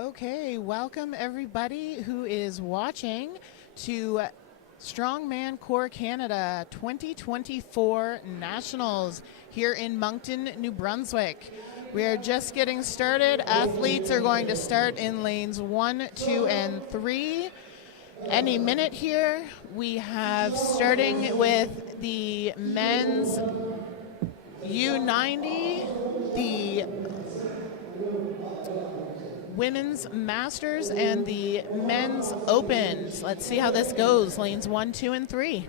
Okay, welcome everybody who is watching to Strongman Core Canada 2024 Nationals here in Moncton, New Brunswick. We are just getting started. Athletes are going to start in lanes 1, 2, and 3 any minute here. We have starting with the men's U90, the women's masters, and the men's opens. Let's see how this goes. Lanes 1, 2, and 3.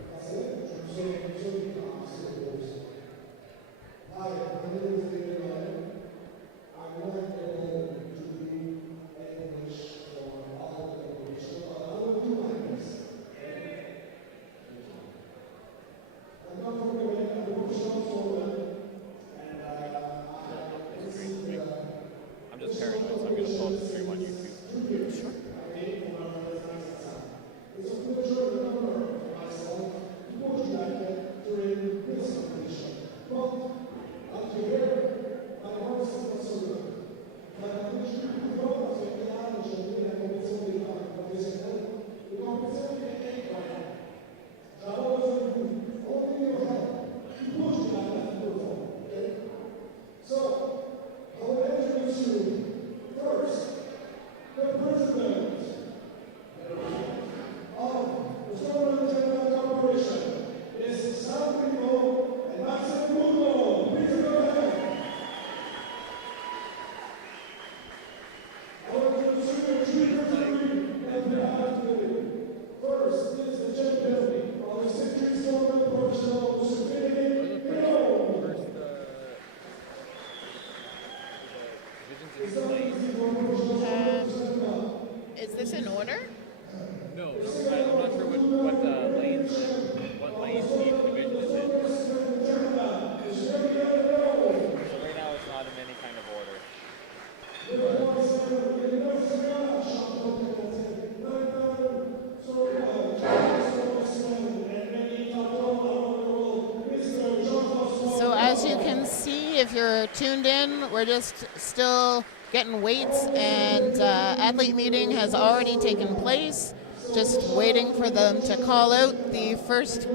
Is this in order? No, I'm not sure what lanes, what lanes each division is in. So right now it's not in any kind of order. So as you can see, if you're tuned in, we're just still getting weights, and athlete meeting has already taken place. Just waiting for them to call out the first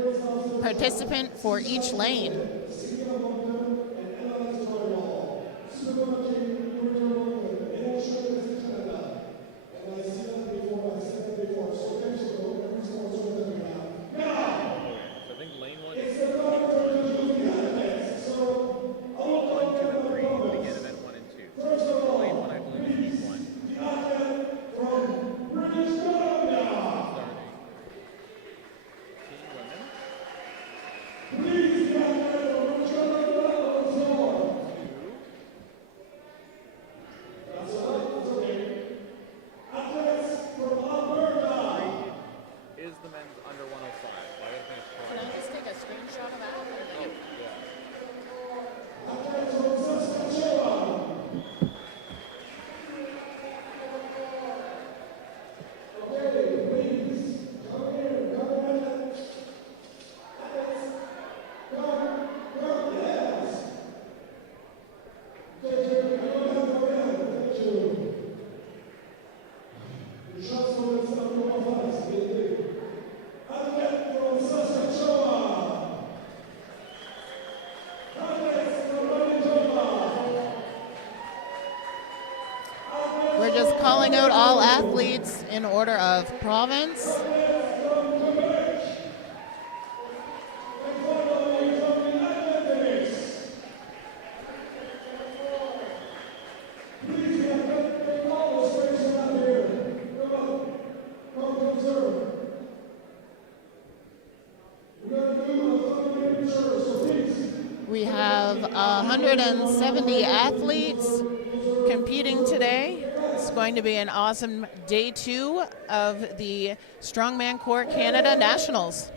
participant for each lane. We're just calling out all athletes in order of province. We have 170 athletes competing today. It's going to be an awesome day 2 of the Strongman Core Canada Nationals.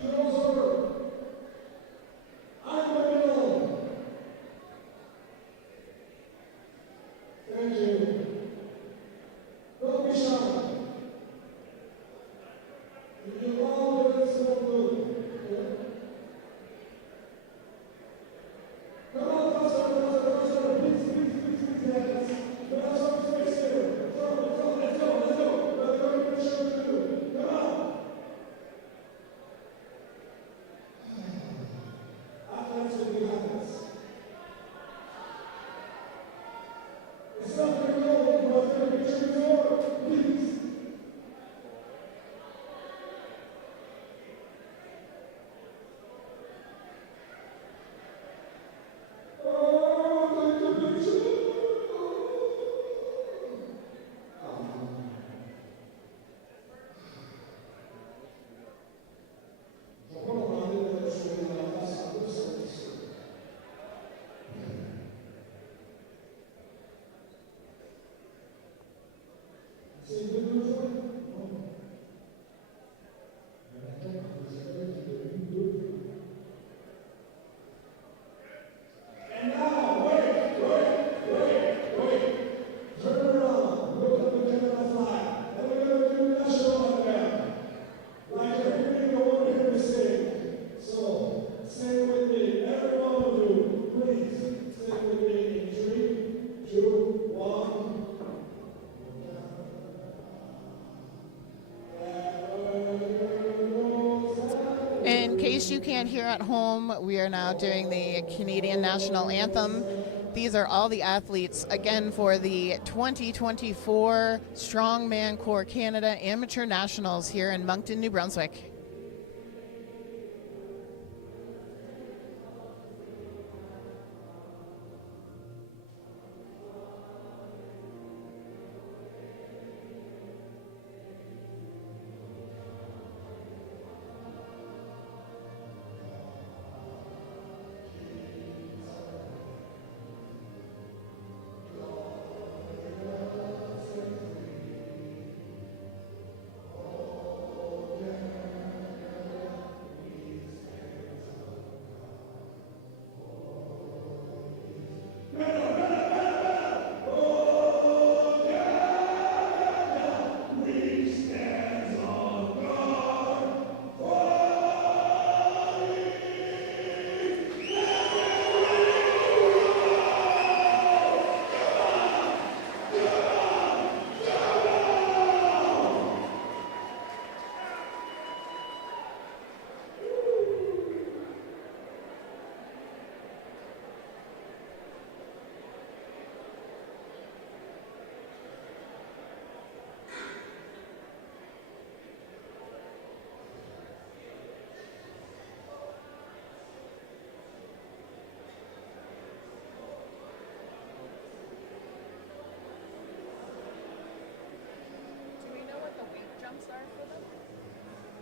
In case you can't hear at home, we are now doing the Canadian National Anthem. These are all the athletes, again, for the 2024 Strongman Corps Canada Amateur Nationals here in Moncton, New Brunswick.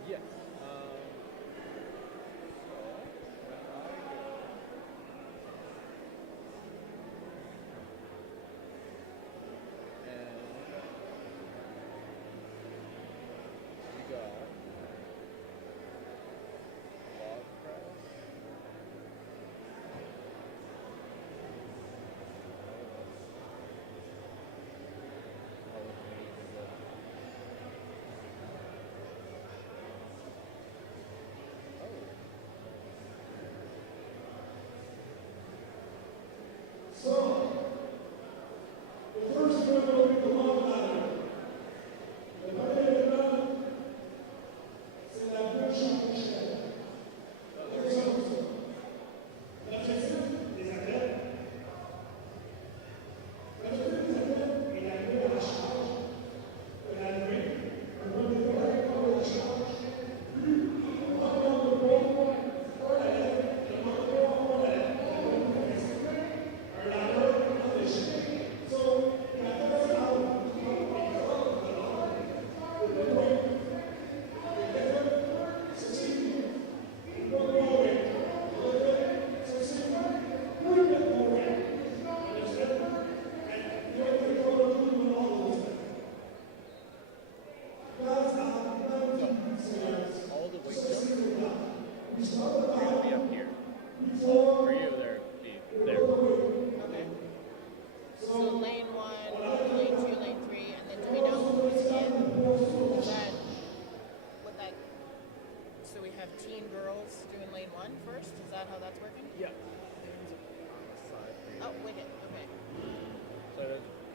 Yes. We got log press. So, the first one will be the long ladder. The ladder is done. C'est la bouche en échelle. L'objectif des athlètes. L'objectif des athlètes est d'arriver à la charge de la nuit. On va dévoiler comme la charge. Plus on va prendre le poids, on la lève, le poids, on la lève.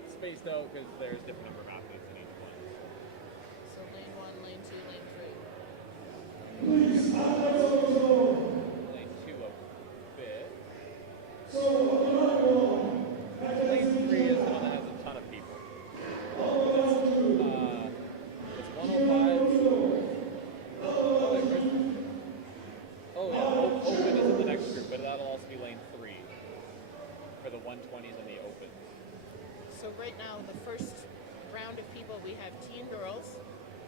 Spaced out because there's different number of athletes in each one. So lane 1, lane 2, lane 3. Lane 2 a bit. So, Lane 3 is the one that has a ton of people. It's 105. Oh yeah, open is in the next group, but that'll also be lane 3 for the 120s and the open. So right now, the first round of people, we have teen girls,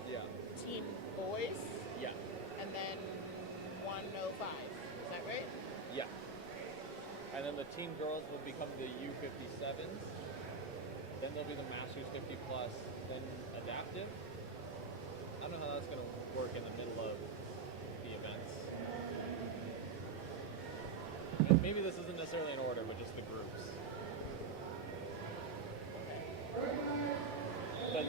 Yeah. teen boys, Yeah. and then 105. Is that right? Yeah. And then the teen girls will become the U57s. Then there'll be the Masters 50 plus, then adapters. maybe this isn't necessarily in order, but just the groups. But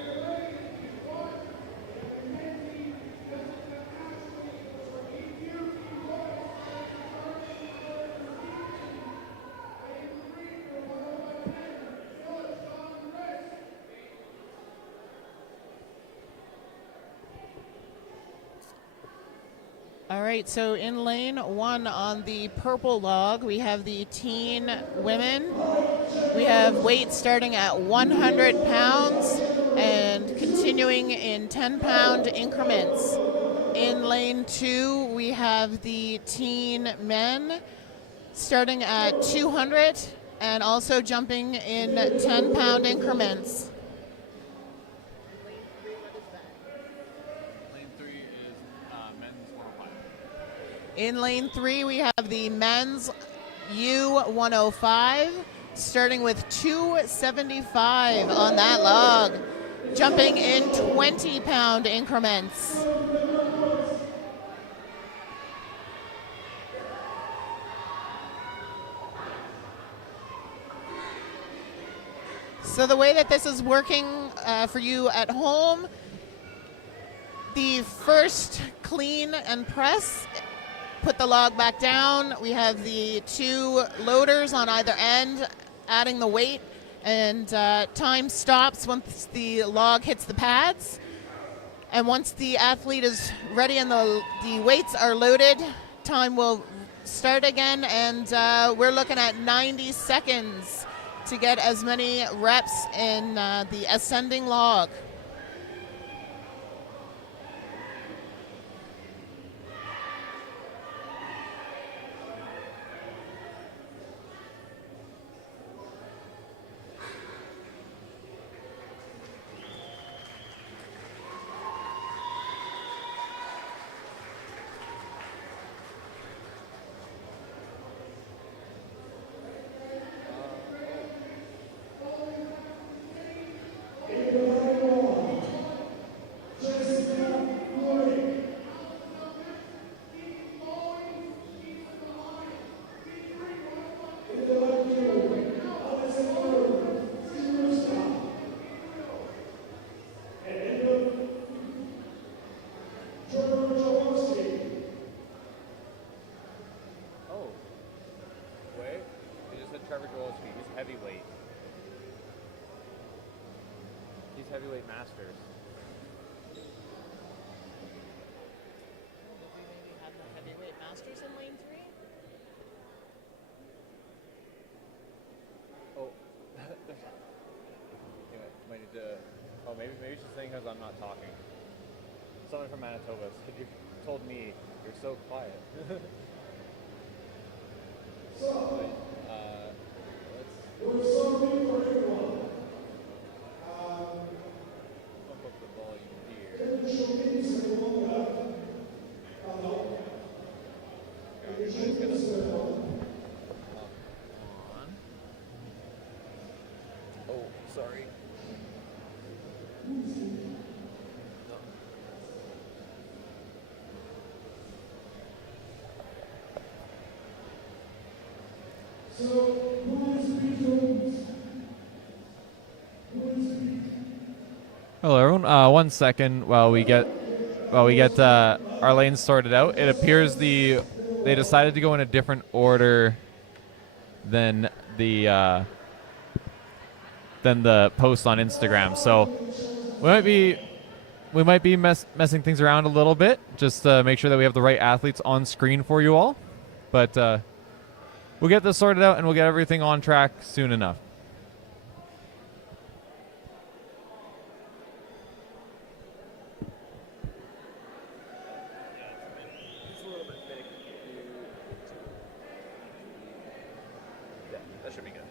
All right, so in lane 1 on the purple log, we have the teen women. We have weights starting at 100 pounds and continuing in 10-pound increments. In lane 2, we have the teen men starting at 200 and also jumping in 10-pound increments. In lane 3, we have the men's U105, starting with 275 on that log, jumping in 20-pound increments. So the way that this is working for you at home, the first clean and press, put the log back down. We have the 2 loaders on either end adding the weight, and time stops once the log hits the pads. And once the athlete is ready and the weights are loaded, time will start again, and we're looking at 90 seconds to get as many reps in the ascending log. Heavyweight masters. Did we maybe have the heavyweight masters in lane 3? Oh, might need to. Oh, maybe she's saying because I'm not talking. Someone from Manitoba said you told me you're so quiet. Let's bump up the volume here. Oh, sorry. Hello, everyone. 1 second while we get our lanes sorted out. It appears they decided to go in a different order than the post on Instagram. So we might be messing things around a little bit, just to make sure that we have the right athletes on screen for you all. But we'll get this sorted out and we'll get everything on track soon enough. That should be good.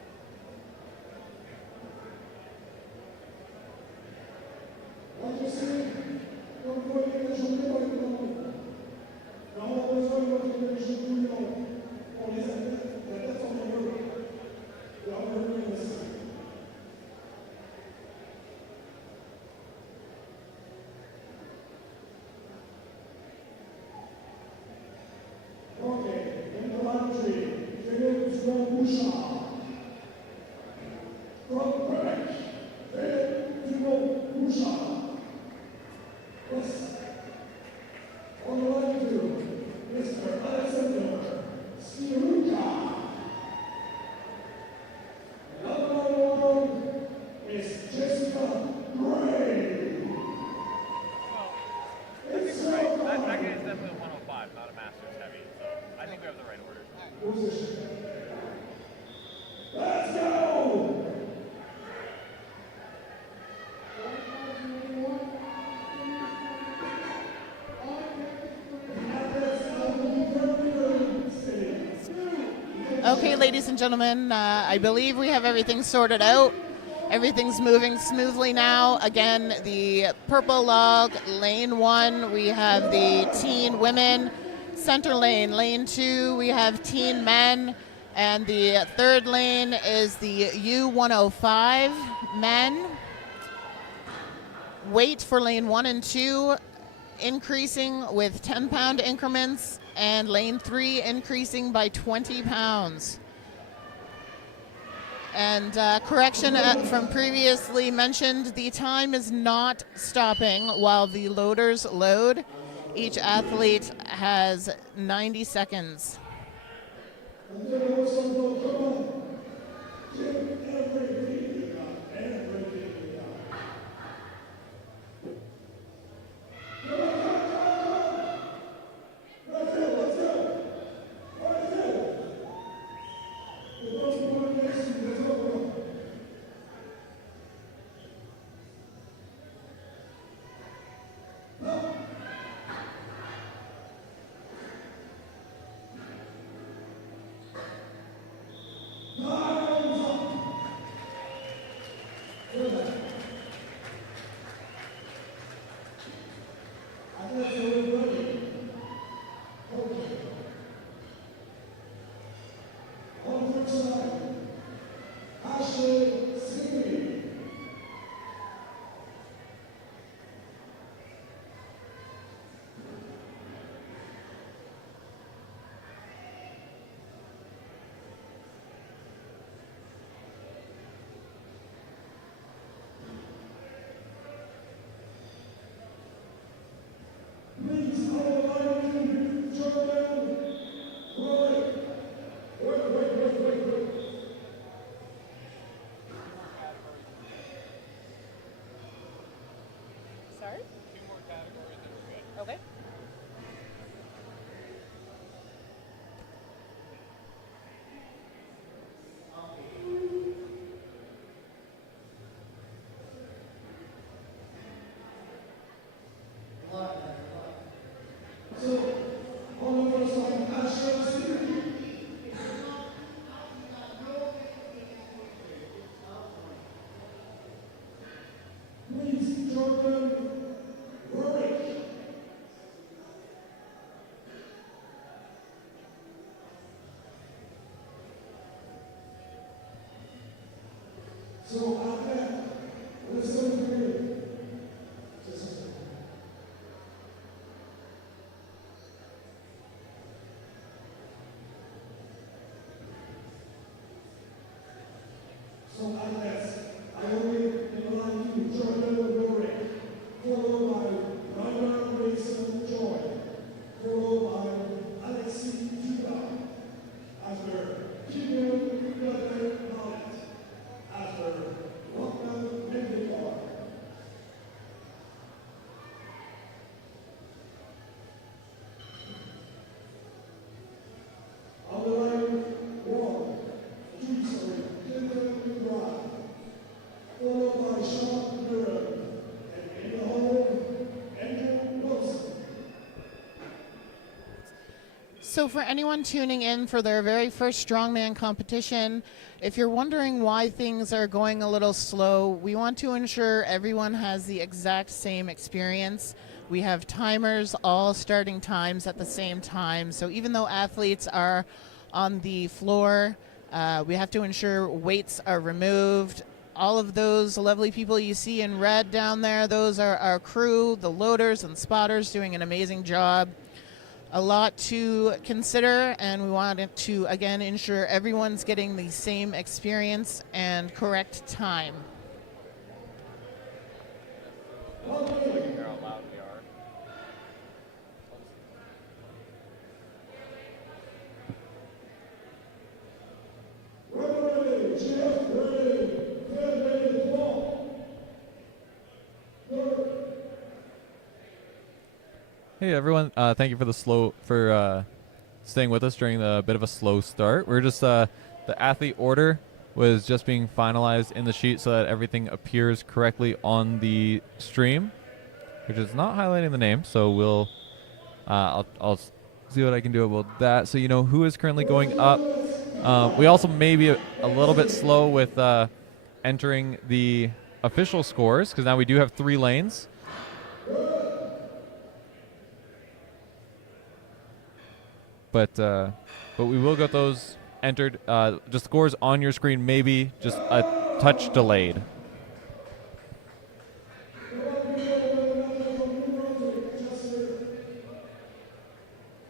Okay, ladies and gentlemen, I believe we have everything sorted out. Everything's moving smoothly now. Again, the purple log, lane 1, we have the teen women. Center lane, lane 2, we have teen men. And the third lane is the U105 men. Weight for lane 1 and 2 increasing with 10-pound increments, and lane 3 increasing by 20 pounds. And correction from previously mentioned, the time is not stopping while the loaders load. Each athlete has 90 seconds. Okay. So for anyone tuning in for their very first strongman competition, if you're wondering why things are going a little slow, we want to ensure everyone has the exact same experience. We have timers, all starting times at the same time. So even though athletes are on the floor, we have to ensure weights are removed. All of those lovely people you see in red down there, those are our crew, the loaders and spotters doing an amazing job. A lot to consider, and we wanted to, again, ensure everyone's getting the same experience and correct time. Hey everyone, thank you for staying with us during the bit of a slow start. We're just the athlete order was just being finalized in the sheet so that everything appears correctly on the stream, which is not highlighting the name. So we'll I'll see what I can do about that. So you know who is currently going up. We also may be a little bit slow with entering the official scores because now we do have 3 lanes. But we will get those entered. Just scores on your screen, maybe just a touch delayed.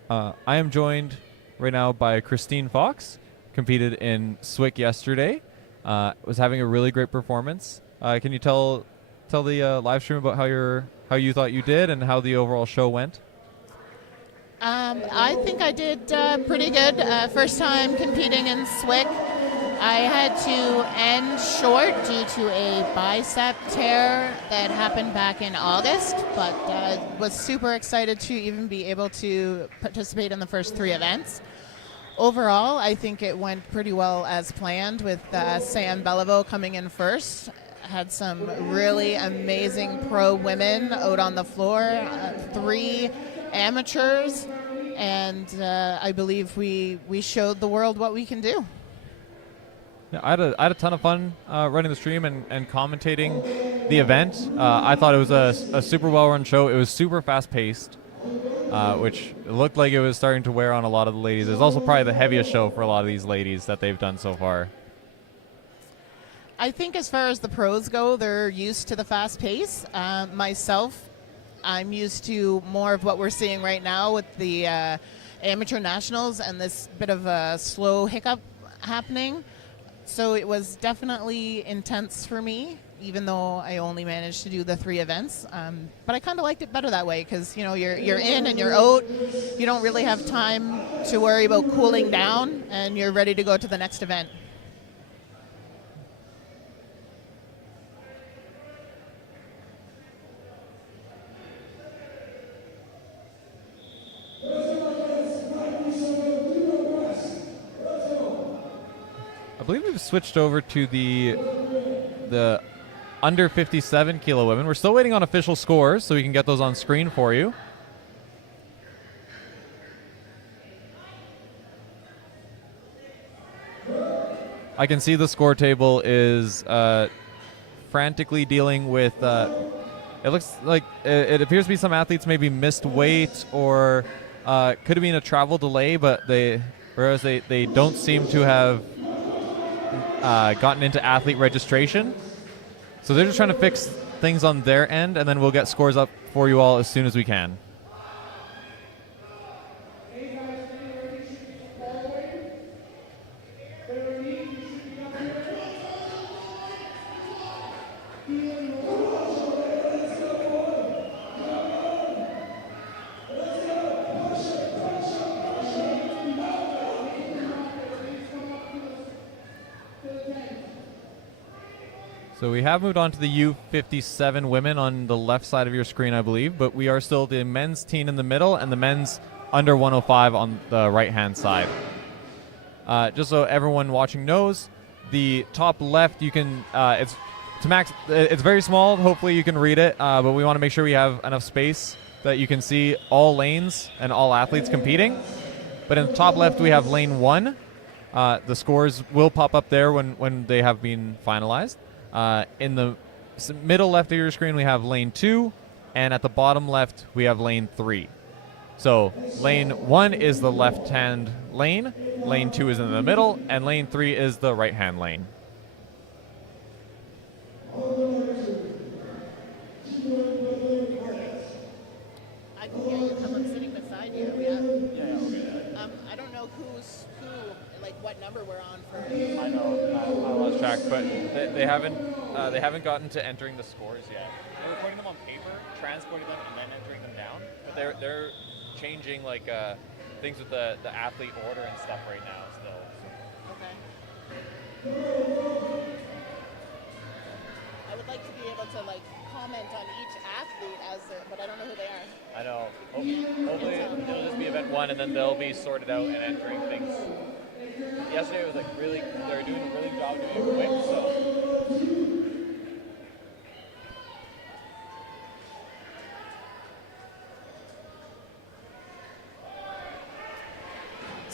I am joined right now by Christine Fox. Competed in Swick yesterday. Was having a really great performance. Can you tell the live stream about how you thought you did and how the overall show went? I think I did pretty good. First time competing in Swick. I had to end short due to a bicep tear that happened back in August, but was super excited to even be able to participate in the first 3 events. Overall, I think it went pretty well as planned with Sam Beliveau coming in first. Had some really amazing pro women out on the floor, 3 amateurs, and I believe we showed the world what we can do. Yeah, I had a ton of fun running the stream and commentating the event. I thought it was a super well-run show. It was super fast-paced, which looked like it was starting to wear on a lot of the ladies. It was also probably the heaviest show for a lot of these ladies that they've done so far. I think as far as the pros go, they're used to the fast pace. Myself, I'm used to more of what we're seeing right now with the Amateur Nationals and this bit of a slow hiccup happening. So it was definitely intense for me, even though I only managed to do the 3 events. But I kind of liked it better that way because, you're in and you're out. You don't really have time to worry about cooling down, and you're ready to go to the next event. I believe we've switched over to the under 57 kilo women. We're still waiting on official scores, so we can get those on screen for you. I can see the score table is frantically dealing with. It looks like it appears to be some athletes maybe missed weight or could have been a travel delay, but they don't seem to have gotten into athlete registration. So they're just trying to fix things on their end, and then we'll get scores up for you all as soon as we can. So we have moved on to the U57 women on the left side of your screen, I believe, but we are still the men's team in the middle and the men's under 105 on the right-hand side. Just so everyone watching knows, the top left, you can, it's very small. Hopefully you can read it, but we want to make sure we have enough space that you can see all lanes and all athletes competing. But in the top left, we have lane 1. The scores will pop up there when they have been finalized. In the middle left of your screen, we have lane 2, and at the bottom left, we have lane 3. So lane 1 is the left-hand lane, lane 2 is in the middle, and lane 3 is the right-hand lane. I can hear you because I'm sitting beside you. Yeah. I don't know who's who, like what number we're on for. I know, I lost track, but they haven't gotten to entering the scores yet. They're recording them on paper, transporting them, and then entering them down. But they're changing like things with the athlete order and stuff right now still. So. Okay. I would like to be able to comment on each athlete but I don't know who they are. I know. Hopefully it'll just be event 1, and then they'll be sorted out and entering things. Yesterday was they were doing a really good job doing it quick, so.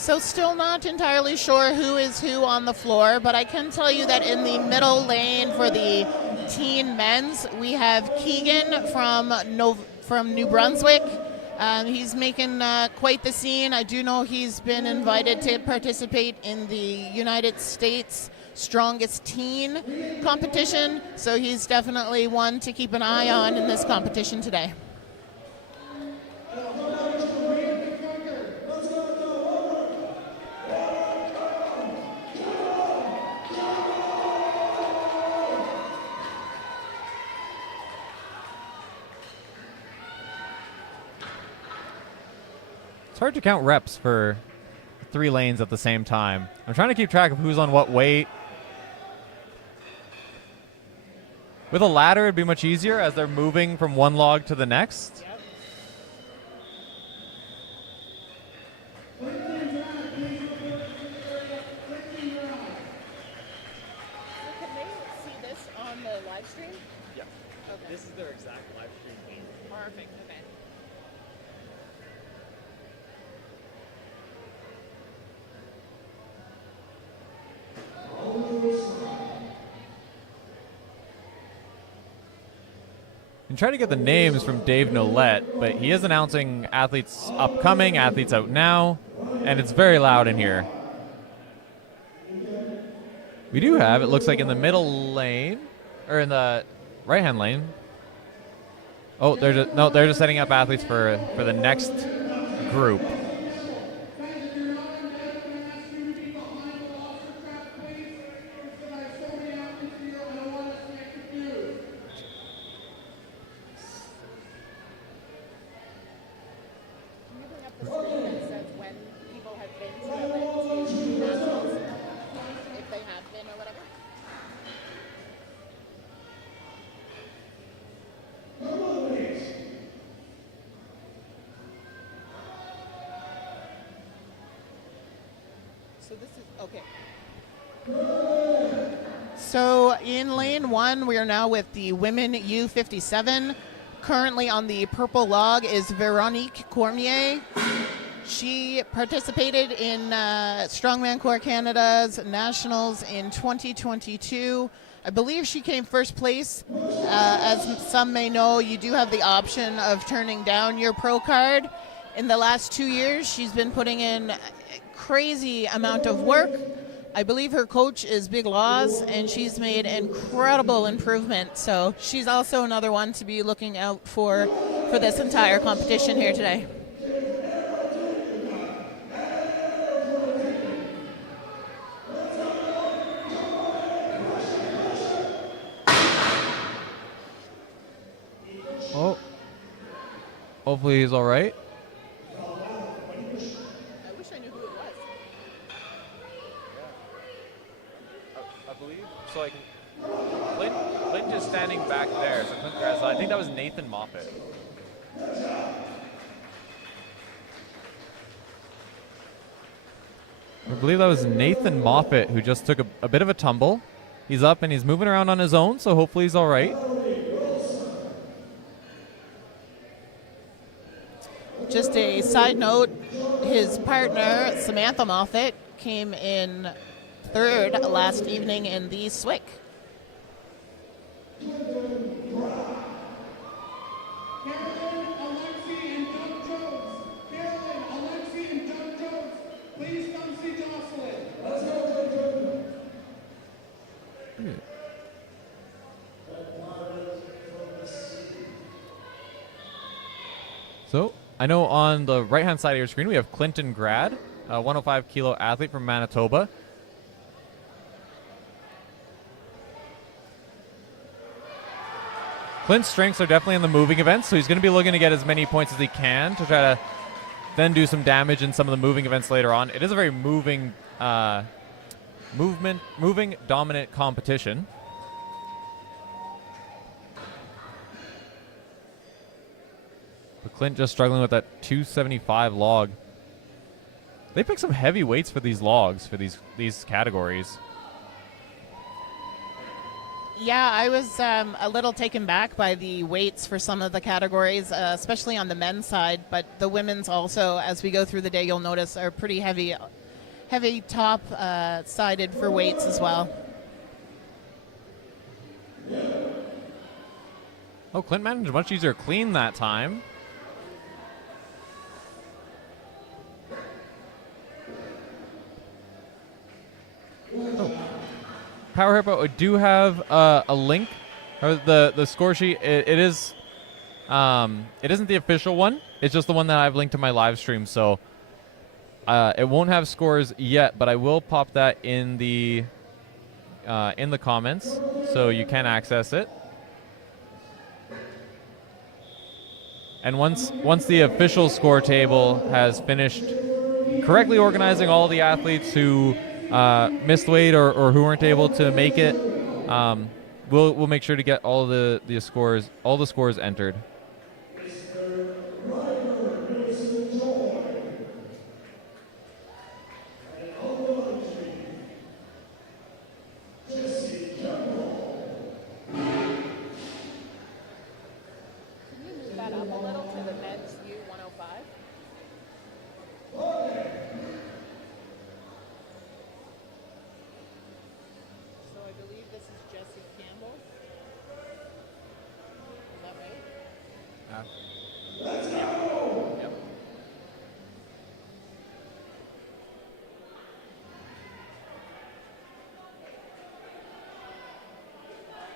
So still not entirely sure who is who on the floor, but I can tell you that in the middle lane for the teen men's, we have Keegan from New Brunswick. He's making quite the scene. I do know he's been invited to participate in the United States Strongest Teen competition, so he's definitely one to keep an eye on in this competition today. It's hard to count reps for 3 lanes at the same time. I'm trying to keep track of who's on what weight. With a ladder, it'd be much easier as they're moving from one log to the next. Can they see this on the live stream? Yeah. Okay. This is their exact live stream game. Perfect. Okay. And try to get the names from Dave Nolette, but he is announcing athletes upcoming, athletes out now, and it's very loud in here. We do have, it looks like in the middle lane, or in the right-hand lane. Oh, they're just setting up athletes for the next group. So this is okay. So in lane 1, we are now with the women U57. Currently on the purple log is Veronique Cormier. She participated in Strongman Corps Canada's Nationals in 2022. I believe she came first place. As some may know, you do have the option of turning down your pro card. In the last 2 years, she's been putting in a crazy amount of work. I believe her coach is Big Laws, and she's made incredible improvement. So she's also another one to be looking out for this entire competition here today. Oh, hopefully he's all right. I wish I knew who it was. I believe so. Clint is standing back there. So Clint Grassley, I think that was Nathan Moffat. I believe that was Nathan Moffat who just took a bit of a tumble. He's up and he's moving around on his own, so hopefully he's all right. Just a side note, his partner, Samantha Moffat, came in third last evening in the Swick. So, I know on the right-hand side of your screen we have Clinton Grad, a 105-kilo athlete from Manitoba. Clint's strengths are definitely in the moving events, so he's going to be looking to get as many points as he can to try to then do some damage in some of the moving events later on. It is a very moving, dominant competition. But Clint just struggling with that 275 log. They pick some heavy weights for these logs, for these categories. Yeah, I was a little taken back by the weights for some of the categories, especially on the men's side. But the women's also, as we go through the day, you'll notice are pretty heavy top sided for weights as well. Oh, Clint managed much easier clean that time. Oh. Power Hippo, I do have a link, or the score sheet. It is, it isn't the official one. It's just the one that I've linked to my live stream. So it won't have scores yet, but I will pop that in the comments, so you can access it. And once the official score table has finished correctly organizing all the athletes who missed weight or who weren't able to make it, we'll make sure to get all the scores entered.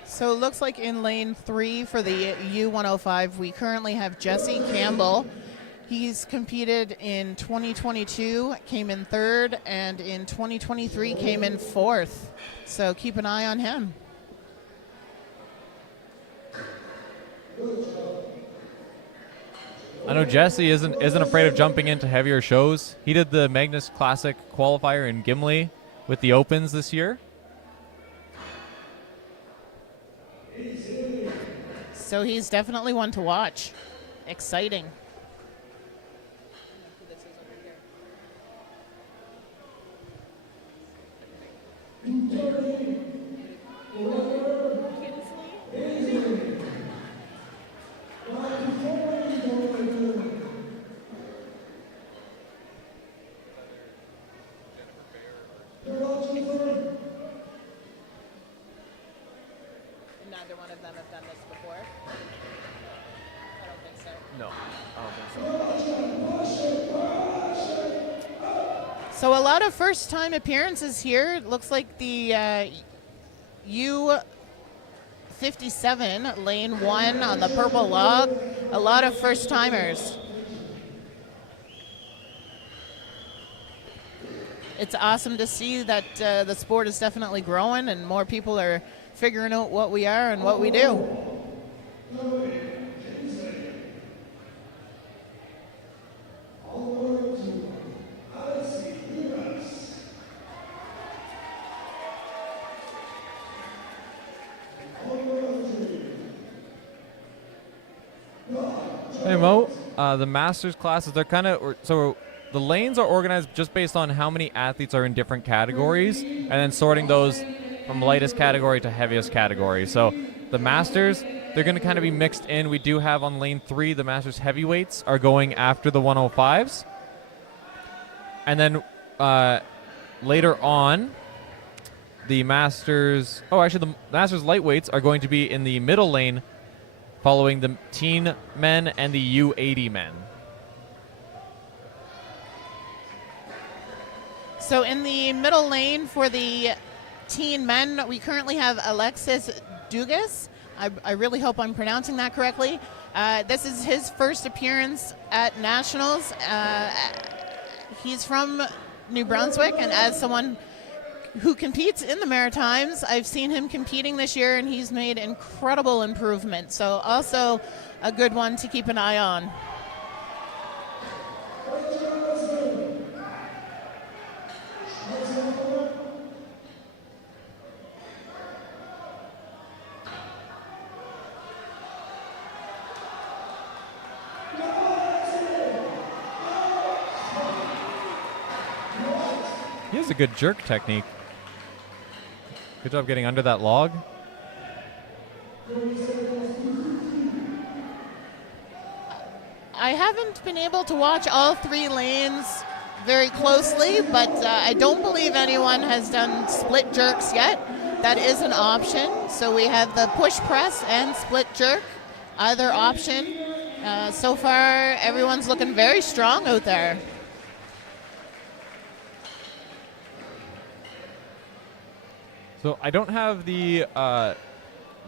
So it looks like in lane 3 for the U105, we currently have Jesse Campbell. He's competed in 2022, came in 3rd, and in 2023 came in 4th. So keep an eye on him. I know Jesse isn't afraid of jumping into heavier shows. He did the Magnus Classic qualifier in Gimli with the Opens this year. So he's definitely one to watch. Exciting. Neither one of them have done this before. I don't think so. No, I don't think so. So a lot of first-time appearances here. It looks like the U57, lane 1 on the purple log. A lot of first-timers. It's awesome to see that the sport is definitely growing and more people are figuring out what we are and what we do. Hey Mo, the Masters classes, they're kind of, so the lanes are organized just based on how many athletes are in different categories and then sorting those from lightest category to heaviest category. So the Masters, they're going to kind of be mixed in. We do have on lane 3, the Masters heavyweights are going after the 105s. And then later on, the Masters, the Masters lightweights are going to be in the middle lane following the teen men and the U80 men. So in the middle lane for the teen men, we currently have Alexis Dugas. I really hope I'm pronouncing that correctly. This is his first appearance at Nationals. He's from New Brunswick, and as someone who competes in the Maritimes, I've seen him competing this year, and he's made incredible improvement. So also a good one to keep an eye on. He has a good jerk technique. Good job getting under that log. I haven't been able to watch all 3 lanes very closely, but I don't believe anyone has done split jerks yet. That is an option. So we have the push press and split jerk, either option. So far, everyone's looking very strong out there. So I don't have the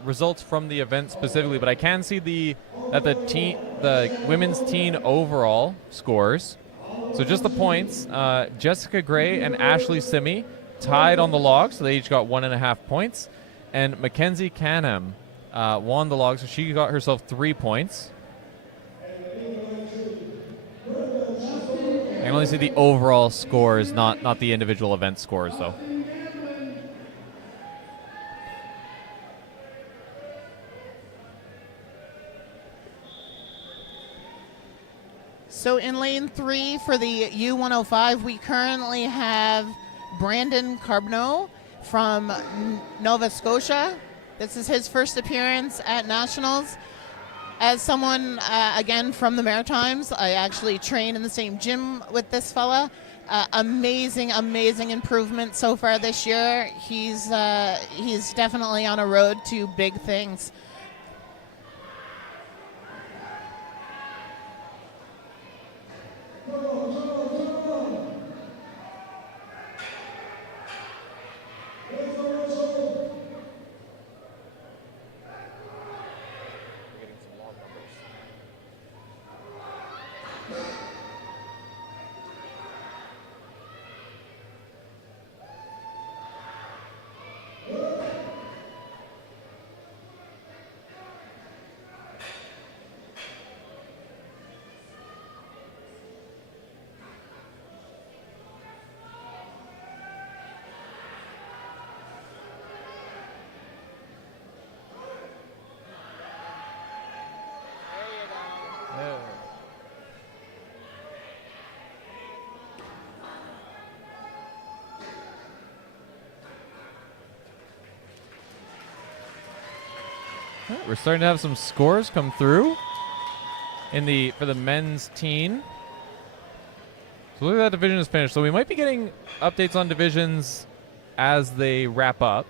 results from the event specifically, but I can see that the women's teen overall scores. So just the points. Jessica Gray and Ashley Simi tied on the log, so they each got 1.5 points. And Mackenzie Canham won the log, so she got herself 3 points. I can only see the overall scores, not the individual event scores, though. So in lane 3 for the U105, we currently have Brandon Carbonneau from Nova Scotia. This is his first appearance at Nationals. As someone, again, from the Maritimes, I actually train in the same gym with this fella. Amazing improvement so far this year. He's definitely on a road to big things. We're starting to have some scores come through for the men's teen. So look at that division is finished. So we might be getting updates on divisions as they wrap up.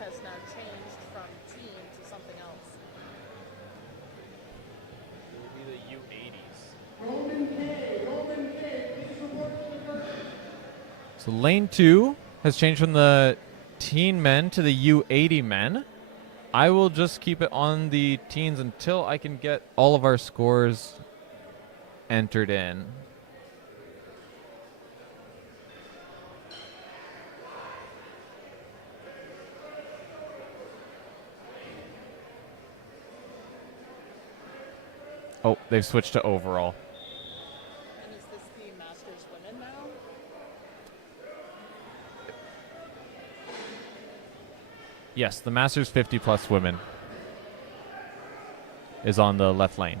Has now changed from team to something else. It will be the U80s. So lane 2 has changed from the teen men to the U80 men. I will just keep it on the teens until I can get all of our scores entered in. Oh, they've switched to overall. And is this the Masters women now? Yes, the Masters 50 plus women is on the left lane.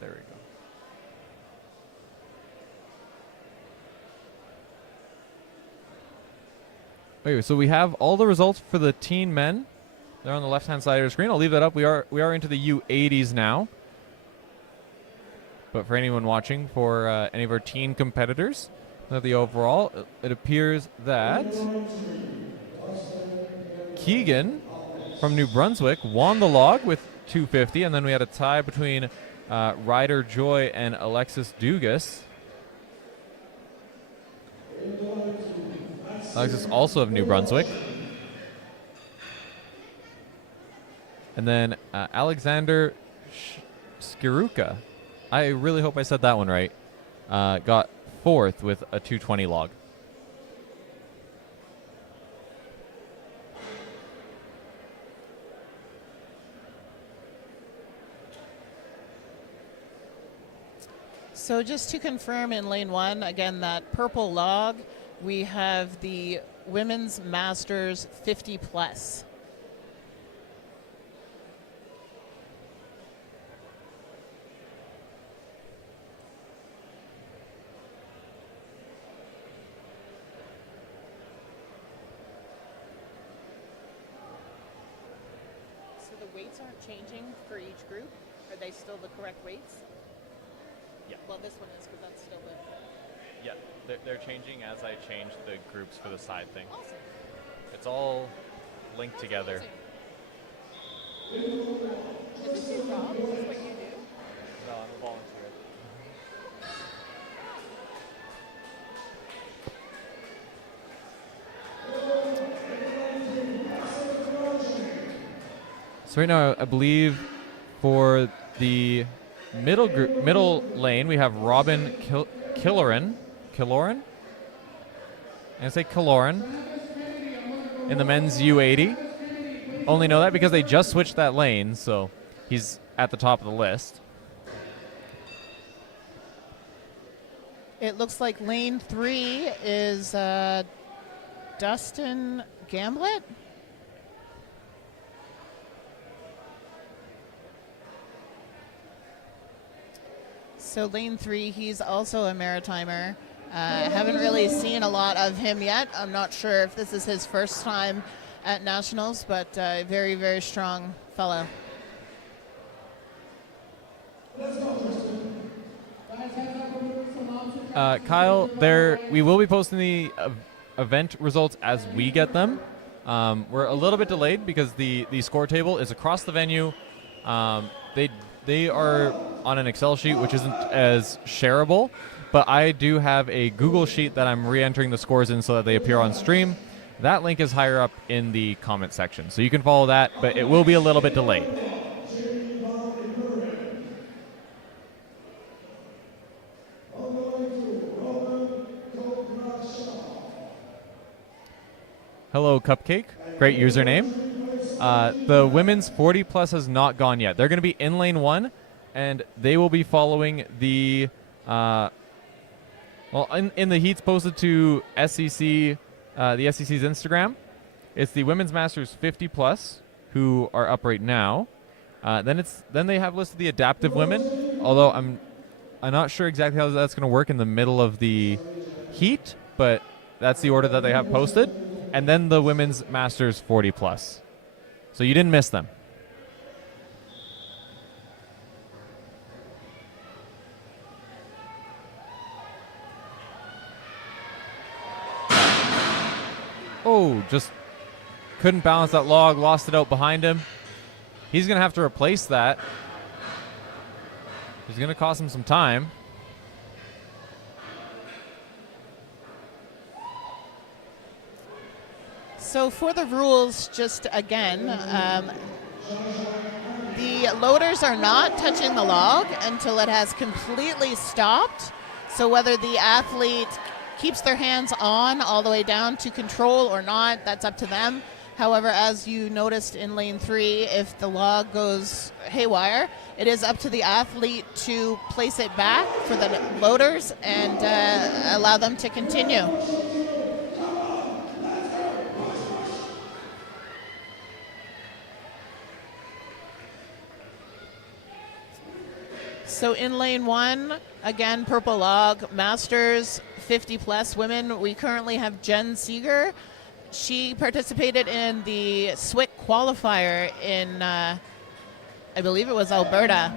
There we go. Okay, so we have all the results for the teen men. They're on the left-hand side of the screen. I'll leave that up. We are into the U80s now. But for anyone watching, for any of our teen competitors, the overall, it appears that Keegan from New Brunswick won the log with 250, and then we had a tie between Ryder Joy and Alexis Dugas. Alexis also of New Brunswick. And then Alexander Skiruka, I really hope I said that one right, got 4th with a 220 log. So just to confirm in lane 1, again, that purple log, we have the Women's Masters 50 plus. So the weights aren't changing for each group? Are they still the correct weights? Yeah. Well, this one is, because that's still the... Yeah, they're changing as I change the groups for the side thing. Awesome. It's all linked together. Is this your job? Is this what you do? No, I'm a volunteer. So right now, I believe for the middle lane, we have Robin Killoran. I say Killoran in the men's U80. Only know that because they just switched that lane, so he's at the top of the list. It looks like lane 3 is Dustin Gamblet. So lane 3, he's also a maritimer. Haven't really seen a lot of him yet. I'm not sure if this is his first time at Nationals, but very, very strong fellow. Kyle, we will be posting the event results as we get them. We're a little bit delayed because the score table is across the venue. They are on an Excel sheet, which isn't as shareable, but I do have a Google sheet that I'm re-entering the scores in so that they appear on stream. That link is higher up in the comment section, so you can follow that, but it will be a little bit delayed. Hello, Cupcake. Great username. The women's 40 plus has not gone yet. They're going to be in lane 1, and they will be following the in the heats posted to SCC, the SCC's Instagram. It's the Women's Masters 50 plus who are up right now. Then they have listed the adaptive women, although I'm not sure exactly how that's going to work in the middle of the heat, but that's the order that they have posted. And then the Women's Masters 40 plus. So you didn't miss them. Oh, just couldn't balance that log, lost it out behind him. He's going to have to replace that. He's going to cost him some time. So for the rules, just again, the loaders are not touching the log until it has completely stopped. So whether the athlete keeps their hands on all the way down to control or not, that's up to them. However, as you noticed in lane 3, if the log goes haywire, it is up to the athlete to place it back for the loaders and allow them to continue. So in lane 1, again, purple log, Masters 50 plus women. We currently have Jen Seeger. She participated in the SWIC qualifier in, I believe it was Alberta.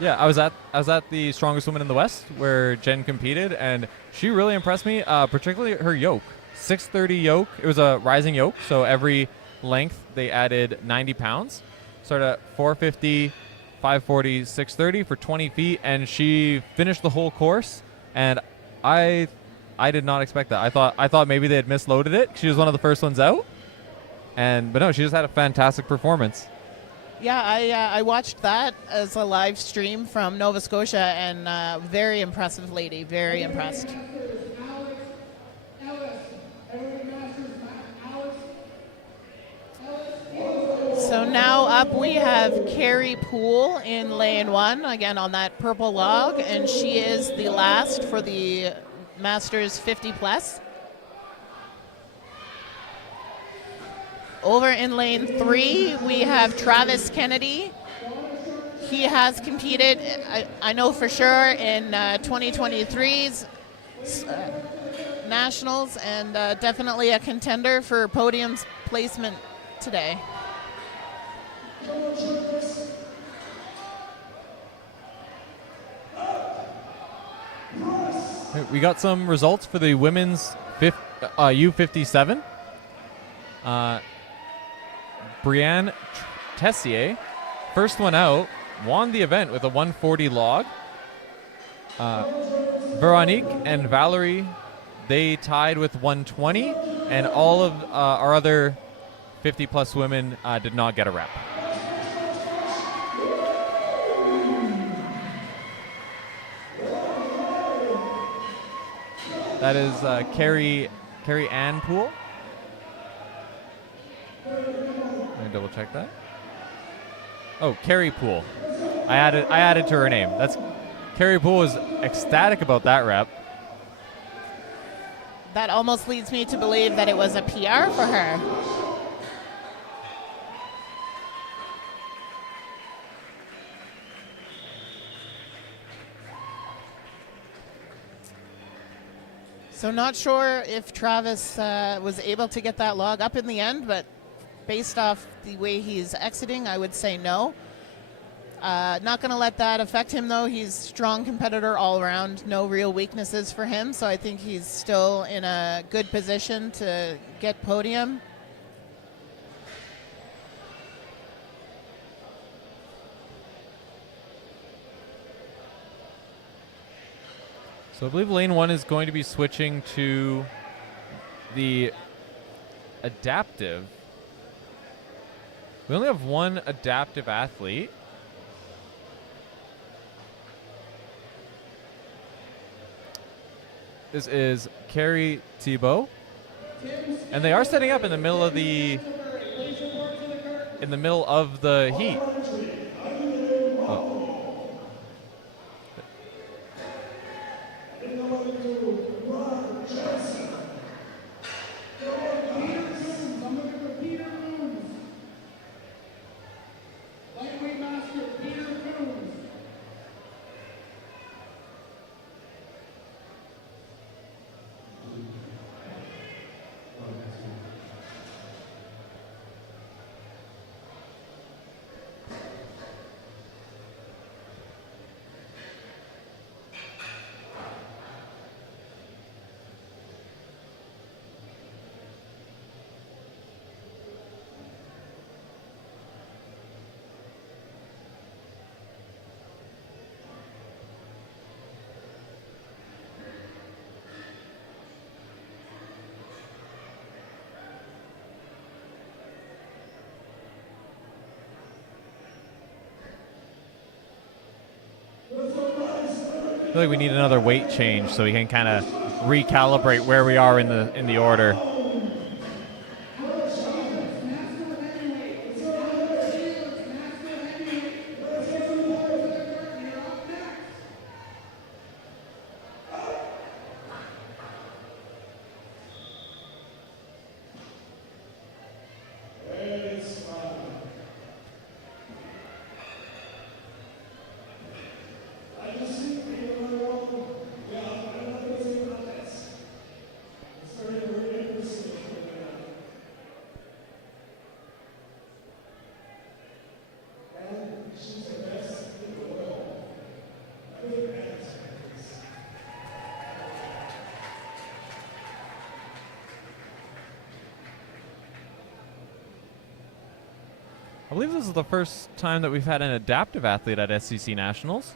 Yeah, I was at the Strongest Woman in the West where Jen competed, and she really impressed me. Particularly her yoke, 630 yoke. It was a rising yoke, so every length they added 90 pounds. Started at 450, 540, 630 for 20 feet, and she finished the whole course. And I did not expect that. I thought maybe they had misloaded it. She was one of the first ones out, but no, she just had a fantastic performance. Yeah, I watched that as a live stream from Nova Scotia, and very impressive lady, very impressed. So now up we have Carrie Poole in lane 1, again on that purple log, and she is the last for the Masters 50 plus. Over in lane 3, we have Travis Kennedy. He has competed, I know for sure, in 2023's Nationals, and definitely a contender for podium placement today. We got some results for the women's U57. Brianne Tessier, first one out, won the event with a 140 log. Veronique and Valerie, they tied with 120, and all of our other 50-plus women did not get a rep. That is Carrie Ann Poole. Let me double check that. Oh, Carrie Poole. I added to her name. That's Carrie Poole was ecstatic about that rep. That almost leads me to believe that it was a PR for her. So not sure if Travis was able to get that log up in the end, but based off the way he's exiting, I would say no. Not going to let that affect him, though. He's a strong competitor all around. No real weaknesses for him, so I think he's still in a good position to get podium. So I believe lane 1 is going to be switching to the adaptive. We only have one adaptive athlete. This is Carrie Thibault. And they are setting up in the middle of the heat. Oh. I feel like we need another weight change so we can kind of recalibrate where we are in the order. believe this is the first time that we've had an adaptive athlete at SCC Nationals.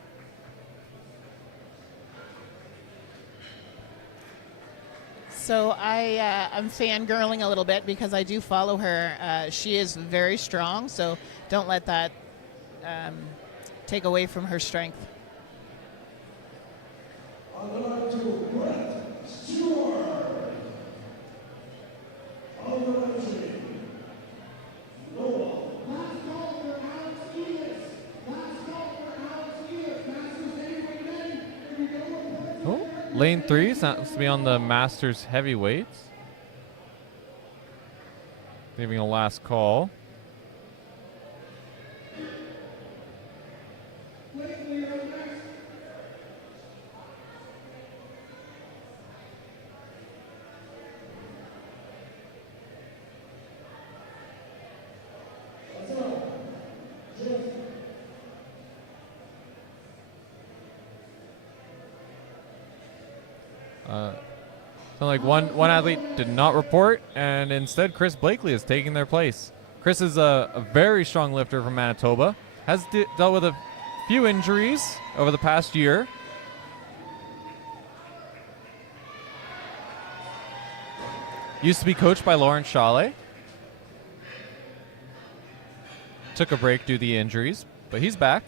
So I'm fangirling a little bit because I do follow her. She is very strong, so don't let that take away from her strength. Oh, lane 3 sounds to be on the Masters heavyweights. Giving a last call. So like one athlete did not report, and instead Chris Blakely is taking their place. Chris is a very strong lifter from Manitoba, has dealt with a few injuries over the past year. Used to be coached by Lauren Chalet. Took a break due to the injuries, but he's back.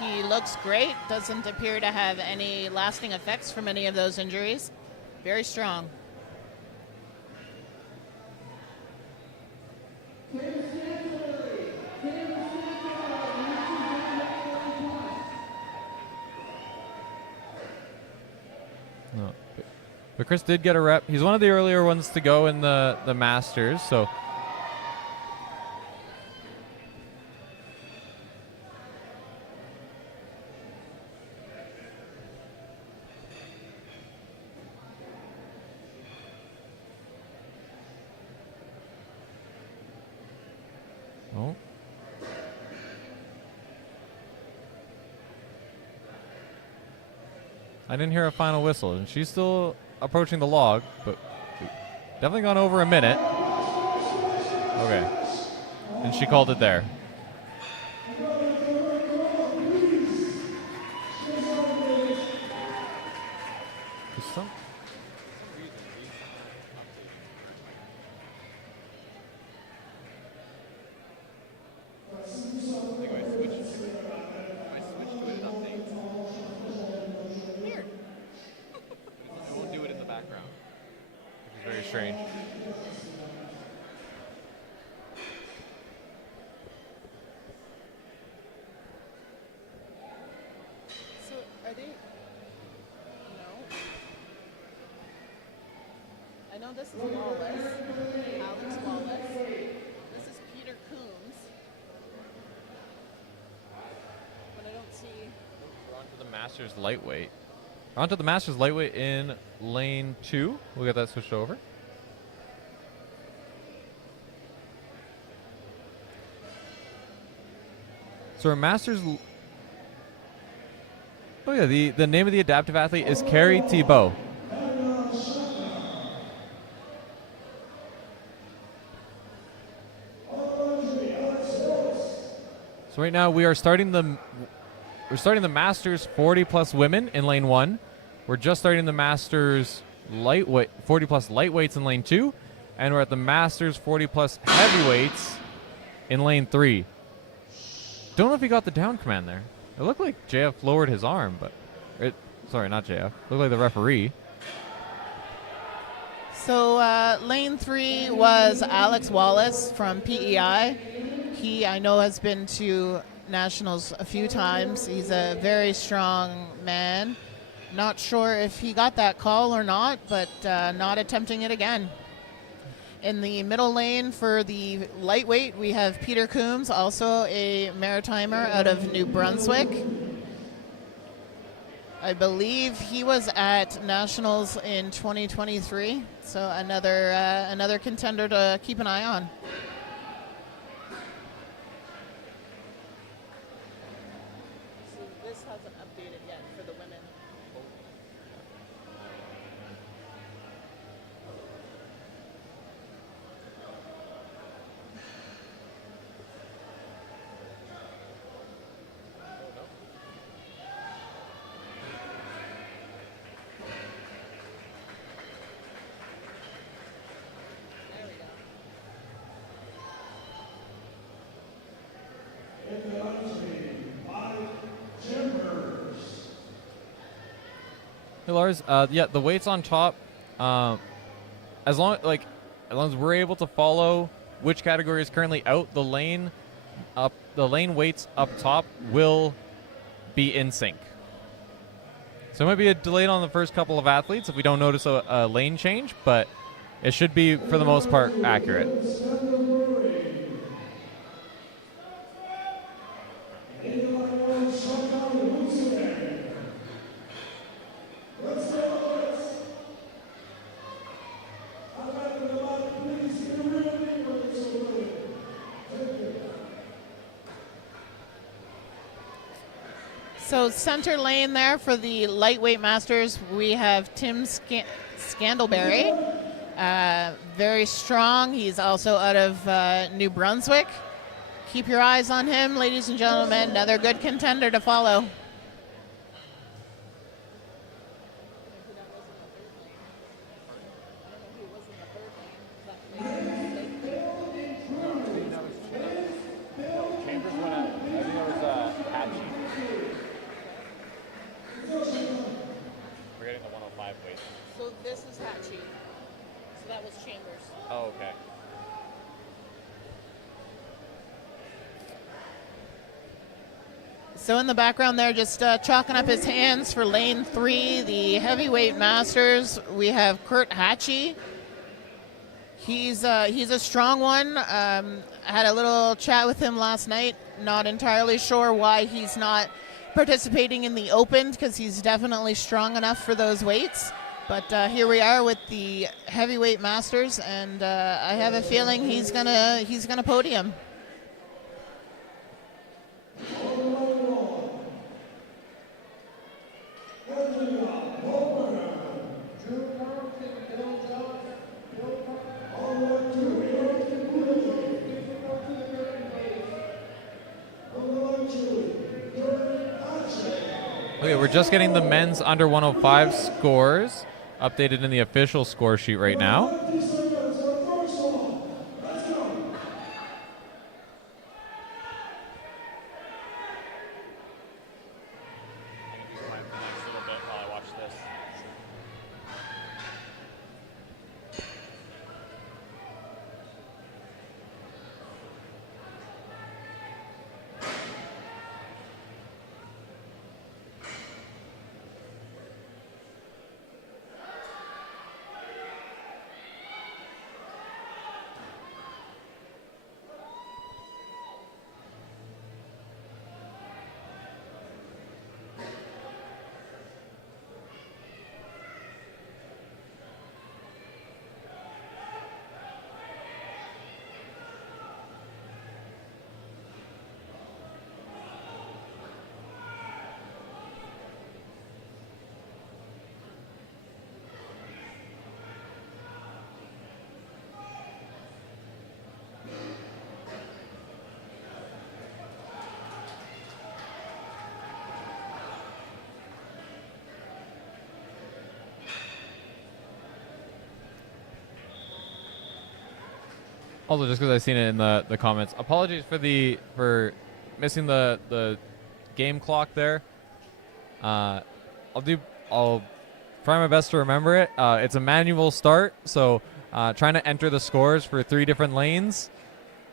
He looks great. Doesn't appear to have any lasting effects from any of those injuries. Very strong. No. But Chris did get a rep. He's one of the earlier ones to go in the Masters, so oh. I didn't hear a final whistle, and she's still approaching the log, but definitely gone over a minute. Okay. And she called it there. Very strange. So are they? No. I know this is Wallace, Alex Wallace. This is Peter Coombs. But I don't see. We're on to the Masters lightweight. On to the Masters lightweight in lane 2. We'll get that switched over. So our Masters... Oh yeah, the name of the adaptive athlete is Carrie Thibault. So right now we are starting the Masters 40 plus women in lane 1. We're just starting the Masters lightweight 40 plus lightweights in lane 2, and we're at the Masters 40 plus heavyweights in lane 3. Don't know if he got the down command there. It looked like JF lowered his arm, but sorry, not JF. Looked like the referee. So lane 3 was Alex Wallace from PEI. He, I know, has been to Nationals a few times. He's a very strong man. Not sure if he got that call or not, but not attempting it again. In the middle lane for the lightweight, we have Peter Coombs, also a Maritimer out of New Brunswick. I believe he was at Nationals in 2023, so another contender to keep an eye on. So this hasn't updated yet for the women. Hey Lars, yeah, the weights on top, as long as we're able to follow which category is currently out, the lane weights up top will be in sync. So it might be a delay on the first couple of athletes if we don't notice a lane change, but it should be, for the most part, accurate. So center lane there for the lightweight masters, we have Tim Scandalberry. Very strong. He's also out of New Brunswick. Keep your eyes on him, ladies and gentlemen. Another good contender to follow. So this is Hatchie. So that was Chambers. Oh, okay. So in the background there, just chalking up his hands for lane 3, the heavyweight masters. We have Kurt Hatchie. He's a strong one. Had a little chat with him last night. Not entirely sure why he's not participating in the Open, because he's definitely strong enough for those weights. But here we are with the heavyweight masters, and I have a feeling he's gonna podium. Okay, we're just getting the men's under 105 scores updated in the official score sheet right now. Also, just because I've seen it in the comments, apologies for missing the game clock there. I'll try my best to remember it. It's a manual start, so trying to enter the scores for 3 different lanes,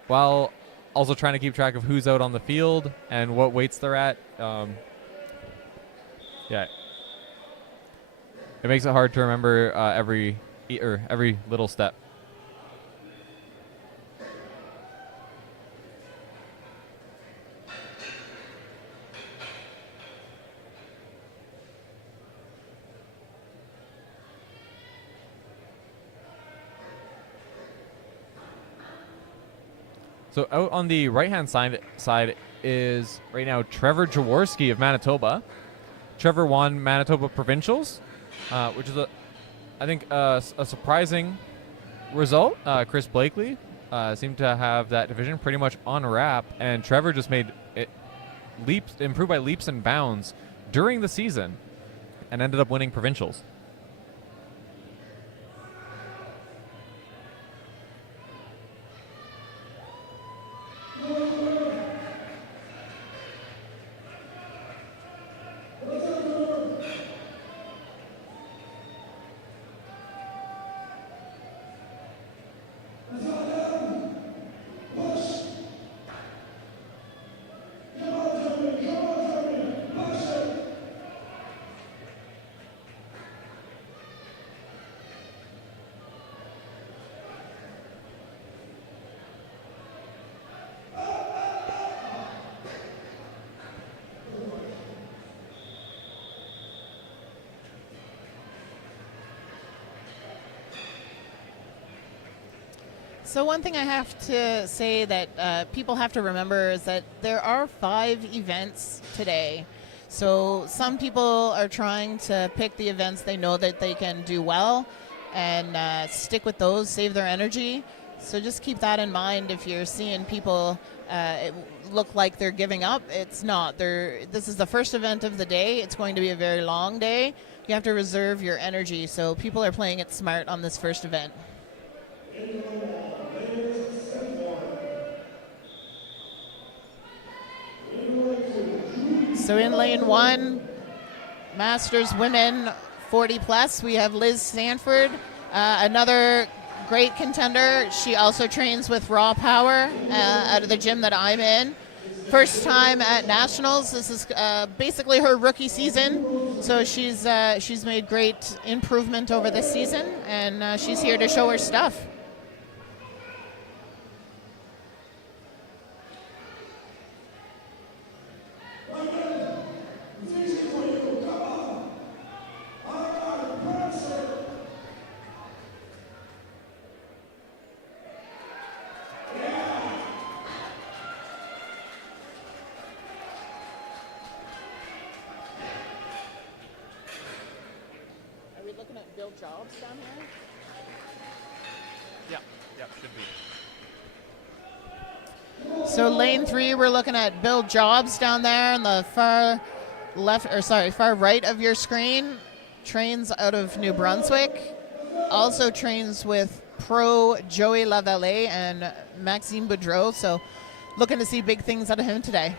while also trying to keep track of who's out on the field and what weights they're at. Yeah, it makes it hard to remember every little step. So out on the right-hand side is right now Trevor Jaworski of Manitoba. Trevor won Manitoba Provincials, which is I think a surprising result. Chris Blakely seemed to have that division pretty much on wrap, and Trevor just made it improved by leaps and bounds during the season, and ended up winning Provincials. So one thing I have to say that people have to remember is that there are 5 events today. So some people are trying to pick the events they know that they can do well and stick with those, save their energy. So just keep that in mind if you're seeing people look like they're giving up. It's not. This is the first event of the day. It's going to be a very long day. You have to reserve your energy. So people are playing it smart on this first event. So in lane 1, Masters Women 40 plus, we have Liz Sanford, another great contender. She also trains with Raw Power out of the gym that I'm in. First time at Nationals. This is basically her rookie season. So she's made great improvement over this season, and she's here to show her stuff. Jobs down here? Yeah, should be. So lane 3, we're looking at Bill Jobs down there on the far right of your screen. Trains out of New Brunswick. Also trains with pro Joey Lavallee and Maxime Boudreau. So looking to see big things out of him today.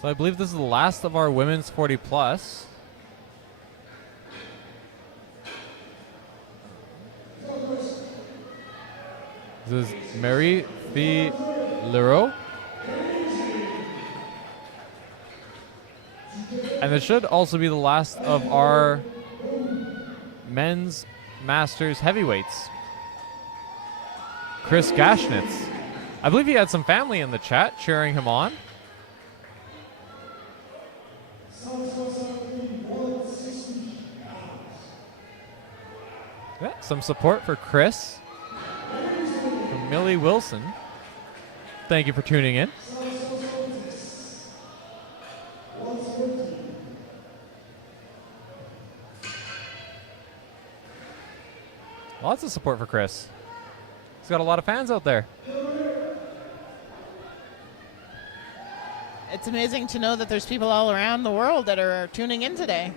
So I believe this is the last of our women's 40 plus. This is Marie Fee Leroux. And it should also be the last of our men's masters heavyweights. Chris Gashnitz. I believe he had some family in the chat cheering him on. Yeah, some support for Chris from Millie Wilson. Thank you for tuning in. Lots of support for Chris. He's got a lot of fans out there. It's amazing to know that there's people all around the world that are tuning in today.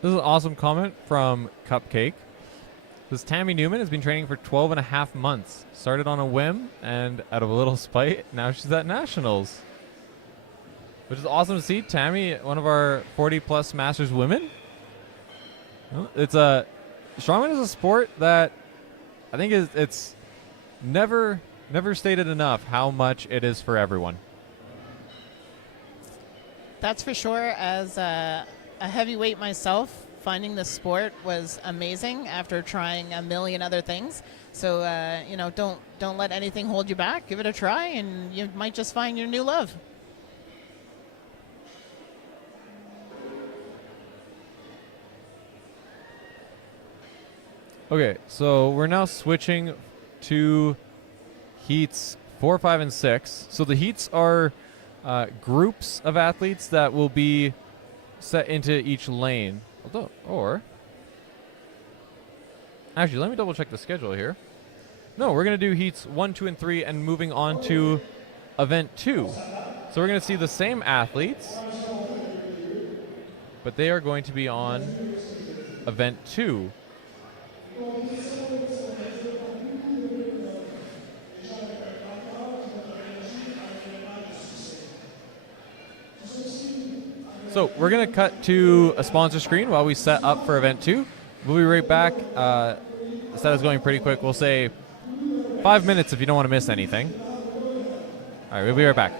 This is an awesome comment from Cupcake. This Tammy Newman has been training for 12 and a half months. Started on a whim and out of a little spite, now she's at Nationals. which is awesome to see. Tammy, one of our 40-plus Masters women. Well, it's a strongman is a sport that I think it's never stated enough how much it is for everyone. That's for sure. As a heavyweight myself, finding this sport was amazing after trying a million other things. So don't let anything hold you back. Give it a try, and you might just find your new love. Okay, so we're now switching to heats 4, 5, and 6. So the heats are groups of athletes that will be set into each lane. Or actually, let me double check the schedule here. No, we're going to do heats 1, 2, and 3 and moving on to event 2. So we're going to see the same athletes, but they are going to be on event 2. So we're going to cut to a sponsor screen while we set up for event 2. We'll be right back. The set is going pretty quick. We'll say 5 minutes if you don't want to miss anything. All right, we'll be right back.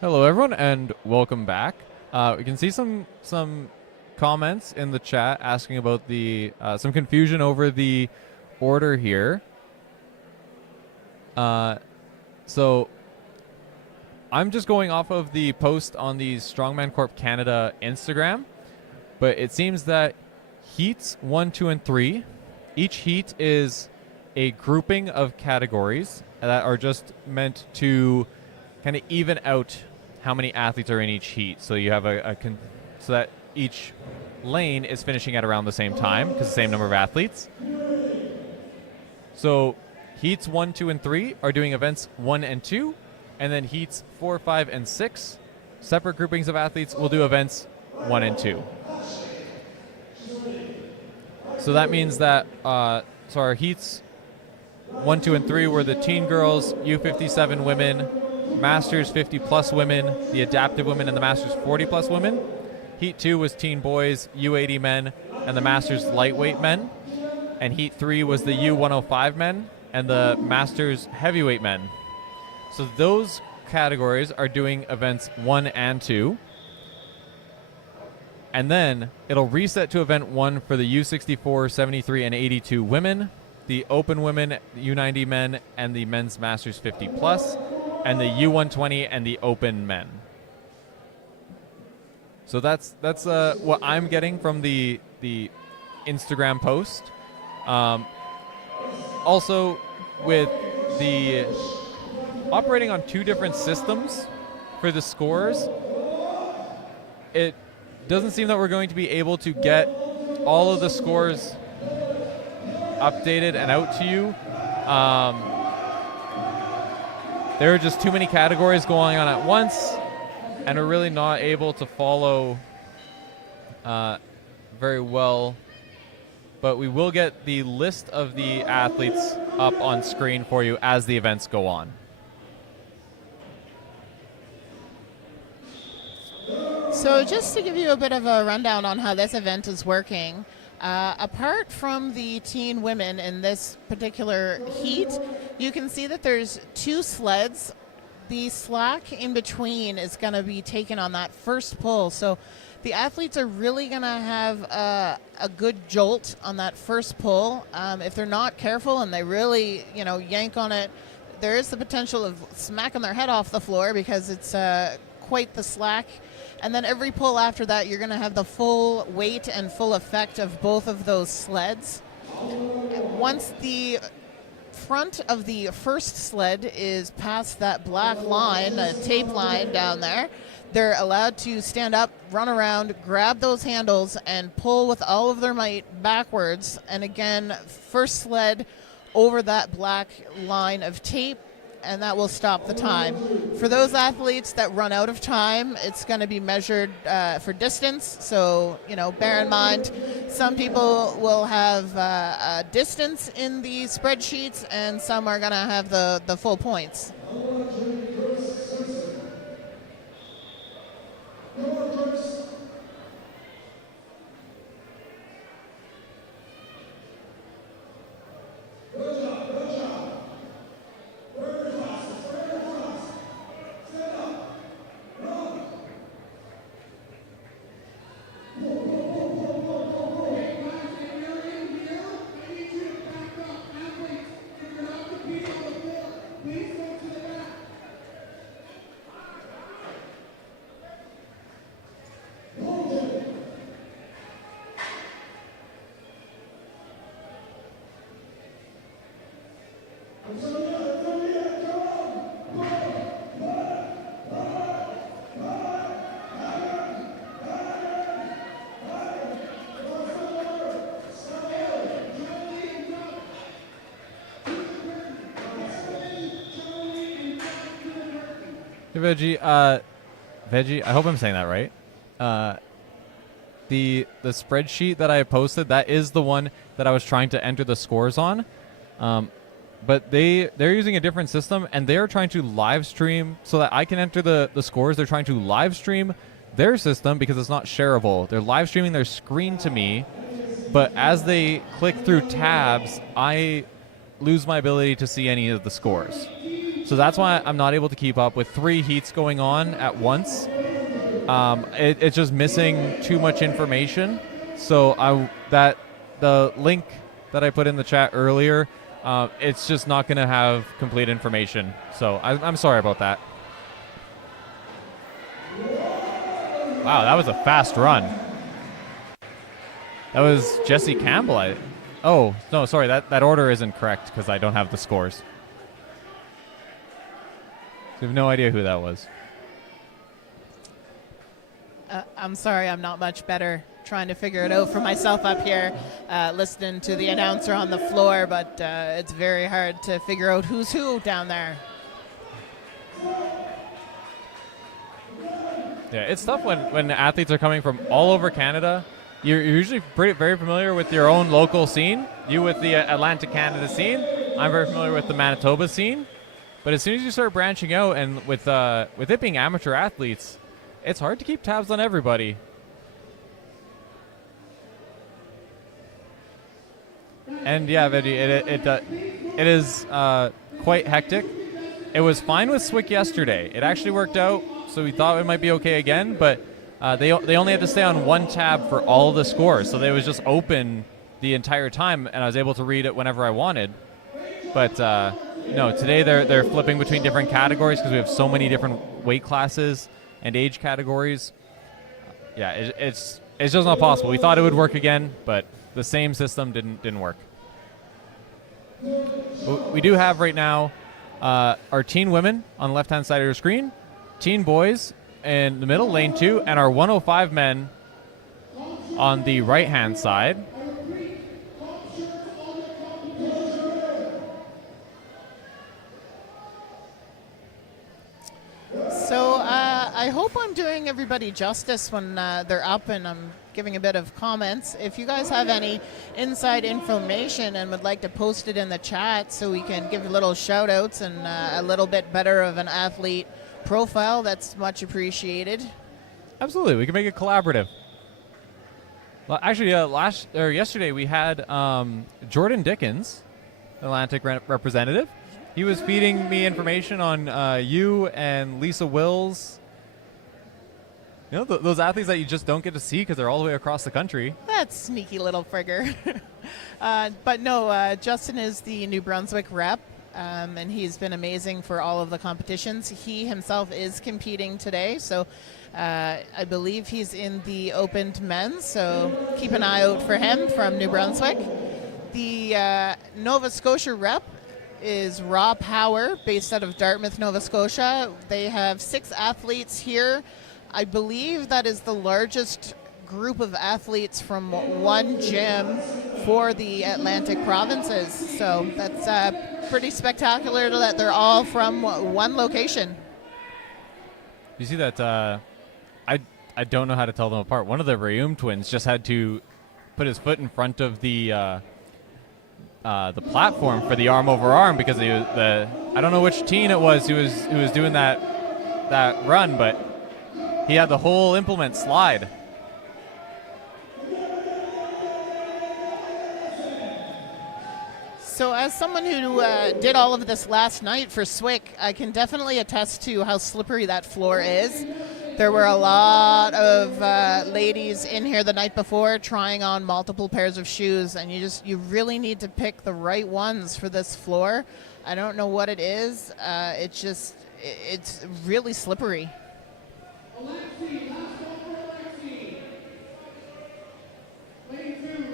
Hello, everyone, and welcome back. We can see some comments in the chat asking about the some confusion over the order here. So I'm just going off of the post on the Strongman Corp Canada Instagram, but it seems that heats 1, 2, and 3, each heat is a grouping of categories that are just meant to kind of even out how many athletes are in each heat. So you have so that each lane is finishing at around the same time because the same number of athletes. So heats 1, 2, and 3 are doing events 1 and 2, and then heats 4, 5, and 6, separate groupings of athletes, will do events 1 and 2. So that means that so our heats 1, 2, and 3 were the teen girls, U57 women, Masters 50 plus women, the adaptive women, and the Masters 40 plus women. Heat 2 was teen boys, U80 men, and the Masters lightweight men. And Heat 3 was the U105 men and the Masters heavyweight men. So those categories are doing events 1 and 2. And then it'll reset to event 1 for the U64, 73, and 82 women, the open women, U90 men, and the men's Masters 50 plus, and the U120 and the open men. So that's what I'm getting from the Instagram post. Also, with the operating on 2 different systems for the scores, it doesn't seem that we're going to be able to get all of the scores updated and out to you. There are just too many categories going on at once, and we're really not able to follow very well. But we will get the list of the athletes up on screen for you as the events go on. So just to give you a bit of a rundown on how this event is working, apart from the teen women in this particular heat, you can see that there's 2 sleds. The slack in between is going to be taken on that first pull. So the athletes are really going to have a good jolt on that first pull. If they're not careful and they really, yank on it, there is the potential of smacking their head off the floor because it's quite the slack. And then every pull after that, you're going to have the full weight and full effect of both of those sleds. Once the front of the first sled is past that black line, the tape line down there, they're allowed to stand up, run around, grab those handles, and pull with all of their might backwards. And again, first sled over that black line of tape, and that will stop the time. For those athletes that run out of time, it's going to be measured for distance. So, bear in mind, some people will have a distance in the spreadsheets, and some are going to have the full points. Veggie, I hope I'm saying that right. The spreadsheet that I posted, that is the one that I was trying to enter the scores on. But they're using a different system, and they're trying to live stream so that I can enter the scores. They're trying to live stream their system because it's not shareable. They're live streaming their screen to me, but as they click through tabs, I lose my ability to see any of the scores. So that's why I'm not able to keep up with 3 heats going on at once. It's just missing too much information. So the link that I put in the chat earlier, it's just not going to have complete information. So I'm sorry about that. Wow, that was a fast run. That was Jesse Campbell. Oh, no, sorry, that order isn't correct because I don't have the scores. So we have no idea who that was. I'm sorry, I'm not much better trying to figure it out for myself up here, listening to the announcer on the floor, but it's very hard to figure out who's who down there. Yeah, it's tough when athletes are coming from all over Canada. You're usually very familiar with your own local scene. You with the Atlantic Canada scene. I'm very familiar with the Manitoba scene. But as soon as you start branching out, and with it being amateur athletes, it's hard to keep tabs on everybody. And yeah, Veggie, it is quite hectic. It was fine with Swick yesterday. It actually worked out, so we thought it might be okay again, but they only had to stay on one tab for all of the scores, so they was just open the entire time, and I was able to read it whenever I wanted. But no, today they're flipping between different categories because we have so many different weight classes and age categories. Yeah, it's just not possible. We thought it would work again, but the same system didn't work. We do have right now our teen women on the left-hand side of your screen, teen boys in the middle, lane 2, and our 105 men on the right-hand side. So I hope I'm doing everybody justice when they're up and I'm giving a bit of comments. If you guys have any inside information and would like to post it in the chat so we can give little shout outs and a little bit better of an athlete profile, that's much appreciated. Absolutely, we can make it collaborative. Well, actually, yesterday we had Jordan Dickens, Atlantic representative. He was feeding me information on you and Lisa Wills. You know, those athletes that you just don't get to see because they're all the way across the country. That sneaky little frigger. But no, Justin is the New Brunswick rep, and he's been amazing for all of the competitions. He himself is competing today, so I believe he's in the opened men's, so keep an eye out for him from New Brunswick. The Nova Scotia rep is Raw Power, based out of Dartmouth, Nova Scotia. They have 6 athletes here. I believe that is the largest group of athletes from one gym for the Atlantic provinces. So that's pretty spectacular that they're all from one location. You see that? I don't know how to tell them apart. One of the Rayum twins just had to put his foot in front of the platform for the arm over arm because I don't know which teen it was who was doing that run, but he had the whole implement slide. So as someone who did all of this last night for Swick, I can definitely attest to how slippery that floor is. There were a lot of ladies in here the night before trying on multiple pairs of shoes, and you really need to pick the right ones for this floor. I don't know what it is. It's really slippery. Alexi, last one for Alexi. Lane 2.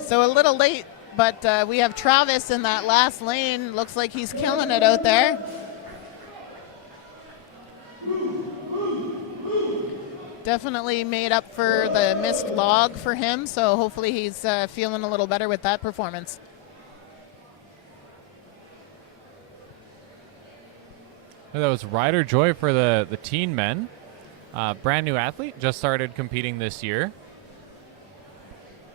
So a little late, but we have Travis in that last lane. Looks like he's killing it out there. Definitely made up for the missed log for him, so hopefully he's feeling a little better with that performance. That was Ryder Joy for the teen men. Brand new athlete, just started competing this year.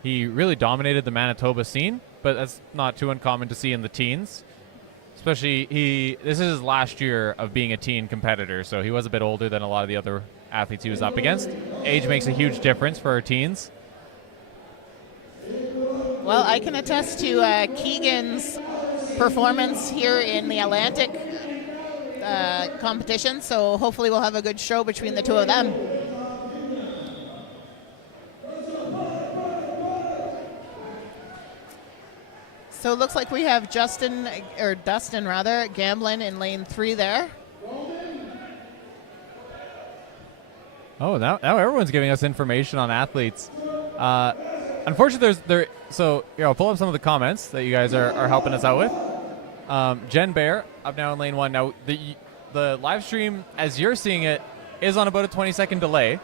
he really dominated the Manitoba scene, but that's not too uncommon to see in the teens. Especially, this is his last year of being a teen competitor, so he was a bit older than a lot of the other athletes he was up against. Age makes a huge difference for our teens. Well, I can attest to Keegan's performance here in the Atlantic competition, so hopefully we'll have a good show between the two of them. So it looks like we have Dustin Gamblin in lane 3 there. Oh, now everyone's giving us information on athletes. Unfortunately, so I'll pull up some of the comments that you guys are helping us out with. Jen Bear up now in lane 1. Now the live stream, as you're seeing it, is on about a 20-second delay.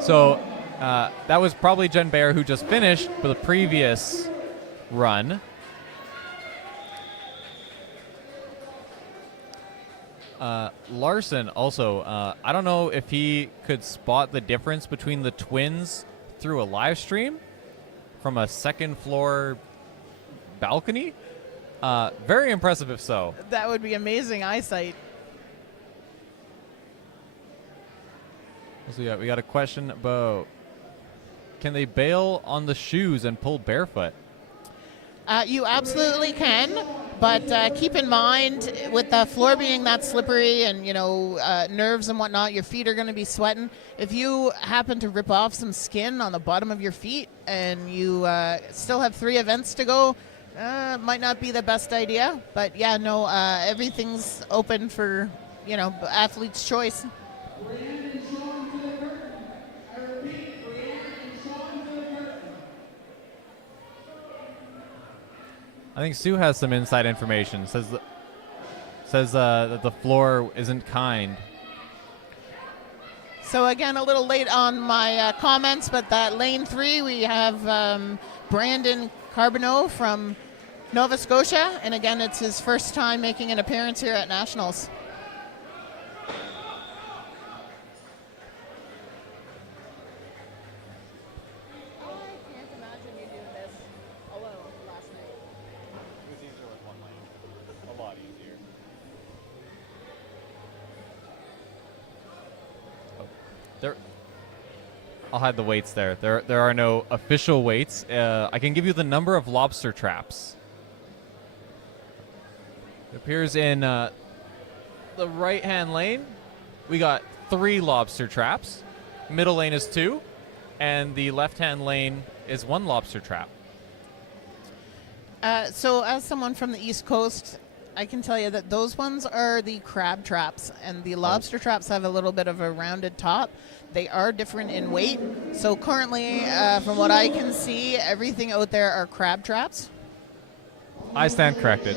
So that was probably Jen Bear who just finished for the previous run. Larson also, I don't know if he could spot the difference between the twins through a live stream from a second floor balcony. Very impressive if so. That would be amazing eyesight. So we got a question about, can they bail on the shoes and pull barefoot? You absolutely can, but keep in mind, with the floor being that slippery and, nerves and whatnot, your feet are going to be sweating. If you happen to rip off some skin on the bottom of your feet and you still have 3 events to go, might not be the best idea. But, yeah, no, everything's open for, athlete's choice. I think Sue has some inside information. Says that the floor isn't kind. So again, a little late on my comments, but that lane 3 we have Brandon Carbonneau from Nova Scotia, and again, it's his first time making an appearance here at Nationals. I'll hide the weights there. There are no official weights. I can give you the number of lobster traps. It appears in the right-hand lane. We got 3 lobster traps. Middle lane is 2. And the left-hand lane is 1 lobster trap. So as someone from the East Coast, I can tell you that those ones are the crab traps, and the lobster traps have a little bit of a rounded top. They are different in weight. So currently, from what I can see, everything out there are crab traps. I stand corrected.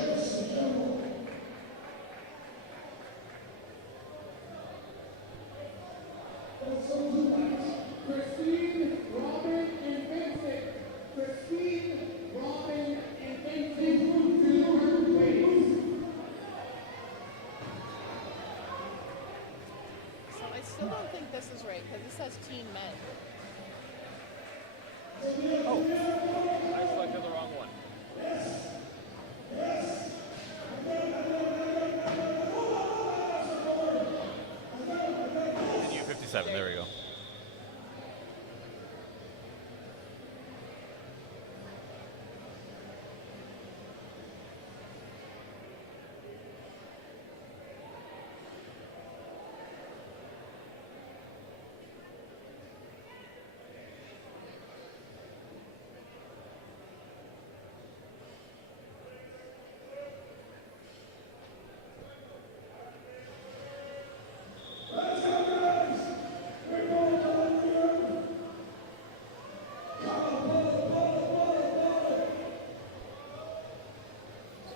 There we go.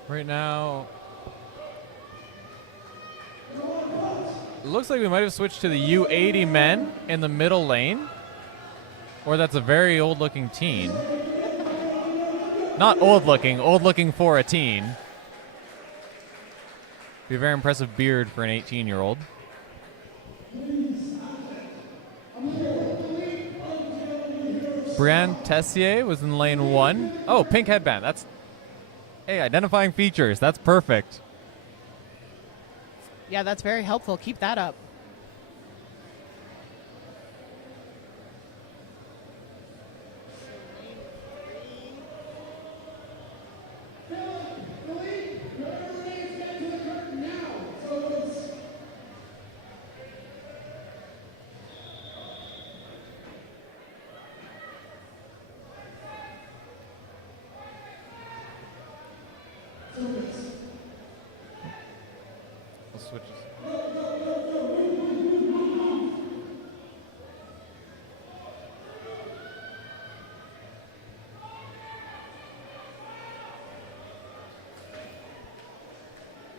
Right now, it looks like we might have switched to the U80 men in the middle lane. Or that's a very old-looking teen. Not old-looking for a teen. Be a very impressive beard for an 18-year-old. Brian Tessier was in lane 1. Oh, pink headband. That's, hey, identifying features. That's perfect. Yeah, that's very helpful. Keep that up. We'll switch.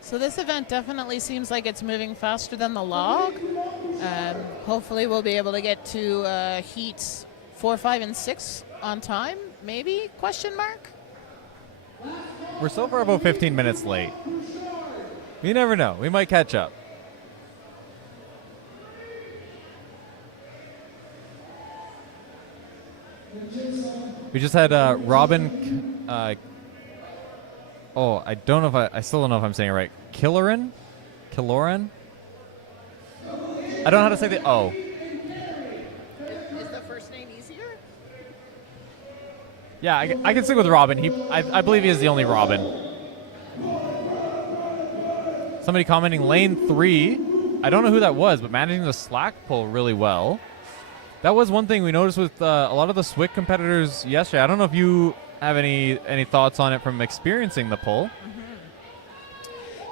So this event definitely seems like it's moving faster than the log. Hopefully we'll be able to get to heats 4, 5, and 6 on time. Maybe? Question mark? We're so far about 15 minutes late. You never know. We might catch up. We just had Robin. Oh, I don't know if I still don't know if I'm saying it right. Killoran? I don't know how to say the O. Is the first name easier? Yeah, I can stick with Robin. I believe he is the only Robin. Somebody commenting lane 3. I don't know who that was, but managing the slack pull really well. That was one thing we noticed with a lot of the Swick competitors yesterday. I don't know if you have any thoughts on it from experiencing the pull. Mm-hmm.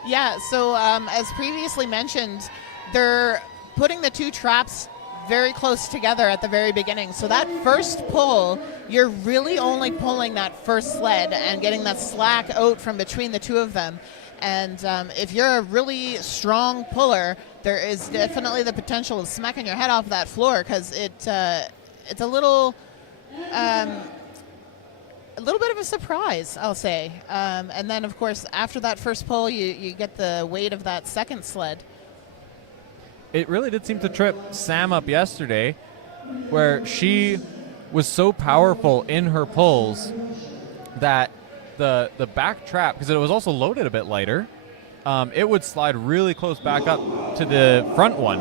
Yeah, so as previously mentioned, they're putting the two traps very close together at the very beginning. So that first pull, you're really only pulling that first sled and getting that slack out from between the two of them. And if you're a really strong puller, there is definitely the potential of smacking your head off that floor, because it's a little bit of a surprise, I'll say. And then, of course, after that first pull, you get the weight of that second sled. It really did seem to trip Sam up yesterday, where she was so powerful in her pulls that the back trap, because it was also loaded a bit lighter, it would slide really close back up to the front one.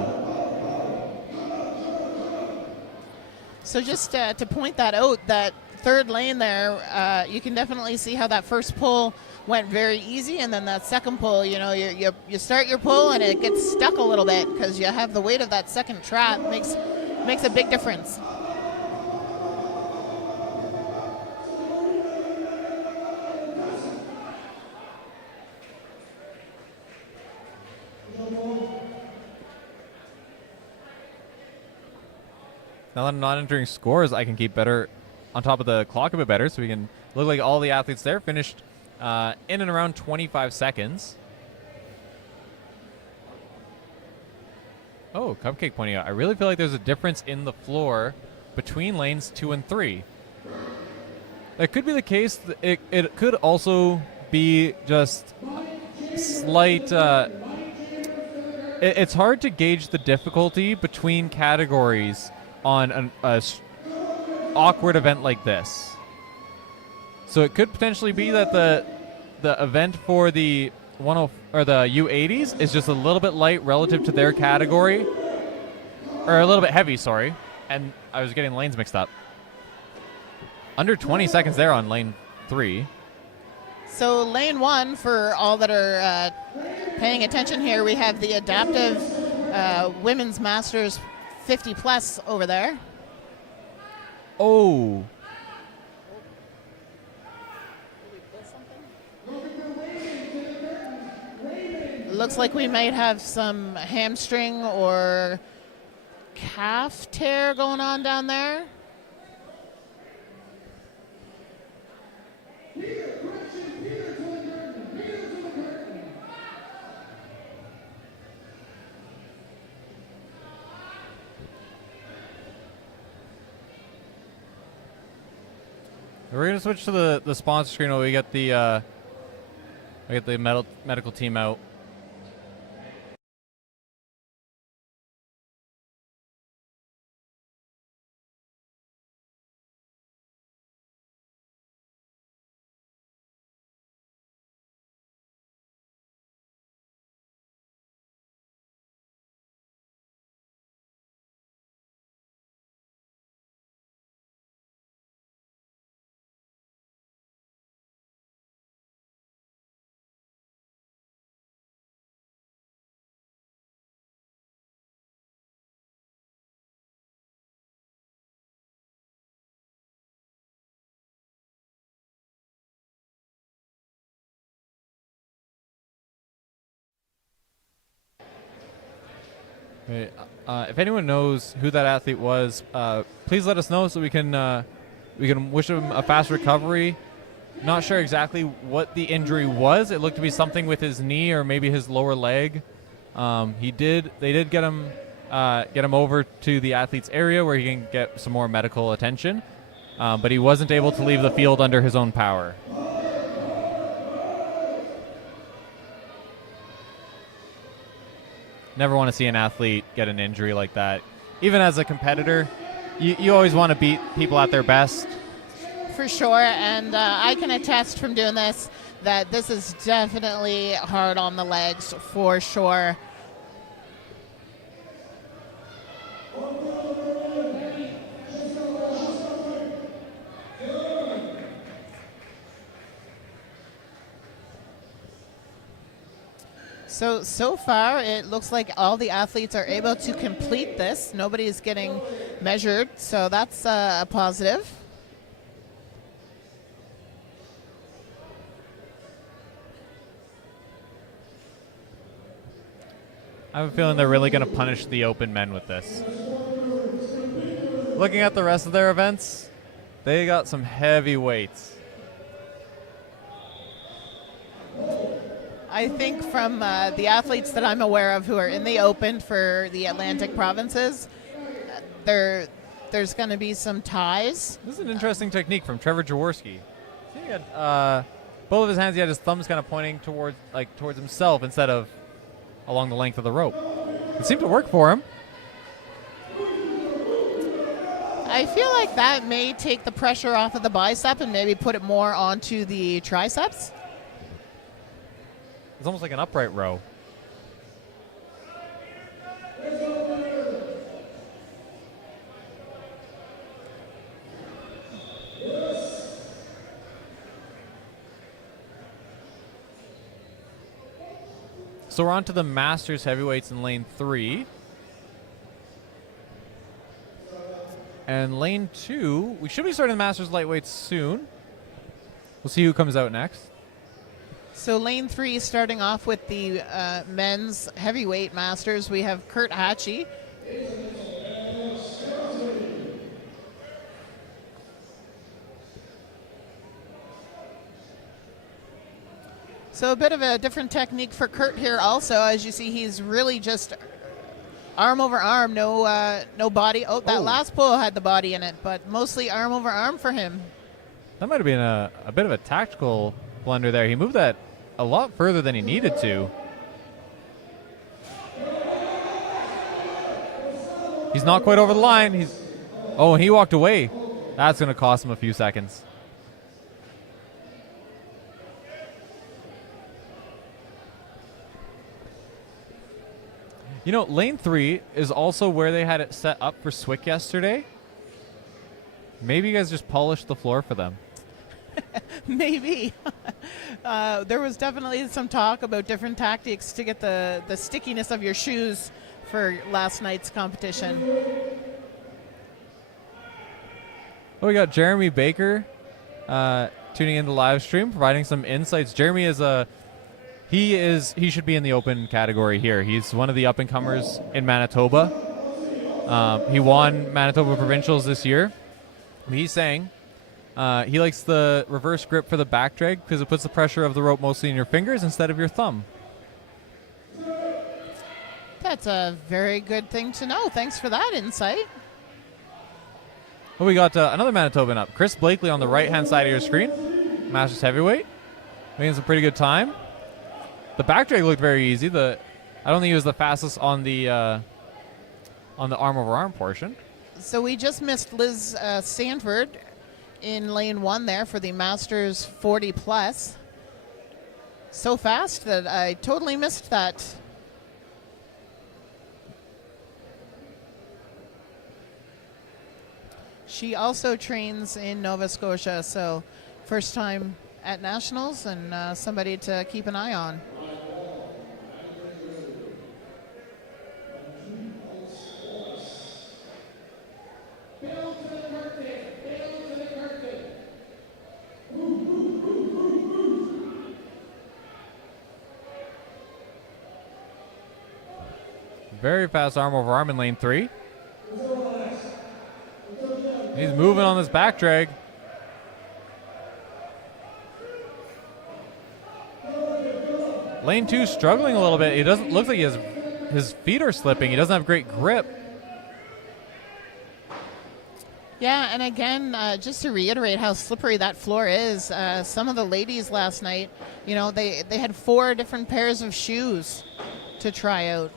So just to point that out, that third lane there, you can definitely see how that first pull went very easy, and then that second pull, you start your pull and it gets stuck a little bit because you have the weight of that second trap. Makes a big difference. Now that I'm not entering scores, I can keep better on top of the clock a bit better, so we can look like all the athletes there finished in and around 25 seconds. Oh, Cupcake pointing out, I really feel like there's a difference in the floor between lanes 2 and 3. That could be the case. It could also be just slight... it's hard to gauge the difficulty between categories on an awkward event like this. So it could potentially be that the event for the the U80s is just a little bit light relative to their category, or a little bit heavy, sorry. And I was getting lanes mixed up. Under 20 seconds there on lane 3. So lane 1, for all that are paying attention here, we have the adaptive women's masters 50 plus over there. Oh. Looks like we might have some hamstring or calf tear going on down there. We're gonna switch to the sponsor screen where we get the medical team out. Okay, if anyone knows who that athlete was, please let us know so we can wish him a fast recovery. Not sure exactly what the injury was. It looked to be something with his knee or maybe his lower leg. They did get him over to the athlete's area where he can get some more medical attention, but he wasn't able to leave the field under his own power. Never want to see an athlete get an injury like that. Even as a competitor, you always want to beat people at their best. For sure, and I can attest from doing this that this is definitely hard on the legs for sure. So far, it looks like all the athletes are able to complete this. Nobody is getting measured, so that's a positive. I have a feeling they're really going to punish the open men with this. Looking at the rest of their events, they got some heavy weights. I think from the athletes that I'm aware of who are in the open for the Atlantic provinces, there's going to be some ties. This is an interesting technique from Trevor Jaworski. He had both of his hands. He had his thumbs kind of pointing towards himself instead of along the length of the rope. It seemed to work for him. I feel like that may take the pressure off of the bicep and maybe put it more onto the triceps. It's almost like an upright row. So we're on to the Masters heavyweights in lane 3. And lane 2, we should be starting the Masters lightweights soon. We'll see who comes out next. So lane 3, starting off with the men's heavyweight masters, we have Kurt Hatchie. So a bit of a different technique for Kurt here also. As you see, he's really just arm over arm, no body. Oh, that last pull had the body in it, but mostly arm over arm for him. That might have been a bit of a tactical blunder there. He moved that a lot further than he needed to. He's not quite over the line. And he walked away. That's going to cost him a few seconds. You know, lane 3 is also where they had it set up for Swick yesterday. Maybe you guys just polished the floor for them. Maybe. There was definitely some talk about different tactics to get the stickiness of your shoes for last night's competition. Oh, we got Jeremy Baker tuning in the live stream, providing some insights. Jeremy is he should be in the open category here. He's one of the up-and-comers in Manitoba. He won Manitoba Provincials this year. He's saying he likes the reverse grip for the back drag because it puts the pressure of the rope mostly in your fingers instead of your thumb. That's a very good thing to know. Thanks for that insight. Well, we got another Manitoban up. Chris Blakely on the right-hand side of your screen. Masters heavyweight. Making some pretty good time. The back drag looked very easy. I don't think he was the fastest on the arm-over-arm portion. So we just missed Liz Sanford in lane 1 there for the Masters 40 plus. So fast that I totally missed that. She also trains in Nova Scotia, so first time at Nationals and somebody to keep an eye on. Very fast arm over arm in lane 3. He's moving on this back drag. Lane 2 struggling a little bit. He doesn't look like his feet are slipping. He doesn't have great grip. Yeah, and again, just to reiterate how slippery that floor is, some of the ladies last night, you know, they had 4 different pairs of shoes to try out.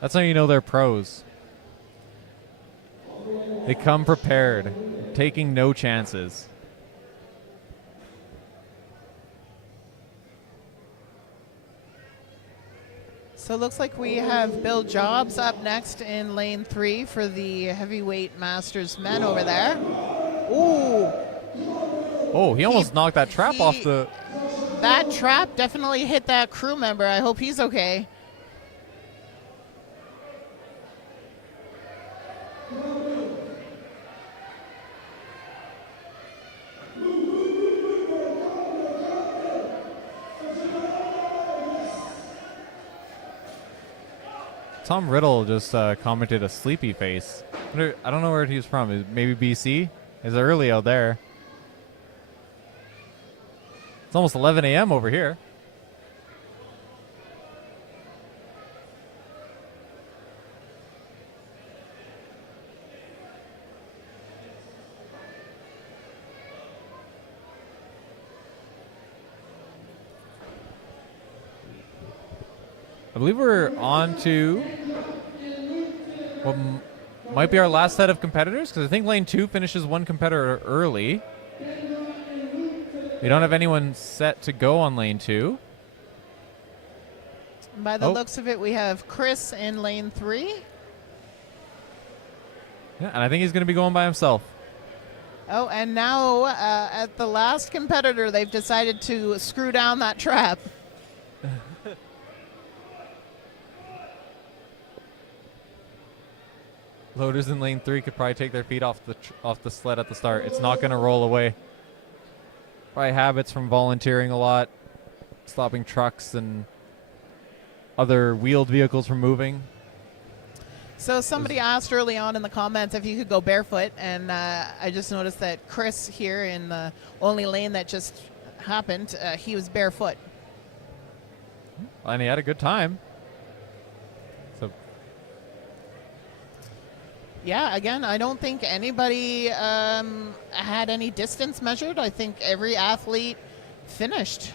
That's how you know they're pros. They come prepared, taking no chances. So it looks like we have Bill Jobs up next in lane 3 for the heavyweight masters men over there. Ooh. Oh, he almost knocked that trap off the... That trap definitely hit that crew member. I hope he's okay. Tom Riddle just commented a sleepy face. I don't know where he's from. Maybe BC? It's early out there. It's almost 11 a.m. over here. I believe we're on to what might be our last set of competitors, because I think lane 2 finishes one competitor early. We don't have anyone set to go on lane 2. By the looks of it, we have Chris in lane 3. Yeah, and I think he's going to be going by himself. Oh, and now at the last competitor, they've decided to screw down that trap. Loaders in lane 3 could probably take their feet off the sled at the start. It's not going to roll away. Probably habits from volunteering a lot, stopping trucks and other wheeled vehicles from moving. So somebody asked early on in the comments if you could go barefoot, and I just noticed that Chris here in the only lane that just happened, he was barefoot. And he had a good time. So yeah, again, I don't think anybody had any distance measured. I think every athlete finished.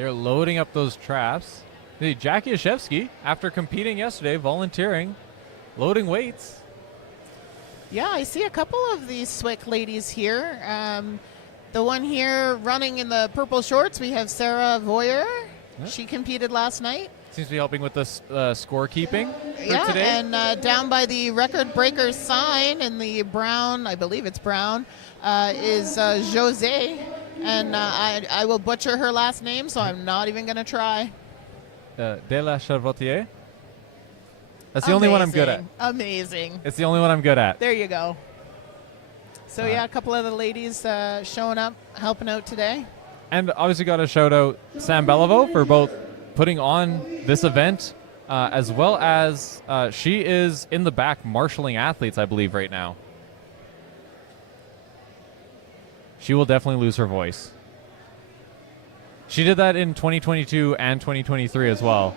they're loading up those traps. Jackie Ashevsky, after competing yesterday, volunteering, loading weights. Yeah, I see a couple of these Swick ladies here. The one here running in the purple shorts, we have Sarah Voyer. Yeah. She competed last night. Seems to be helping with the scorekeeping Yeah, today. and down by the record breaker sign in the brown, I believe it's brown, is Jose. And I will butcher her last name, so I'm not even going to try. De la Charvotier. That's the only one I'm good at. Amazing. It's the only one I'm good at. There you go. So, yeah, a couple of the ladies showing up, helping out today. And obviously got to shout out Sam Beliveau for both putting on this event, as well as she is in the back marshaling athletes, I believe, right now. She will definitely lose her voice. She did that in 2022 and 2023 as well.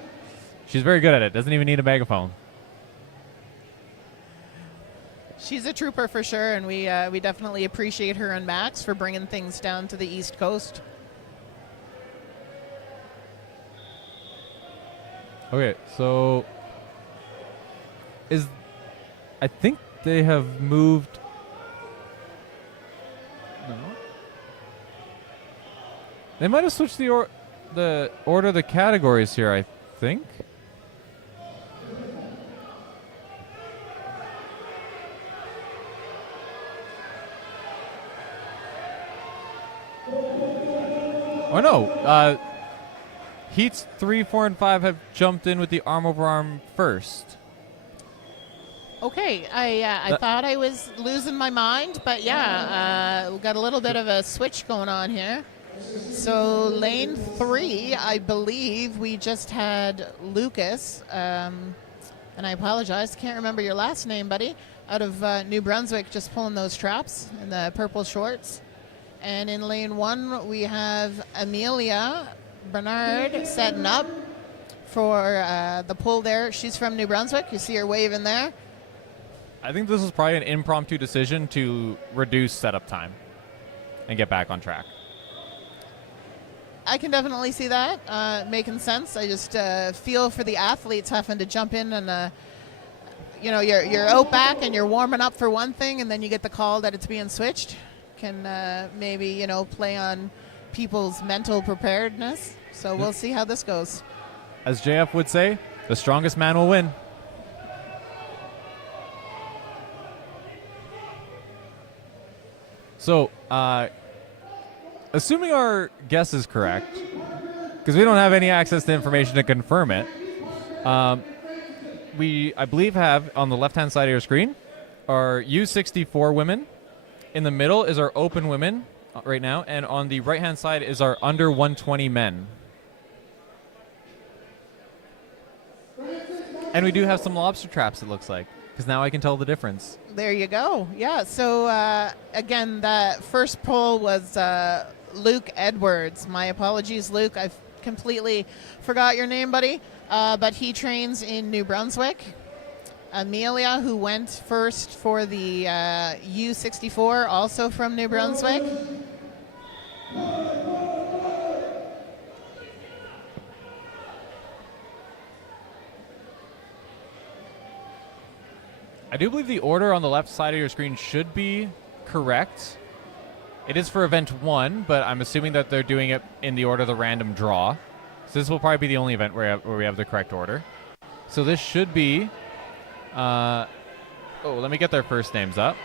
She's very good at it. Doesn't even need a megaphone. She's a trooper for sure, and we definitely appreciate her and Max for bringing things down to the East Coast. Okay, so I think they have moved. No. They might have switched the order of the categories here, I think. Oh no, heats 3, 4, and 5 have jumped in with the arm over arm first. Okay, I thought I was losing my mind, but yeah, we got a little bit of a switch going on here. So lane 3, I believe we just had Lucas, and I apologize, can't remember your last name, buddy, out of New Brunswick, just pulling those traps in the purple shorts. And in lane 1, we have Amelia Bernard setting up for the pull there. She's from New Brunswick. You see her waving there. I think this is probably an impromptu decision to reduce setup time and get back on track. I can definitely see that making sense. I just feel for the athletes having to jump in and, you're out back and you're warming up for one thing, and then you get the call that it's being switched. Can maybe, play on people's mental preparedness. So we'll see how this goes. As JF would say, the strongest man will win. So, assuming our guess is correct, because we don't have any access to information to confirm it, we, I believe, have on the left-hand side of your screen our U64 women. In the middle is our open women right now, and on the right-hand side is our under 120 men. And we do have some lobster traps, it looks like, because now I can tell the difference. There you go. Yeah, so again, the first poll was Luke Edwards. My apologies, Luke. I completely forgot your name, buddy. But he trains in New Brunswick. Amelia, who went first for the U64, also from New Brunswick. I do believe the order on the left side of your screen should be correct. It is for event 1, but I'm assuming that they're doing it in the order of the random draw. So this will probably be the only event where we have the correct order. So this should be... let me get their first names up.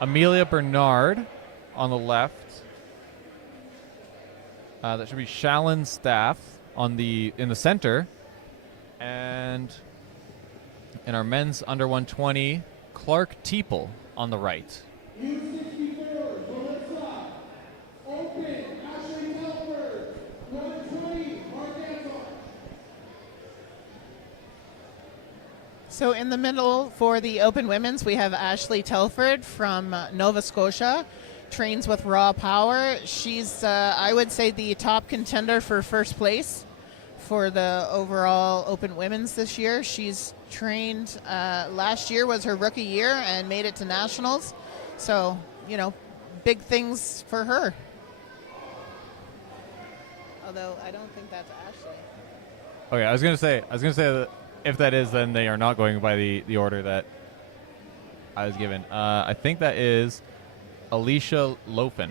Amelia Bernard on the left. That should be Shallon Staff in the center. And in our men's under 120, Clark Teeple on the right. So in the middle for the open women's, we have Ashley Telford from Nova Scotia, trains with Raw Power. She's, I would say, the top contender for first place for the overall open women's this year. She's trained, last year was her rookie year and made it to nationals. So, big things for her. Although I don't think that's Ashley. Okay, I was gonna say that if that is, then they are not going by the order that I was given. I think that is Alicia Lofen.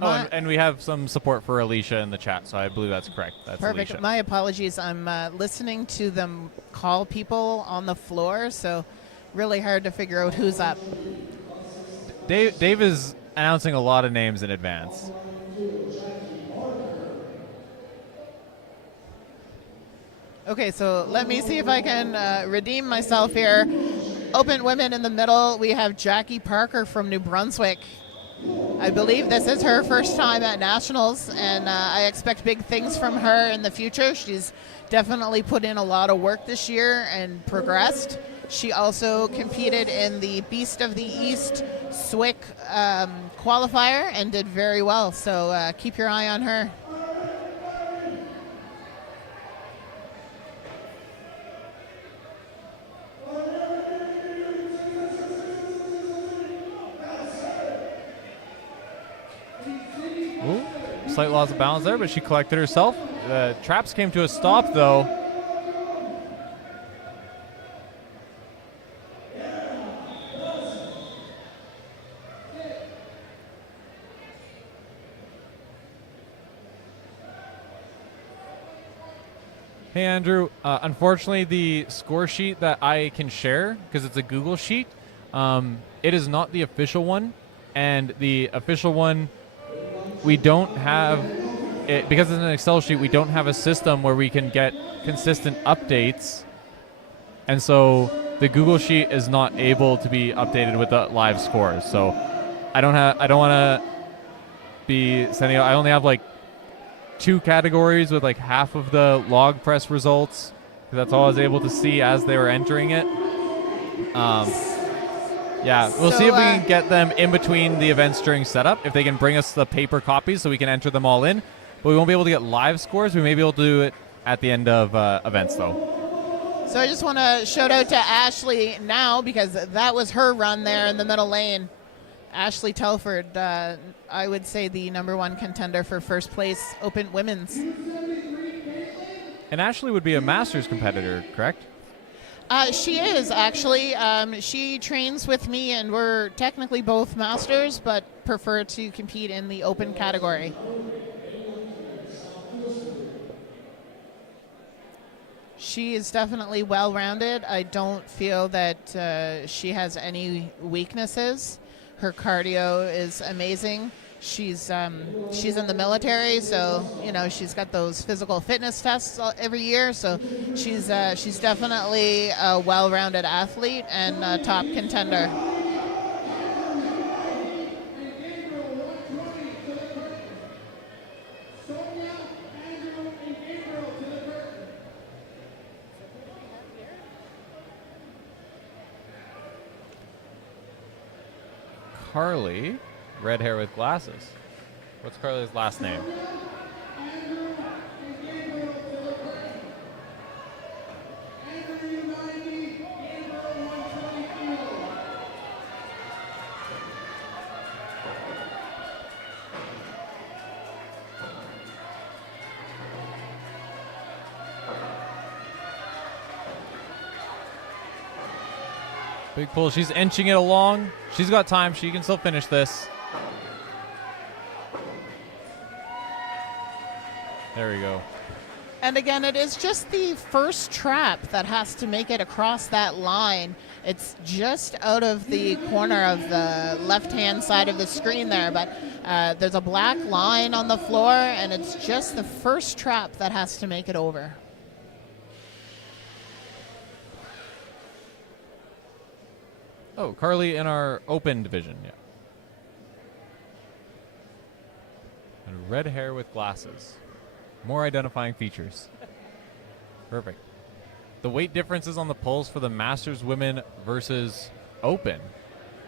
And we have some support for Alicia in the chat, so I believe that's correct. That's perfect. Alicia. My apologies. I'm listening to them call people on the floor, so really hard to figure out who's up. Dave is announcing a lot of names in advance. Okay, so let me see if I can redeem myself here. Open women in the middle, we have Jackie Parker from New Brunswick. I believe this is her first time at nationals, and I expect big things from her in the future. She's definitely put in a lot of work this year and progressed. She also competed in the Beast of the East SWIC qualifier and did very well, so keep your eye on her. Slight loss of balance there, but she collected herself. The traps came to a stop, though. Hey, Andrew. Unfortunately, the score sheet that I can share, because it's a Google sheet, it is not the official one. And the official one, we don't have because it's an Excel sheet, we don't have a system where we can get consistent updates, and so the Google sheet is not able to be updated with the live scores. So I don't want to be sending out. I only have like 2 categories with like half of the log press results, because that's all I was able to see as they were entering it. Yeah, we'll see if we can get them in between the events during setup, if they can bring us the paper copies so we can enter them all in. But we won't be able to get live scores. We may be able to do it at the end of events, though. So I just want to shout out to Ashley now, because that was her run there in the middle lane. Ashley Telford, I would say the #1 contender for first place Open Women's. And Ashley would be a Masters competitor, correct? She is, actually. She trains with me, and we're technically both Masters, but prefer to compete in the Open category. She is definitely well-rounded. I don't feel that she has any weaknesses. Her cardio is amazing. She's in the military, so she's got those physical fitness tests every year. So she's definitely a well-rounded athlete and a top contender. Carly, red hair with glasses. What's Carly's last name? Big pull. She's inching it along. She's got time. She can still finish this. There we go. And again, it is just the first trap that has to make it across that line. It's just out of the corner of the left-hand side of the screen there, but there's a black line on the floor, and it's just the first trap that has to make it over. Oh, Carly in our Open division, yeah. And red hair with glasses. More identifying features. Perfect. The weight differences on the pulls for the Masters Women versus Open.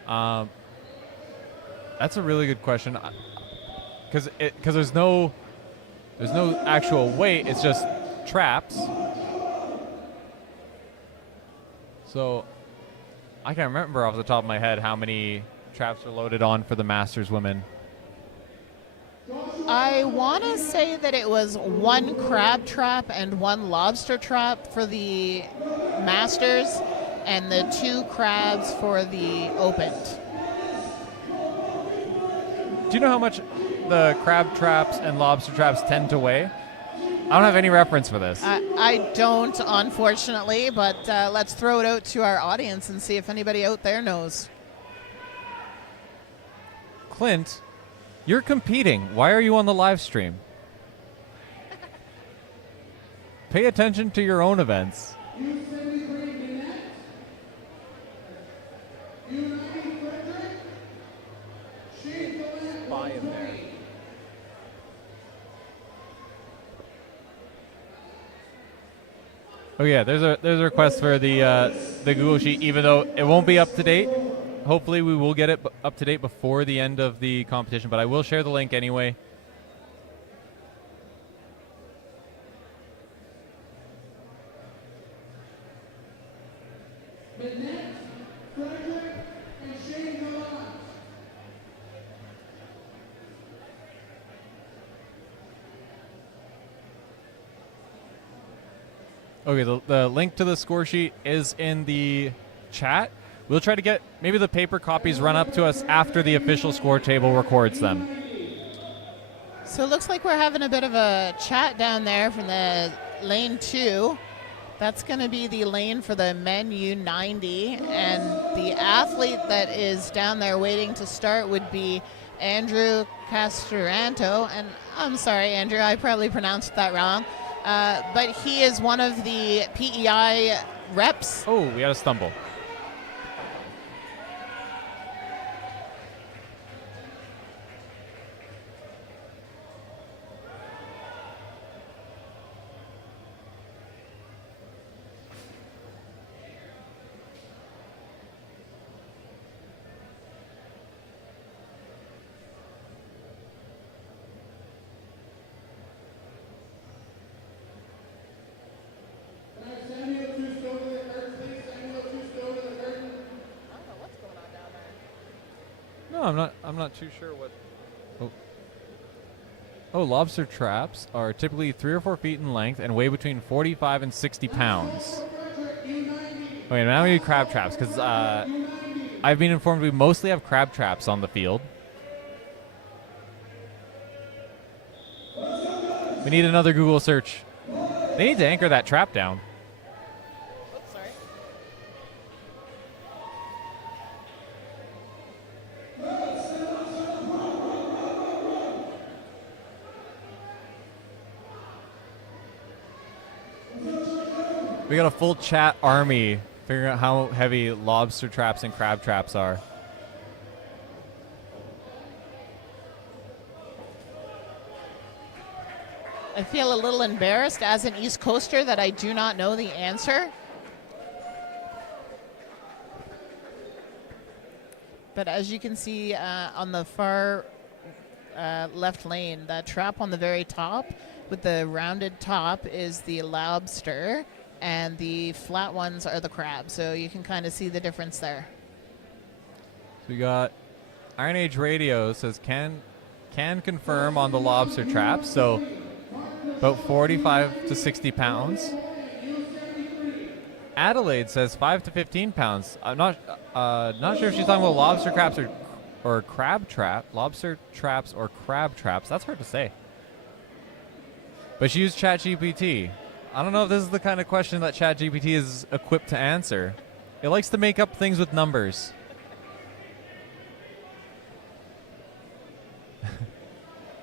That's a really good question. Because there's no actual weight. It's just traps. So I can't remember off the top of my head how many traps are loaded on for the Masters Women. I want to say that it was 1 crab trap and 1 lobster trap for the Masters, and the 2 crabs for the Open. Do you know how much the crab traps and lobster traps tend to weigh? I don't have any reference for this. I don't, unfortunately, but let's throw it out to our audience and see if anybody out there knows. Clint, you're competing. Why are you on the live stream? Pay attention to your own events. Spy in there. Oh yeah, there's a request for the Google Sheet, even though it won't be up to date. Hopefully we will get it up to date before the end of the competition, but I will share the link anyway. Okay, the link to the score sheet is in the chat. We'll try to get maybe the paper copies run up to us after the official score table records them. So it looks like we're having a bit of a chat down there from the lane 2. That's going to be the lane for the men U90, and the athlete that is down there waiting to start would be Andrew Castoranto, and I'm sorry, Andrew, I probably pronounced that wrong, but he is one of the PEI reps. Oh, we had a stumble. No, I'm not too sure what. Oh, lobster traps are typically 3 or 4 feet in length and weigh between 45 and 60 pounds. Okay, now we need crab traps because I've been informed we mostly have crab traps on the field. We need another Google search. They need to anchor that trap down. Oops, sorry. We got a full chat army figuring out how heavy lobster traps and crab traps are. I feel a little embarrassed as an East Coaster that I do not know the answer. But as you can see on the far left lane, the trap on the very top with the rounded top is the lobster, and the flat ones are the crab. So you can kind of see the difference there. So we got Iron Age Radio says can confirm on the lobster traps. So about 45 to 60 pounds. Adelaide says 5 to 15 pounds. I'm not sure if she's talking about lobster traps or crab trap. Lobster traps or crab traps. That's hard to say. But she used ChatGPT. I don't know if this is the kind of question that ChatGPT is equipped to answer. It likes to make up things with numbers.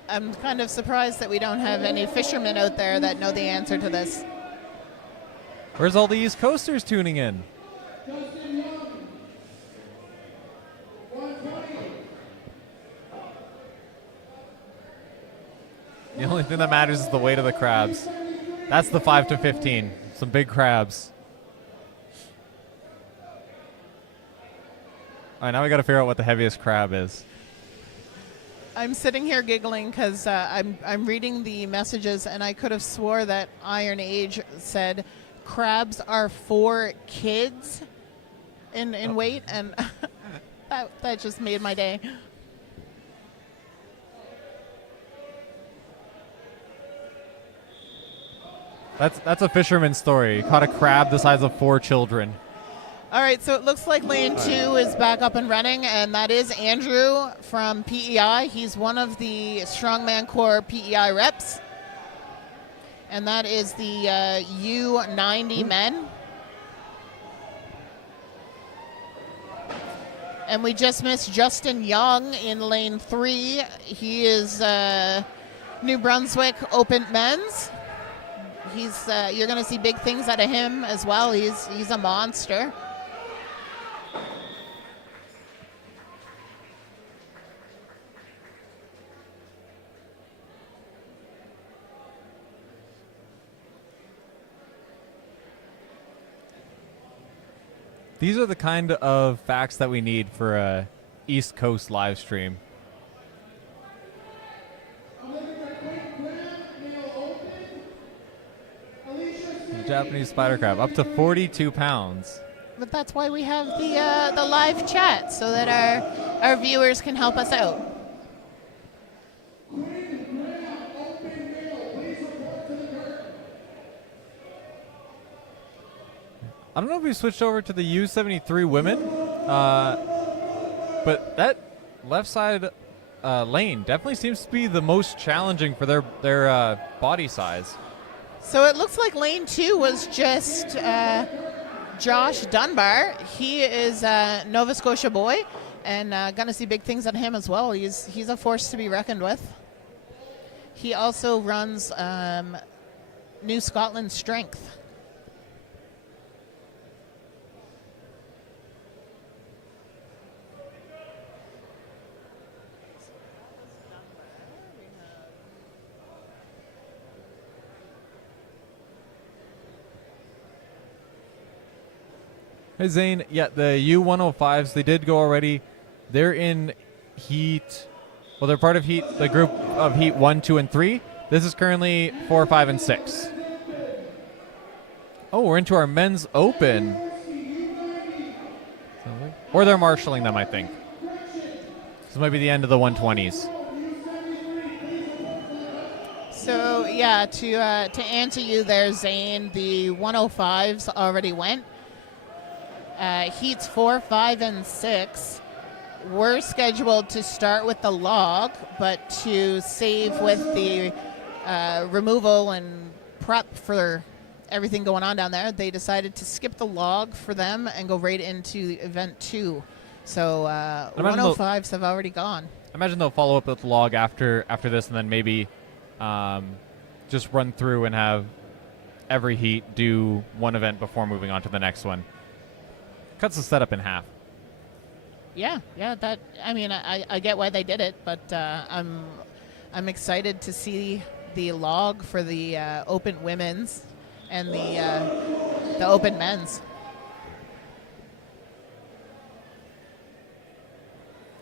I'm kind of surprised that we don't have any fishermen out there that know the answer to this. Where's all the East Coasters tuning in? The only thing that matters is the weight of the crabs. That's the 5 to 15. Some big crabs. All right, now we got to figure out what the heaviest crab is. I'm sitting here giggling because I'm reading the messages, and I could have swore that Iron Age said crabs are for kids in weight, and that just made my day. That's a fisherman's story. Caught a crab the size of 4 children. All right, so it looks like lane 2 is back up and running, and that is Andrew from PEI. He's one of the Strongman Corps PEI reps, and that is the U90 men. And we just missed Justin Young in lane 3. He is New Brunswick Open Men's. He's you're going to see big things out of him as well. He's a monster. These are the kind of facts that we need for a East Coast live stream. The Japanese spider crab, up to 42 pounds. But that's why we have the live chat, so that our viewers can help us out. I don't know if we switched over to the U73 women, but that left side lane definitely seems to be the most challenging for their body size. So it looks like lane 2 was just Josh Dunbar. He is a Nova Scotia boy, and going to see big things on him as well. He's a force to be reckoned with. He also runs New Scotland Strength. Hey Zane, yeah, the U105s, they did go already. They're in heat, well, they're part of heat, the group of heat 1, 2, and 3. This is currently 4, 5, and 6. Oh, we're into our men's open. Or they're marshalling them, I think. This might be the end of the 120s. So, yeah, to answer you there, Zane, the 105s already went. Heats 4, 5, and 6 were scheduled to start with the log, but to save with the removal and prep for everything going on down there, they decided to skip the log for them and go right into event 2. So 105s have already gone. I imagine they'll follow up with the log after this, and then maybe just run through and have every heat do one event before moving on to the next one. Cuts the setup in half. Yeah. That, I mean, I get why they did it, but I'm excited to see the log for the open women's and the open men's.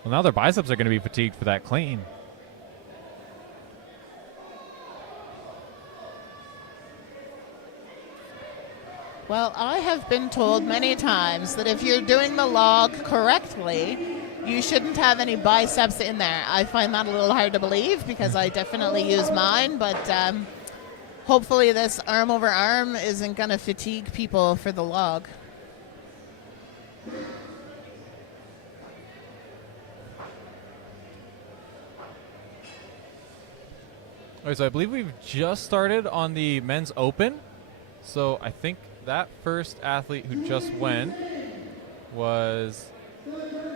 Well, now their biceps are going to be fatigued for that clean. Well, I have been told many times that if you're doing the log correctly, you shouldn't have any biceps in there. I find that a little hard to believe because I definitely use mine, but hopefully this arm over arm isn't going to fatigue people for the log. All right, so I believe we've just started on the men's open. So I think that first athlete who just went was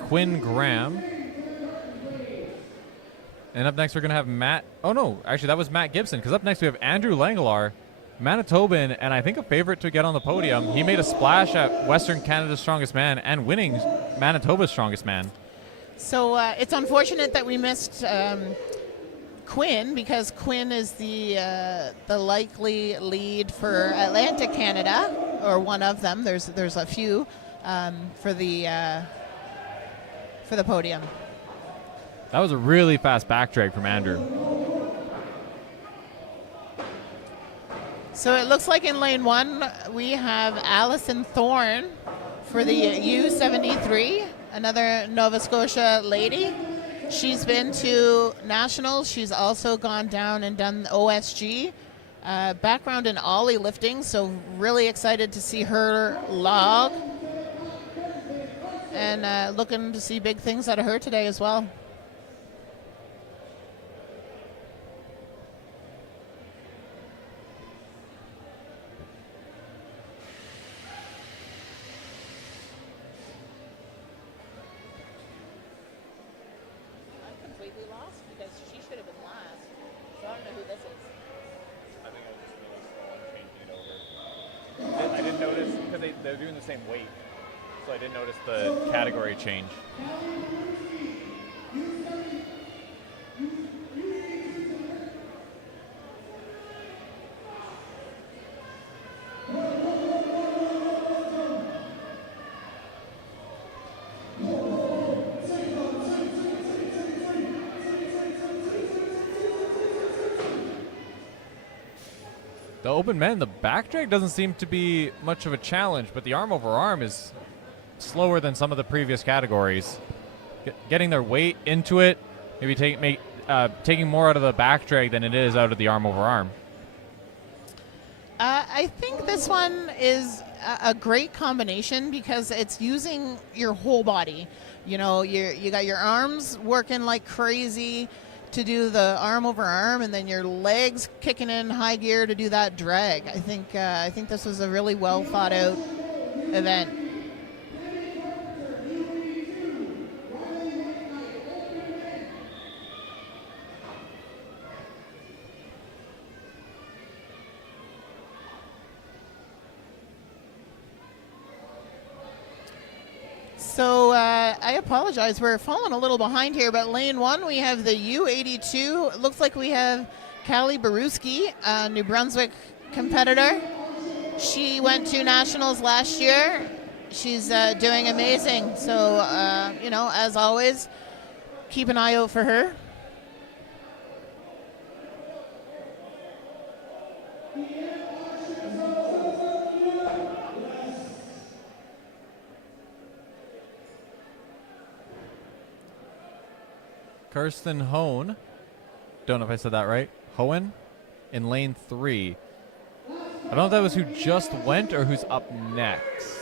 Quinn Graham. And up next we're going to have Matt. Oh, no, actually that was Matt Gibson, because up next we have Andrew Langelar, Manitoban, and I think a favorite to get on the podium. He made a splash at Western Canada's Strongest Man and winning Manitoba's Strongest Man. So it's unfortunate that we missed Quinn, because Quinn is the likely lead for Atlantic Canada, or one of them. There's a few for the podium. That was a really fast back drag from Andrew. So it looks like in lane 1 we have Allison Thorne for the U73, another Nova Scotia lady. She's been to nationals. She's also gone down and done OSG. Background in ollie lifting, so really excited to see her log. And looking to see big things out of her today as well. They're doing the same weight, so I didn't notice the category change. The open men, the back drag doesn't seem to be much of a challenge, but the arm over arm is slower than some of the previous categories. Getting their weight into it, maybe taking more out of the back drag than it is out of the arm over arm. I think this one is a great combination because it's using your whole body. You know, you got your arms working like crazy to do the arm over arm, and then your legs kicking in high gear to do that drag. I think this was a really well thought out event. So I apologize. We're falling a little behind here, but lane 1, we have the U82. It looks like we have Callie Baruski, a New Brunswick competitor. She went to nationals last year. She's doing amazing. So, as always, keep an eye out for her. Kirsten Hone, don't know if I said that right, Hohen, in lane 3. I don't know if that was who just went or who's up next.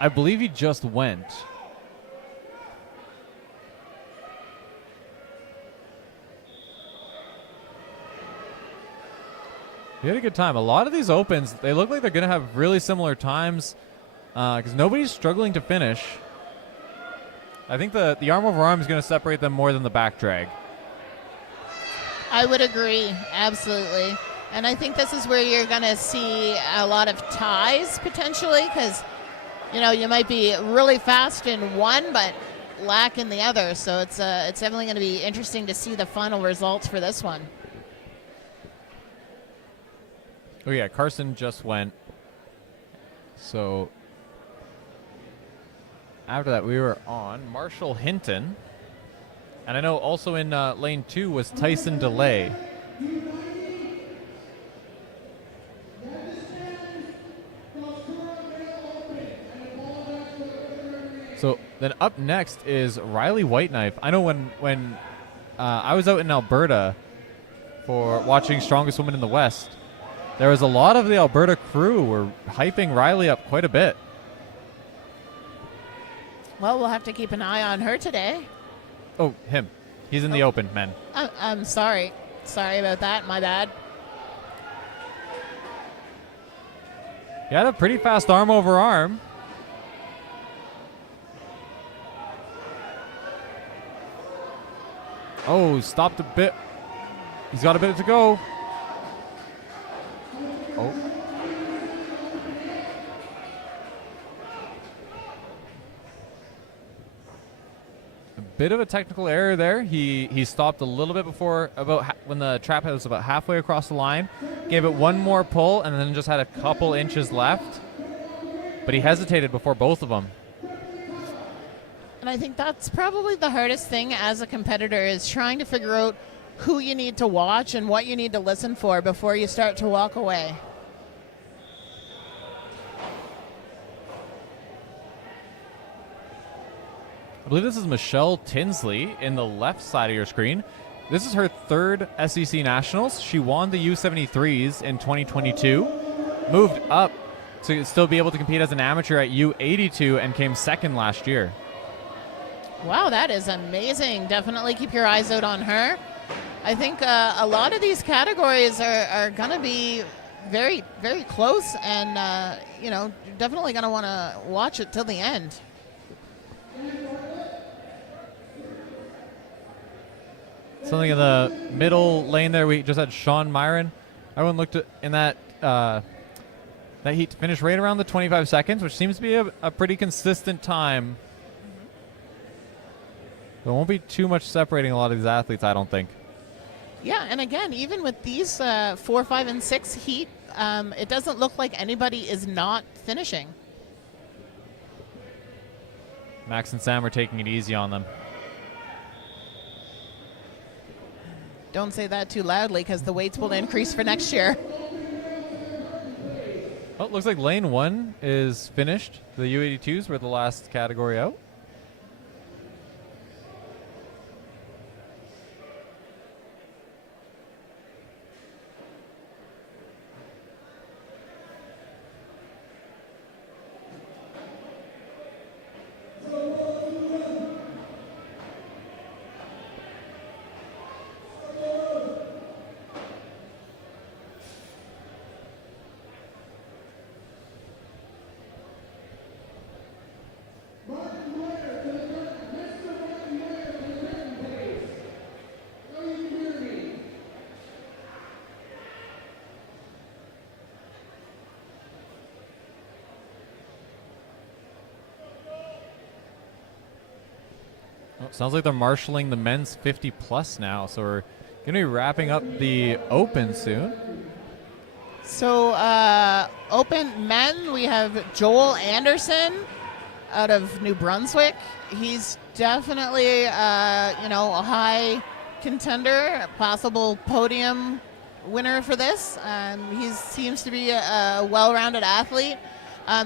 I believe he just went. He had a good time. A lot of these opens, they look like they're going to have really similar times because nobody's struggling to finish. I think the arm over arm is going to separate them more than the back drag. I would agree, absolutely. And I think this is where you're going to see a lot of ties potentially because, you might be really fast in one but lack in the other. So it's definitely going to be interesting to see the final results for this one. Oh, yeah, Carson just went. So after that, we were on Marshall Hinton. And I know also in lane 2 was Tyson DeLay. So then up next is Riley Whiteknife. I know when I was out in Alberta for watching Strongest Woman in the West, there was a lot of the Alberta crew were hyping Riley up quite a bit. Well, we'll have to keep an eye on her today. Oh, him. He's in the open, men. I'm sorry. Sorry about that. My bad. He had a pretty fast arm over arm. Oh, stopped a bit. He's got a bit to go. Oh. A bit of a technical error there. He stopped a little bit before when the trap was about halfway across the line. Gave it one more pull and then just had a couple inches left. But he hesitated before both of them. And I think that's probably the hardest thing as a competitor is trying to figure out who you need to watch and what you need to listen for before you start to walk away. I believe this is Michelle Tinsley in the left side of your screen. This is her third SCC Nationals. She won the U73s in 2022, moved up to still be able to compete as an amateur at U82 and came second last year. Wow, that is amazing. Definitely keep your eyes out on her. I think a lot of these categories are going to be very, very close and, you're definitely going to want to watch it till the end. Something in the middle lane there, we just had Sean Myron. Everyone looked at in that heat to finish right around the 25 seconds, which seems to be a pretty consistent time. There won't be too much separating a lot of these athletes, I don't think. Yeah, and again, even with these 4, 5, and 6 heat, it doesn't look like anybody is not finishing. Max and Sam are taking it easy on them. Don't say that too loudly because the weights will increase for next year. Well, it looks like lane 1 is finished. The U82s were the last category out. Sounds like they're marshalling the men's 50 plus now, so we're going to be wrapping up the open soon. So, open men, we have Joel Anderson out of New Brunswick. He's definitely, a high contender, a possible podium winner for this. He seems to be a well-rounded athlete.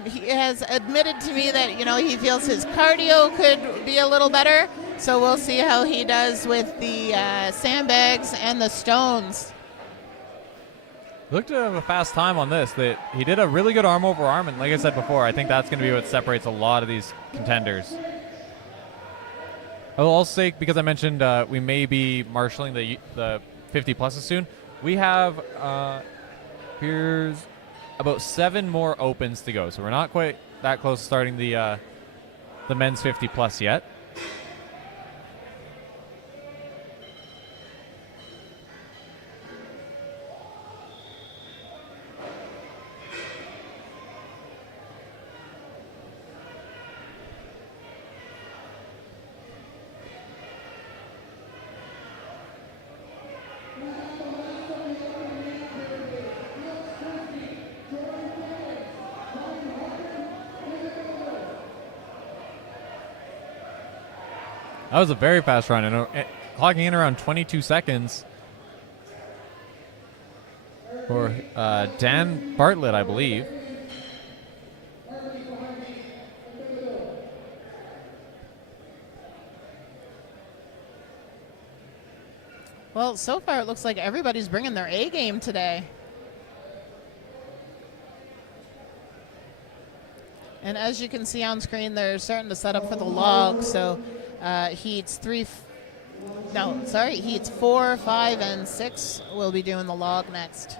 He has admitted to me that, he feels his cardio could be a little better. So we'll see how he does with the sandbags and the stones. Looked to have a fast time on this. He did a really good arm over arm, and like I said before, I think that's going to be what separates a lot of these contenders. I will also say, because I mentioned we may be marshalling the 50 pluses soon, we have here's about 7 more opens to go, so we're not quite that close to starting the men's 50 plus yet. That was a very fast run, and clocking in around 22 seconds for Dan Bartlett, I believe. Well, so far it looks like everybody's bringing their A game today. And as you can see on screen, they're starting to set up for the log. So heats 4, 5, and 6 will be doing the log next.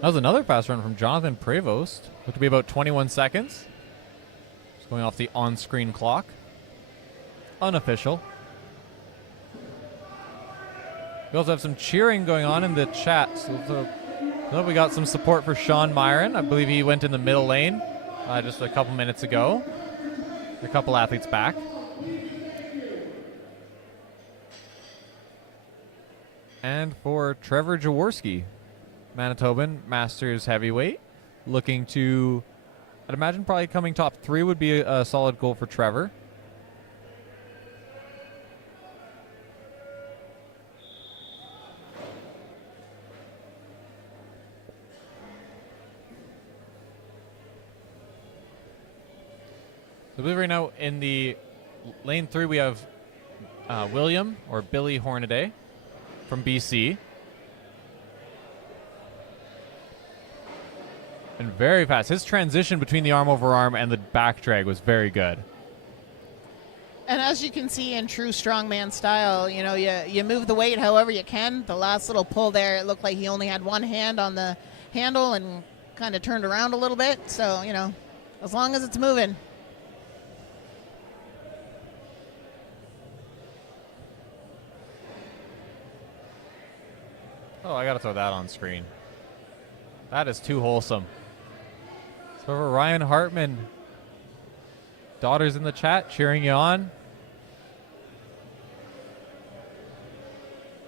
That was another fast run from Jonathan Prevost. Looked to be about 21 seconds. Just going off the on-screen clock. Unofficial. We also have some cheering going on in the chat. So we got some support for Sean Myron. I believe he went in the middle lane just a couple minutes ago. A couple athletes back. And for Trevor Jaworski, Manitoban Masters heavyweight, looking to, I'd imagine probably coming top 3 would be a solid goal for Trevor. So I believe right now in the lane 3 we have William, or Billy Hornaday from BC. And very fast. His transition between the arm over arm and the back drag was very good. And as you can see in true strongman style, you move the weight however you can. The last little pull there, it looked like he only had one hand on the handle and kind of turned around a little bit. So, as long as it's moving. Oh, I got to throw that on screen. That is too wholesome. So for Ryan Hartman, daughters in the chat cheering you on.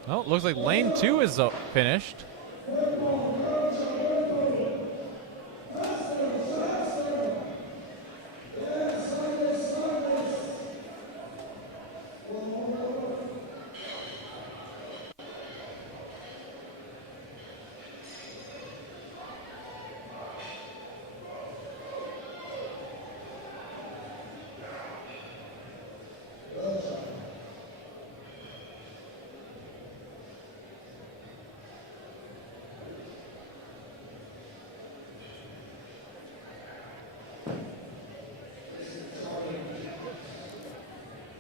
Oh, looks like lane 2 is finished.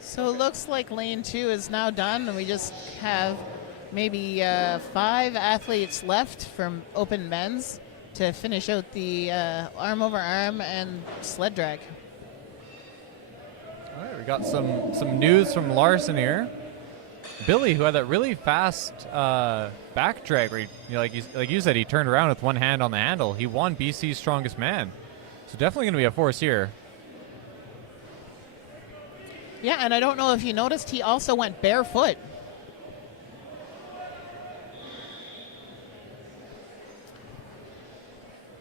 So it looks like lane 2 is now done, and we just have maybe 5 athletes left from open men's. to finish out the arm over arm and sled drag. All right, we got some news from Larson here. Billy, who had that really fast back drag, where like you said, he turned around with one hand on the handle. He won BC's strongest man, so definitely going to be a force here. Yeah, and I don't know if you noticed, he also went barefoot.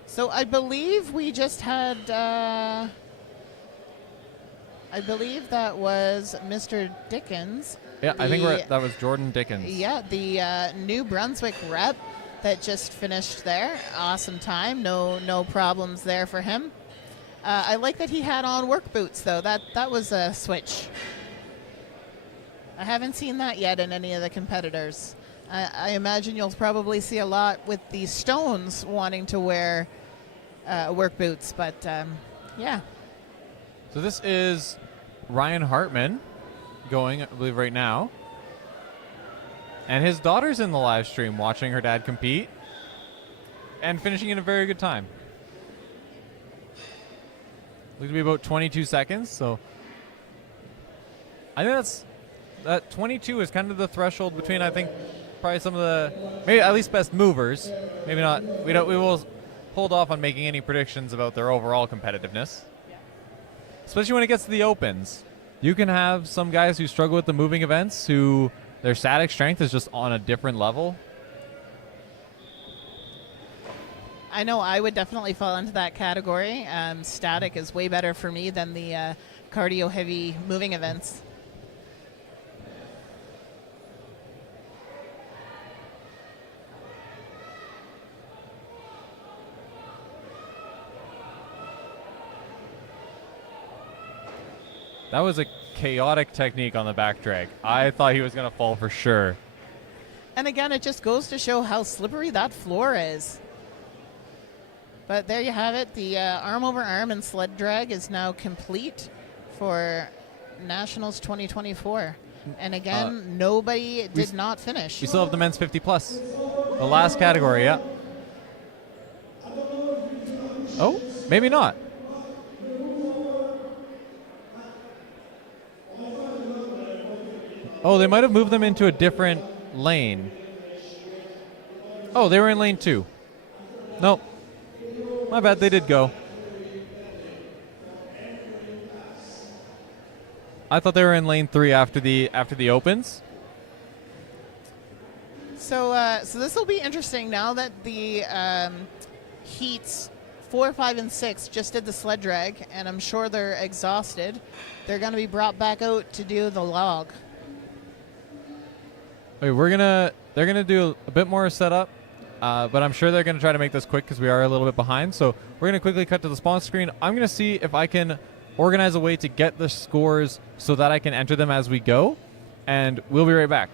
So I believe we just had, I believe that was Mr. Dickens. Yeah, I think that was Jordan Dickens. Yeah, the New Brunswick rep that just finished there. Awesome time, no problems there for him. I like that he had on work boots, though. That was a switch. I haven't seen that yet in any of the competitors. I imagine you'll probably see a lot with the Stones wanting to wear work boots, but yeah. So this is Ryan Hartman going, I believe, right now. And his daughter's in the live stream watching her dad compete and finishing in a very good time. Looks to be about 22 seconds, so I think that 22 is kind of the threshold between, I think, probably some of the, maybe at least best movers. Maybe not. We will hold off on making any predictions about their overall competitiveness. Especially when it gets to the opens. You can have some guys who struggle with the moving events who their static strength is just on a different level. I know I would definitely fall into that category. Static is way better for me than the cardio heavy moving events. That was a chaotic technique on the back drag. I thought he was going to fall for sure. And again, it just goes to show how slippery that floor is. But there you have it. The arm over arm and sled drag is now complete for Nationals 2024. And again, nobody did not finish. We still have the men's 50 plus. The last category, yeah. Oh, maybe not. Oh, they might have moved them into a different lane. Oh, they were in lane 2. Nope. My bad, they did go. I thought they were in lane 3 after the opens. So this will be interesting now that the heats 4, 5, and 6 just did the sled drag, and I'm sure they're exhausted. They're going to be brought back out to do the log. Okay, they're gonna do a bit more setup, but I'm sure they're gonna try to make this quick because we are a little bit behind. So we're gonna quickly cut to the sponsor screen. I'm gonna see if I can organize a way to get the scores so that I can enter them as we go, and we'll be right back.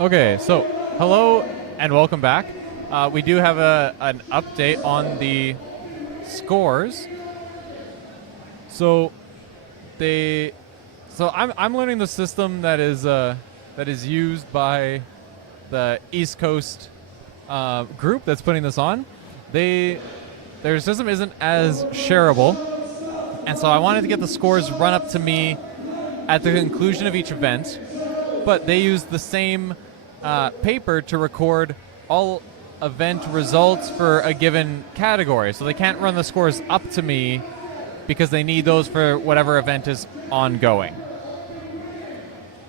Okay, so hello and welcome back. We do have an update on the scores. So I'm learning the system that is used by the East Coast group that's putting this on. Their system isn't as shareable, and so I wanted to get the scores run up to me at the conclusion of each event. But they use the same paper to record all event results for a given category. So they can't run the scores up to me because they need those for whatever event is ongoing.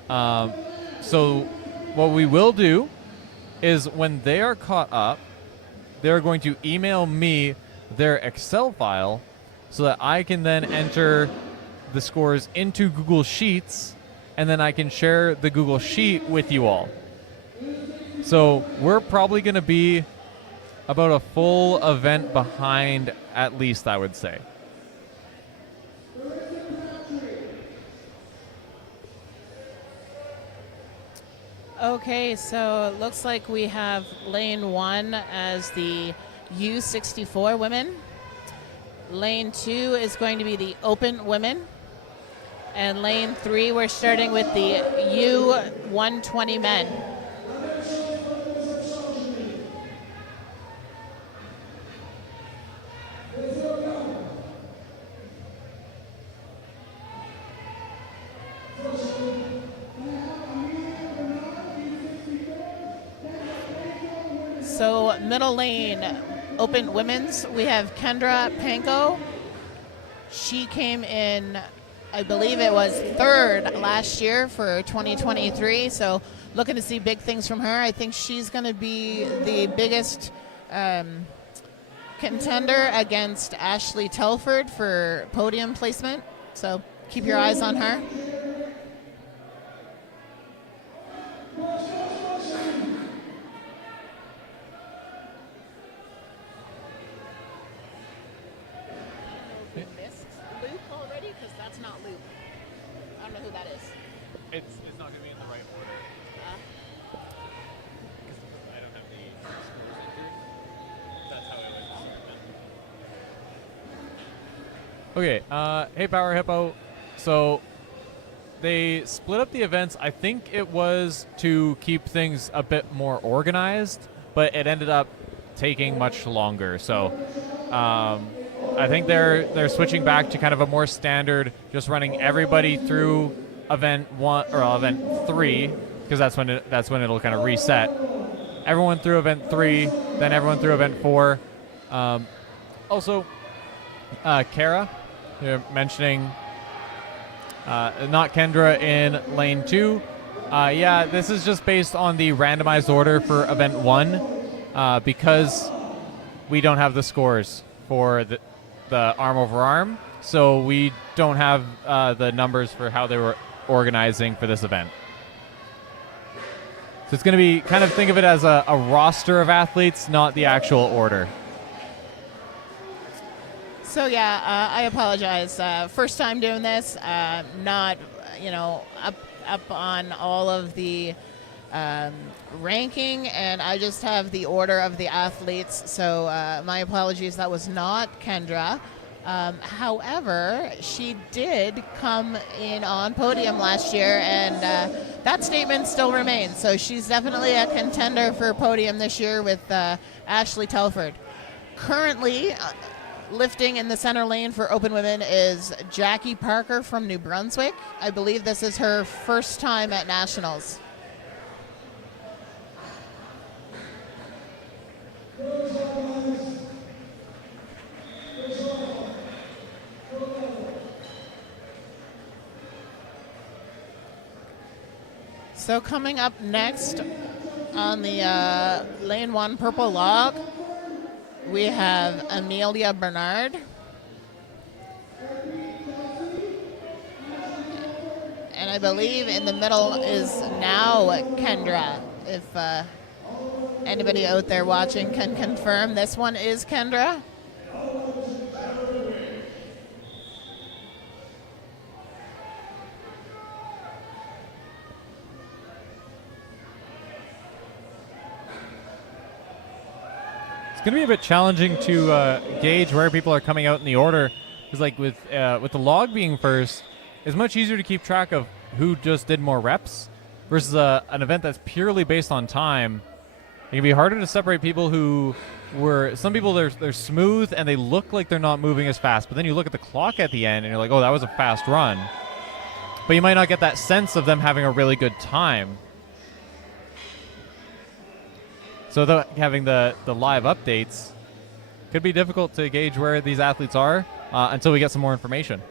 So what we will do is when they are caught up, they're going to email me their Excel file so that I can then enter the scores into Google Sheets, and then I can share the Google Sheet with you all. So we're probably going to be about a full event behind, at least, I would say. Okay, so it looks like we have lane 1 as the U64 women. Lane 2 is going to be the open women. And lane 3, we're starting with the U120 men. So middle lane, open women's, we have Kendra Panko. She came in, I believe it was 3rd last year for 2023, so looking to see big things from her. I think she's going to be the biggest contender against Ashley Telford for podium placement, so keep your eyes on her. It's not going to be in the right order. I don't have the scores entered. That's how I would start. Okay, hey Power Hippo. So they split up the events. I think it was to keep things a bit more organized, but it ended up taking much longer. So I think they're switching back to kind of a more standard, just running everybody through event 1 or event 3, because that's when it'll kind of reset. Everyone through event 3, then everyone through event 4. Also, Kara, you're mentioning not Kendra in lane 2. Yeah, this is just based on the randomized order for event 1, because we don't have the scores for the arm over arm, so we don't have the numbers for how they were organizing for this event. So it's going to be, kind of think of it as a roster of athletes, not the actual order. So yeah, I apologize. First time doing this, not up on all of the ranking, and I just have the order of the athletes. So my apologies. That was not Kendra. However, she did come in on podium last year, and that statement still remains. So she's definitely a contender for podium this year with Ashley Telford. Currently, lifting in the center lane for open women is Jackie Parker from New Brunswick. I believe this is her first time at Nationals. So coming up next on the lane 1 purple log, we have Amelia Bernard. And I believe in the middle is now Kendra. If anybody out there watching can confirm, this one is Kendra. It's going to be a bit challenging to gauge where people are coming out in the order, because like with the log being first, it's much easier to keep track of who just did more reps versus an event that's purely based on time. It can be harder to separate people who were, some people they're smooth and they look like they're not moving as fast, but then you look at the clock at the end and you're like, oh, that was a fast run. But you might not get that sense of them having a really good time. So having the live updates could be difficult to gauge where these athletes are until we get some more information.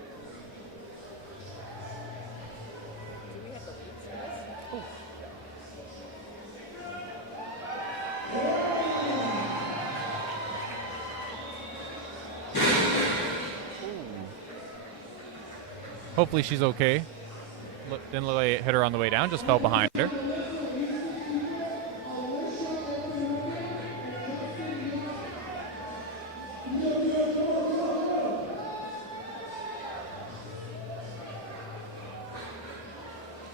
Hopefully she's okay. Didn't look like it hit her on the way down, just fell behind her.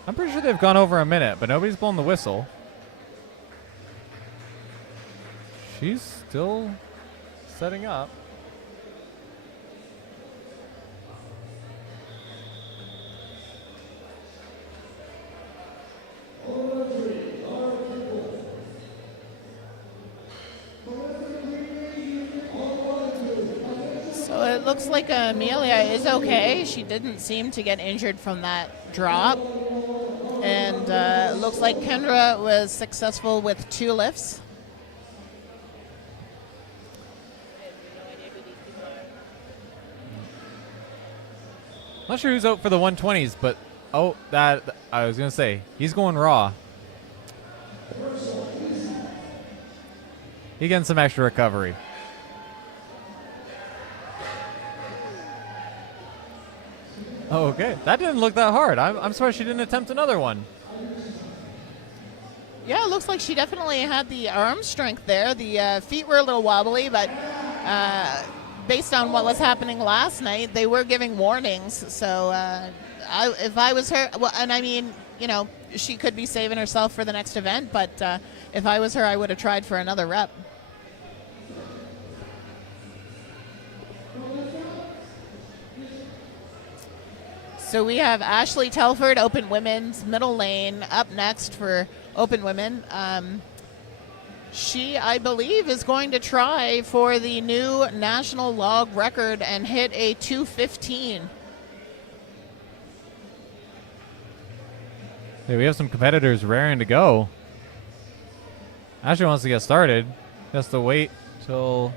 I'm pretty sure they've gone over a minute, but nobody's blown the whistle. She's still setting up. So it looks like Amelia is okay. She didn't seem to get injured from that drop. And it looks like Kendra was successful with 2 lifts. Not sure who's out for the 120s, but that I was gonna say he's going raw. He getting some extra recovery. Oh, okay. That didn't look that hard. I'm surprised she didn't attempt another one. Yeah, it looks like she definitely had the arm strength there. The feet were a little wobbly, but based on what was happening last night, they were giving warnings. So if I was her, well, and I mean, you know, she could be saving herself for the next event, but if I was her, I would have tried for another rep. So we have Ashley Telford, Open Women's, middle lane, up next for Open Women. She, I believe, is going to try for the new national log record and hit a 2:15. Hey, we have some competitors raring to go. Ashley wants to get started. He has to wait till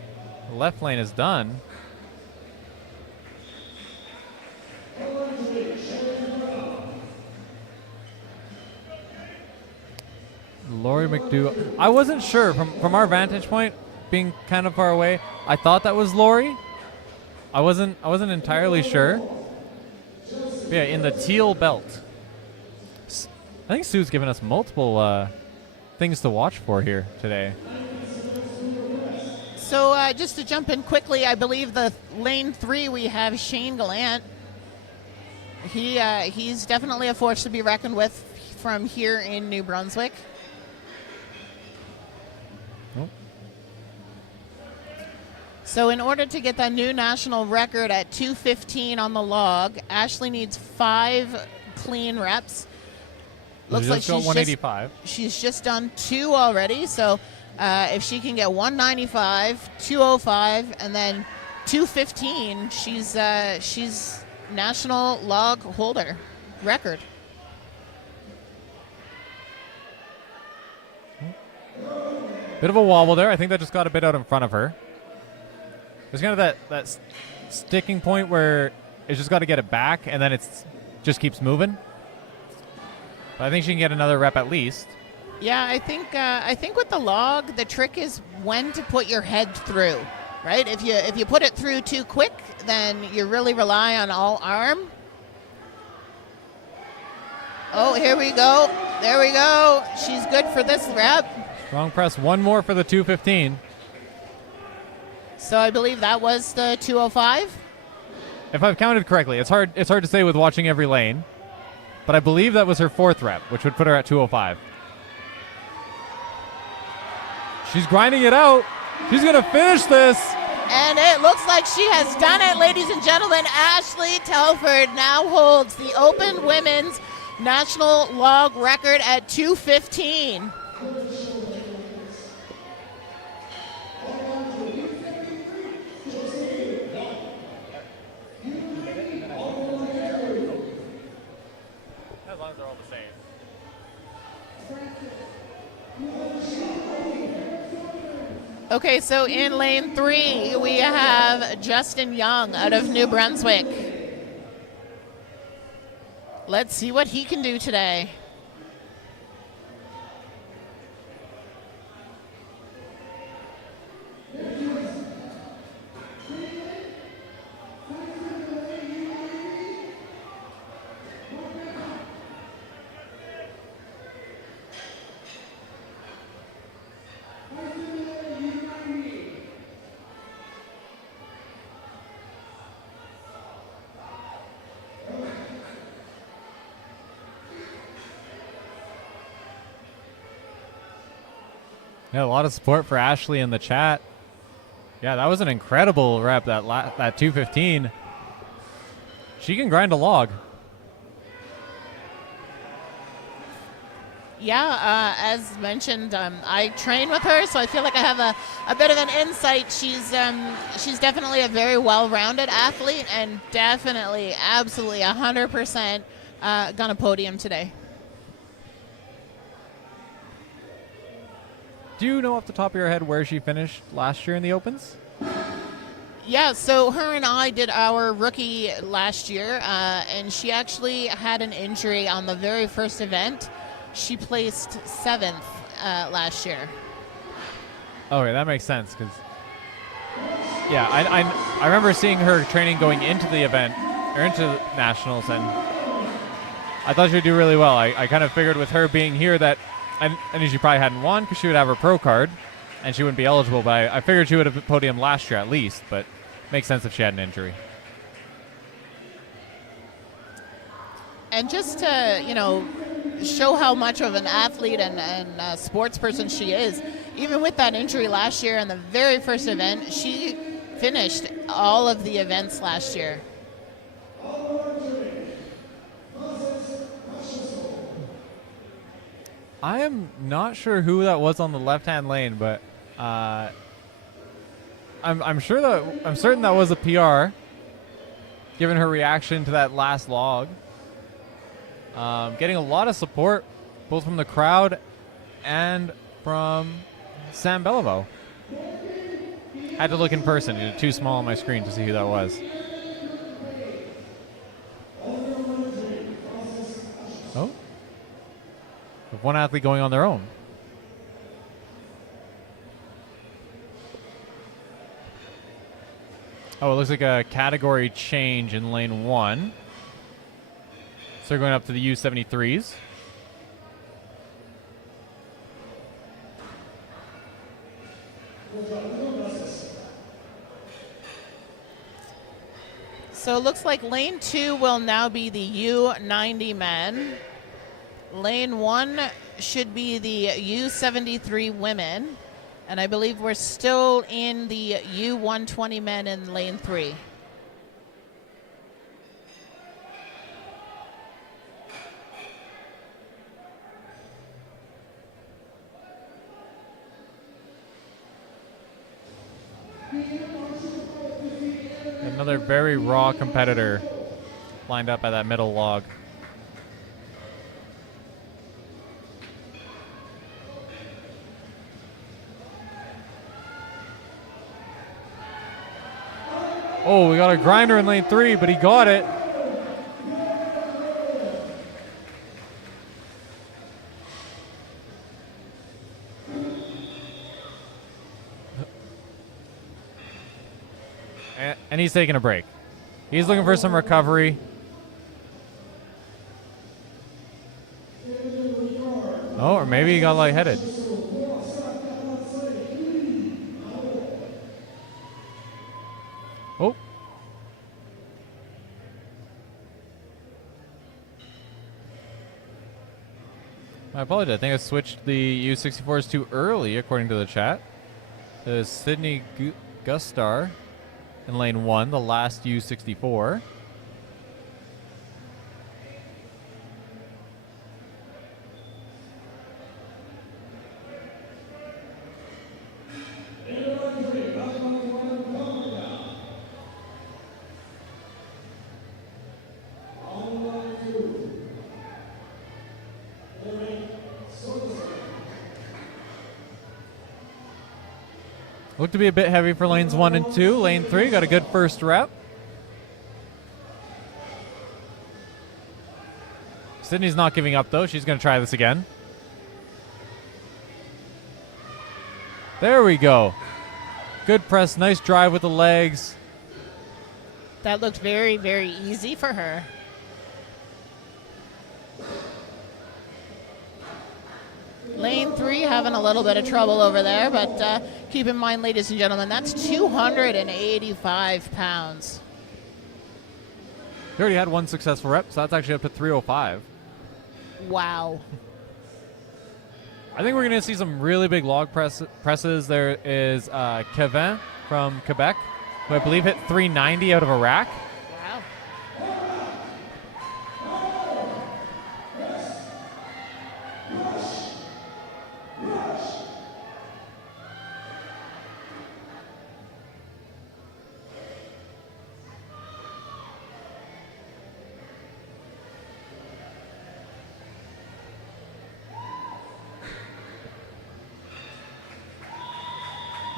the left lane is done. Lori McDougall. I wasn't sure from our vantage point, being kind of far away. I thought that was Lori. I wasn't entirely sure. But yeah, in the teal belt. I think Sue's given us multiple things to watch for here today. So just to jump in quickly, I believe the lane 3 we have Shane Gallant. He's definitely a force to be reckoned with from here in New Brunswick. So in order to get that new national record at 2:15 on the log, Ashley needs 5 clean reps. Looks like she's 185. She's just done 2 already. So if she can get 195, 205, and then 2:15, she's national log holder record. Bit of a wobble there. I think that just got a bit out in front of her. There's kind of that sticking point where it's just got to get it back, and then it's just keeps moving. But I think she can get another rep at least. Yeah, I think with the log, the trick is when to put your head through, right? If you put it through too quick, then you really rely on all arm. Oh, here we go. There we go. She's good for this rep. Strong press. One more for the 215. So I believe that was the 205. If I've counted correctly, it's hard to say with watching every lane, but I believe that was her 4th rep, which would put her at 205. She's grinding it out. She's going to finish this. And it looks like she has done it, ladies and gentlemen. Ashley Telford now holds the open women's national log record at 2:15. As long as they're all the same. Okay, so in lane 3, we have Justin Young out of New Brunswick. Let's see what he can do today. Yeah, a lot of support for Ashley in the chat. Yeah, that was an incredible rep, that 215. She can grind a log. Yeah, as mentioned, I train with her, so I feel like I have a bit of an insight. She's definitely a very well-rounded athlete, and definitely, absolutely, 100% gonna podium today. Do you know off the top of your head where she finished last year in the Opens? Yeah, so her and I did our rookie last year, and she actually had an injury on the very first event. She placed 7th last year. Okay, that makes sense, because yeah, I remember seeing her training going into the event, or into nationals, and I thought she would do really well. I kind of figured with her being here that I knew she probably hadn't won because she would have her pro card and she wouldn't be eligible, but I figured she would have podiumed last year at least, but makes sense if she had an injury. And just to, you know, show how much of an athlete and sports person she is, even with that injury last year in the very first event, she finished all of the events last year. I am not sure who that was on the left-hand lane, but I'm certain that was a PR, given her reaction to that last log. Getting a lot of support, both from the crowd and from Sam Beliveau. Had to look in person; it was too small on my screen to see who that was. Oh. With one athlete going on their own. Oh, it looks like a category change in lane 1. So they're going up to the U73s. So it looks like lane 2 will now be the U90 men. Lane 1 should be the U73 women. And I believe we're still in the U120 men in lane 3. Another very raw competitor lined up at that middle log. Oh, we got a grinder in lane 3, but he got it. And he's taking a break. He's looking for some recovery. Oh, or maybe he got lightheaded. Oh. I apologize. I think I switched the U64s too early, according to the chat. Sydney Gustar in lane 1, the last U64. Looked to be a bit heavy for lanes 1 and 2. Lane 3 got a good first rep. Sydney's not giving up, though. She's going to try this again. There we go. Good press. Nice drive with the legs. That looked very, very easy for her. Lane 3 having a little bit of trouble over there, but keep in mind, ladies and gentlemen, that's 285 pounds. They already had one successful rep, so that's actually up to 305. Wow. I think we're going to see some really big log presses. There is Kevin from Quebec, who I believe hit 390 out of a rack. Wow.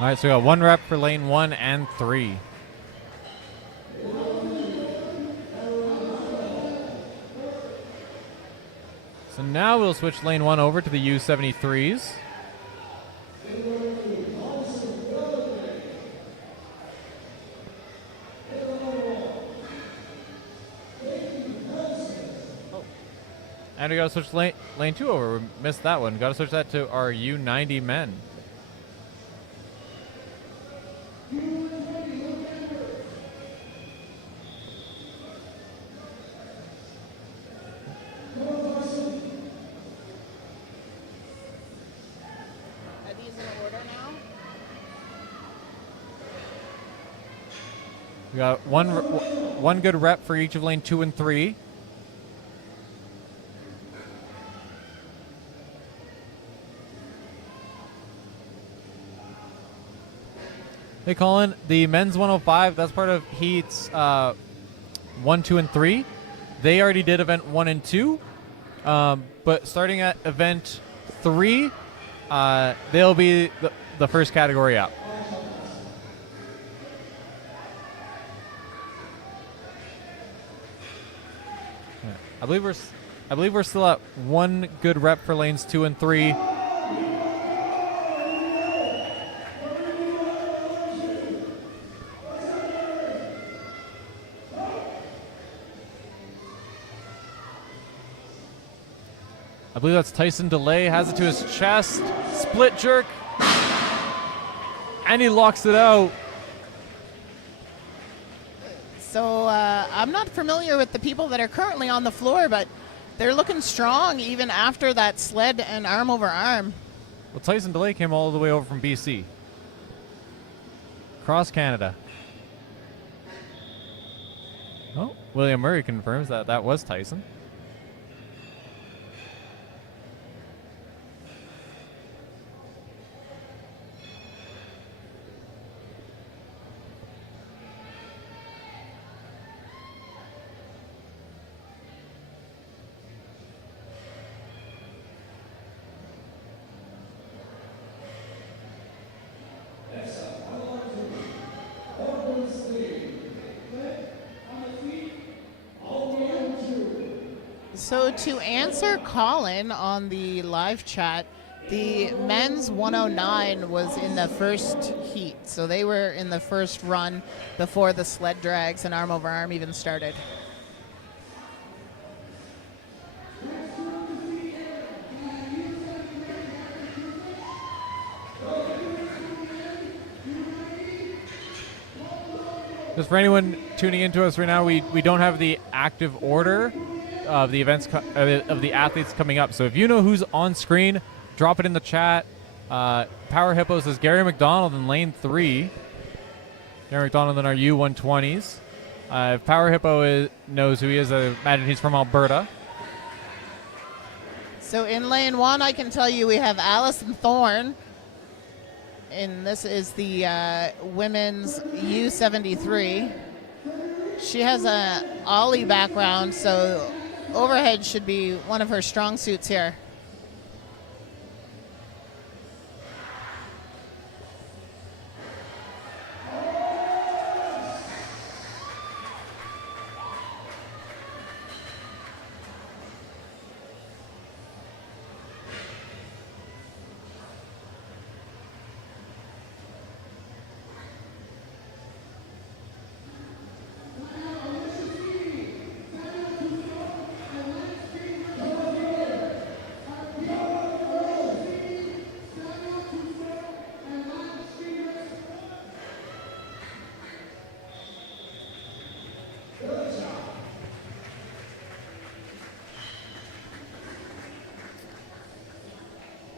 All right, so we got 1 rep for lane 1 and 3. So now we'll switch lane 1 over to the U73s. And we got to switch lane 2 over. We missed that one. Got to switch that to our U90 men. Are these in order now? We got one good rep for each of lane 2 and 3. Hey, Colin, the men's 105, that's part of heats 1, 2, and 3. They already did event 1 and 2. But starting at event 3, they'll be the first category up. I believe we're still at 1 good rep for lanes 2 and 3. I believe that's Tyson DeLay, has it to his chest, split jerk, and he locks it out. So I'm not familiar with the people that are currently on the floor, but they're looking strong even after that sled and arm over arm. Well, Tyson DeLay came all the way over from BC. Across Canada. Oh, William Murray confirms that that was Tyson. So to answer Colin on the live chat, the men's 109 was in the first heat. So they were in the first run before the sled drags and arm over arm even started. Just for anyone tuning into us right now, we don't have the active order of the events of the athletes coming up. So if you know who's on screen, drop it in the chat. Power Hippos is Gary McDonald in lane 3. Gary McDonald in our U120s. If Power Hippo knows who he is, I imagine he's from Alberta. So in lane 1, I can tell you we have Allison Thorne. And this is the women's U73. She has a ollie background, so overhead should be one of her strong suits here.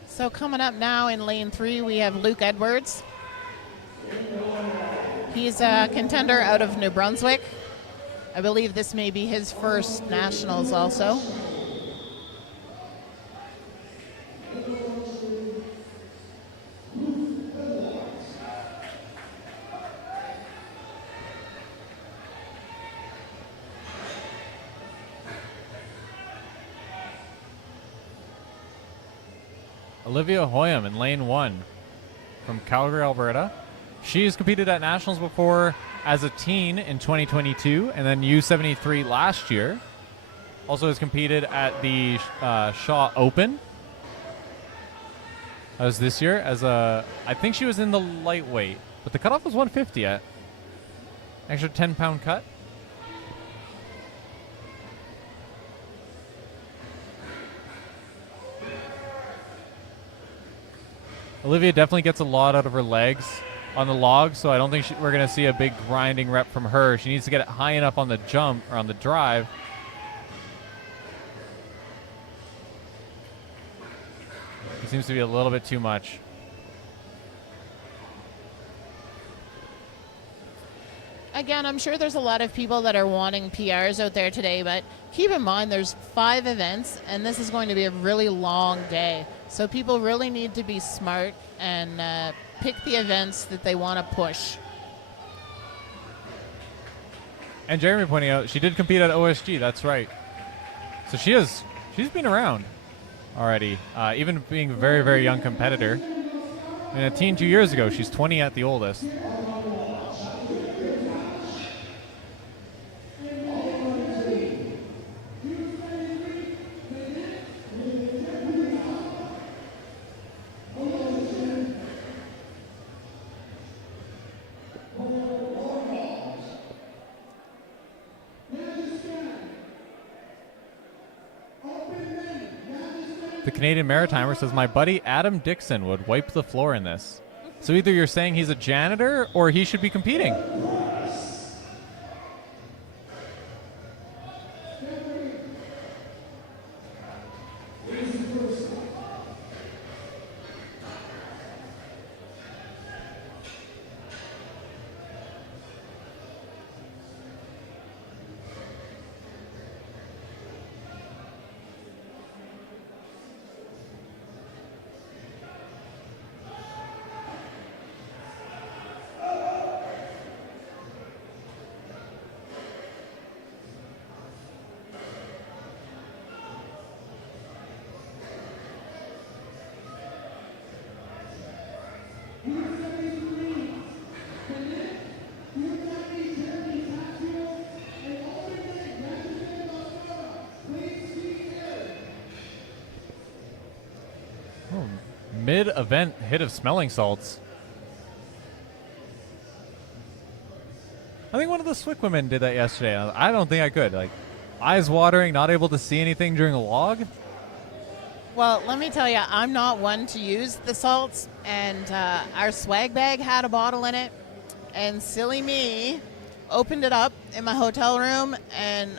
So coming up now in lane 3, we have Luke Edwards. He's a contender out of New Brunswick. I believe this may be his first nationals also. Olivia Hoyam in lane 1 from Calgary, Alberta. She's competed at nationals before as a teen in 2022 and then U73 last year. Also has competed at the Shaw Open. That was this year as a, I think she was in the lightweight, but the cutoff was 150 at extra 10-pound cut. Olivia definitely gets a lot out of her legs on the log, so I don't think we're going to see a big grinding rep from her. She needs to get it high enough on the jump or on the drive. It seems to be a little bit too much. Again, I'm sure there's a lot of people that are wanting PRs out there today, but keep in mind there's 5 events, and this is going to be a really long day. So people really need to be smart and pick the events that they want to push. And Jeremy pointing out, she did compete at OSG, that's right. So she's been around already, even being a very, very young competitor. And a teen 2 years ago, she's 20 at the oldest. The Canadian Maritimer says, my buddy Adam Dixon would wipe the floor in this. So either you're saying he's a janitor or he should be competing. Mid-event hit of smelling salts. I think one of the Swick women did that yesterday. I don't think I could. Like, eyes watering, not able to see anything during a log. Well, let me tell you, I'm not one to use the salts, and our swag bag had a bottle in it, and silly me opened it up in my hotel room, and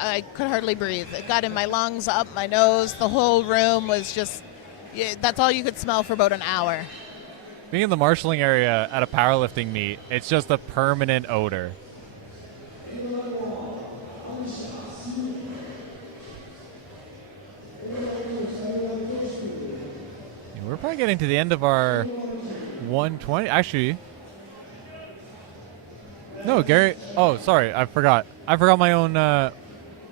I could hardly breathe. It got in my lungs, up my nose. The whole room was just, that's all you could smell for about an hour. Being in the marshalling area at a powerlifting meet, it's just a permanent odor. We're probably getting to the end of our 120. Actually, no, Gary. Oh, sorry, I forgot. I forgot my own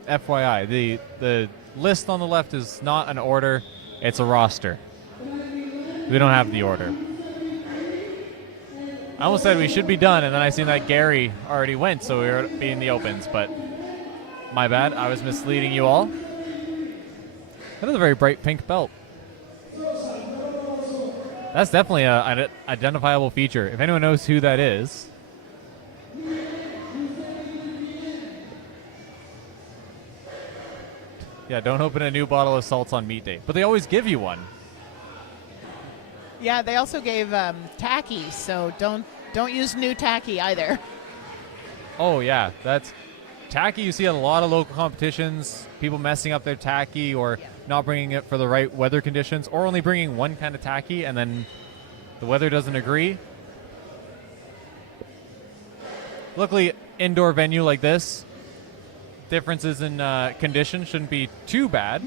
FYI. The list on the left is not an order; it's a roster. We don't have the order. I almost said we should be done, and then I seen that Gary already went, so we were being the opens. But my bad. I was misleading you all. That is a very bright pink belt. That's definitely an identifiable feature. If anyone knows who that is. Yeah, don't open a new bottle of salts on meat day. But they always give you one. Yeah, they also gave tacky, so don't use new tacky either. Oh, yeah. That's tacky. You see a lot of local competitions, people messing up their tacky or not bringing it for the right weather conditions, or only bringing one kind of tacky and then the weather doesn't agree. Luckily, indoor venue like this, differences in conditions shouldn't be too bad.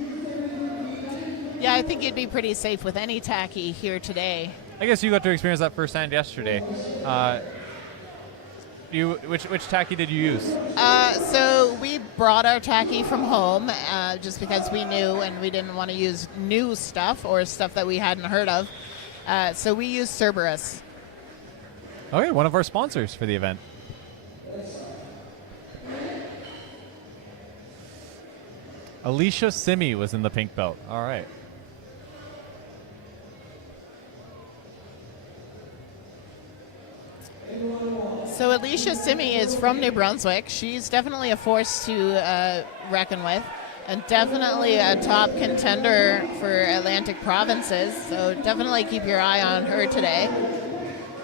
Yeah, I think you'd be pretty safe with any tacky here today. I guess you got to experience that firsthand yesterday. Which tacky did you use? So we brought our tacky from home just because we knew and we didn't want to use new stuff or stuff that we hadn't heard of. So we used Cerberus. Okay, one of our sponsors for the event. Alicia Simi was in the pink belt. All right. So Alicia Simi is from New Brunswick. She's definitely a force to reckon with and definitely a top contender for Atlantic provinces. So definitely keep your eye on her today.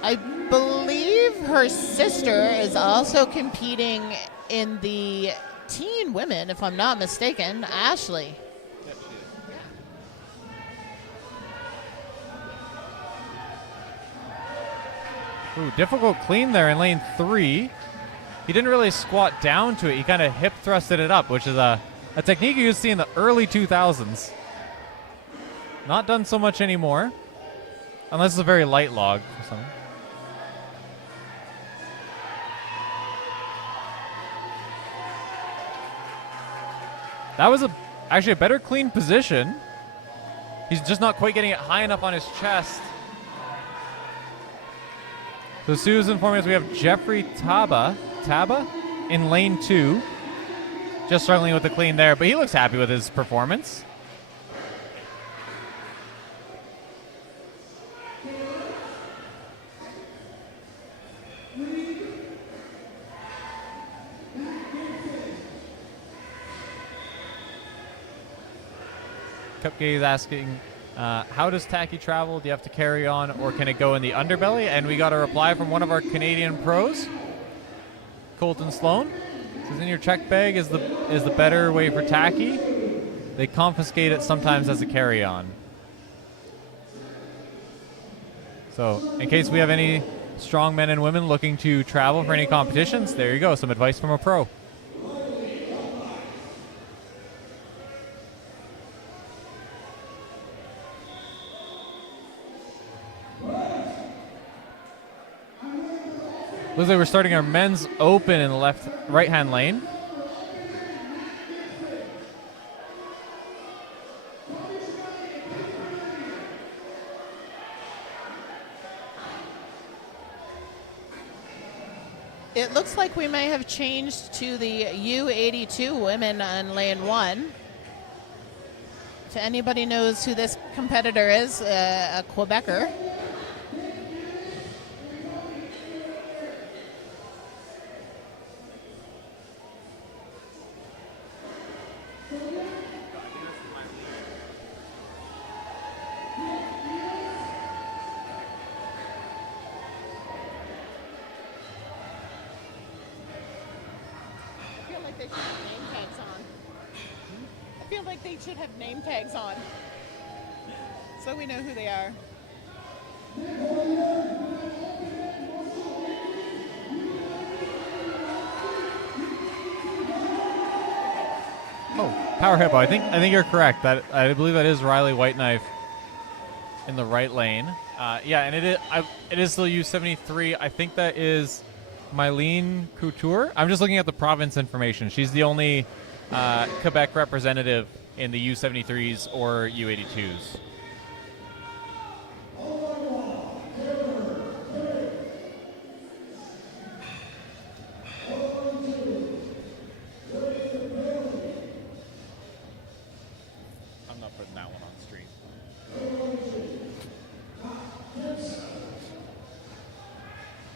I believe her sister is also competing in the teen women, if I'm not mistaken, Ashley. Ooh, difficult clean there in lane 3. He didn't really squat down to it. He kind of hip thrusted it up, which is a technique you used to see in the early 2000s. Not done so much anymore, unless it's a very light log or something. That was actually a better clean position. He's just not quite getting it high enough on his chest. So Sue's informing us we have Jeffrey Taba in lane 2. Just struggling with the clean there, but he looks happy with his performance. Cupcake is asking, how does tacky travel? Do you have to carry on or can it go in the underbelly? And we got a reply from one of our Canadian pros, Colton Sloan. Says in your check bag is the better way for tacky. They confiscate it sometimes as a carry-on. So in case we have any strong men and women looking to travel for any competitions, there you go, some advice from a pro. Looks like we're starting our men's open in the right-hand lane. It looks like we may have changed to the U82 women on lane 1. If anybody knows who this competitor is, a Quebecer. They should have name tags on so we know who they are. Power Hippo. I think you're correct. That I believe that is Riley Whiteknife in the right lane. Yeah, and it is still U73. I think that is Mylene Couture. I'm just looking at the province information. She's the only Quebec representative in the U73s or U82s. I'm not putting that one on stream.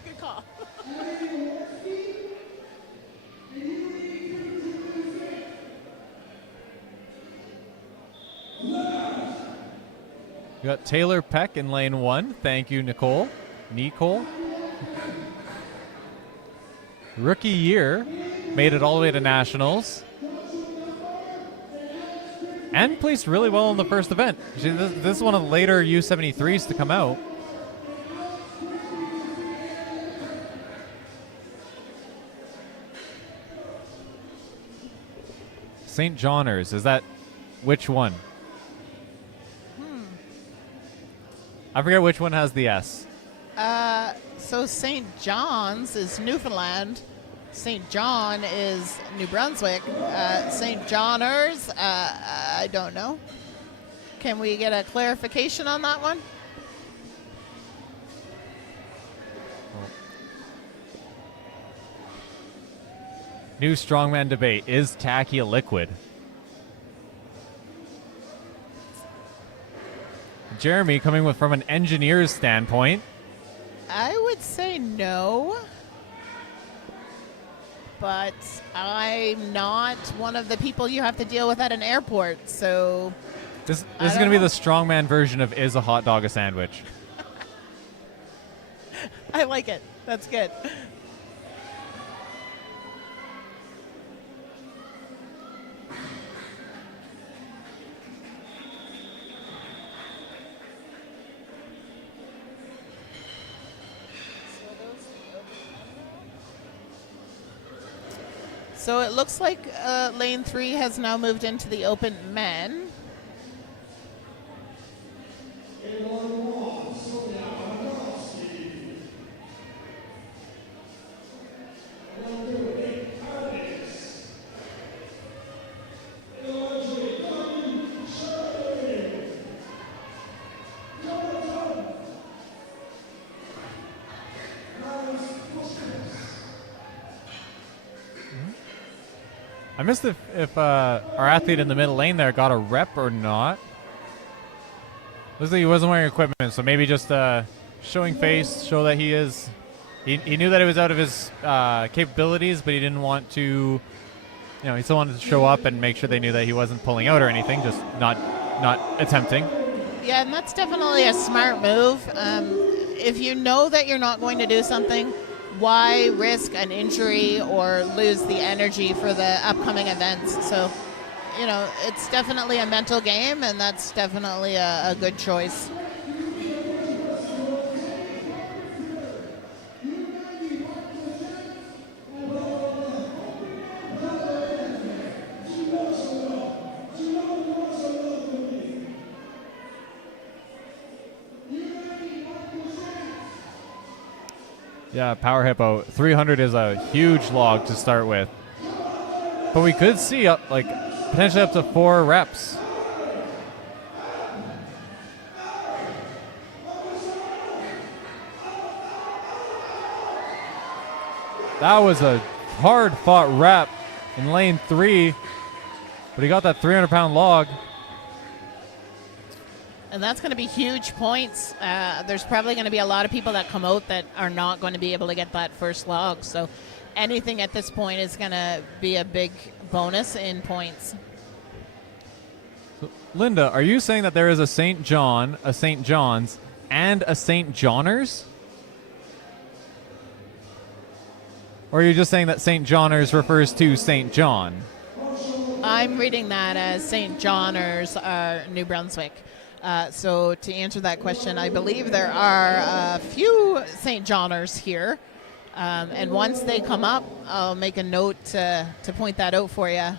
Good call. We got Taylor Peck in lane 1. Thank you, Nicole. Rookie year. Made it all the way to Nationals. And placed really well in the first event. This is one of the later U73s to come out. St. Johners. Is that which one? I forget which one has the S. So St. John's is Newfoundland. St. John is New Brunswick. St. Johners, I don't know. Can we get a clarification on that one? New strongman debate. Is tacky a liquid? Jeremy coming from an engineer's standpoint. I would say no. But I'm not one of the people you have to deal with at an airport, so... This is going to be the strongman version of is a hot dog a sandwich? I like it. That's good. So it looks like lane 3 has now moved into the open men. I missed if our athlete in the middle lane there got a rep or not. Looks like he wasn't wearing equipment, so maybe just showing face, show that he is. He knew that it was out of his capabilities, but he didn't want to. He still wanted to show up and make sure they knew that he wasn't pulling out or anything, just not attempting. Yeah, and that's definitely a smart move. If you know that you're not going to do something, why risk an injury or lose the energy for the upcoming events? So, it's definitely a mental game, and that's definitely a good choice. Yeah, Power Hippo. 300 is a huge log to start with. But we could see potentially up to 4 reps. That was a hard-fought rep in lane 3, but he got that 300-pound log. And that's going to be huge points. There's probably going to be a lot of people that come out that are not going to be able to get that first log. So anything at this point is going to be a big bonus in points. So, Linda, are you saying that there is a St. John, a St. John's, and a St. Johners? Or are you just saying that St. Johners refers to St. John? I'm reading that as St. Johners, New Brunswick. So to answer that question, I believe there are a few St. Johners here. And once they come up, I'll make a note to point that out for you,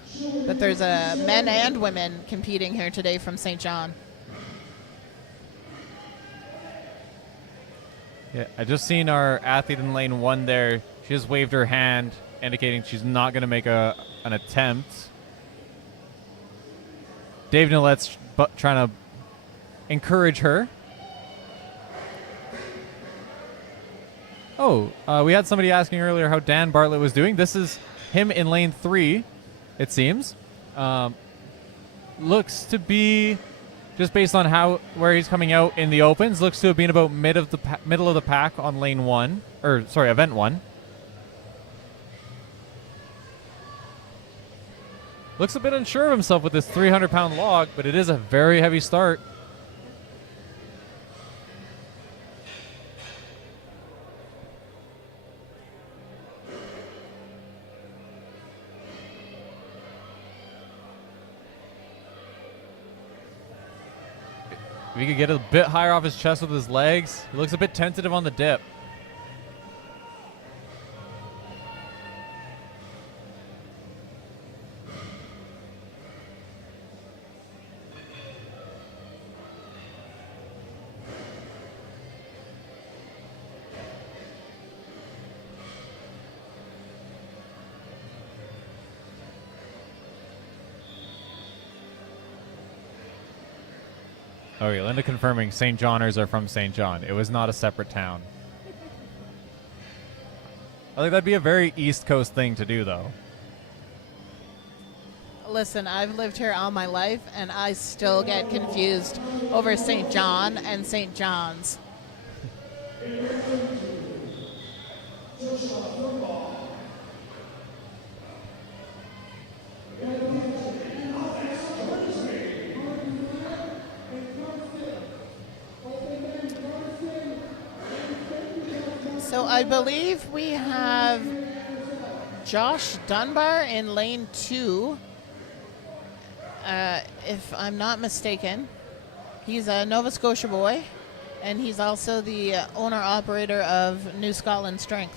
that there's men and women competing here today from St. John. Yeah, I just seen our athlete in lane 1 there. She just waved her hand, indicating she's not going to make an attempt. Dave Nillette's trying to encourage her. Oh, we had somebody asking earlier how Dan Bartlett was doing. This is him in lane 3, it seems. Looks to be, just based on where he's coming out in the opens, looks to have been about middle of the pack on lane 1, or sorry, event 1. Looks a bit unsure of himself with this 300-pound log, but it is a very heavy start. If he could get a bit higher off his chest with his legs, he looks a bit tentative on the dip. Okay, Linda confirming St. Johners are from St. John. It was not a separate town. I think that'd be a very East Coast thing to do, though. Listen, I've lived here all my life, and I still get confused over St. John and St. John's. So I believe we have Josh Dunbar in lane 2, if I'm not mistaken. He's a Nova Scotia boy, and he's also the owner-operator of New Scotland Strength.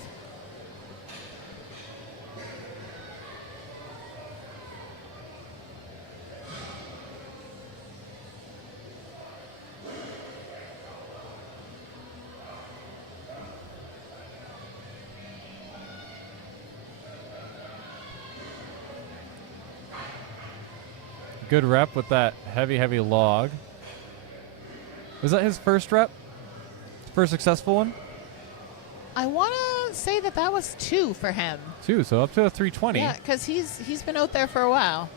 Good rep with that heavy, heavy log. Was that his first rep? First successful one? I want to say that was 2 for him. 2, so up to a 320. Yeah, because he's been out there for a while.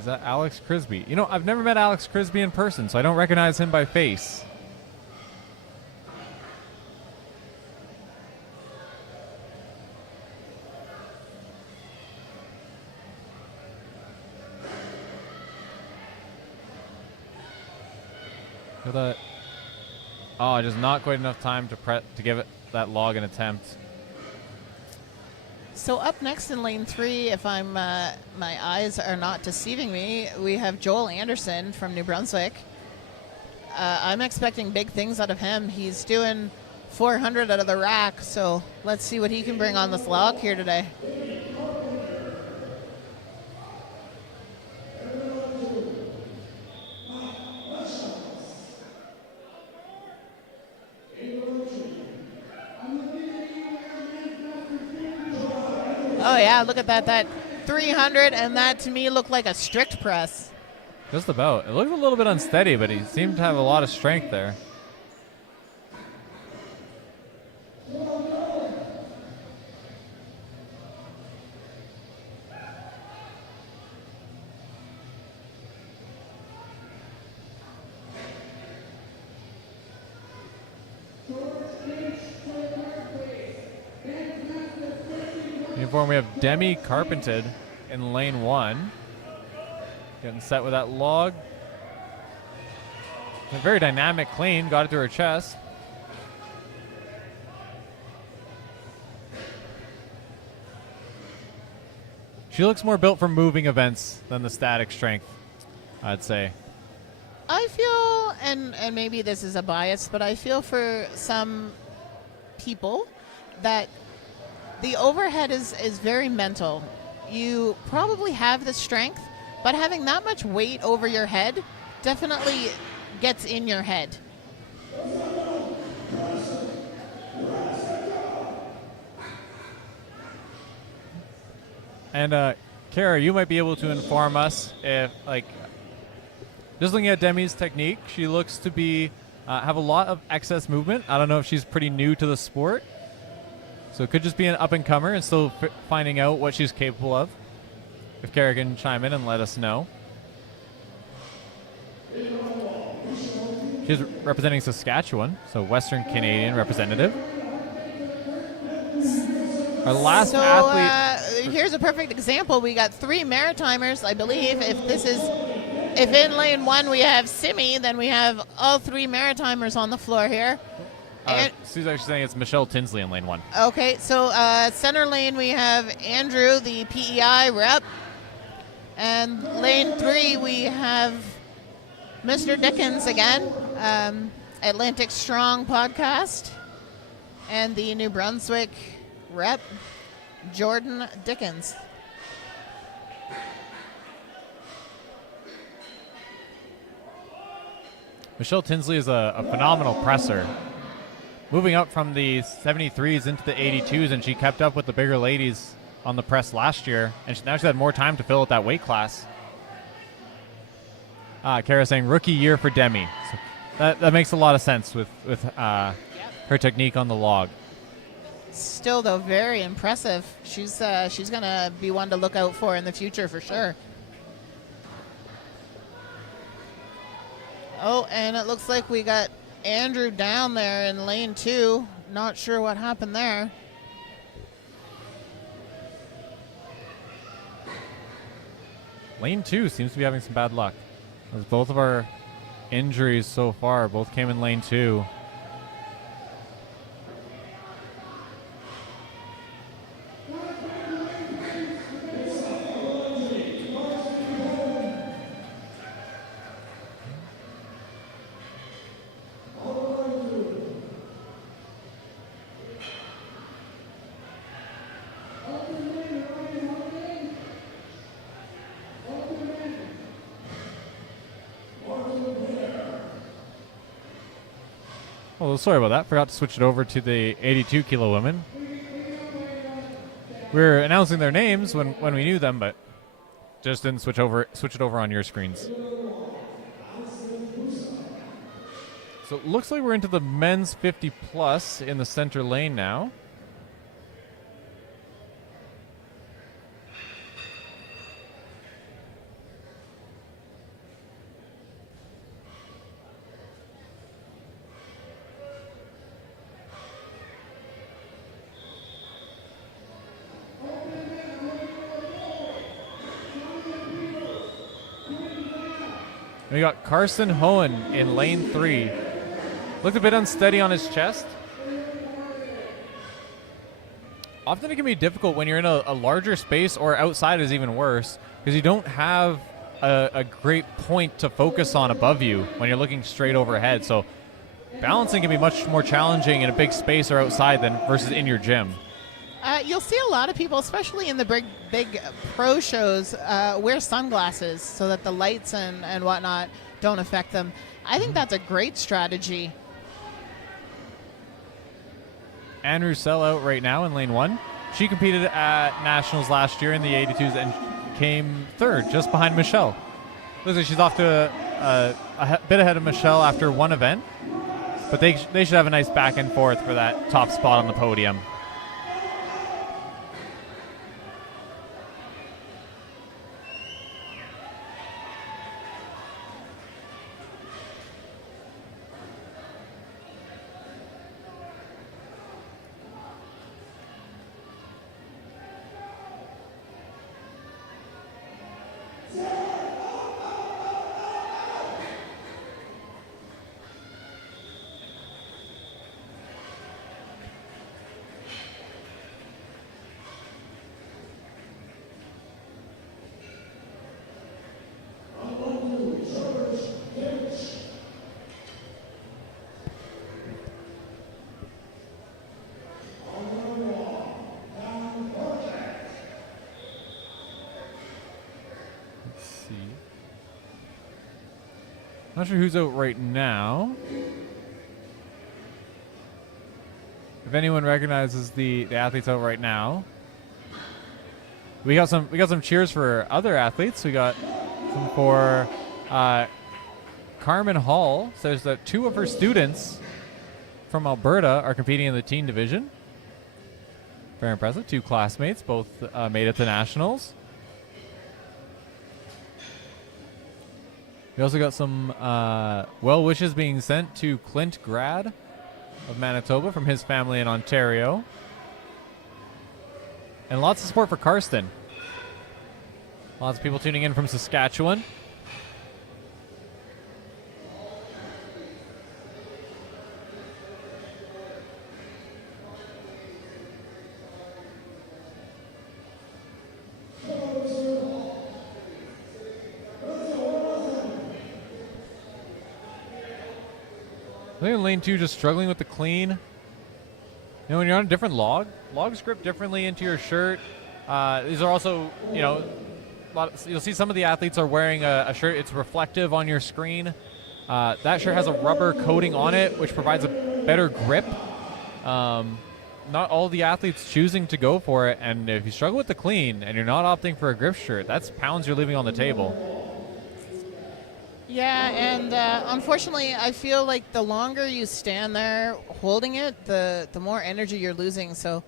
Is that Alex Crisby? You know, I've never met Alex Crisby in person, so I don't recognize him by face. Oh, just not quite enough time to give it that log an attempt. So up next in lane 3, if I'm my eyes are not deceiving me, we have Joel Anderson from New Brunswick. I'm expecting big things out of him. He's doing 400 out of the rack, so let's see what he can bring on this log here today. Oh yeah, look at that 300, and that to me looked like a strict press. Just about. It looked a little bit unsteady, but he seemed to have a lot of strength there. Uniform, we have Demi Carpented in lane 1. Getting set with that log. A very dynamic clean, got it to her chest. She looks more built for moving events than the static strength, I'd say. I feel and maybe this is a bias, but I feel for some people that the overhead is very mental. You probably have the strength, but having that much weight over your head definitely gets in your head. And Kara, you might be able to inform us if, like, just looking at Demi's technique, she looks to be have a lot of excess movement. I don't know if she's pretty new to the sport, so it could just be an up-and-comer and still finding out what she's capable of. If Kara can chime in and let us know. She's representing Saskatchewan, so Western Canadian representative. Our last athlete. Here's a perfect example. We got 3 Maritimers, I believe. If in lane 1 we have Simi, then we have all 3 Maritimers on the floor here. Sue's actually saying it's Michelle Tinsley in lane 1. Okay, so center lane we have Andrew, the PEI rep. And lane 3 we have Mr. Dickens again, Atlantic Strong podcast. And the New Brunswick rep, Jordan Dickens. Michelle Tinsley is a phenomenal presser. Moving up from the 73s into the 82s, and she kept up with the bigger ladies on the press last year, and now she's had more time to fill out that weight class. Kara saying rookie year for Demi. So that makes a lot of sense with her technique on the log. Still, though, very impressive. She's going to be one to look out for in the future for sure. Oh, and it looks like we got Andrew down there in lane 2. Not sure what happened there. Lane 2 seems to be having some bad luck. As both of our injuries so far both came in lane 2. Oh, sorry about that. Forgot to switch it over to the 82 kilo women. We were announcing their names when we knew them, but just didn't switch it over on your screens. So it looks like we're into the men's 50 plus in the center lane now. We got Carson Hohen in lane 3. Looked a bit unsteady on his chest. Often it can be difficult when you're in a larger space, or outside is even worse, because you don't have a great point to focus on above you when you're looking straight overhead. So balancing can be much more challenging in a big space or outside than versus in your gym. You'll see a lot of people, especially in the big pro shows, wear sunglasses so that the lights and whatnot don't affect them. I think that's a great strategy. Anne Roussel out right now in lane 1. She competed at Nationals last year in the 82s and came 3rd, just behind Michelle. Looks like she's off to a bit ahead of Michelle after one event, but they should have a nice back and forth for that top spot on the podium. Not sure who's out right now. If anyone recognizes the athletes out right now. We got some cheers for other athletes. We got some for Carmen Hall says that 2 of her students from Alberta are competing in the teen division. Very impressive. 2 classmates, both made it to nationals. We also got some well wishes being sent to Clint Grad of Manitoba from his family in Ontario. And lots of support for Karsten. Lots of people tuning in from Saskatchewan. I think in lane 2, just struggling with the clean. You know, when you're on a different log, logs grip differently into your shirt. These are also, you know, you'll see some of the athletes are wearing a shirt. It's reflective on your screen. That shirt has a rubber coating on it, which provides a better grip. Not all the athletes choosing to go for it. And if you struggle with the clean and you're not opting for a grip shirt, that's pounds you're leaving on the table. Yeah, and unfortunately, I feel like the longer you stand there holding it, the more energy you're losing. So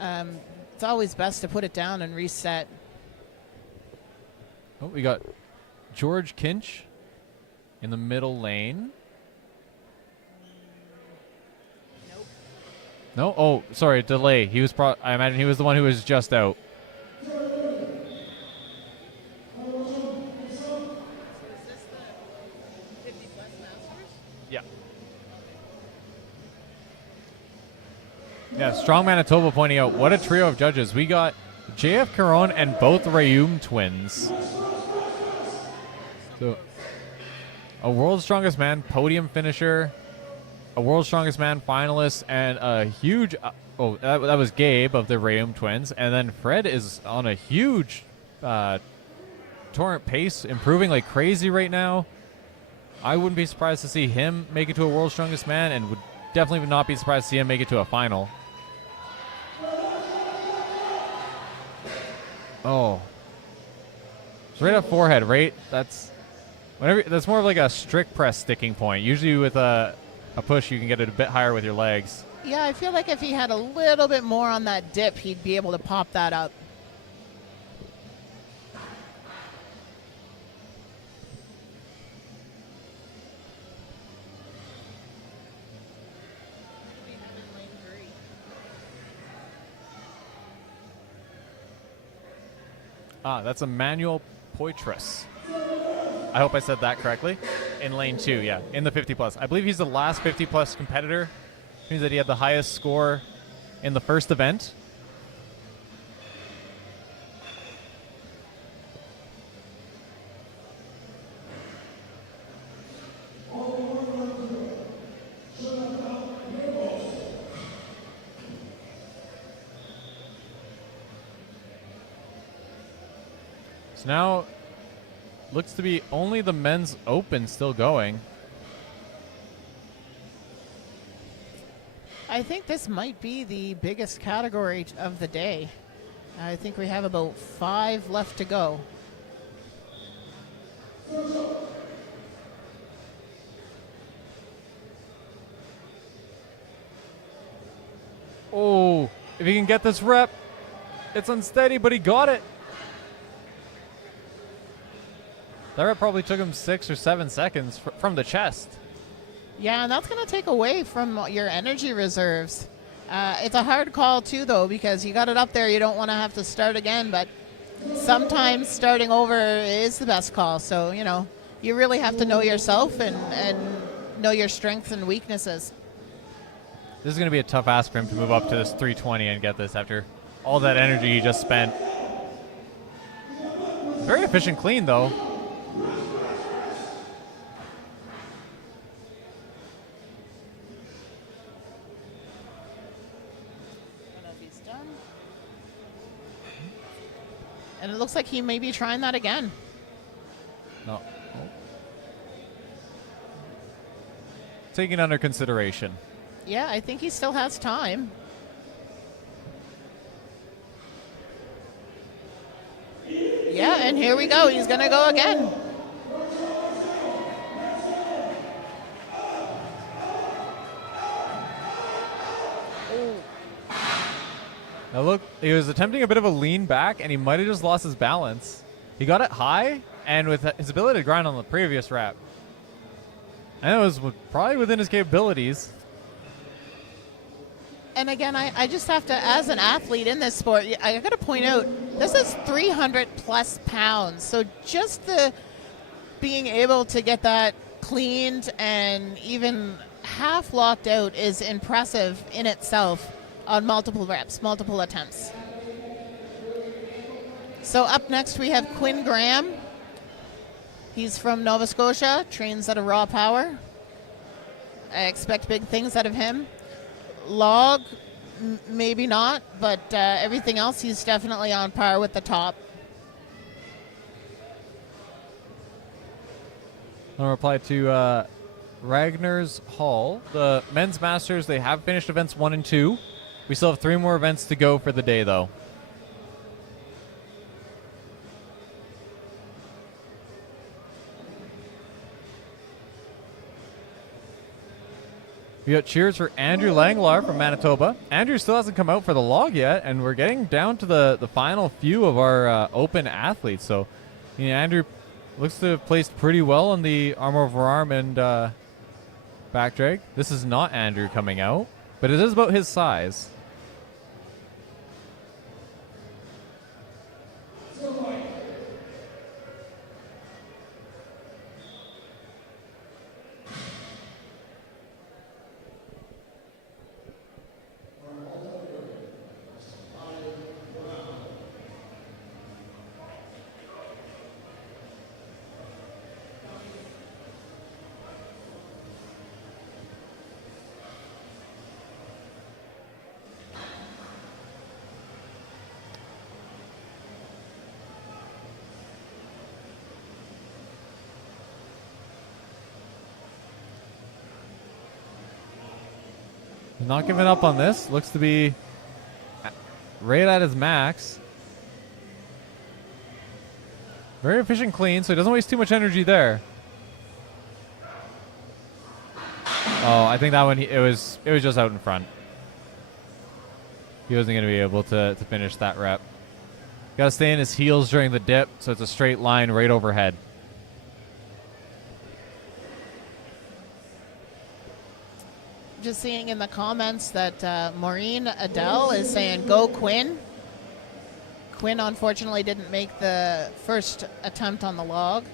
it's always best to put it down and reset. Oh, we got George Kinch in the middle lane. Nope. No? Oh, sorry, delay. He was I imagine he was the one who was just out. Yeah, Strong Manitoba pointing out, what a trio of judges. We got JF Caron and both Rayum twins. So, a World's Strongest Man podium finisher, a World's Strongest Man finalist, and a huge... that was Gabe of the Rayum twins. And then Fred is on a huge torrent pace, improving like crazy right now. I wouldn't be surprised to see him make it to a World's Strongest Man, and would definitely not be surprised to see him make it to a final. Oh, it's right up forehead, right? That's more of like a strict press sticking point. Usually with a push, you can get it a bit higher with your legs. Yeah, I feel like if he had a little bit more on that dip, he'd be able to pop that up. That's Emmanuel Poitras. I hope I said that correctly. In lane 2, yeah. In the 50+. I believe he's the last 50+ competitor. Which means that he had the highest score in the first event. So now, looks to be only the men's open still going. I think this might be the biggest category of the day. I think we have about 5 left to go. Oh, if he can get this rep, it's unsteady, but he got it. That rep probably took him 6 or 7 seconds from the chest. Yeah, and that's going to take away from your energy reserves. It's a hard call, too, though, because you got it up there. You don't want to have to start again, but sometimes starting over is the best call. So, you know, you really have to know yourself and know your strengths and weaknesses. This is going to be a tough ask for him to move up to this 320 and get this after all that energy he just spent. Very efficient clean, though. And it looks like he may be trying that again. No. taking under consideration. Yeah, I think he still has time. Yeah, and here we go. He's going to go again. Now look, he was attempting a bit of a lean back, and he might have just lost his balance. He got it high, and with his ability to grind on the previous rep, and it was probably within his capabilities. And again, I just have to, as an athlete in this sport, I got to point out, this is 300 plus pounds. So just the being able to get that cleaned and even half locked out is impressive in itself on multiple reps, multiple attempts. So up next we have Quinn Graham. He's from Nova Scotia, trains at a Raw Power. I expect big things out of him. Log, maybe not, but everything else he's definitely on par with the top. I'll reply to Ragnar's Hall. The men's masters, they have finished events 1 and 2. We still have 3 more events to go for the day, though. We got cheers for Andrew Langlar from Manitoba. Andrew still hasn't come out for the log yet, and we're getting down to the final few of our open athletes. So, Andrew looks to have placed pretty well on the arm over arm and back drag. This is not Andrew coming out, but it is about his size. Not giving up on this. Looks to be right at his max. Very efficient clean, so he doesn't waste too much energy there. Oh, I think that one, it was just out in front. He wasn't going to be able to finish that rep. Got to stay in his heels during the dip, so it's a straight line right overhead. Just seeing in the comments that Maureen Adele is saying, go Quinn. Quinn unfortunately didn't make the first attempt on the log,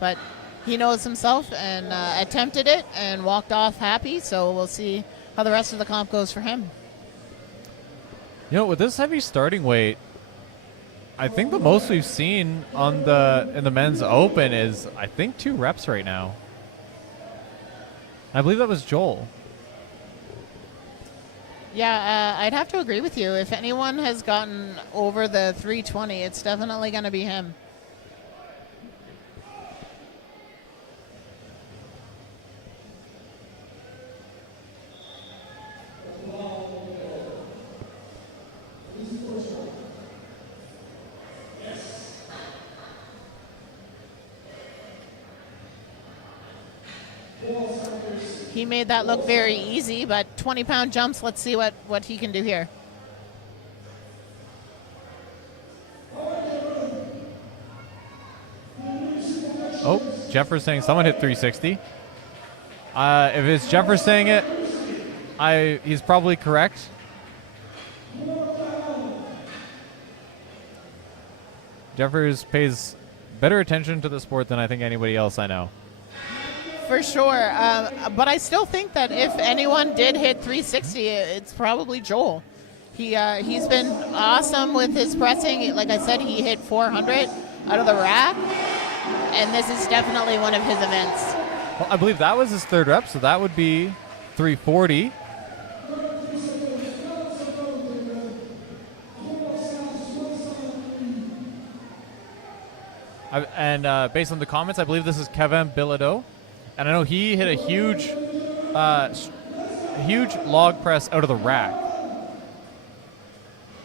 but he knows himself and attempted it and walked off happy, so we'll see how the rest of the comp goes for him. With this heavy starting weight, I think the most we've seen in the men's open is, I think, 2 reps right now. I believe that was Joel. Yeah, I'd have to agree with you. If anyone has gotten over the 320, it's definitely going to be him. He made that look very easy, but 20-pound jumps, let's see what he can do here. Oh, Jeffers saying someone hit 360. If it's Jeffers saying it, he's probably correct. Jeffers pays better attention to the sport than I think anybody else I know. For sure, but I still think that if anyone did hit 360, it's probably Joel. He's been awesome with his pressing. Like I said, he hit 400 out of the rack, and this is definitely one of his events. Well, I believe that was his 3rd rep, so that would be 340. And based on the comments, I believe this is Kevin Bilodeau. And I know he hit a huge huge log press out of the rack.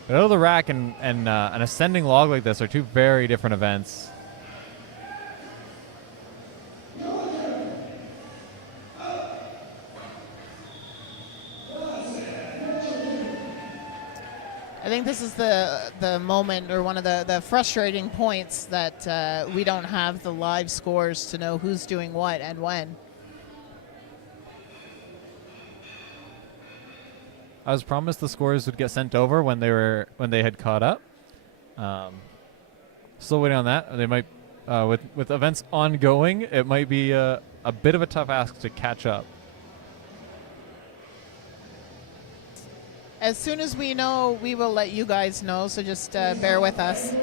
But out of the rack and an ascending log like this are two very different events. I think this is the moment, or one of the frustrating points, that we don't have the live scores to know who's doing what and when. I was promised the scores would get sent over when they had caught up. Still waiting on that. They might, with events ongoing, it might be a bit of a tough ask to catch up. As soon as we know, we will let you guys know, so just bear with us.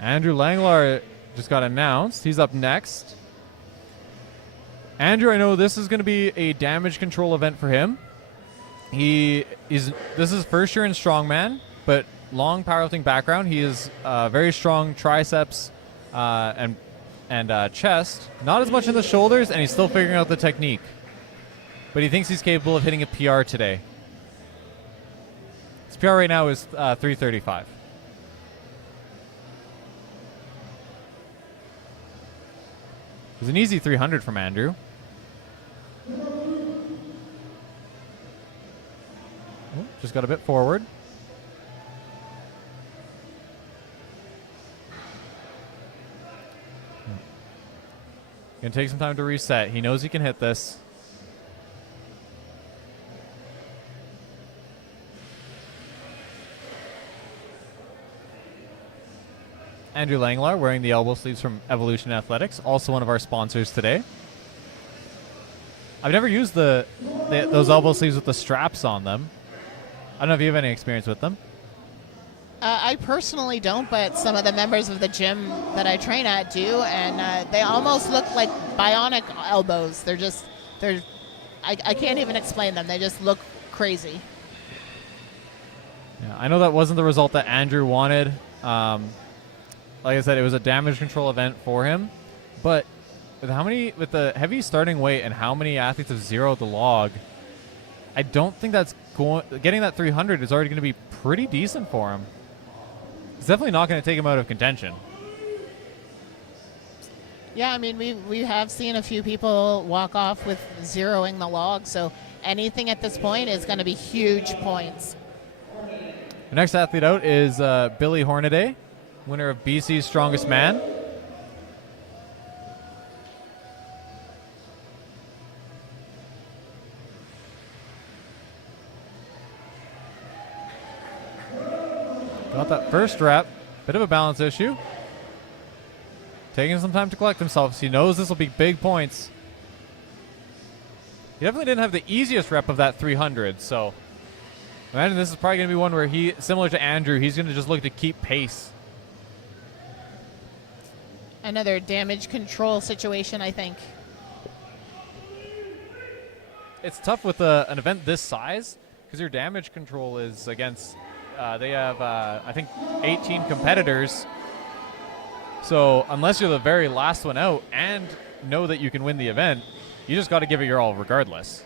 Andrew Langlar just got announced. He's up next. Andrew, I know this is going to be a damage control event for him. This is his first year in strongman, but long powerlifting background. He is very strong triceps and chest. Not as much in the shoulders, and he's still figuring out the technique. But he thinks he's capable of hitting a PR today. His PR right now is 335. It was an easy 300 from Andrew. Oh, just got a bit forward. Gonna take some time to reset. He knows he can hit this. Andrew Langlar wearing the elbow sleeves from Evolution Athletics, also one of our sponsors today. I've never used those elbow sleeves with the straps on them. I don't know if you have any experience with them. I personally don't, but some of the members of the gym that I train at do, and they almost look like bionic elbows. I can't even explain them. They just look crazy. Yeah, I know that wasn't the result that Andrew wanted. Like I said, it was a damage control event for him, but with the heavy starting weight and how many athletes have zeroed the log, I don't think getting that 300 is already going to be pretty decent for him. It's definitely not going to take him out of contention. Yeah, I mean, we have seen a few people walk off with zeroing the log, so anything at this point is going to be huge points. The next athlete out is Billy Hornaday, winner of BC's Strongest Man. Got that first rep. Bit of a balance issue. Taking some time to collect himself. So he knows this will be big points. He definitely didn't have the easiest rep of that 300. So imagine this is probably going to be one where he, similar to Andrew, he's going to just look to keep pace. Another damage control situation, I think. It's tough with an event this size because your damage control is against, they have, I think, 18 competitors. So unless you're the very last one out and know that you can win the event, you just got to give it your all regardless.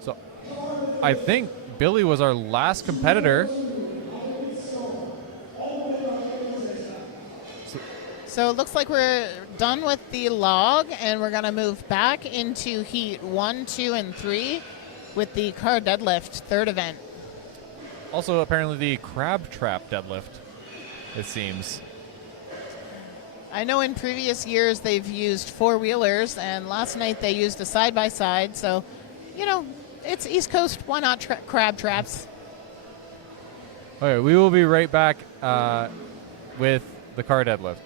So I think Billy was our last competitor. So it looks like we're done with the log, and we're going to move back into heat 1, 2, and 3 with the car deadlift, third event. Also, apparently the crab trap deadlift, it seems. I know in previous years they've used four-wheelers, and last night they used a side-by-side. So, you know, it's East Coast. Why not crab traps? All right, we will be right back with the car deadlift.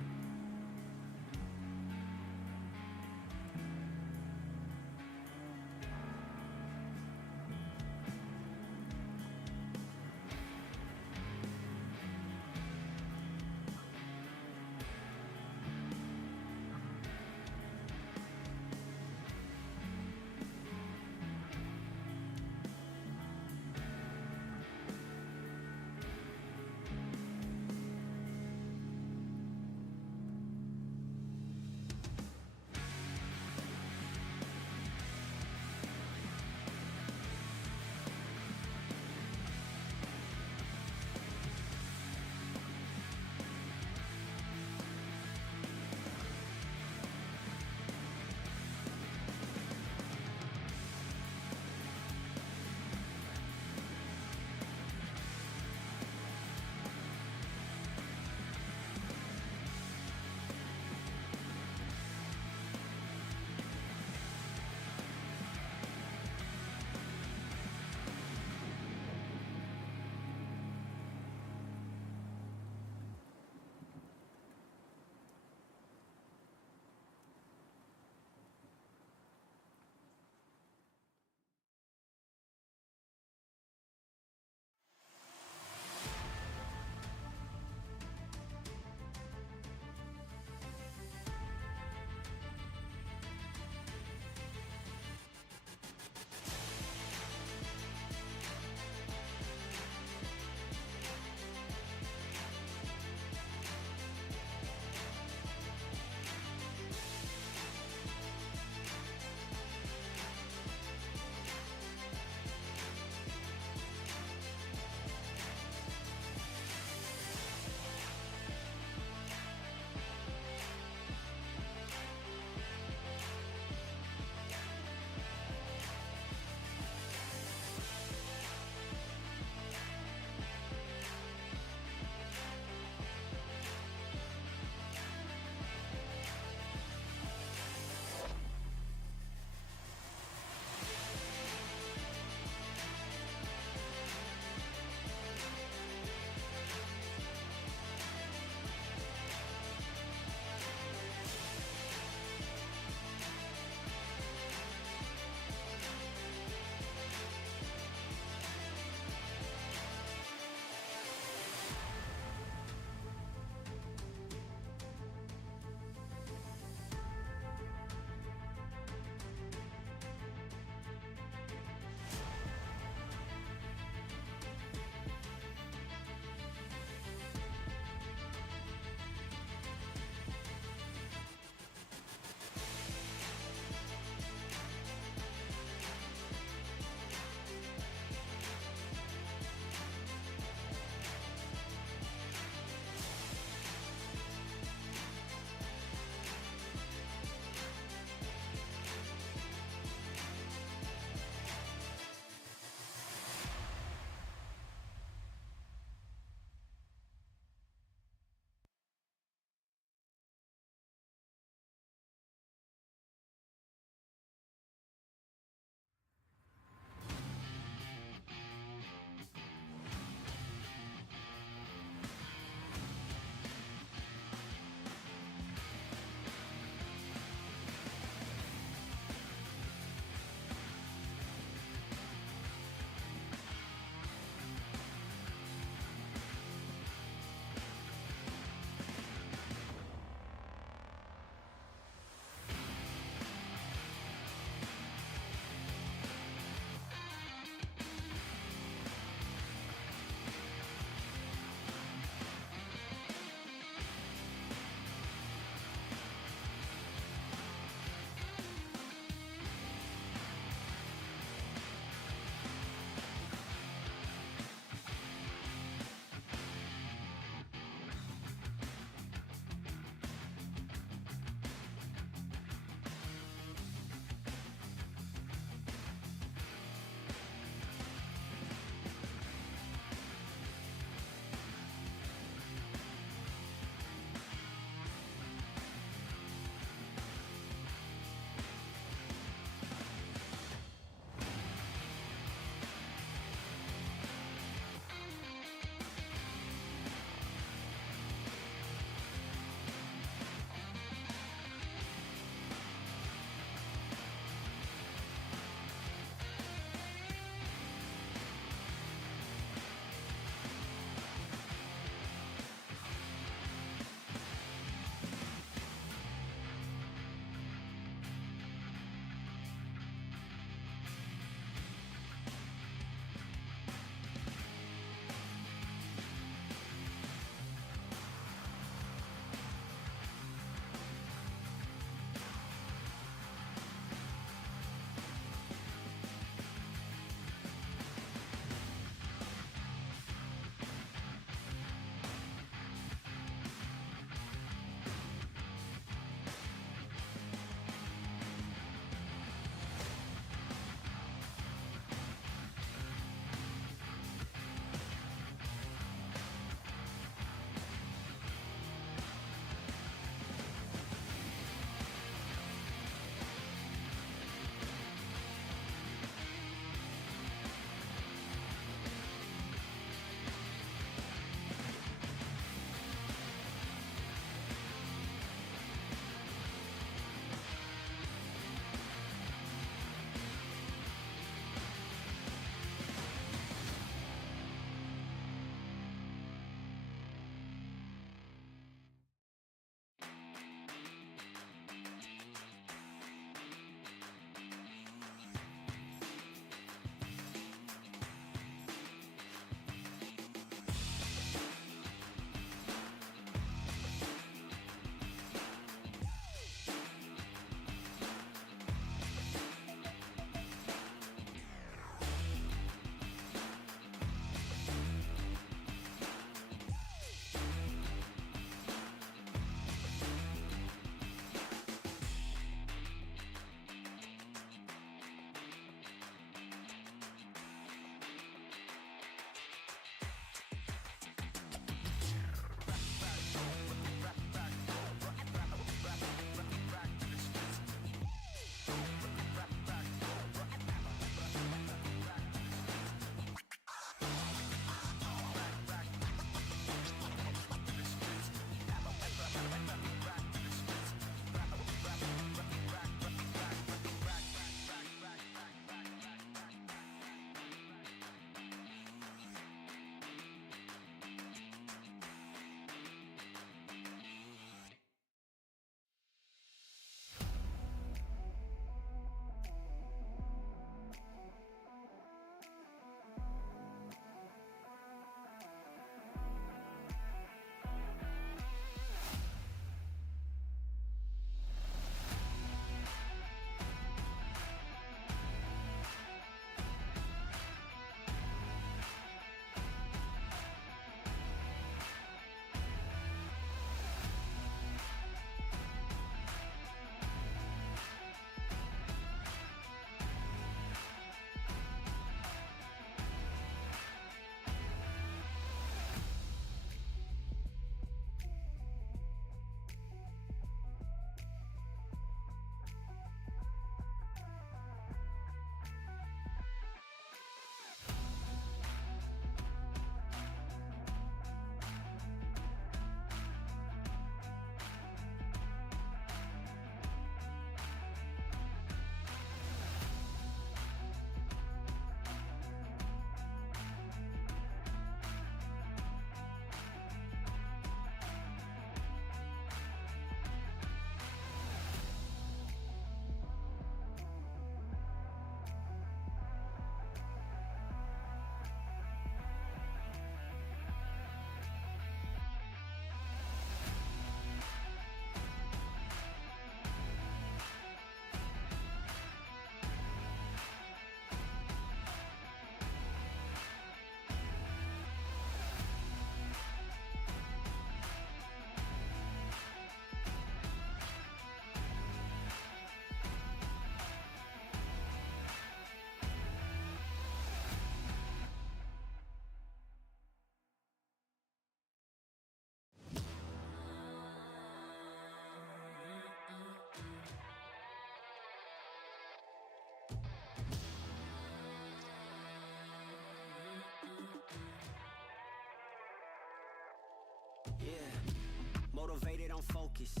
Motivated, I'm focused.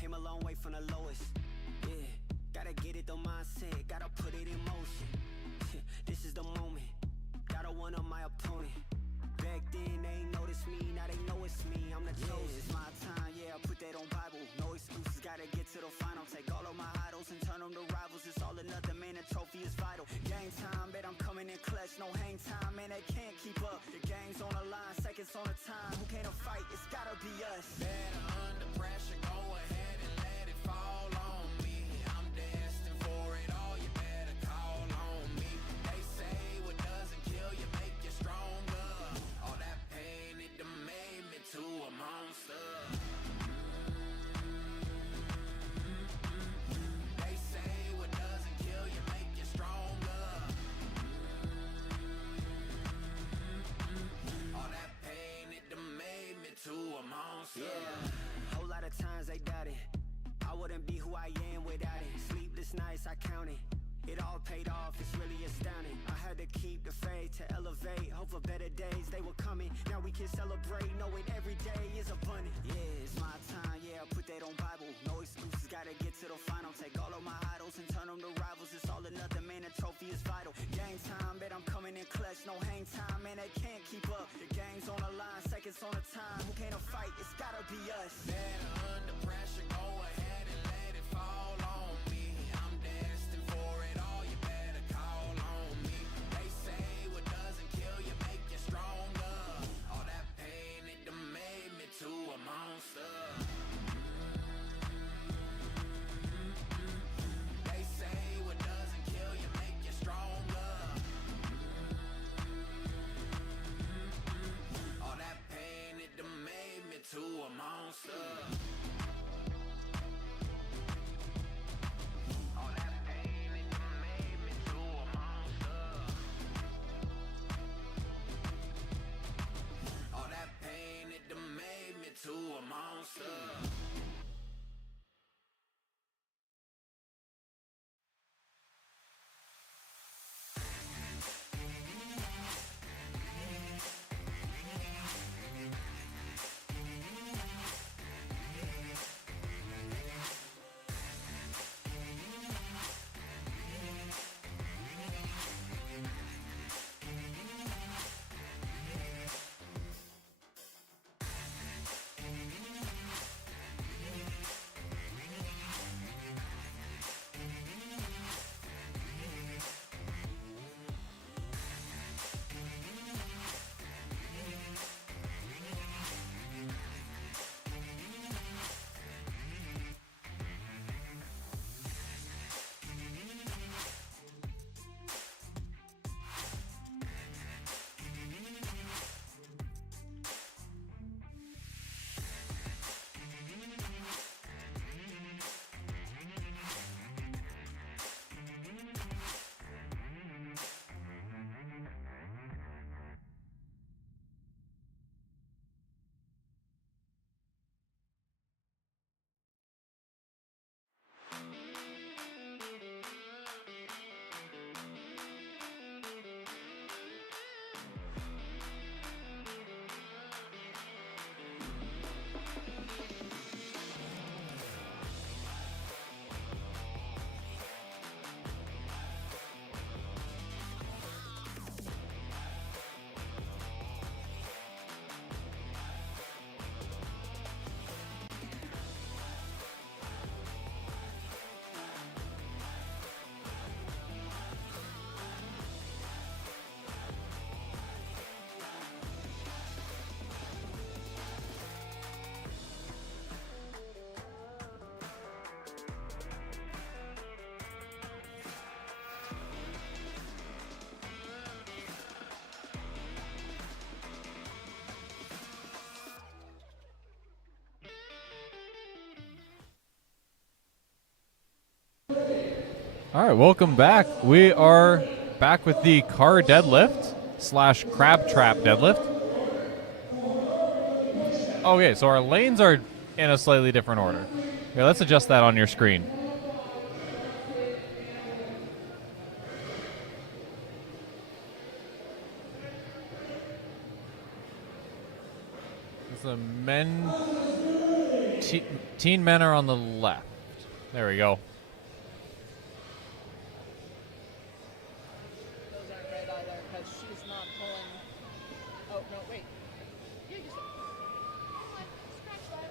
Came a long way from the lowest. Yeah, gotta get it, the mindset, gotta put it in motion. This is the moment, gotta one up my opponent. Back then they ain't noticed me, now they know it's me, I'm the chosen. It's my time, yeah, I put that on Bible. No excuses, gotta get to the final. Take all of my idols and turn them to rivals. It's all or nothing, man, the trophy is vital. Game time, bet I'm coming in clutch. No hang time, man, they can't keep up. The game's on the line, seconds on the time. Who can't fight? It's gotta be us. Better under pressure, go ahead and let it fall on me. I'm destined for it all, you better call on me. They say what doesn't kill you make you stronger. All that pain, it done made me to a monster. They say what doesn't kill you make you stronger. All that pain, it done made me to a monster. Yeah, whole lot of times they doubted I wouldn't be who I am without it. Sleepless nights, I counted. It all paid off, it's really astounding. I had to keep the faith to elevate. Hope for better days, they were coming. Now we can celebrate, knowing every day is abundant. Yeah, it's my time, yeah, I put that on Bible. No excuses, gotta get to the final. Take all of my idols and turn them to rivals. It's all or nothing, man, the trophy is vital. Game time, bet I'm coming in clutch. No hang time, man, they can't keep up. The game's on the line, seconds on the time. Who can't fight? It's gotta be us. Better under pressure, go ahead and let it fall on me. I'm destined for it all, you better call on me. They say what doesn't kill you make you stronger. All that pain, it done made me to a monster. They say what doesn't kill you make you stronger. All that pain, it done made me to a monster. All that pain, it done made me to a monster. All that pain, it done made me to a monster. All right, welcome back. We are back with the car deadlift / crab trap deadlift. Okay, so our lanes are in a slightly different order. Okay, let's adjust that on your screen. It's a men teen men are on the left. There we go. Those aren't right either because she's not pulling. Oh, no, wait. You just. Scratch that.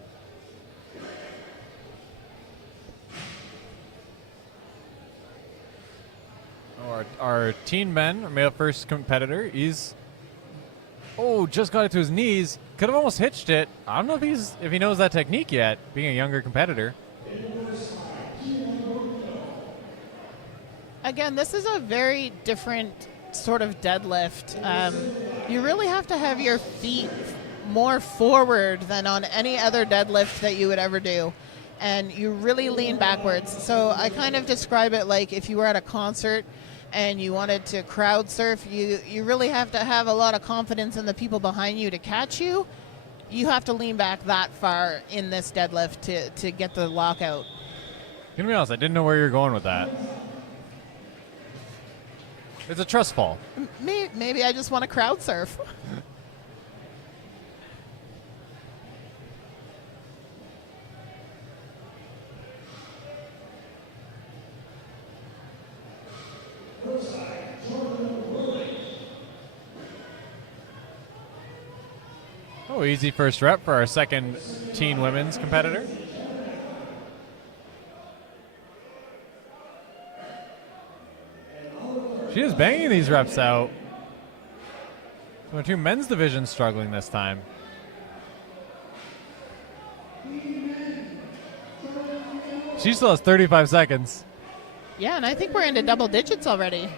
Our teen men, our male first competitor, he's just got it to his knees. Could have almost hitched it. I don't know if he knows that technique yet, being a younger competitor. Again, this is a very different sort of deadlift. You really have to have your feet more forward than on any other deadlift that you would ever do. And you really lean backwards. So I kind of describe it like if you were at a concert and you wanted to crowd surf, you really have to have a lot of confidence in the people behind you to catch you. You have to lean back that far in this deadlift to get the lockout. Gonna be honest, I didn't know where you're going with that. It's a trust fall. Maybe I just want to crowd surf. Oh, easy first rep for our second teen women's competitor. She is banging these reps out. Our two men's divisions struggling this time. She still has 35 seconds. Yeah, and I think we're into double digits already.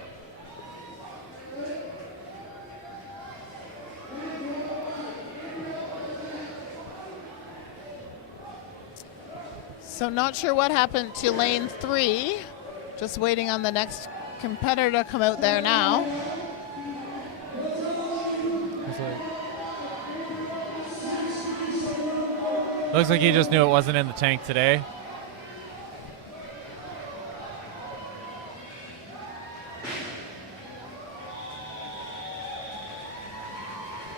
So not sure what happened to lane 3. Just waiting on the next competitor to come out there now. Looks like he just knew it wasn't in the tank today.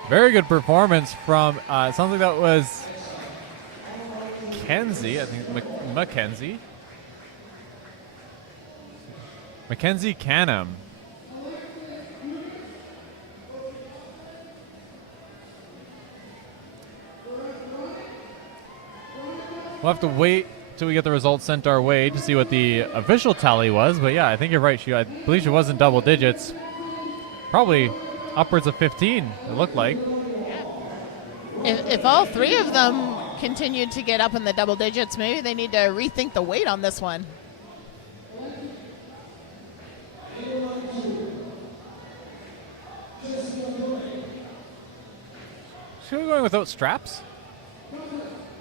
Very good performance from, it sounds like that was Mackenzie, I think Mackenzie. Mackenzie Canham. We'll have to wait till we get the results sent our way to see what the official tally was. But yeah, I think you're right. I believe she was in double digits. Probably upwards of 15, it looked like. If all 3 of them continued to get up in the double digits, maybe they need to rethink the weight on this one. She going without straps?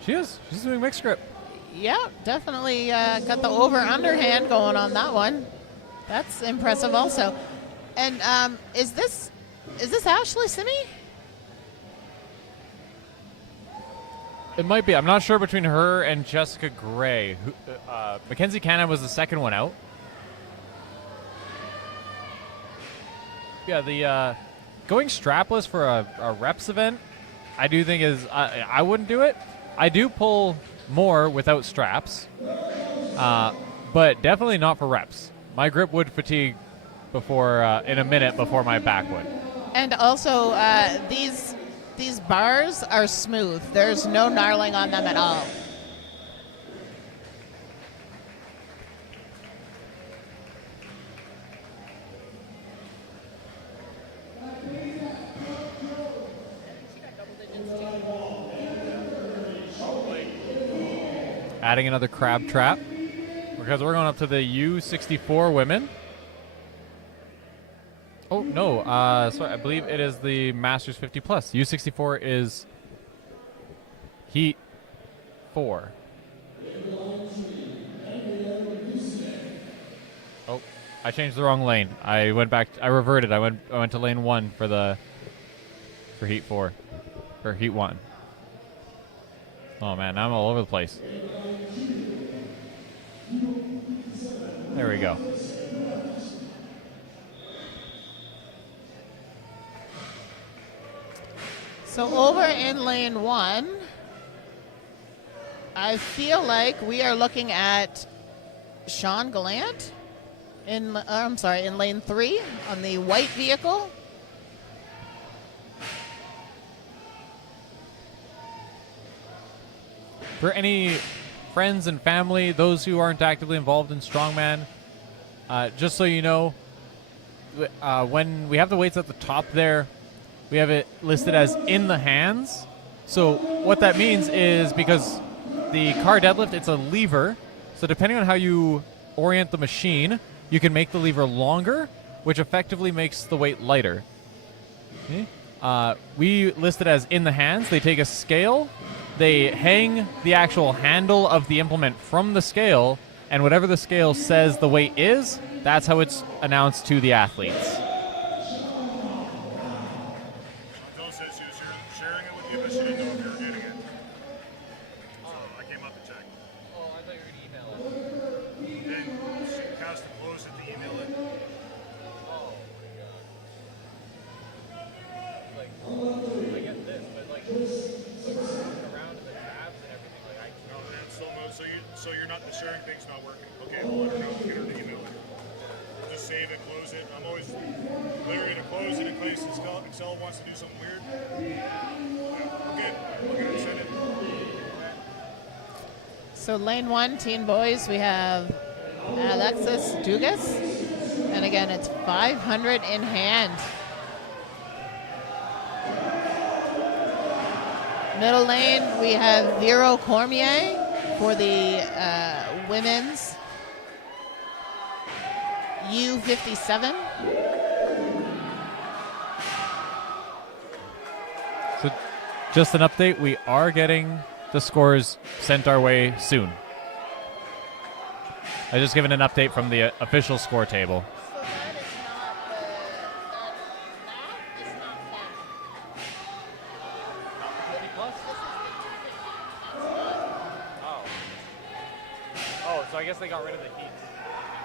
She is. She's doing mixed grip. Yeah, definitely got the over-underhand going on that one. That's impressive also. And is this Ashley Simi? It might be. I'm not sure between her and Jessica Gray. Mackenzie Canham was the second one out. Yeah, the going strapless for a reps event, I do think is I wouldn't do it. I do pull more without straps, but definitely not for reps. My grip would fatigue before in a minute before my back would. And also, these bars are smooth. There's no gnarling on them at all. Adding another crab trap because we're going up to the U64 women. Oh, no. Sorry, I believe it is the Masters 50 plus. U64 is Heat 4. Oh, I changed the wrong lane. I went back. I reverted. I went to lane 1 for Heat 4 or Heat 1. Oh man, I'm all over the place. There we go. So over in lane 1, I feel like we are looking at Sean Gallant in lane 3 on the white vehicle. For any friends and family, those who aren't actively involved in strongman, just so you know, when we have the weights at the top there, we have it listed as in the hands. So what that means is, because the car deadlift, it's a lever, so depending on how you orient the machine, you can make the lever longer, which effectively makes the weight lighter. Okay. We list it as in the hands. They take a scale, they hang the actual handle of the implement from the scale, and whatever the scale says the weight is, that's how it's announced to the athletes. Bill says she was sharing it with you, but she didn't know if you were getting it. So I came up to check. Oh, I thought you were going to email it. Then she has to close it to email it. Oh, my God. Like, I get this, but like around the tabs and everything, like I No, man, so you're not, the sharing thing's not working. Okay, I'll let her know. Get her to email it. Just save it, close it. I'm always literally to close it in case Excel wants to do something weird. Yeah, okay, I'll get her to send it. So lane 1, teen boys, we have Alexis Dugas. And again, it's 500 in hand. Middle lane, we have Vero Cormier for the women's U57. So just an update, we are getting the scores sent our way soon. I just given an update from the official score table. So that is not Oh, so I guess they got rid of the heat in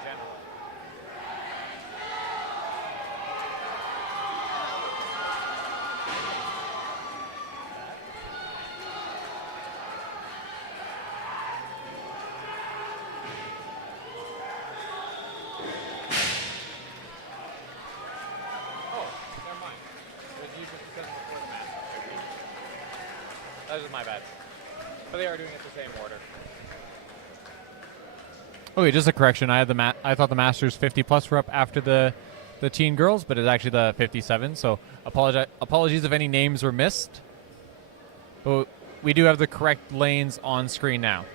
general. Oh, never mind. It was used because before the match. That was my bad. But they are doing it the same order. Okay, just a correction. I thought the Masters 50 plus were up after the teen girls, but it's actually the 57. So apologies if any names were missed. But we do have the correct lanes on screen now.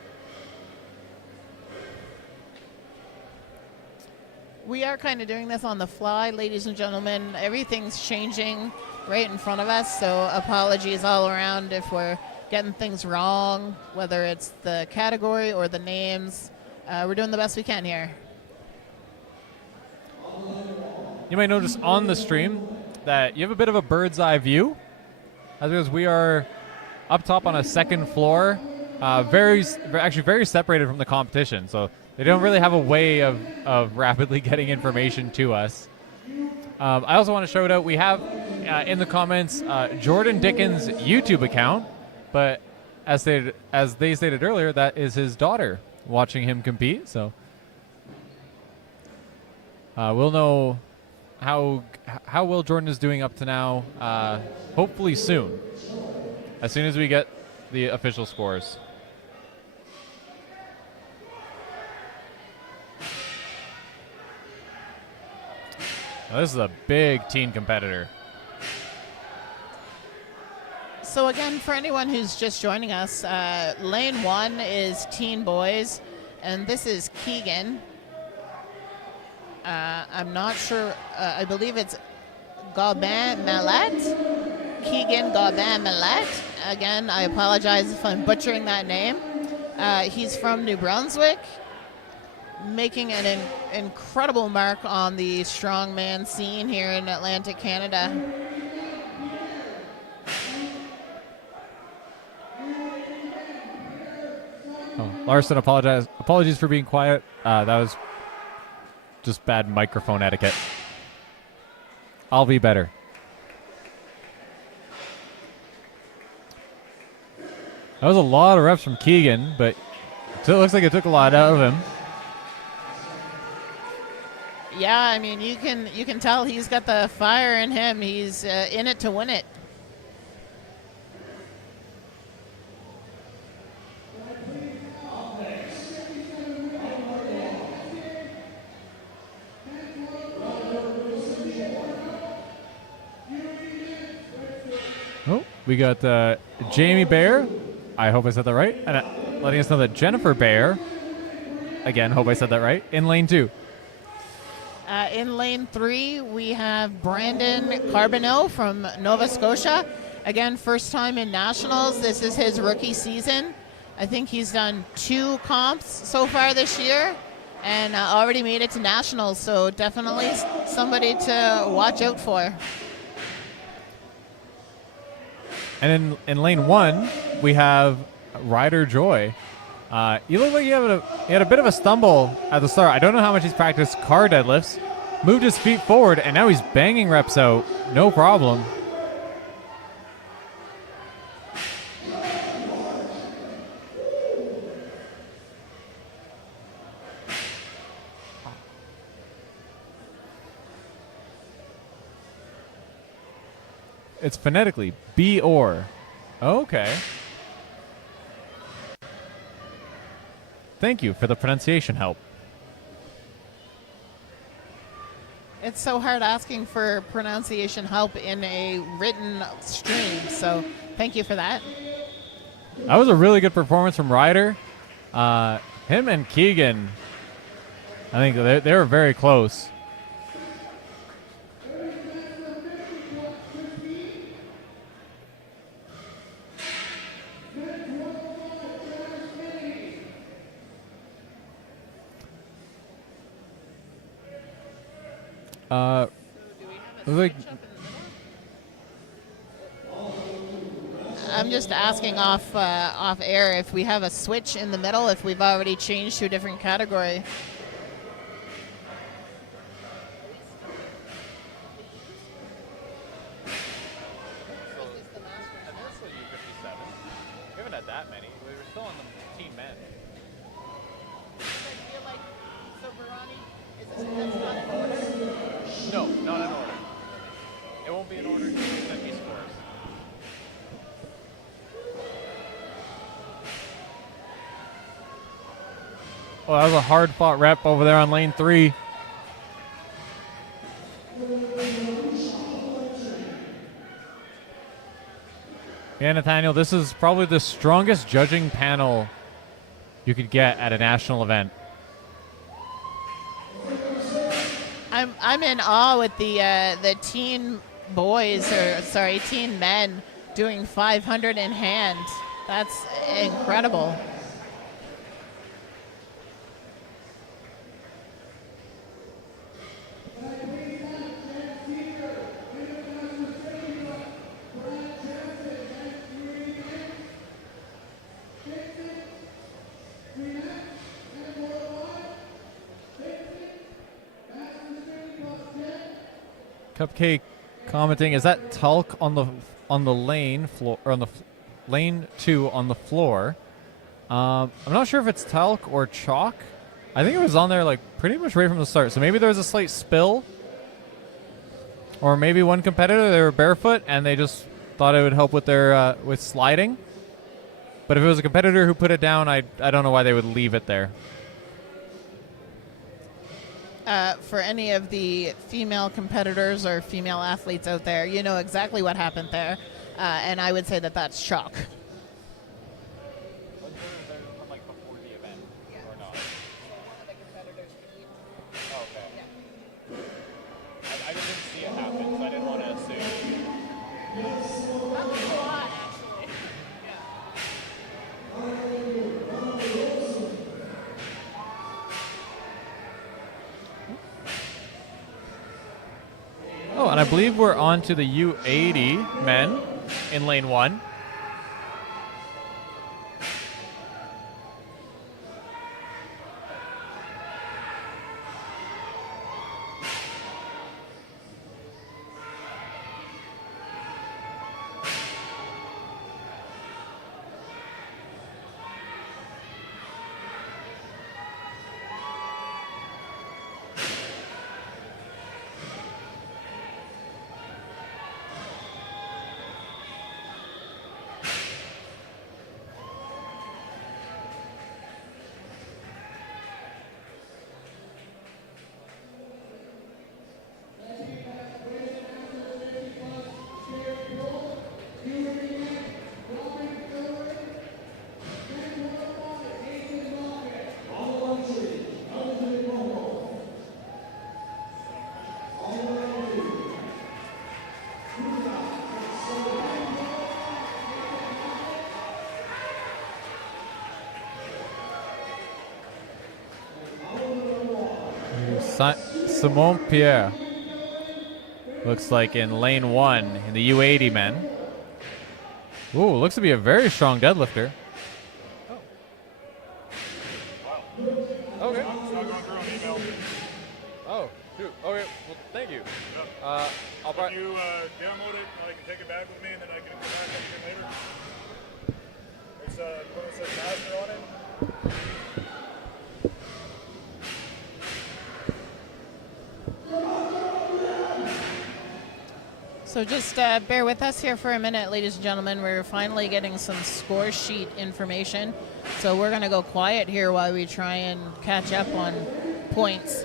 We are kind of doing this on the fly, ladies and gentlemen. Everything's changing right in front of us, so apologies all around if we're getting things wrong, whether it's the category or the names. We're doing the best we can here. You might notice on the stream that you have a bit of a bird's eye view. That's because we are up top on a second floor, very separated from the competition. So they don't really have a way of rapidly getting information to us. I also want to shout out, we have in the comments Jordan Dickens' YouTube account, but as they stated earlier, that is his daughter watching him compete. So we'll know how well Jordan is doing up to now, hopefully soon, as soon as we get the official scores. Now, this is a big teen competitor. So again, for anyone who's just joining us, lane 1 is teen boys, and this is Keegan. I'm not sure. I believe it's Gaubin Mallet. Keegan Gaubin Mallet. Again, I apologize if I'm butchering that name. He's from New Brunswick, making an incredible mark on the strongman scene here in Atlantic Canada. Oh, Larson, apologies for being quiet. That was just bad microphone etiquette. I'll be better. That was a lot of reps from Keegan, but it looks like it took a lot out of him. Yeah, I mean, you can tell he's got the fire in him. He's in it to win it. Oh, we got Jamie Bear. I hope I said that right. And letting us know that Jennifer Bear, again, hope I said that right, in lane 2. In lane 3, we have Brandon Carbonneau from Nova Scotia. Again, first time in Nationals. This is his rookie season. I think he's done 2 comps so far this year and already made it to Nationals, so definitely somebody to watch out for. And in lane 1, we have Ryder Joy. You look like he had a bit of a stumble at the start. I don't know how much he's practiced car deadlifts. Moved his feet forward, and now he's banging reps out. No problem. It's phonetically B-or. Okay. Thank you for the pronunciation help. It's so hard asking for pronunciation help in a written stream, so thank you for that. That was a really good performance from Ryder. Him and Keegan, I think they were very close. Like, I'm just asking off air if we have a switch in the middle, if we've already changed to a different category. we haven't had that many. We were still on the team men. No, not in order. It won't be in order to send me scores. Oh, that was a hard-fought rep over there on lane 3. Yeah, Nathaniel, this is probably the strongest judging panel you could get at a national event. I'm in awe with the teen boys, or sorry, teen men doing 500 in hand. That's incredible. Cupcake commenting, is that talc on the lane floor, or on the lane 2 on the floor? I'm not sure if it's talc or chalk. I think it was on there like pretty much right from the start. So maybe there was a slight spill, or maybe one competitor, they were barefoot and they just thought it would help with their with sliding. But if it was a competitor who put it down, I don't know why they would leave it there. For any of the female competitors or female athletes out there, you know exactly what happened there, and I would say that that's chalk. From like before the event, or not? Oh, okay. I just didn't see it happen, so I didn't want to assume. That was a lot, actually. Oh, and I believe we're on to the U80 men in lane 1. Simon Pierre. Looks like in lane 1 in the U80 men. Ooh, looks to be a very strong deadlifter. Okay. Oh, shoot. Okay. Well, thank you. I'll Can you download it and I can take it back with me and then I can come back later? There's one that says master on it. So just bear with us here for a minute, ladies and gentlemen. We're finally getting some score sheet information. So we're going to go quiet here while we try and catch up on points.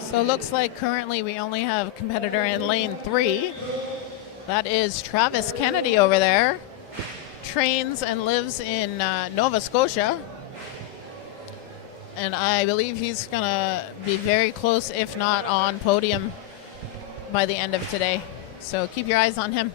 So it looks like currently we only have a competitor in lane 3. That is Travis Kennedy over there. Trains and lives in Nova Scotia. And I believe he's going to be very close, if not on podium, by the end of today. So keep your eyes on him.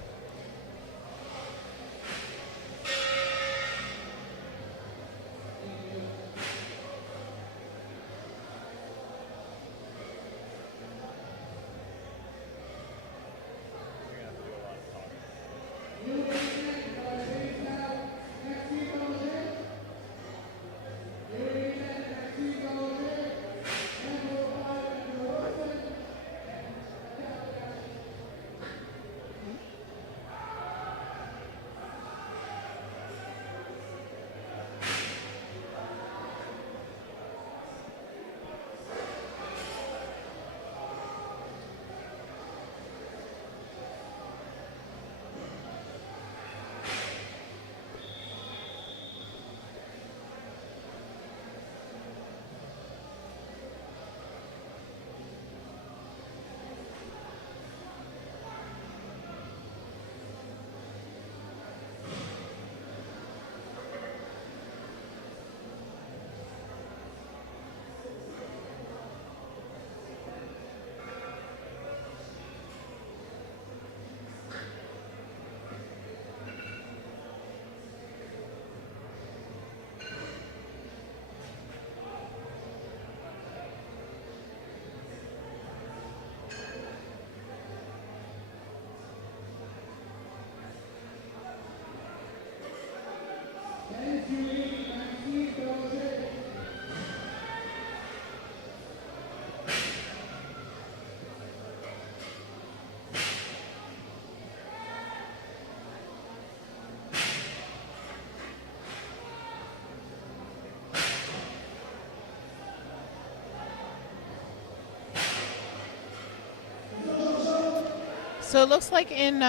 So it looks like in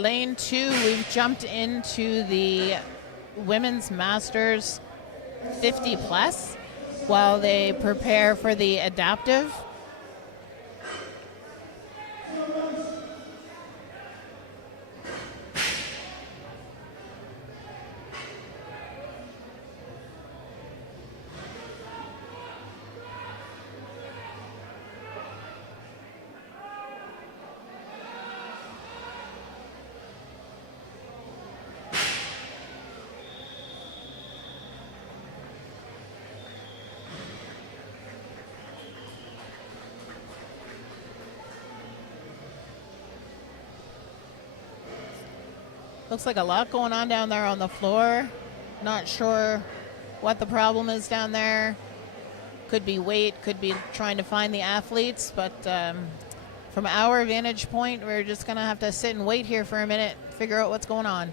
lane 2, we've jumped into the Women's Masters 50 plus while they prepare for the adaptive. Looks like a lot going on down there on the floor. Not sure what the problem is down there. Could be weight, could be trying to find the athletes, but from our vantage point, we're just going to have to sit and wait here for a minute, figure out what's going on.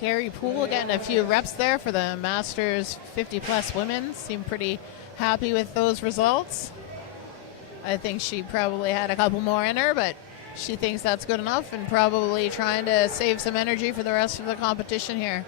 Carrie Poole getting a few reps there for the Masters 50-plus women. Seemed pretty happy with those results. I think she probably had a couple more in her, but she thinks that's good enough and probably trying to save some energy for the rest of the competition here.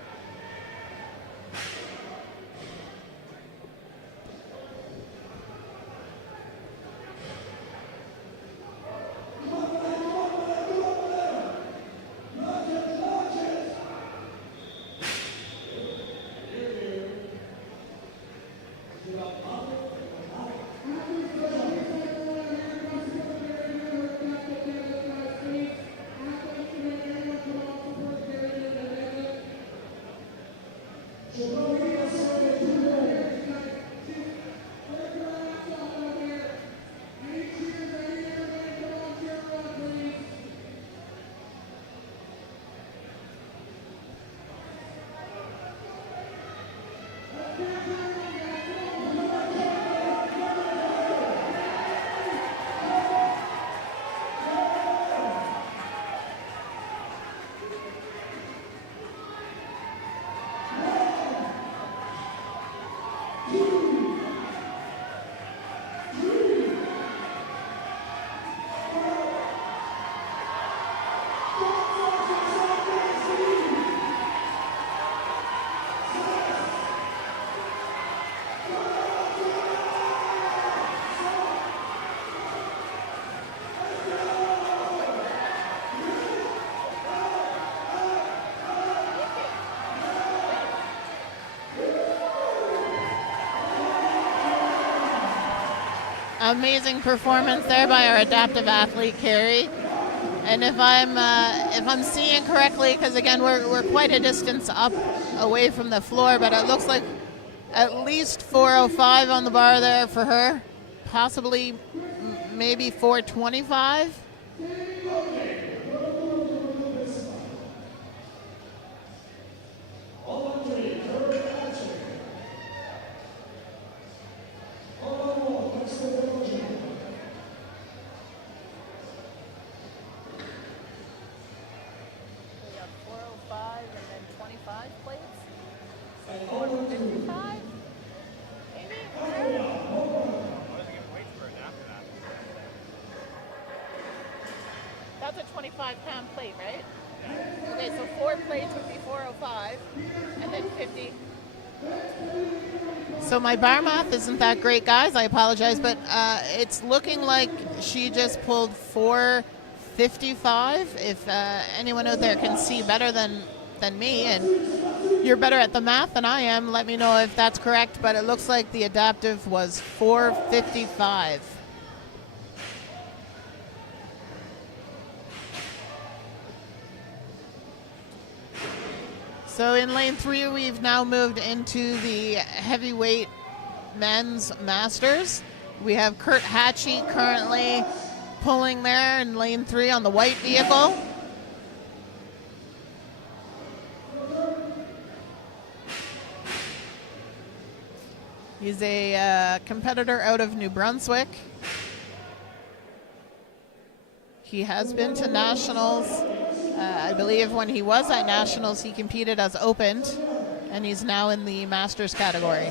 Amazing performance there by our adaptive athlete Carrie. And if I'm seeing correctly, because again we're quite a distance up away from the floor, but it looks like at least 405 on the bar there for her, possibly maybe 425. That's a 25-pound plate, right? Okay, so 4 plates would be 405, and then 50. So my bar math isn't that great, guys. I apologize, but it's looking like she just pulled 455. If anyone out there can see better than me, and you're better at the math than I am, let me know if that's correct, but it looks like the adaptive was 455. So in lane 3, we've now moved into the heavyweight men's masters. We have Kurt Hatchie currently pulling there in lane 3 on the white vehicle. He's a competitor out of New Brunswick. He has been to nationals. I believe when he was at nationals, he competed as opened, and he's now in the masters category.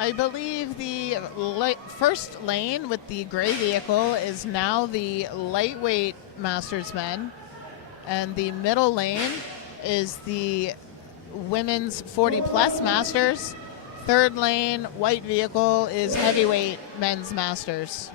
I believe the first lane with the gray vehicle is now the lightweight masters men, and the middle lane is the women's 40 plus masters. Third lane white vehicle is heavyweight men's masters.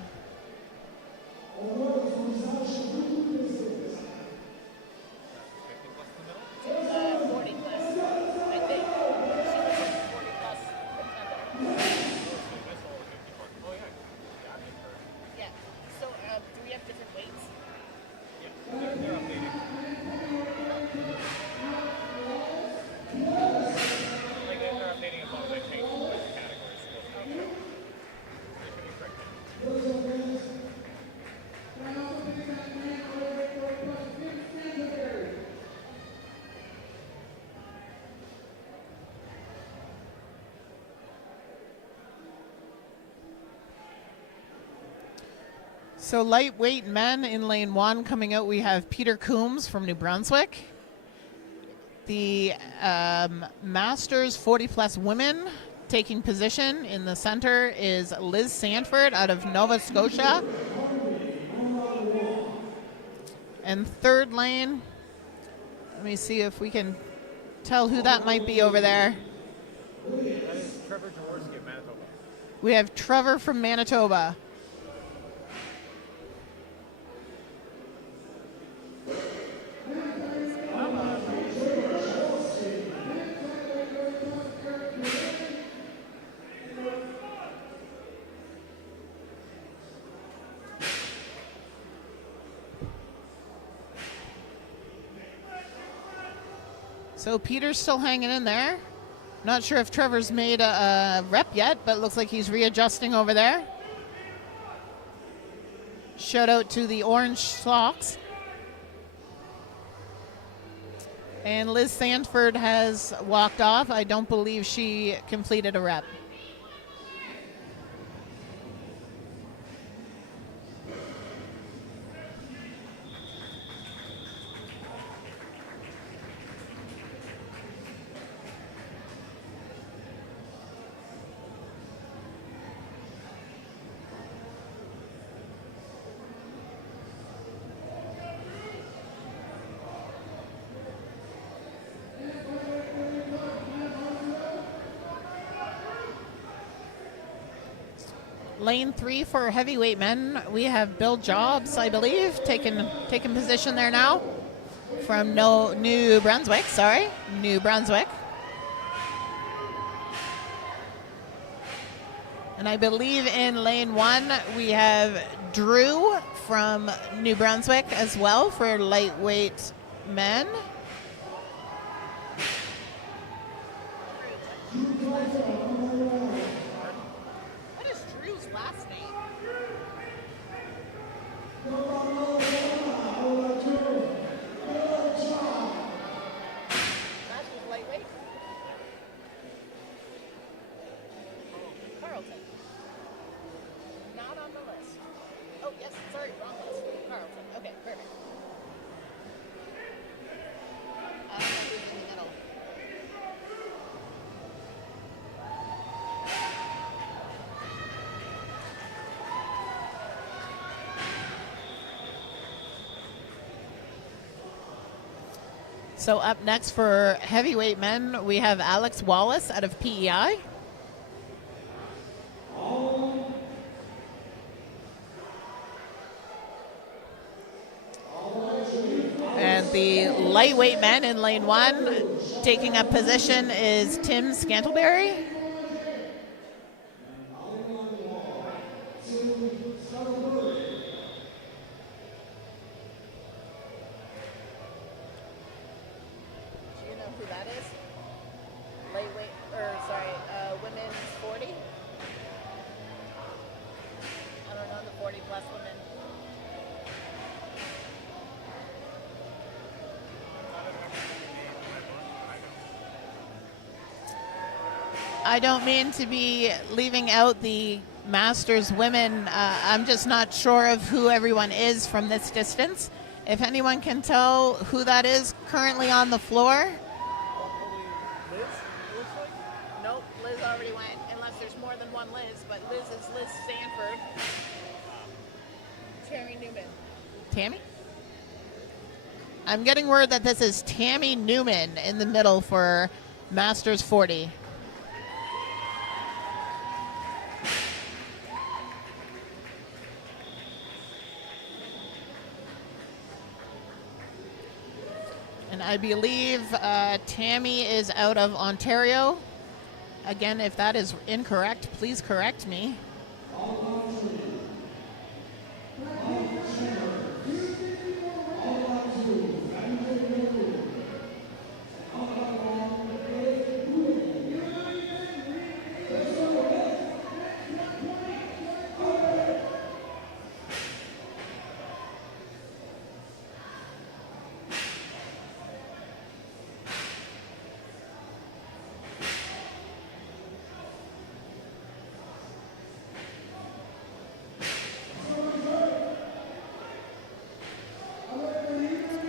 So lightweight men in lane 1 coming out, we have Peter Coombs from New Brunswick. The Masters 40 plus women taking position in the center is Liz Sanford out of Nova Scotia. And third lane, let me see if we can tell who that might be over there. That is Trevor Jaworski of Manitoba. We have Trevor from Manitoba. So Peter's still hanging in there. Not sure if Trevor's made a rep yet, but it looks like he's readjusting over there. Shout out to the orange socks. And Liz Sanford has walked off. I don't believe she completed a rep. Lane 3 for heavyweight men, we have Bill Jobs, I believe, taking position there now from New Brunswick. And I believe in lane 1 we have Drew from New Brunswick as well for lightweight men. Last name. That was lightweight. Carlton. Not on the list. Oh, yes, sorry, wrong list. Carlton. Okay, perfect. I don't know who's in the middle. So up next for heavyweight men, we have Alex Wallace out of PEI. And the lightweight men in lane 1, taking up position is Tim Scantleberry. Do you know who that is? Lightweight, women's 40? I don't know, the 40 plus women. I don't mean to be leaving out the Masters women. I'm just not sure of who everyone is from this distance. If anyone can tell who that is currently on the floor. Liz, it looks like. Nope, Liz already went, unless there's more than one Liz, but Liz is Liz Sanford. Tammy Newman. Tammy? I'm getting word that this is Tammy Newman in the middle for Masters 40. And I believe Tammy is out of Ontario. Again, if that is incorrect, please correct me.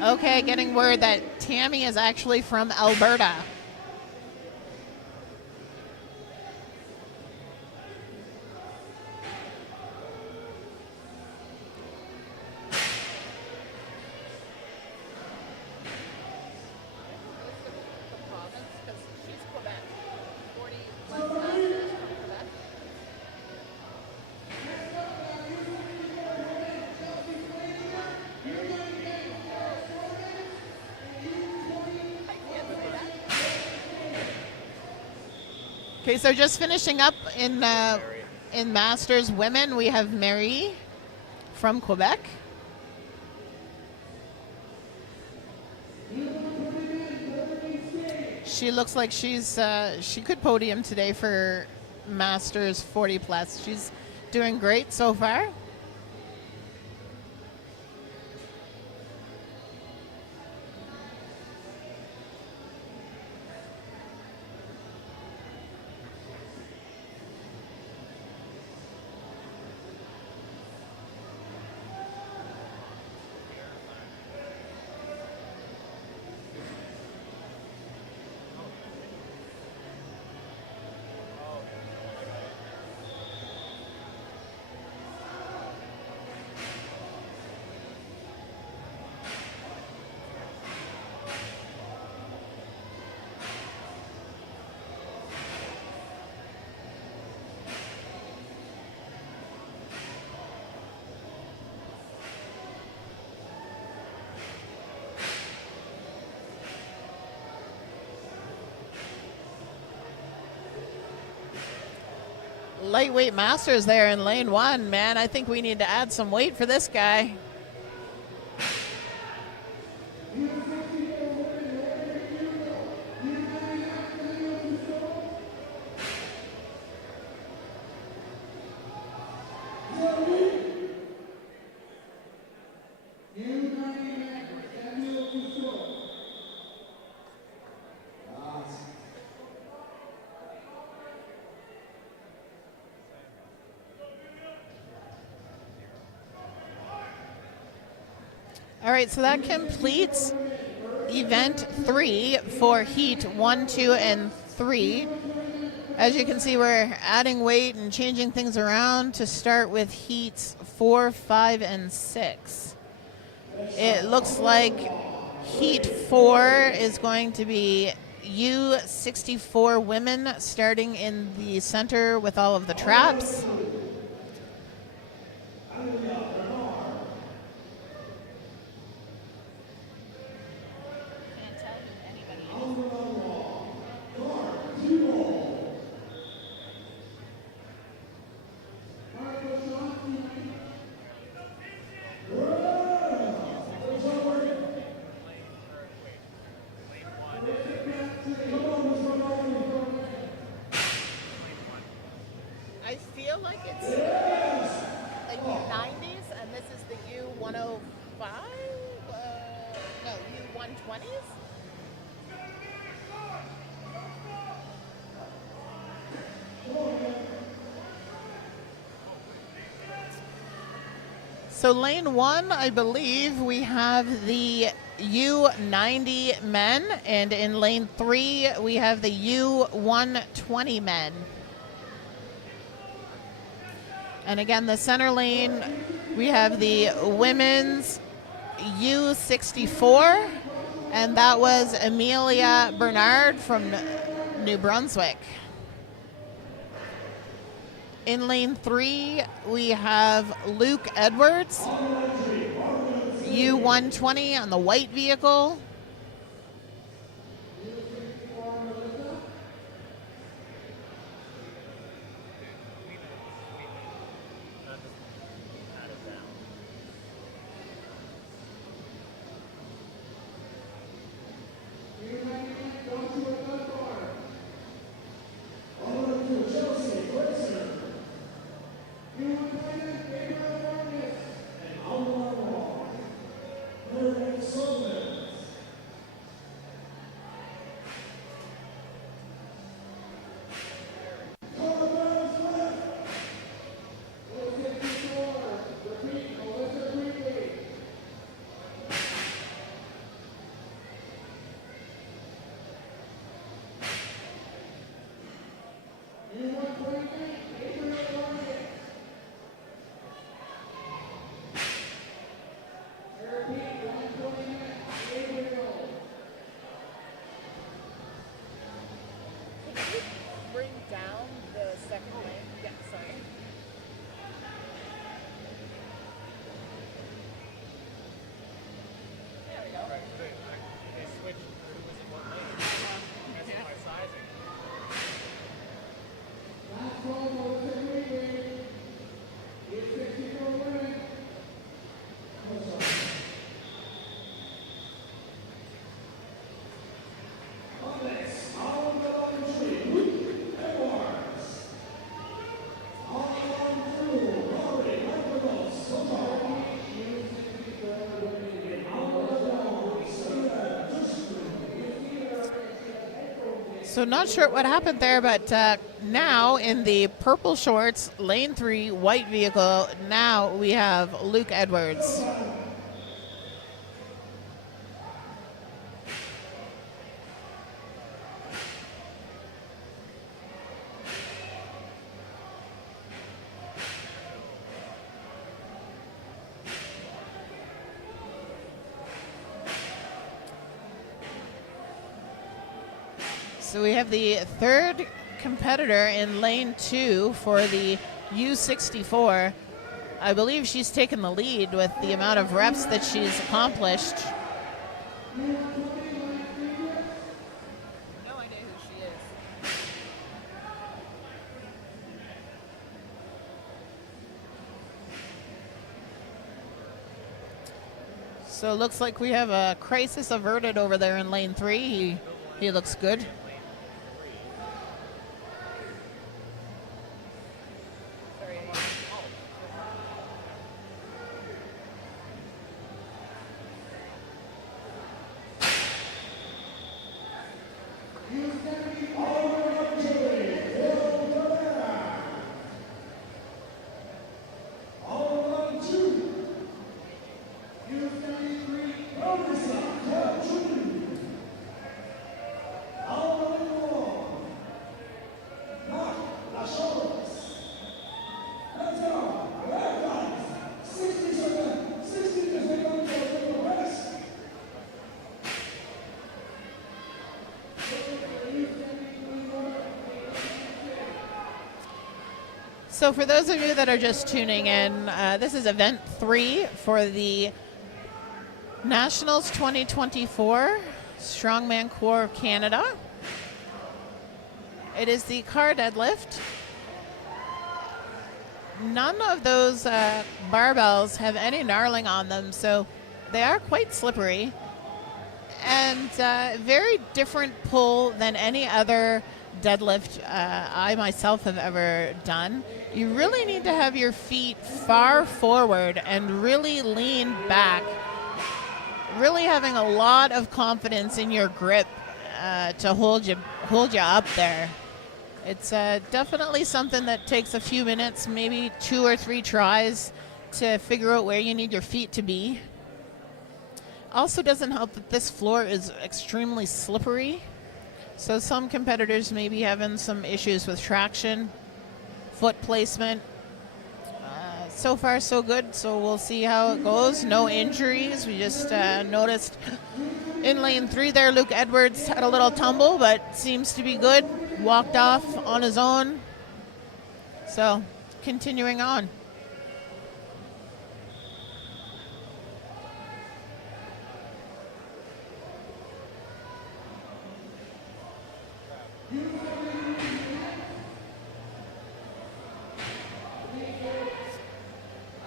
Okay, getting word that Tammy is actually from Alberta. Okay, so just finishing up in Masters Women, we have Marie from Quebec. She looks like she could podium today for Masters 40 plus. She's doing great so far. Lightweight Masters there in lane 1, man. I think we need to add some weight for this guy. All right, so that completes event 3 for heat 1, 2, and 3. As you can see, we're adding weight and changing things around to start with heats 4, 5, and 6. It looks like heat 4 is going to be U64 women starting in the center with all of the traps. I feel like it's like 90s, and this is the U105? No, U120s? So lane 1, I believe we have the U90 men, and in lane 3, we have the U120 men. And again, the center lane, we have the women's U64, and that was Amelia Bernard from New Brunswick. In lane 3, we have Luke Edwards, U120 on the white vehicle. Bring down the second lane. Yeah, sorry. There we go. Right, they switched who was in what lane. That's my sizing. So not sure what happened there, but now in the purple shorts, lane 3, white vehicle, now we have Luke Edwards. So we have the third competitor in lane 2 for the U64. I believe she's taken the lead with the amount of reps that she's accomplished. No idea who she is. So it looks like we have a crisis averted over there in lane 3. He looks good. U73 So for those of you that are just tuning in, this is event 3 for the Nationals 2024 Strongman Corps Canada. It is the car deadlift. None of those barbells have any gnarling on them, so they are quite slippery. And very different pull than any other deadlift I myself have ever done. You really need to have your feet far forward and really lean back. Really having a lot of confidence in your grip to hold you up there. It's definitely something that takes a few minutes, maybe 2 or 3 tries to figure out where you need your feet to be. Also doesn't help that this floor is extremely slippery. So some competitors may be having some issues with traction, foot placement. So far so good, so we'll see how it goes. No injuries. We just noticed in lane 3 there, Luke Edwards had a little tumble, but seems to be good. Walked off on his own. So continuing on.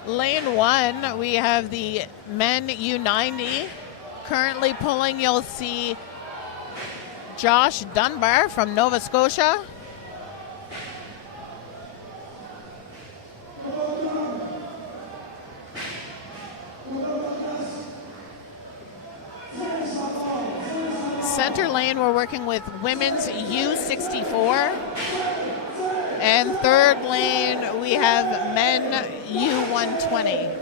Lane 1, we have the men U90. Currently pulling, you'll see Josh Dunbar from Nova Scotia. Center lane, we're working with women's U64. And third lane, we have men U120.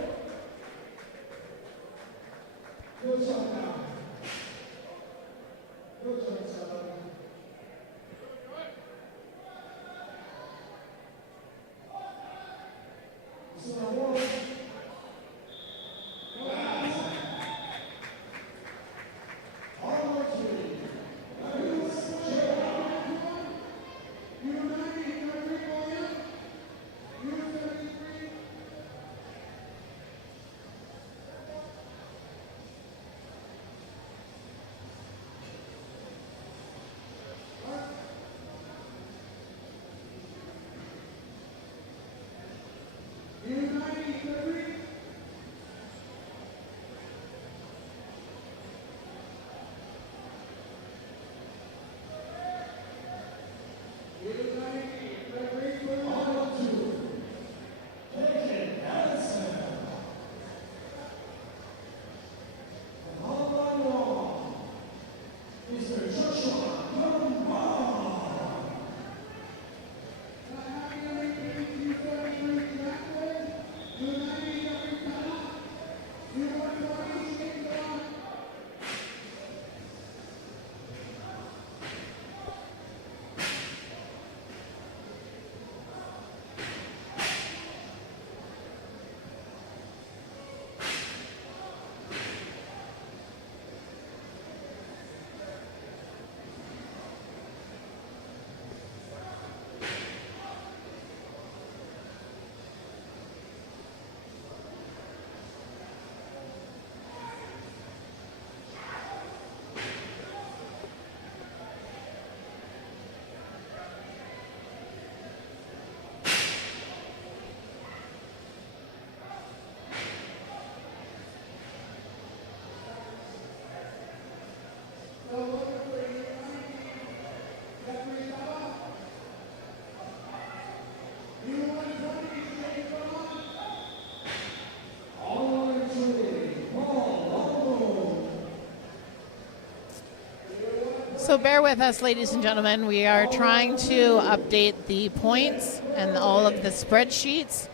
So bear with us, ladies and gentlemen. We are trying to update the points and all of the spreadsheets.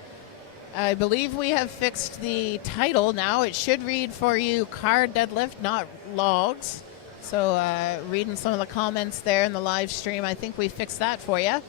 I believe we have fixed the title now. It should read for you car deadlift, not logs. So reading some of the comments there in the live stream, I think we fixed that for you.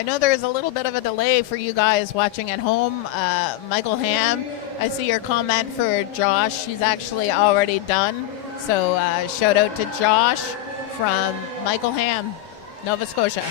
I know there is a little bit of a delay for you guys watching at home. Michael Ham, I see your comment for Josh. He's actually already done. So shout out to Josh from Michael Ham, Nova Scotia.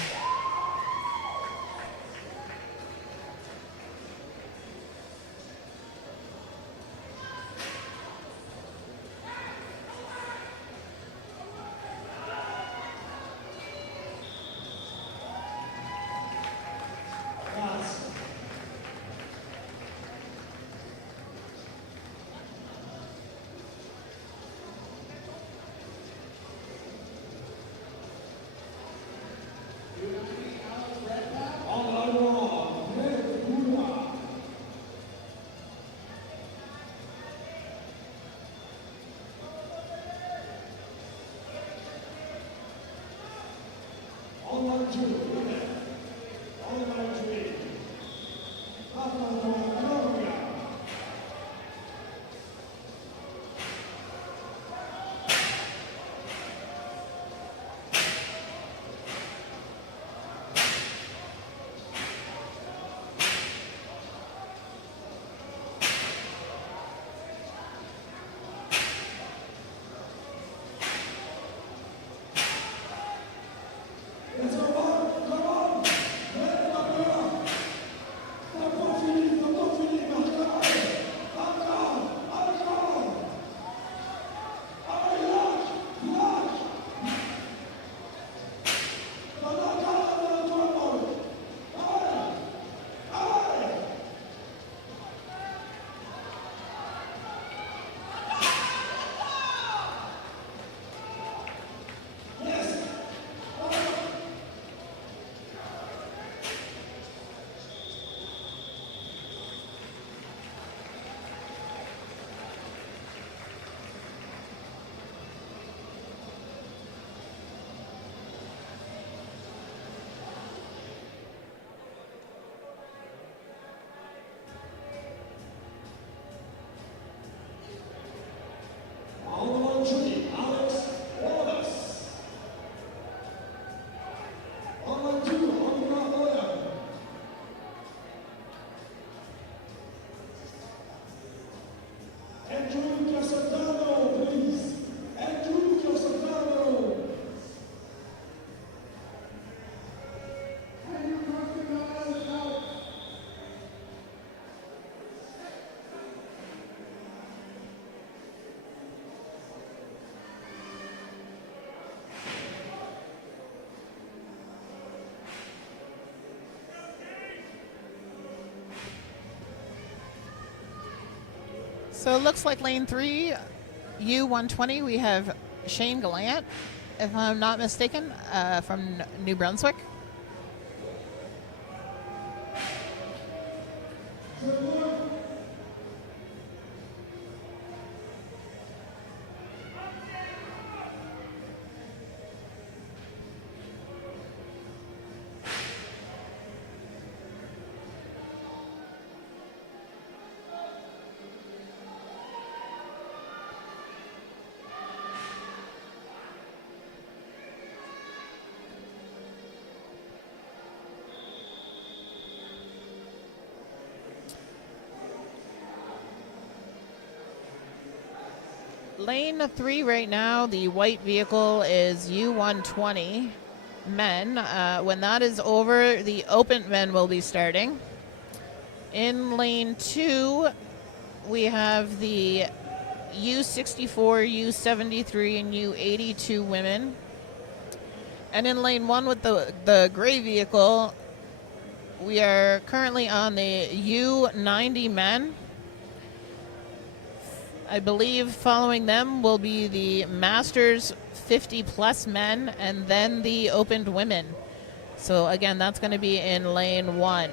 So it looks like lane 3, U120, we have Shane Gallant, if I'm not mistaken, from New Brunswick. Lane 3 right now, the white vehicle is U120 men. When that is over, the open men will be starting. In lane 2, we have the U64, U73, and U82 women. And in lane 1 with the gray vehicle, we are currently on the U90 men. I believe following them will be the Masters 50 plus men and then the opened women. So again, that's going to be in lane 1.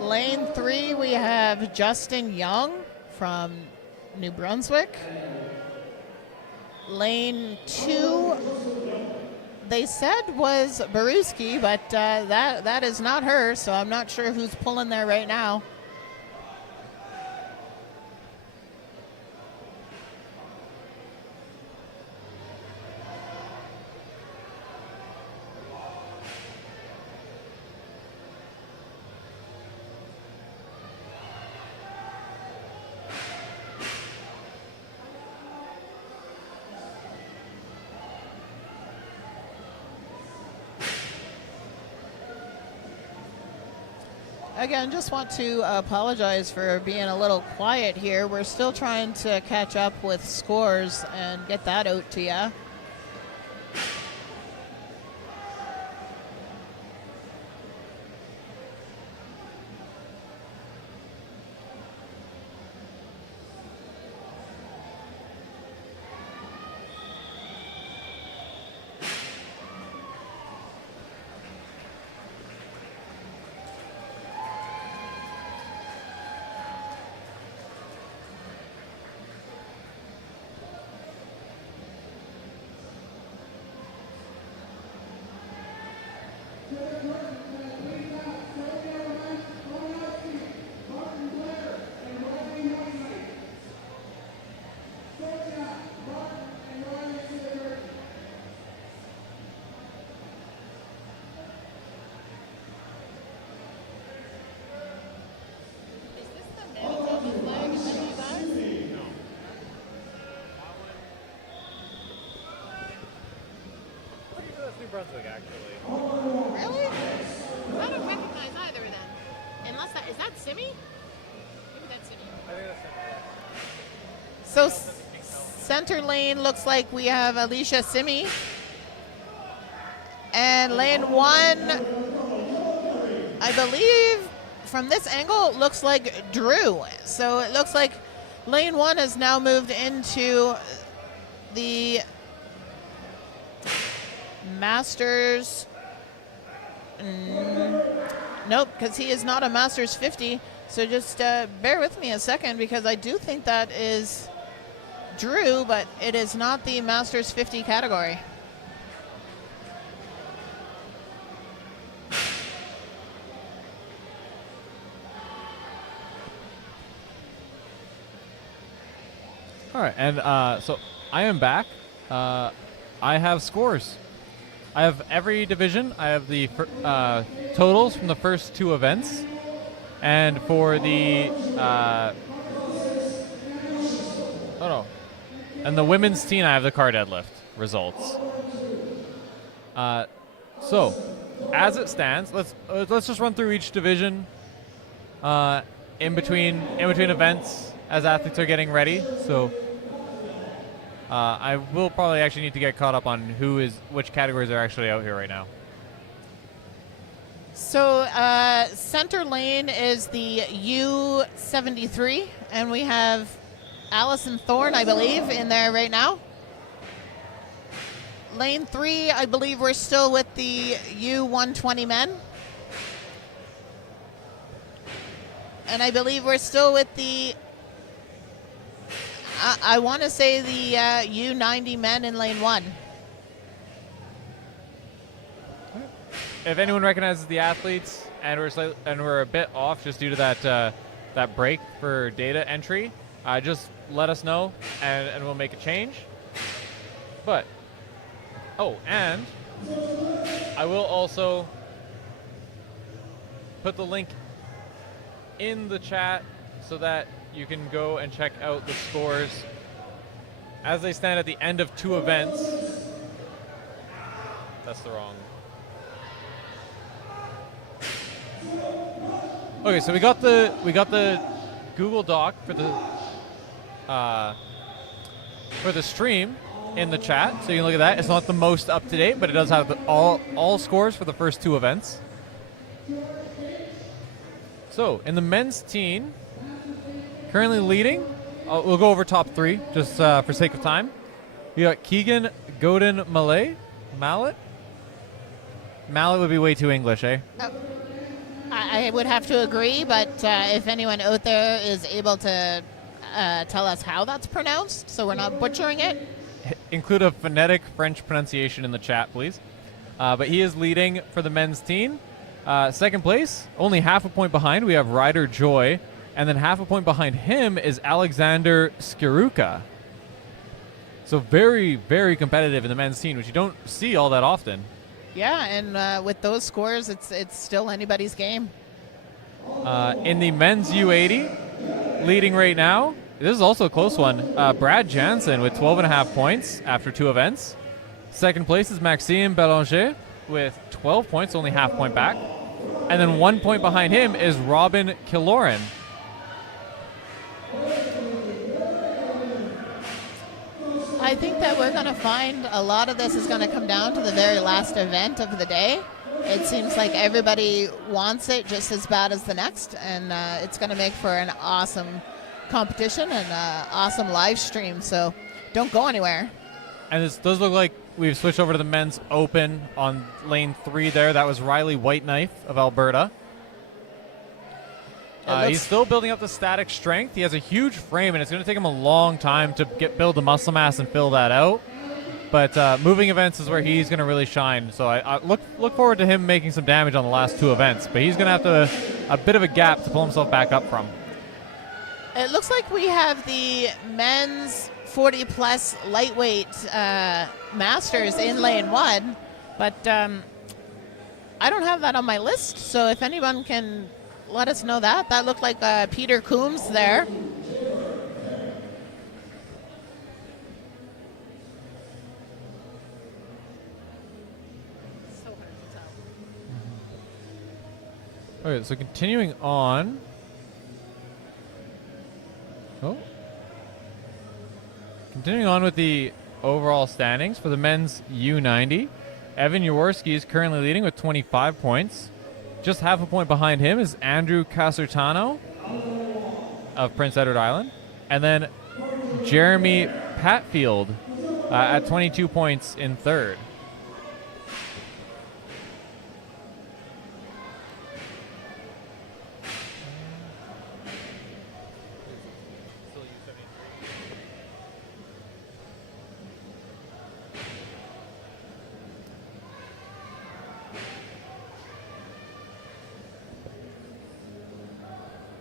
Lane 3, we have Justin Young from New Brunswick. Lane 2, they said was Baruski, but that is not her, so I'm not sure who's pulling there right now. Again, just want to apologize for being a little quiet here. We're still trying to catch up with scores and get that out to you. Brunswick, actually. Really? I don't recognize either of them. Unless that is that Simi? Maybe that's Simi. I think that's So center lane looks like we have Alicia Simi. And lane 1, I believe from this angle, looks like Drew. So it looks like lane 1 has now moved into the Masters. Nope, because he is not a Masters 50. So just bear with me a second, because I do think that is Drew, but it is not the Masters 50 category. All right, and so I am back. I have scores. I have every division. I have the totals from the first two events, and for the and the women's team, I have the car deadlift results. So, as it stands, let's just run through each division in between events as athletes are getting ready. So. I will probably actually need to get caught up on which categories are actually out here right now. So center lane is the U73, and we have Allison Thorne, I believe, in there right now. Lane 3, I believe we're still with the U120 men. And I believe we're still with the I want to say the U90 men in lane 1. If anyone recognizes the athletes and we're a bit off just due to that break for data entry, just let us know and we'll make a change. But and I will also put the link in the chat so that you can go and check out the scores as they stand at the end of two events. That's the wrong. Okay, so we got the Google Doc for the stream, in the chat, so you can look at that. It's not the most up to date, but it does have all scores for the first 2 events. So in the men's team, currently leading, we'll go over top 3 just for sake of time. We got Keegan Godin Mallet. Mallet would be way too English, eh? I would have to agree, but if anyone out there is able to tell us how that's pronounced, so we're not butchering it. Include a phonetic French pronunciation in the chat, please. But he is leading for the men's team. Second place, only half a point behind, we have Ryder Joy. And then half a point behind him is Alexander Skiruka. So very, very competitive in the men's team, which you don't see all that often. Yeah, and with those scores, it's still anybody's game. In the men's U80, leading right now, this is also a close one. Brad Jansen with 12.5 points after 2 events. Second place is Maxime Belanger with 12 points, only half point back. And then 1 point behind him is Robin Killoran. I think that we're going to find a lot of this is going to come down to the very last event of the day. It seems like everybody wants it just as bad as the next, and it's going to make for an awesome competition and awesome live stream, so don't go anywhere. And this does look like we've switched over to the men's open on lane 3 there. That was Riley Whiteknife of Alberta. He's still building up the static strength. He has a huge frame, and it's going to take him a long time to build the muscle mass and fill that out. But moving events is where he's going to really shine. So I look forward to him making some damage on the last 2 events. But he's going to have a bit of a gap to pull himself back up from. It looks like we have the men's 40-plus lightweight masters in lane 1. But I don't have that on my list. So if anyone can let us know that. That looked like Peter Coombs there. So hard to tell. Okay, so continuing on. Continuing on with the overall standings for the men's U90. Evan Jaworski is currently leading with 25 points. Just half a point behind him is Andrew Casertano of Prince Edward Island. And then Jeremy Patfield at 22 points in third.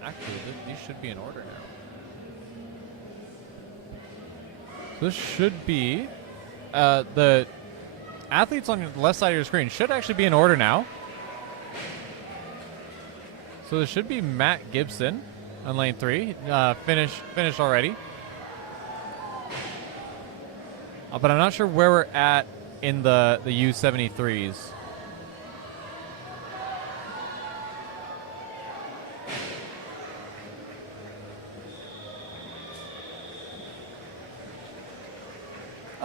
Actually, these should be in order now. So this should be the athletes on the left side of your screen should actually be in order now. So there should be Matt Gibson on lane 3, finished already. But I'm not sure where we're at in the U73s.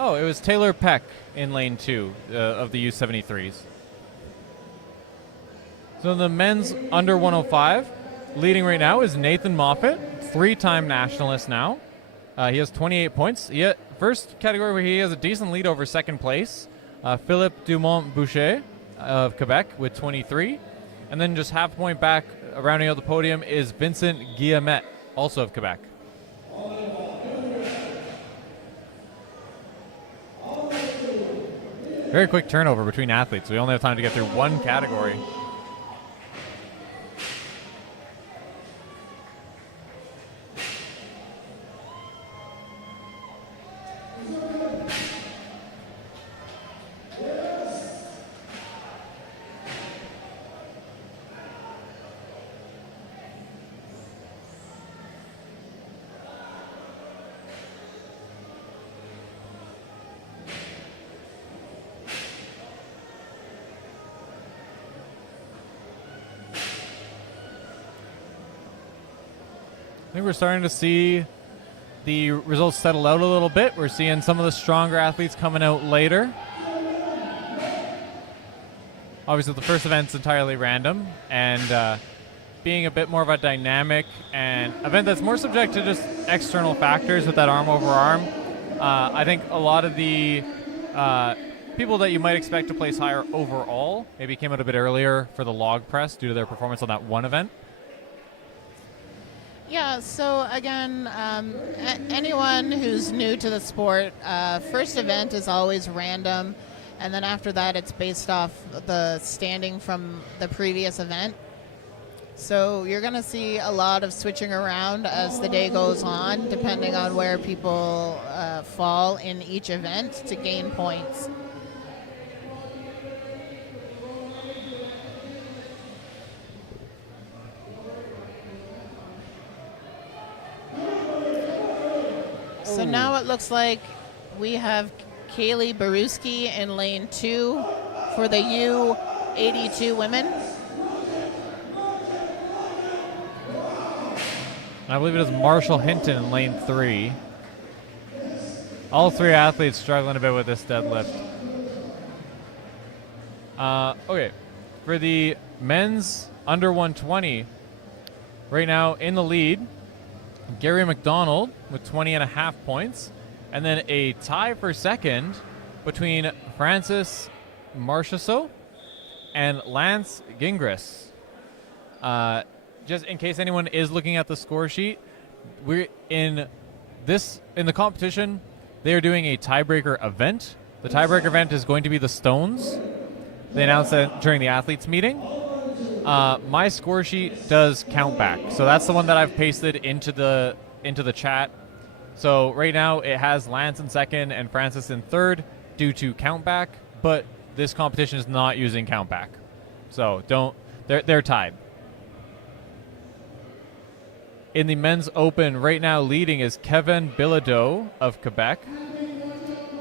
Oh, it was Taylor Peck in lane 2 of the U73s. So the men's under 105, leading right now is Nathan Moffat, 3-time nationalist now. He has 28 points. First category where he has a decent lead over second place. Philippe Dumont-Boucher of Quebec with 23. And then just half a point back, rounding out the podium, is Vincent Guillemette, also of Quebec. Very quick turnover between athletes. We only have time to get through one category. I think we're starting to see the results settle out a little bit. We're seeing some of the stronger athletes coming out later. Obviously, the first event's entirely random, and being a bit more of a dynamic and event that's more subject to just external factors with that arm over arm. I think a lot of the people that you might expect to place higher overall maybe came out a bit earlier for the log press due to their performance on that one event. Yeah, so again, anyone who's new to the sport, first event is always random, and then after that it's based off the standing from the previous event. So you're going to see a lot of switching around as the day goes on, depending on where people fall in each event to gain points. So now it looks like we have Kaylee Baruski in lane 2 for the U82 women. I believe it is Marshall Hinton in lane 3. All three athletes struggling a bit with this deadlift. Okay, for the men's under 120, right now in the lead, Gary McDonald with 20.5 points, and then a tie for second between Francis Marchessault and Lance Gingras. Just in case anyone is looking at the score sheet, we're in the competition. They are doing a tiebreaker event. The tiebreaker event is going to be the stones. They announced that during the athletes meeting. My score sheet does count back, so that's the one that I've pasted into the chat. So right now it has Lance in second and Francis in third due to count back, but this competition is not using count back, so they're tied. In the men's open, right now leading is Kevin Bilodeau of Quebec.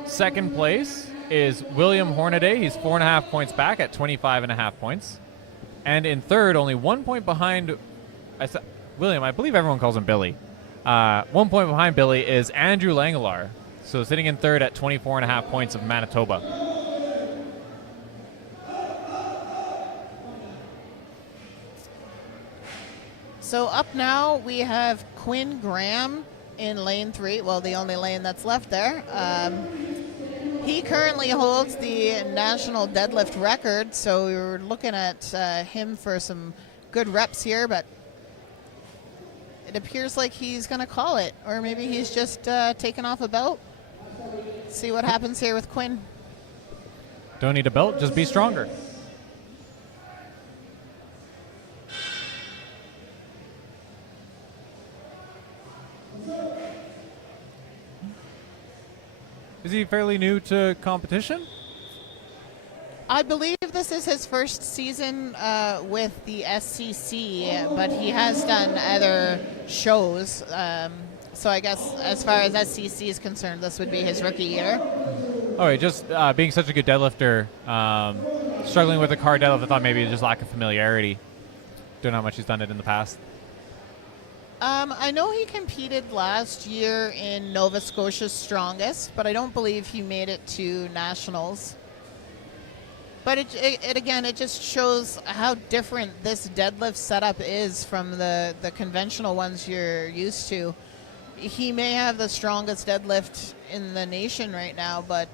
Second place is William Hornaday. He's 4.5 points back at 25.5 points. And in third, only 1 point behind William, I believe everyone calls him Billy. 1 point behind Billy is Andrew Langelar. So sitting in third at 24.5 points of Manitoba. So up now we have Quinn Graham in lane 3, well, the only lane that's left there. He currently holds the national deadlift record, so we were looking at him for some good reps here, but it appears like he's going to call it, or maybe he's just taken off a belt. See what happens here with Quinn. Don't need a belt, just be stronger. Is he fairly new to competition? I believe this is his first season with the SCC, but he has done other shows. So I guess as far as SCC is concerned, this would be his rookie year. All right, just being such a good deadlifter, struggling with a car deadlift, I thought maybe just lack of familiarity. Don't know how much he's done it in the past. I know he competed last year in Nova Scotia's Strongest, but I don't believe he made it to Nationals. But it just shows how different this deadlift setup is from the conventional ones you're used to. He may have the strongest deadlift in the nation right now, but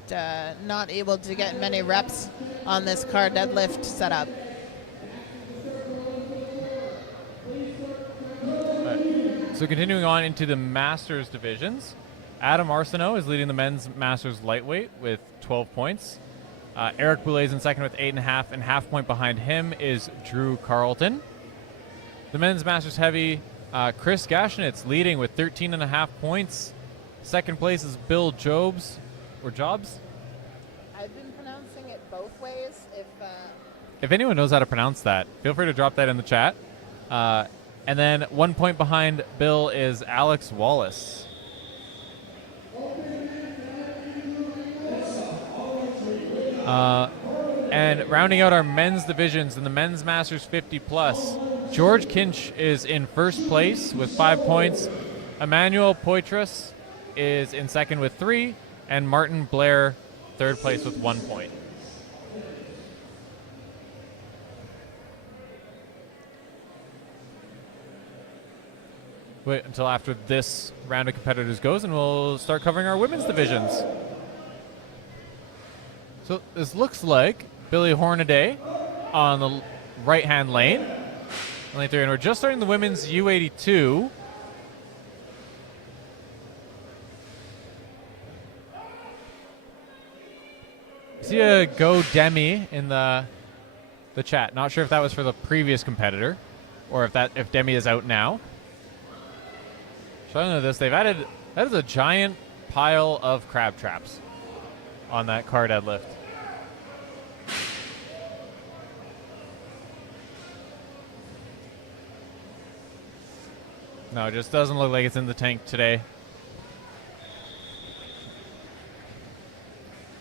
not able to get many reps on this car deadlift setup. So continuing on into the Masters divisions, Adam Arsenault is leading the men's Masters lightweight with 12 points. Eric Boulez in second with 8.5, and half point behind him is Drew Carlton. The men's Masters heavy, Chris Gashnitz leading with 13.5 points. Second place is Bill Jobs, or Jobs? I've been pronouncing it both ways. If anyone knows how to pronounce that, feel free to drop that in the chat. And then 1 point behind Bill is Alex Wallace. And rounding out our men's divisions in the men's Masters 50 plus, George Kinch is in first place with 5 points. Emmanuel Poitras is in second with 3, and Martin Blair third place with 1 point. Wait until after this round of competitors goes, and we'll start covering our women's divisions. So this looks like Billy Hornaday on the right-hand lane. Lane 3, and we're just starting the women's U82. I see a Go Demi in the chat. Not sure if that was for the previous competitor, or if Demi is out now. Showing this, they've added, that is a giant pile of crab traps on that car deadlift. No, it just doesn't look like it's in the tank today.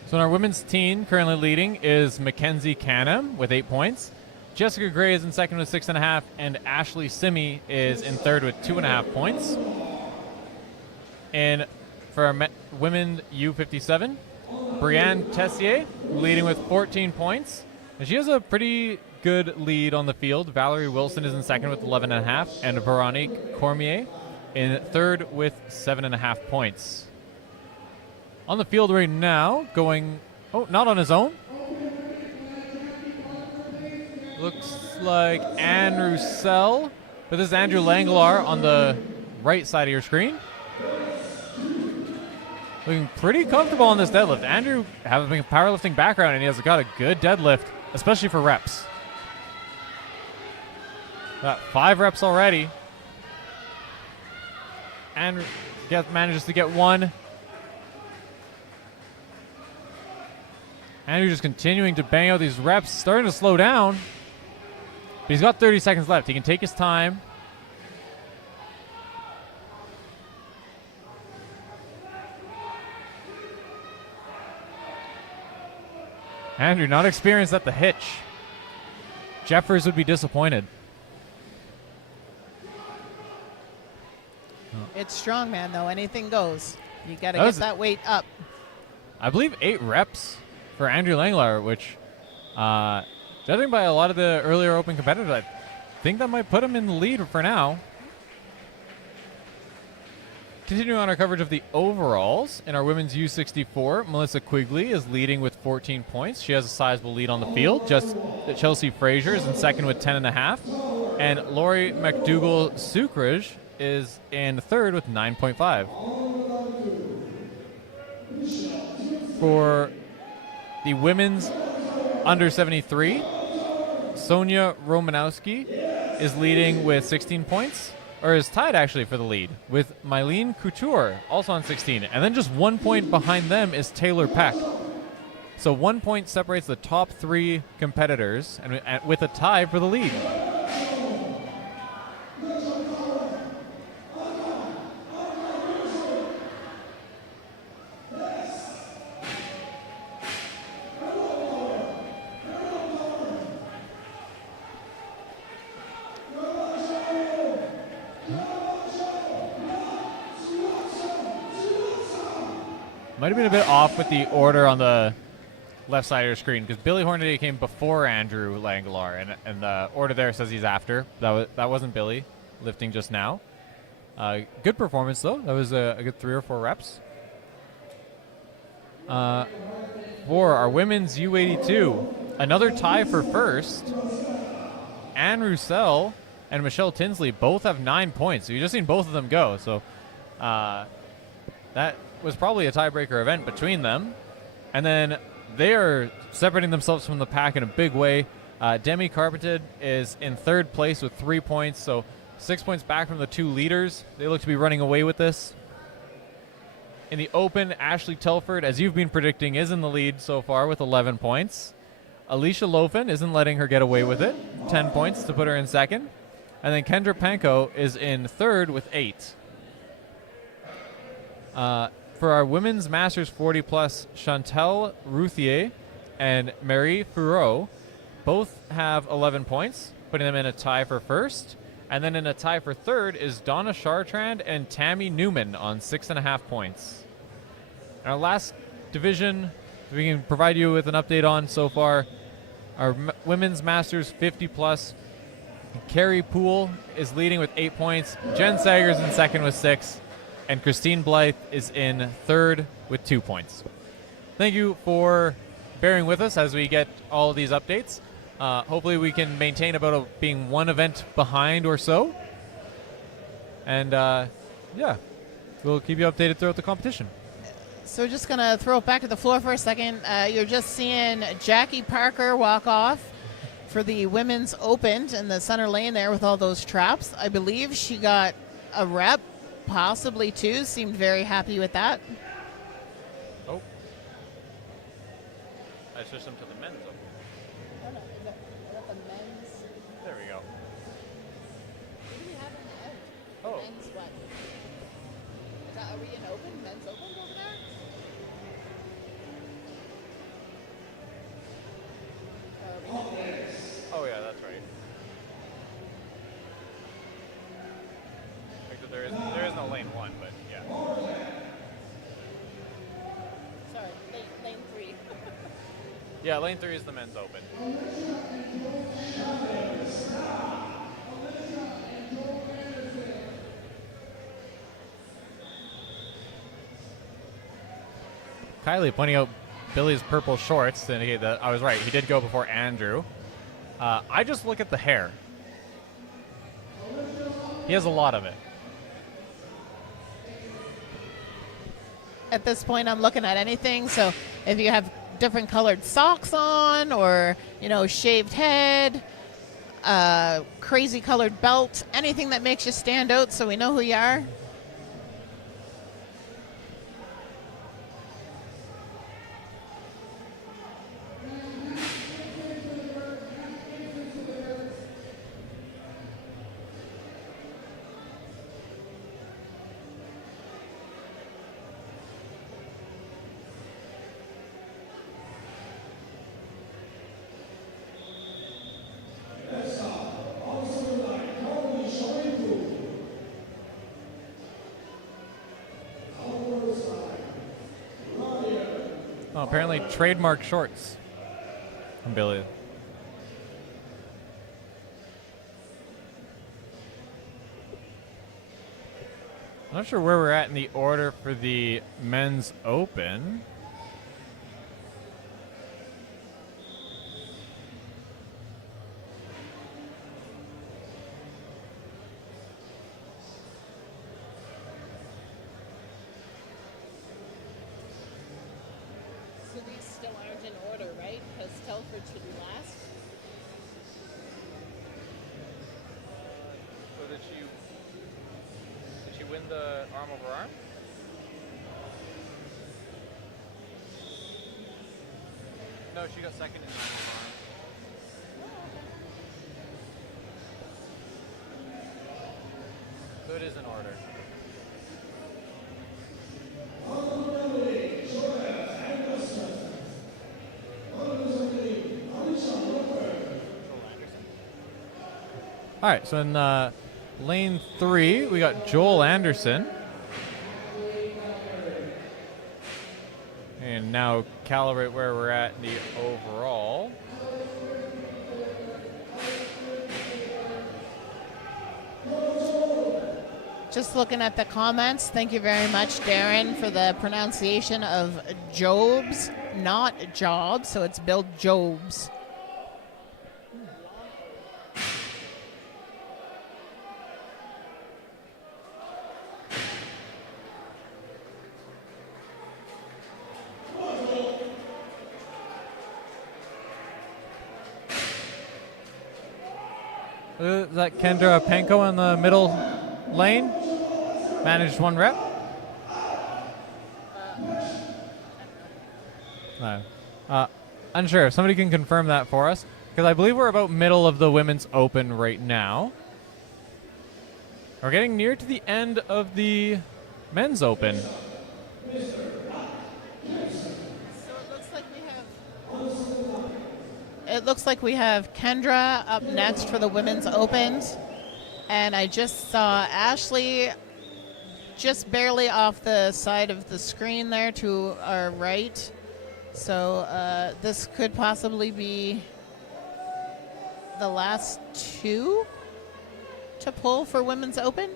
So in our women's team, currently leading is Mackenzie Canham with 8 points. Jessica Gray is in second with 6.5, and Ashley Simi is in third with 2.5 points. And for our women U57, Brianne Tessier leading with 14 points. And she has a pretty good lead on the field. Valerie Wilson is in second with 11.5, and Veronique Cormier in third with 7.5 points. On the field right now, going, oh, not on his own. Looks like Anne Roussel, but this is Andrew Langlar on the right side of your screen. Looking pretty comfortable on this deadlift. Andrew having a powerlifting background, and he has got a good deadlift, especially for reps. Got 5 reps already. And manages to get 1. Andrew just continuing to bang out these reps, starting to slow down. But he's got 30 seconds left. He can take his time. Andrew not experienced at the hitch. Jeffers would be disappointed. It's strongman, though. Anything goes. You got to get that weight up. I believe 8 reps for Andrew Langlar, which, judging by a lot of the earlier open competitors, I think that might put him in the lead for now. Continuing on our coverage of the overalls, in our women's U64, Melissa Quigley is leading with 14 points. She has a sizable lead on the field. Just Chelsea Frazier is in second with 10.5. And Lori McDougall-Sucrage is in third with 9.5. For the women's under 73, Sonia Romanowski is leading with 16 points. Or is tied actually for the lead with Mylene Couture also on 16. And then just 1 point behind them is Taylor Peck. So 1 point separates the top 3 competitors and with a tie for the lead. Might have been a bit off with the order on the left side of your screen because Billy Hornaday came before Andrew Langlar, and the order there says he's after. That wasn't Billy lifting just now. Good performance though. That was a good 3 or 4 reps. For our women's U82, another tie for first. Anne Roussel and Michelle Tinsley both have 9 points. So you just seen both of them go. So that was probably a tiebreaker event between them. And then they are separating themselves from the pack in a big way. Demi Carpenter is in third place with 3 points, so 6 points back from the 2 leaders. They look to be running away with this. In the open, Ashley Telford, as you've been predicting, is in the lead so far with 11 points. Alicia Lofen isn't letting her get away with it. 10 points to put her in second. And then Kendra Panko is in third with 8. For our women's Masters 40 plus, Chantal Routhier and Marie Fourreau both have 11 points, putting them in a tie for first. And then in a tie for third is Donna Chartrand and Tammy Newman on 6.5 points. Our last division we can provide you with an update on so far, our women's masters 50 plus. Carrie Poole is leading with 8 points. Jen Sager's in second with 6. And Christine Blythe is in third with 2 points. Thank you for bearing with us as we get all of these updates. Hopefully we can maintain about being one event behind or so. And yeah, we'll keep you updated throughout the competition. So we're just going to throw it back to the floor for a second. You're just seeing Jackie Parker walk off for the Women's Open in the center lane there with all those traps. I believe she got a rep, possibly two. Seemed very happy with that. Oh. I switched them to the men's open. There we go. Oh. Men's what? Are we in open? Men's open over there? Oh yeah, that's right. Except there is no lane 1, but yeah. Sorry, lane 3. Yeah, lane 3 is the men's open. Kylie pointing out Billy's purple shorts to indicate that I was right. He did go before Andrew. I just look at the hair. He has a lot of it. At this point, I'm looking at anything. So if you have different colored socks on or, shaved head, crazy colored belt, anything that makes you stand out so we know who you are. Oh, apparently trademark shorts from Billy. I'm not sure where we're at in the order for the men's open. So these still aren't in order, right? Because Telford should be last. So did she win the arm over arm? No, she got second in the arm over arm. So it is in order. All right, so in lane 3, we got Joel Anderson. And now calibrate where we're at in the overall. Just looking at the comments, thank you very much, Darren, for the pronunciation of Jobs, not Jobs, so it's Bill Jobs. Is that Kendra Penko in the middle lane? Managed one rep. Unsure. If somebody can confirm that for us, because I believe we're about middle of the women's open right now. We're getting near to the end of the men's open. It looks like we have Kendra up next for the Women's Opens. And I just saw Ashley just barely off the side of the screen there to our right. So this could possibly be the last two to pull for Women's Open.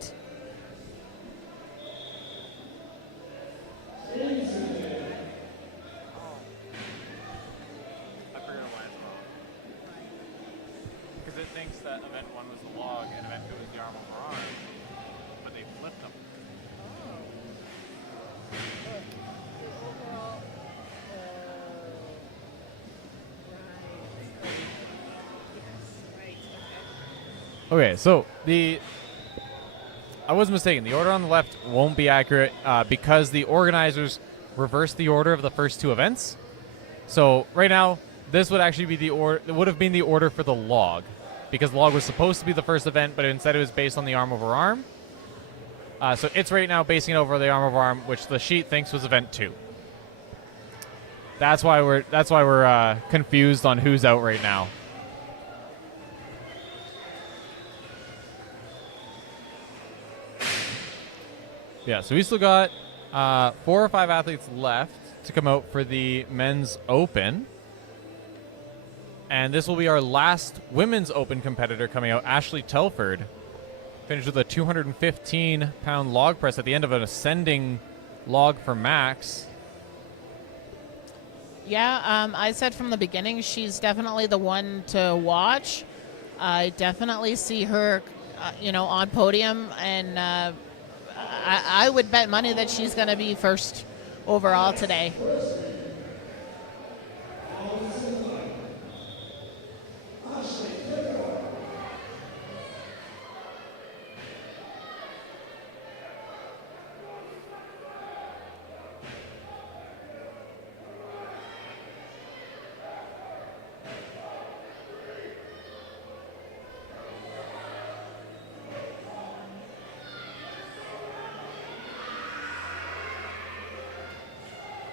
I forget why it's wrong. Because it thinks that event 1 was the log and event 2 was the arm over arm, but they flipped them. Okay, so I was mistaken. The order on the left won't be accurate because the organizers reversed the order of the first two events. So right now, this would actually be the order. It would have been the order for the log, because the log was supposed to be the first event, but instead it was based on the arm over arm. So it's right now basing it over the arm over arm, which the sheet thinks was event 2. That's why we're confused on who's out right now. Yeah, so we still got 4 or 5 athletes left to come out for the men's open. And this will be our last women's open competitor coming out. Ashley Telford finished with a 215-pound log press at the end of an ascending log for max. Yeah, I said from the beginning she's definitely the one to watch. I definitely see her, on podium, and I would bet money that she's going to be first overall today.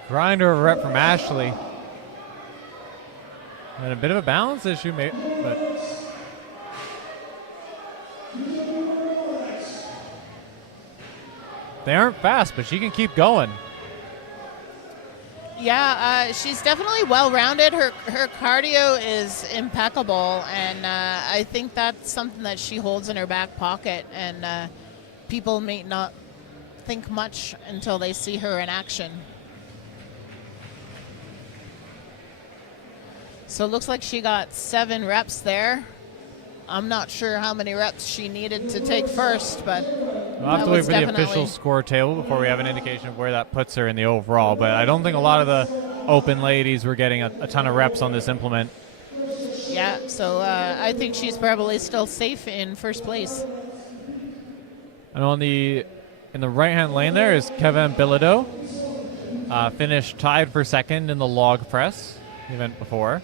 Grinder of a rep from Ashley. And a bit of a balance issue, maybe, but they aren't fast, but she can keep going. Yeah, she's definitely well-rounded. Her cardio is impeccable, and I think that's something that she holds in her back pocket, and people may not think much until they see her in action. So it looks like she got 7 reps there. I'm not sure how many reps she needed to take first, but we'll have to wait for the official score table before we have an indication of where that puts her in the overall. But I don't think a lot of the open ladies were getting a ton of reps on this implement. Yeah, so I think she's probably still safe in first place. And in the right-hand lane there is Kevin Bilodeau. Finished tied for second in the log press, the event before.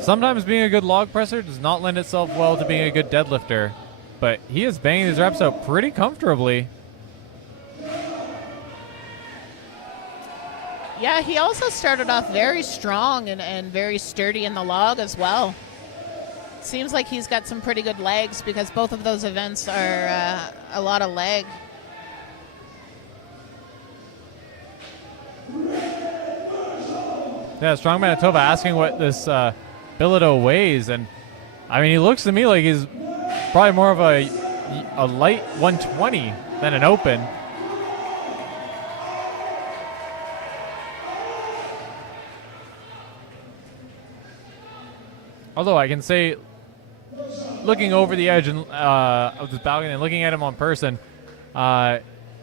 Sometimes being a good log presser does not lend itself well to being a good deadlifter, but he is banging these reps out pretty comfortably. Yeah, he also started off very strong and very sturdy in the log as well. Seems like he's got some pretty good legs, because both of those events are a lot of leg. Yeah, Strong Manitoba asking what this Bilodeau weighs, and I mean, he looks to me like he's probably more of a light 120 than an open. Although I can say, looking over the edge of this balcony and looking at him on person,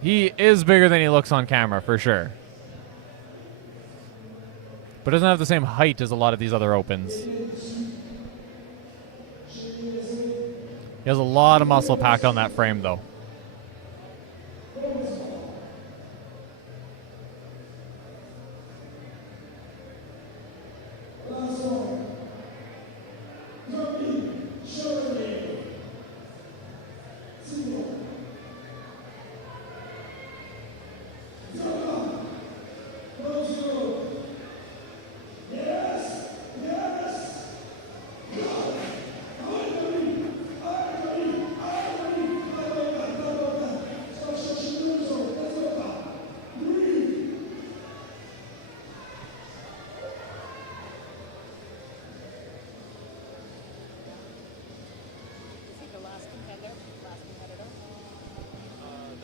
he is bigger than he looks on camera, for sure. But doesn't have the same height as a lot of these other opens. He has a lot of muscle packed on that frame, though.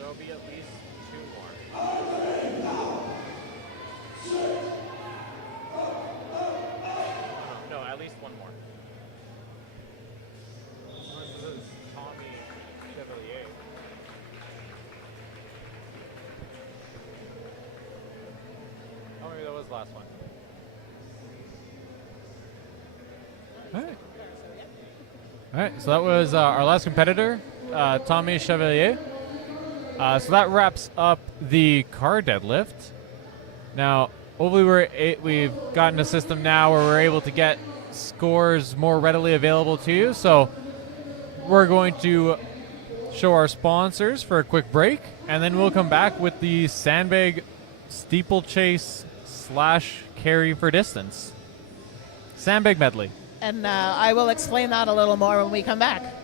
There'll be at least 2 more. No, at least 1 more. This is Tommy Chevalier. Oh, maybe that was the last one. All right. All right. So that was our last competitor, Tommy Chevalier. So that wraps up the car deadlift. Now, hopefully we've gotten a system now where we're able to get scores more readily available to you. So we're going to show our sponsors for a quick break, and then we'll come back with the Sandbag steeplechase / carry for distance. Sandbag medley. And I will explain that a little more when we come back.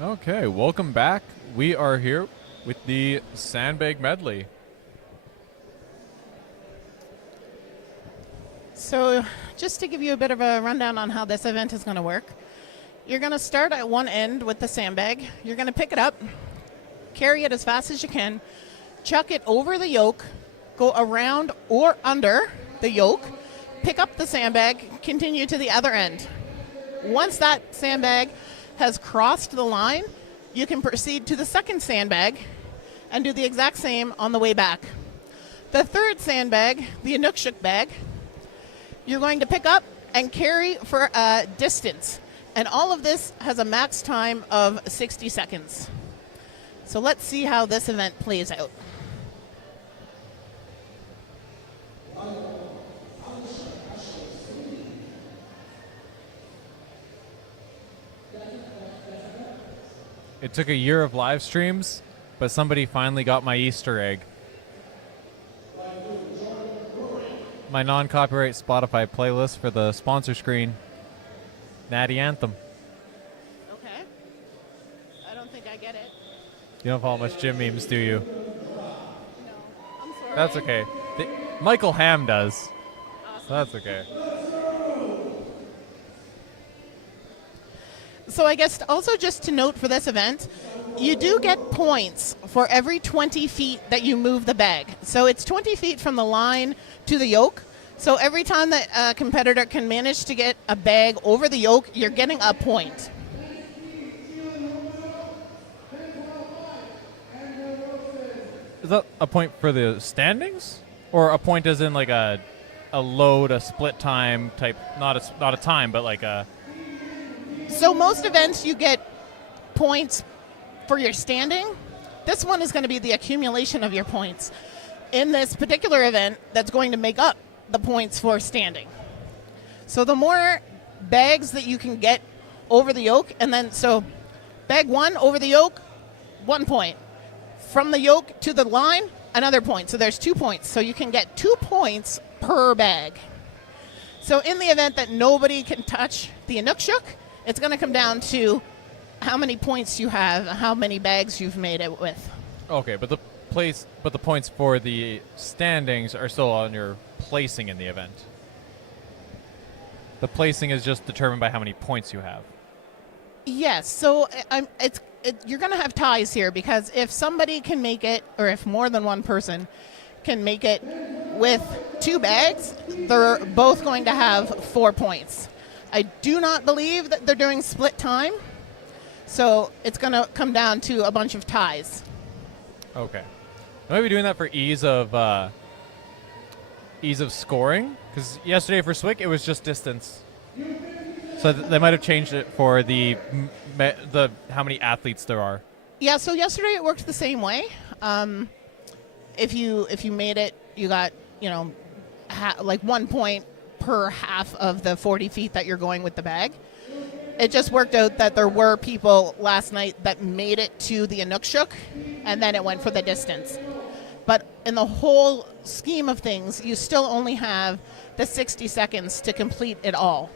Okay, welcome back. We are here with the Sandbag medley. So, just to give you a bit of a rundown on how this event is going to work, you're going to start at one end with the sandbag. You're going to pick it up, carry it as fast as you can, chuck it over the yoke, go around or under the yoke, pick up the sandbag, continue to the other end. Once that sandbag has crossed the line, you can proceed to the second sandbag and do the exact same on the way back. The third sandbag, the Inukshuk bag, you're going to pick up and carry for a distance. And all of this has a max time of 60 seconds. So let's see how this event plays out. It took a year of live streams, but somebody finally got my Easter egg. My non-copyright Spotify playlist for the sponsor screen. Natty Anthem. Okay. I don't think I get it. You don't follow much gym memes, do you? No. I'm sorry. That's okay. Michael Ham does. So that's okay. So I guess also just to note for this event, you do get points for every 20 feet that you move the bag. So it's 20 feet from the line to the yoke. So every time that a competitor can manage to get a bag over the yoke, you're getting a point. Is that a point for the standings? Or a point as in like a load, a split time type, not a time, but like a... So most events you get points for your standing. This one is going to be the accumulation of your points. In this particular event, that's going to make up the points for standing. So the more bags that you can get over the yoke, and then so bag 1 over the yoke, 1 point. From the yoke to the line, another point. So there's 2 points. So you can get 2 points per bag. So in the event that nobody can touch the Inukshuk, it's going to come down to how many points you have, how many bags you've made it with. Okay, but the points for the standings are still on your placing in the event. The placing is just determined by how many points you have. Yes, so you're going to have ties here because if somebody can make it, or if more than one person can make it with 2 bags, they're both going to have 4 points. I do not believe that they're doing split time, so it's going to come down to a bunch of ties. Okay. Maybe doing that for ease of scoring, because yesterday for Swick it was just distance. So they might have changed it for the how many athletes there are. Yeah. So yesterday it worked the same way. If you made it, you got like 1 point per half of the 40 feet that you're going with the bag. It just worked out that there were people last night that made it to the Inukshuk, and then it went for the distance. But in the whole scheme of things, you still only have the 60 seconds to complete it all.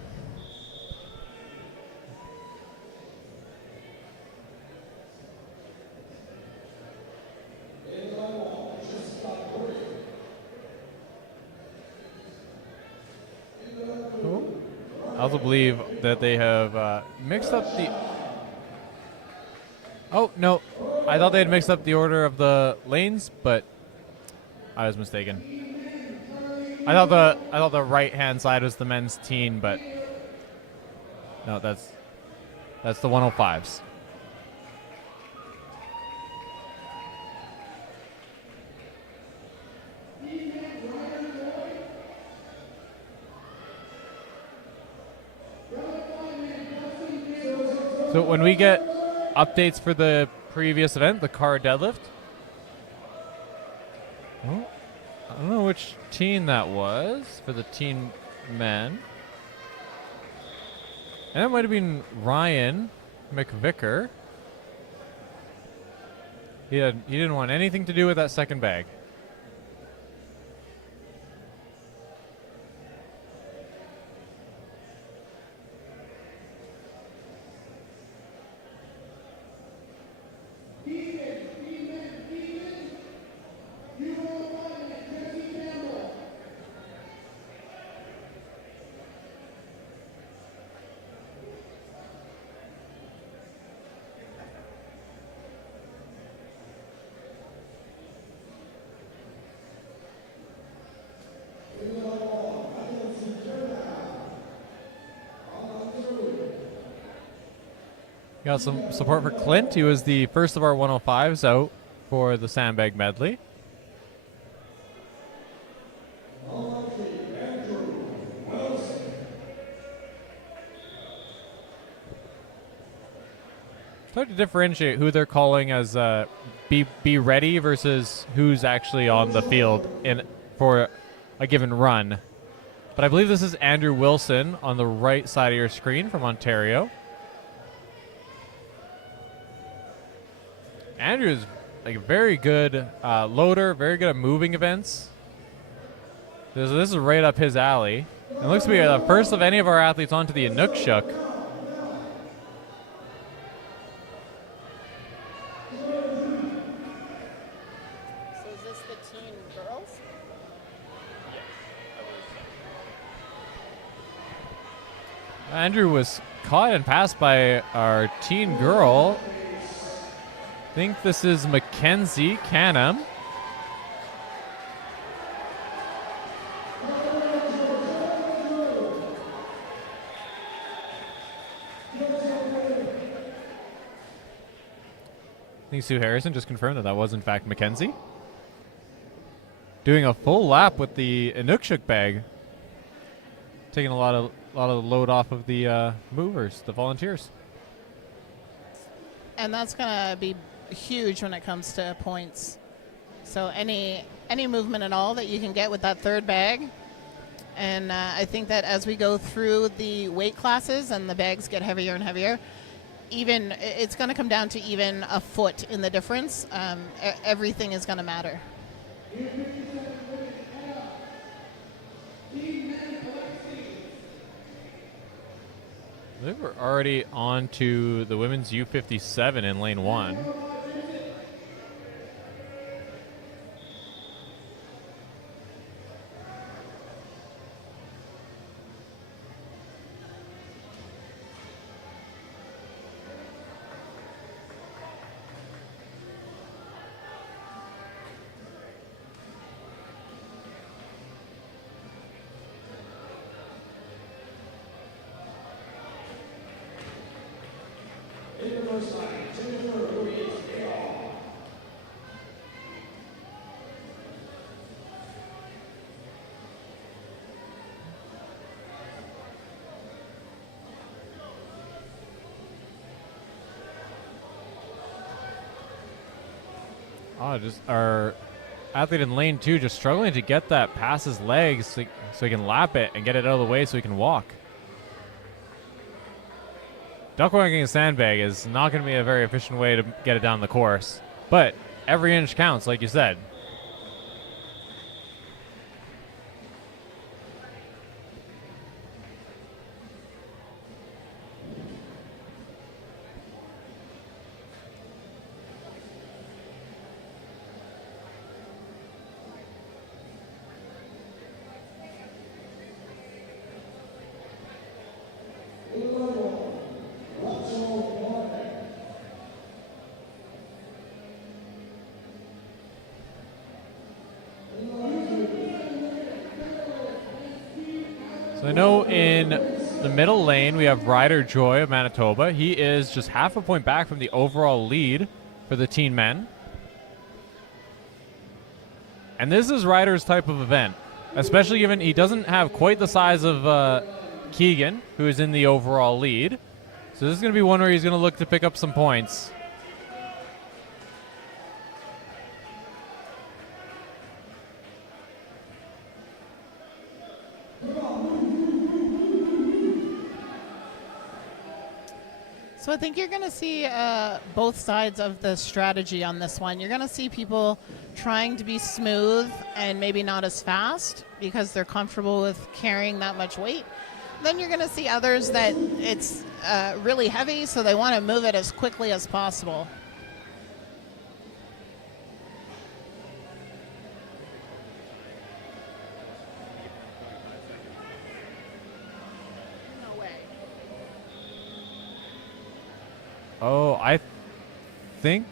I also believe that they have mixed up the... Oh, no. I thought they had mixed up the order of the lanes, but I was mistaken. I thought the right-hand side was the men's team, but no, that's the 105s. So when we get updates for the previous event, the car deadlift, well, I don't know which teen that was for the teen men. And it might have been Ryan McVicker. He didn't want anything to do with that second bag. Got some support for Clint. He was the first of our 105s out for the Sandbag medley. Hard to differentiate who they're calling as be ready versus who's actually on the field for a given run. But I believe this is Andrew Wilson on the right side of your screen from Ontario. Andrew's like a very good loader, very good at moving events. This is right up his alley. It looks to be the first of any of our athletes onto the Inukshuk. So is this the teen girls? Andrew was caught and passed by our teen girl. I think this is Mackenzie Canham. I think Sue Harrison just confirmed that was in fact Mackenzie. Doing a full lap with the Inukshuk bag. Taking a lot of the load off of the movers, the volunteers. And that's going to be huge when it comes to points. So any movement at all that you can get with that third bag. And I think that as we go through the weight classes and the bags get heavier and heavier, even it's going to come down to even a foot in the difference. Everything is going to matter. I think we're already on to the women's U57 in lane 1. Just our athlete in lane 2 just struggling to get that past his legs so he can lap it and get it out of the way so he can walk. Duck walking a sandbag is not going to be a very efficient way to get it down the course, but every inch counts, like you said. So I know in the middle lane we have Ryder Joy of Manitoba. He is just half a point back from the overall lead for the teen men. And this is Ryder's type of event, especially given he doesn't have quite the size of Keegan, who is in the overall lead. So this is going to be one where he's going to look to pick up some points. So I think you're going to see both sides of the strategy on this one. You're going to see people trying to be smooth and maybe not as fast because they're comfortable with carrying that much weight. Then you're going to see others that it's really heavy, so they want to move it as quickly as possible. Oh, I think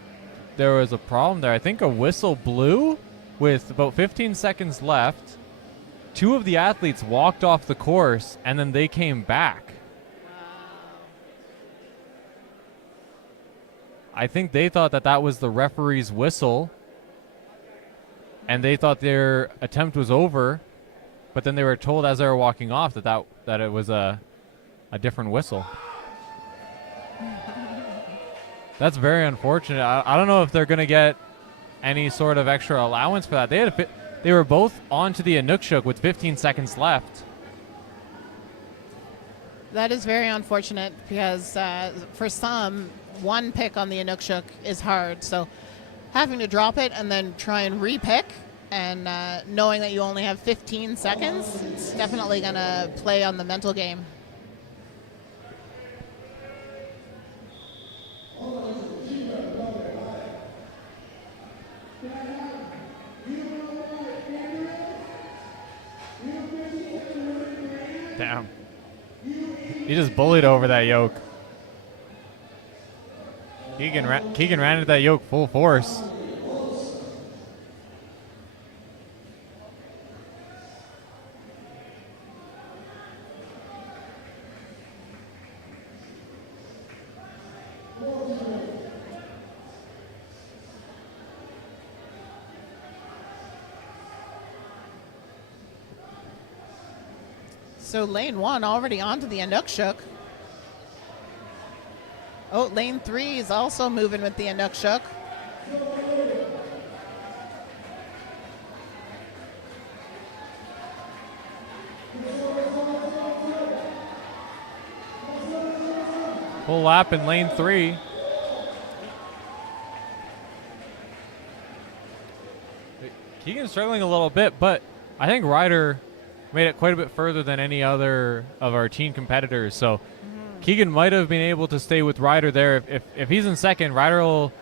there was a problem there. I think a whistle blew with about 15 seconds left. Two of the athletes walked off the course, and then they came back. I think they thought that that was the referee's whistle, and they thought their attempt was over, but then they were told as they were walking off that it was a different whistle. That's very unfortunate. I don't know if they're going to get any sort of extra allowance for that. They were both onto the Inukshuk with 15 seconds left. That is very unfortunate because for some, one pick on the Inukshuk is hard. So having to drop it and then try and re-pick and knowing that you only have 15 seconds, it's definitely going to play on the mental game. Damn. He just bullied over that yoke. Keegan ran into that yoke full force. So lane 1 already onto the Inukshuk. Oh, lane 3 is also moving with the Inukshuk. Full lap in lane 3. Keegan's struggling a little bit, but I think Ryder made it quite a bit further than any other of our team competitors. So Keegan might have been able to stay with Ryder there. If he's in second, Ryder will,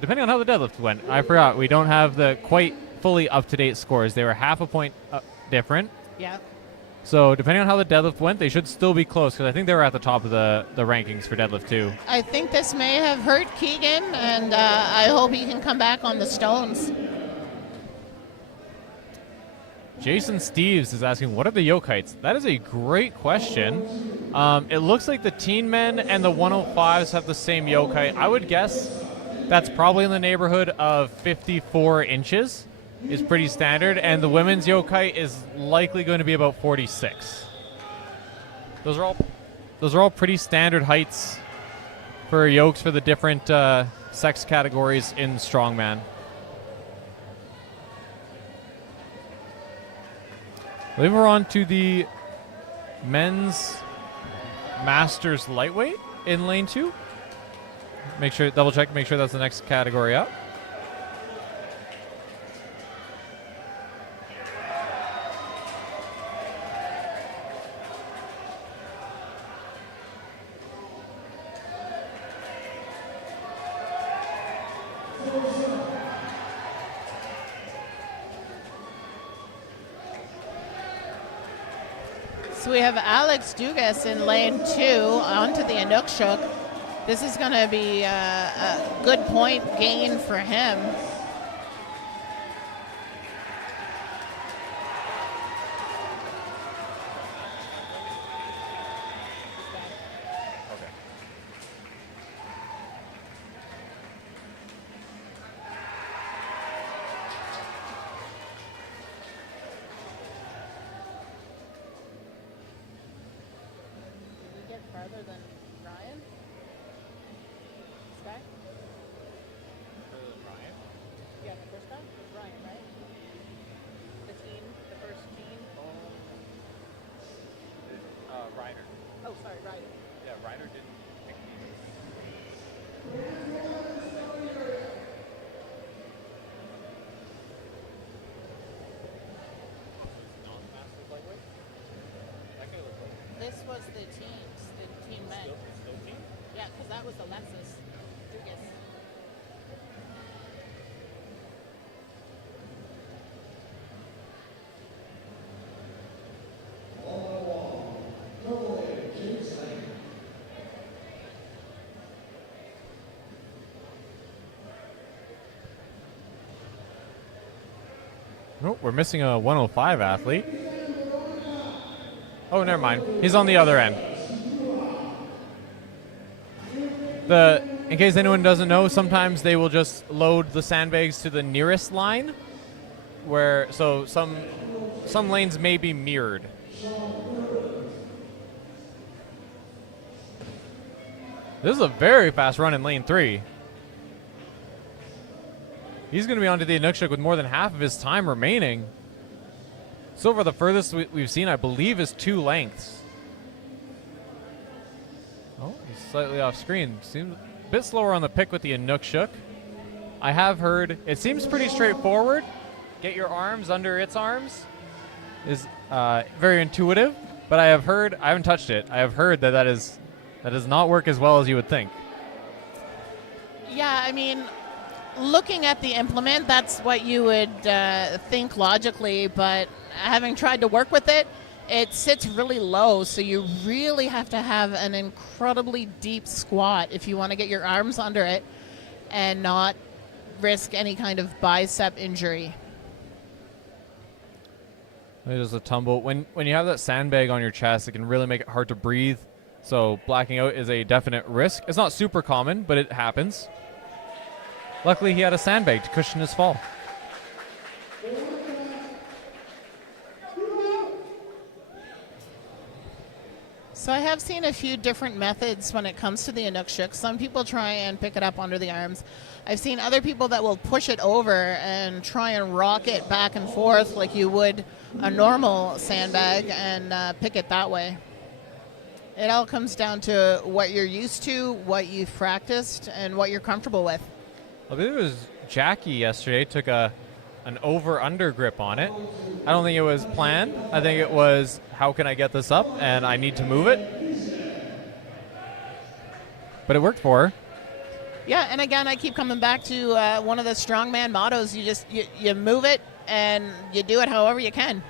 depending on how the deadlift went. I forgot. We don't have the quite fully up-to-date scores. They were half a point different. Yeah. So depending on how the deadlift went, they should still be close because I think they were at the top of the rankings for deadlift too. I think this may have hurt Keegan, and I hope he can come back on the stones. Jason Steves is asking, what are the yoke heights? That is a great question. It looks like the teen men and the 105s have the same yoke height. I would guess that's probably in the neighborhood of 54 inches is pretty standard, and the women's yoke height is likely going to be about 46. Those are all pretty standard heights for yokes for the different sex categories in strongman. I believe we're on to the men's masters lightweight in lane 2. Double check, make sure that's the next category up. So we have Alex Dugas in lane 2 onto the Inukshuk. This is going to be a good point gain for him. Farther than Ryan? Sky? Ryan? Yeah, the first time was Ryan, right? The first team. Ryder. Oh, sorry, Ryan. Yeah, Ryder didn't pick me. This was the teams, the team men. Still team? Yeah, because that was Alexis Dugas. Nope, we're missing a 105 athlete. Oh, never mind. He's on the other end. in case anyone doesn't know, sometimes they will just load the sandbags to the nearest line, where so some lanes may be mirrored. This is a very fast run in lane 3. He's going to be onto the Inukshuk with more than half of his time remaining. So far, the furthest we've seen, I believe, is 2 lengths. Oh, he's slightly off screen. Seems a bit slower on the pick with the Inukshuk. I have heard it seems pretty straightforward. Get your arms under its arms is very intuitive, but I haven't touched it. I have heard that does not work as well as you would think. Yeah, I mean, looking at the implement, that's what you would think logically, but having tried to work with it, it sits really low, so you really have to have an incredibly deep squat if you want to get your arms under it and not risk any kind of bicep injury. There's a tumble. When you have that sandbag on your chest, it can really make it hard to breathe. So blacking out is a definite risk. It's not super common, but it happens. Luckily, he had a sandbag to cushion his fall. So I have seen a few different methods when it comes to the Inukshuk. Some people try and pick it up under the arms. I've seen other people that will push it over and try and rock it back and forth like you would a normal sandbag and pick it that way. It all comes down to what you're used to, what you've practiced, and what you're comfortable with. I believe it was Jackie yesterday took an over-under grip on it. I don't think it was planned. I think it was, how can I get this up, and I need to move it. But it worked for her. Yeah, and again, I keep coming back to one of the strongman mottos. You move it, and you do it however you can.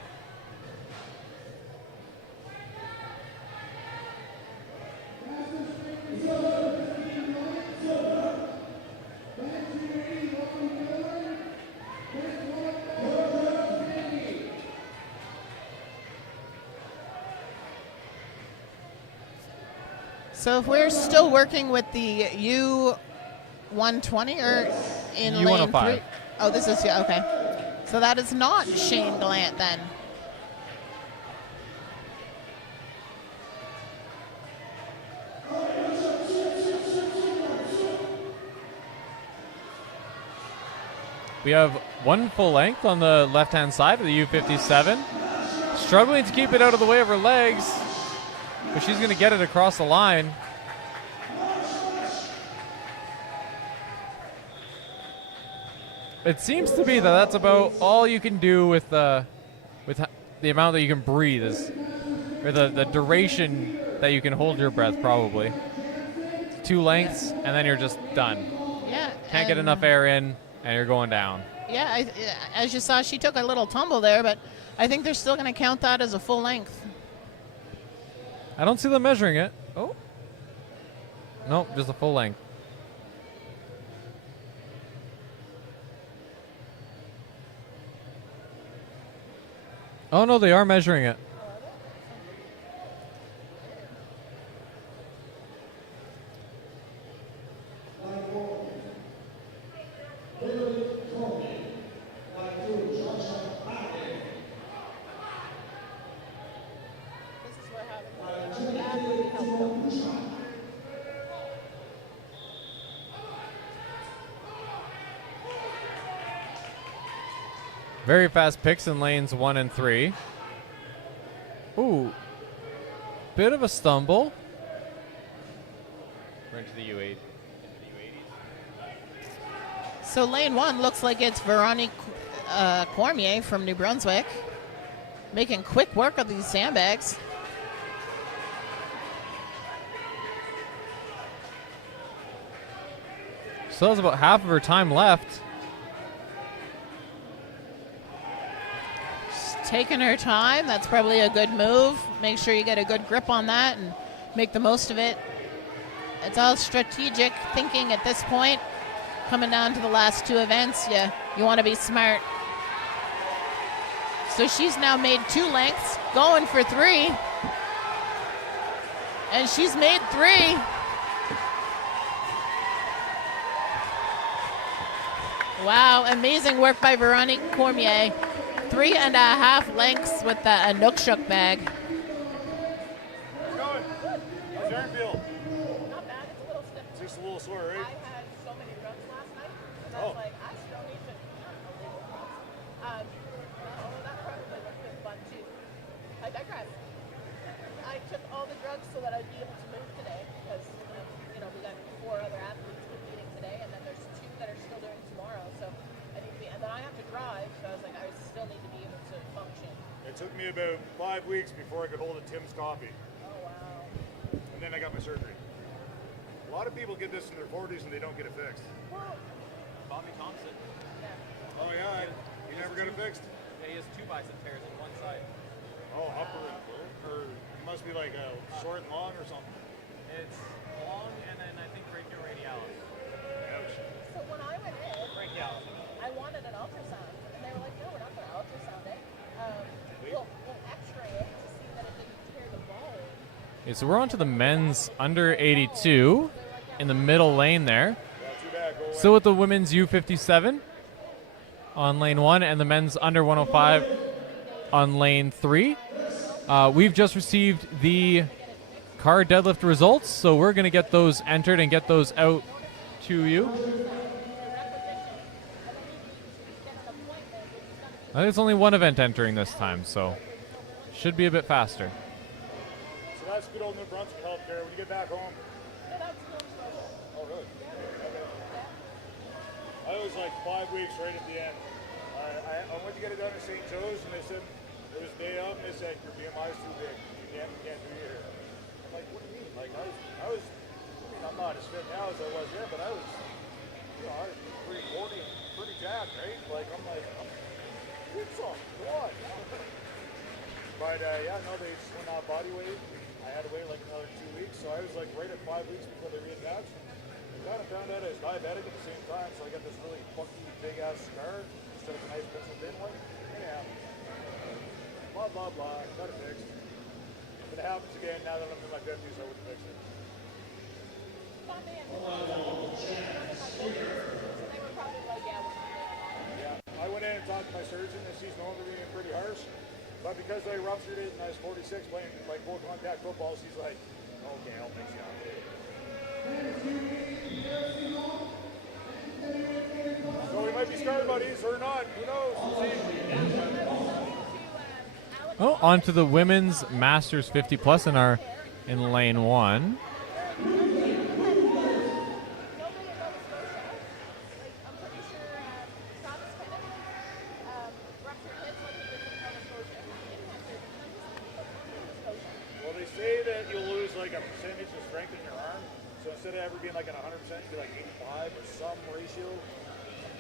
So if we're still working with the U120 or in lane 3? Oh, this is, yeah, okay. So that is not Shane Gallant then. We have one full length on the left-hand side of the U57. Struggling to keep it out of the way of her legs, but she's going to get it across the line. It seems to be that that's about all you can do with the amount that you can breathe, or the duration that you can hold your breath, probably. 2 lengths, and then you're just done. Yeah. Can't get enough air in, and you're going down. Yeah, as you saw, she took a little tumble there, but I think they're still going to count that as a full length. I don't see them measuring it. Oh. Nope, just a full length. Oh, no, they are measuring it. Very fast picks in lanes 1 and 3. Ooh, bit of a stumble. We're into the U8. So lane 1 looks like it's Veronique Cormier from New Brunswick, making quick work of these sandbags. Still has about half of her time left. Taking her time. That's probably a good move. Make sure you get a good grip on that and make the most of it. It's all strategic thinking at this point. Coming down to the last 2 events, you want to be smart. So she's now made 2 lengths, going for 3. And she's made 3. Wow, amazing work by Veronique Cormier. 3.5 lengths with the Inukshuk bag. How's it going? How's your arm feel? Not bad, it's a little stiff. It's just a little sore, right? I had so many reps last night, and I was like, I still need to. That probably would have been fun too. I digress. I took all the drugs so that I'd be able to move today because, we got 4 other athletes competing today, and then there's 2 that are still doing tomorrow. So I need to be, and then I have to drive. So I was like, I still need to be able to function. It took me about 5 weeks before I could hold a Tim's coffee. Oh wow. And then I got my surgery. A lot of people get this in their 40s and they don't get it fixed. Well, Bobby Thompson. Oh yeah, you never got it fixed? Yeah, he has 2 bicep tears on one side. Oh, upper and lower? Or it must be like short and long or something. It's long and then I think brachioradialis. Ouch. so when I went in, Brachialis. I wanted an ultrasound, and they were like, no, we're not going to ultrasound it. We'll x-ray it to see that it didn't tear the bone. Okay, so we're on to the men's under 82 in the middle lane there. Yeah, too bad. Go away. Still with the women's U57 on lane 1 and the men's under 105 on lane 3. We've just received the car deadlift results, so we're going to get those entered and get those out to you. I think it's only one event entering this time, so should be a bit faster. So that's good old New Brunswick healthcare. When you get back home. Oh, really? I was like 5 weeks right at the end. I went to get it done at St. Joe's, and they said it was day up, and they said your BMI is too big. You can't do it here. I'm like, what do you mean? Like I was. I mean, I'm not as fit now as I was then, but I was. I was pretty 40 and pretty jacked, right? Like I'm like, good song. Go on. But yeah, no, they just went off body weight. I had to wait like another 2 weeks, so I was like right at 5 weeks before they reattached. I kind of found out I was diabetic at the same time, so I got this really funky big ass scar instead of a nice pencil thin one. Yeah. Blah blah blah. Got it fixed. If it happens again now that I'm in my 50s, I wouldn't fix it. Yeah, I went in and talked to my surgeon, and she's known for being pretty harsh. But because I ruptured it and I was 46 playing like full contact football, she's like, okay, I'll fix you out. So we might be scarred buddies or not. Who knows? We'll see. Oh, on to the women's Masters 50 plus in lane 1. Well, they say that you'll lose like a percentage of strength in your arm. So instead of ever being like at 100%, you'll be like 85 or some ratio.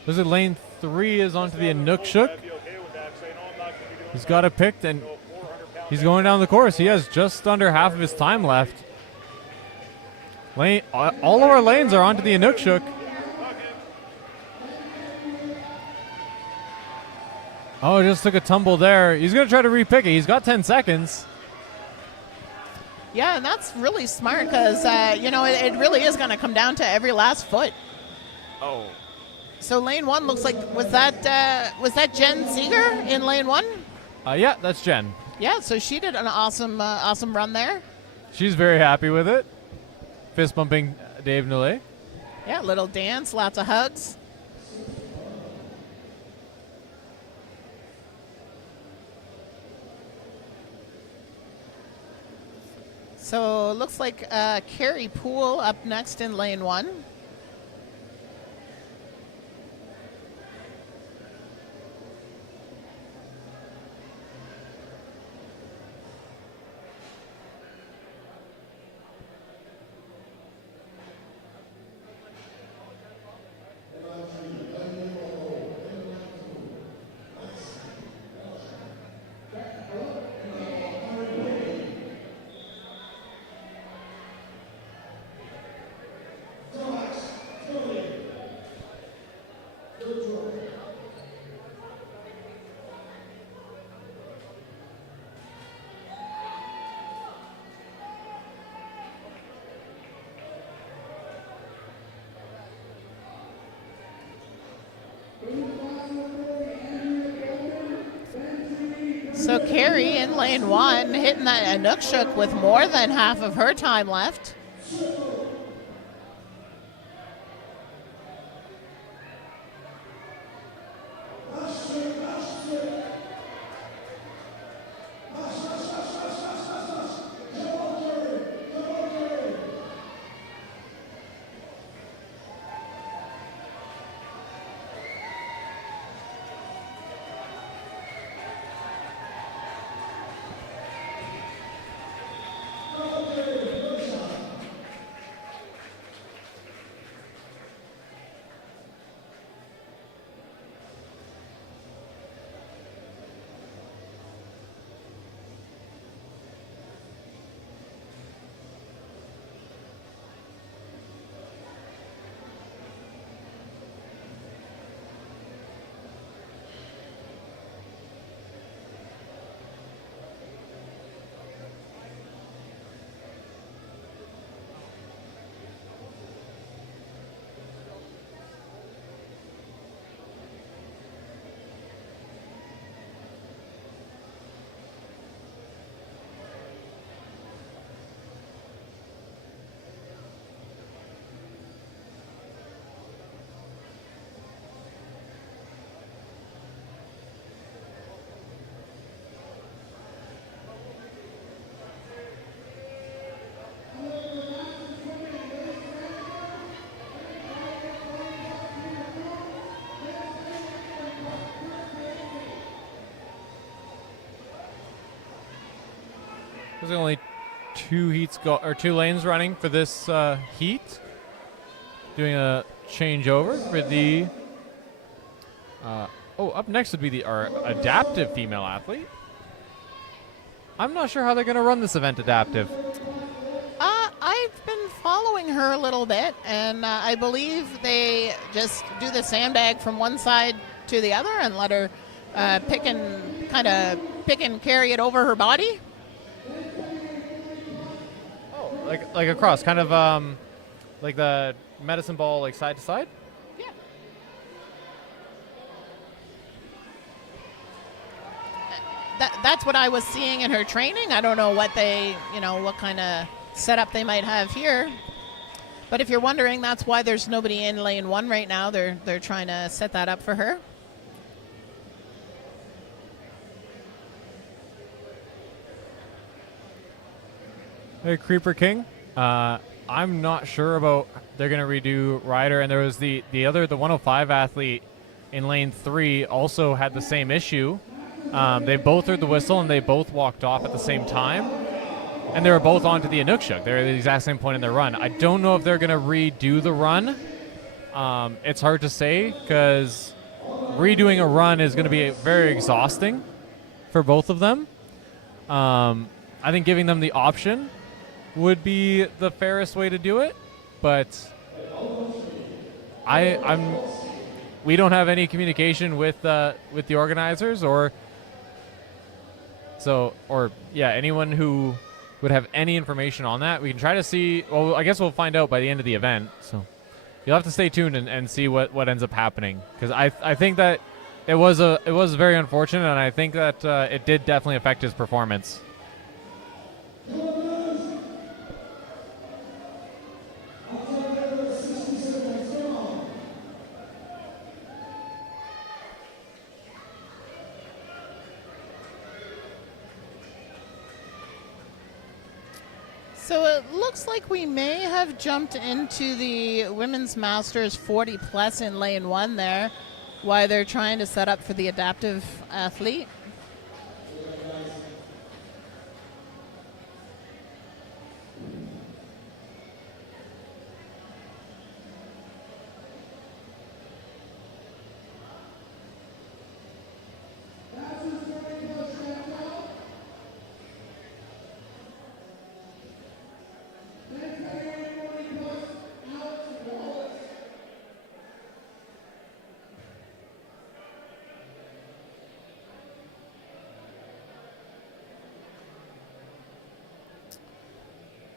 Was it lane 3 is onto the Inukshuk? I'd be okay with that, 'cause I know I'm not gonna be doing He's got it picked and 400 he's going down the course. He has just under half of his time left. Lane, all of our lanes are onto the Inukshuk. Oh, just took a tumble there. He's going to try to repick it. He's got 10 seconds. Yeah, and that's really smart because, it really is going to come down to every last foot. Oh. So lane 1 looks like, was that Jen Seeger in lane 1? Yeah, that's Jen. Yeah, so she did an awesome run there. She's very happy with it. Fist bumping Dave Nollet. Yeah, little dance, lots of hugs. So it looks like Carrie Poole up next in lane 1. So Carrie in lane 1 hitting that Inukshuk with more than half of her time left. There's only two lanes running for this heat. Doing a changeover for the. Up next would be our adaptive female athlete. I'm not sure how they're going to run this event adaptive. I've been following her a little bit, and I believe they just do the sandbag from one side to the other and let her pick and carry it over her body. Like across, kind of like the medicine ball, like side to side. Yeah. That's what I was seeing in her training. I don't know what what kind of setup they might have here. But if you're wondering, that's why there's nobody in lane 1 right now. They're trying to set that up for her. Hey, Creeper King. I'm not sure about they're going to redo Ryder, and there was the 105 athlete in lane 3 also had the same issue. They both heard the whistle and they both walked off at the same time, and they were both onto the Inukshuk. They're at the exact same point in their run. I don't know if they're going to redo the run. It's hard to say because redoing a run is going to be very exhausting for both of them. I think giving them the option would be the fairest way to do it, but we don't have any communication with the organizers or anyone who would have any information on that. We can try to see. Well, I guess we'll find out by the end of the event. So you'll have to stay tuned and see what ends up happening, because I think that it was very unfortunate, and I think that it did definitely affect his performance. So it looks like we may have jumped into the Women's Masters 40 plus in lane 1 there, while they're trying to set up for the adaptive athlete.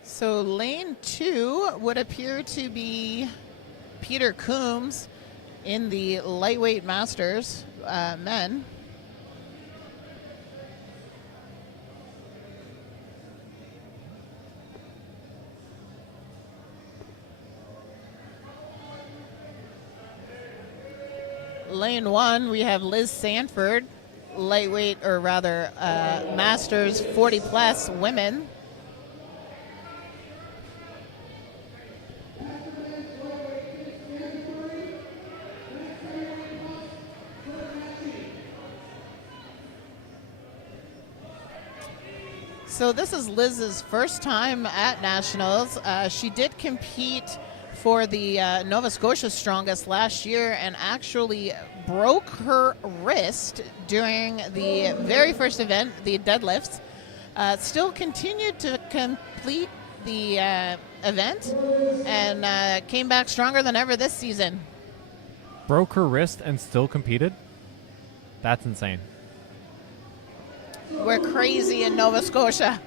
So lane 2 would appear to be Peter Coombs in the lightweight masters men. lane 1, we have Liz Sanford, lightweight, or rather Masters 40 plus women. So this is Liz's first time at Nationals. She did compete for the Nova Scotia Strongest last year and actually broke her wrist during the very first event, the deadlifts. Still continued to complete the event and came back stronger than ever this season. Broke her wrist and still competed? That's insane. We're crazy in Nova Scotia.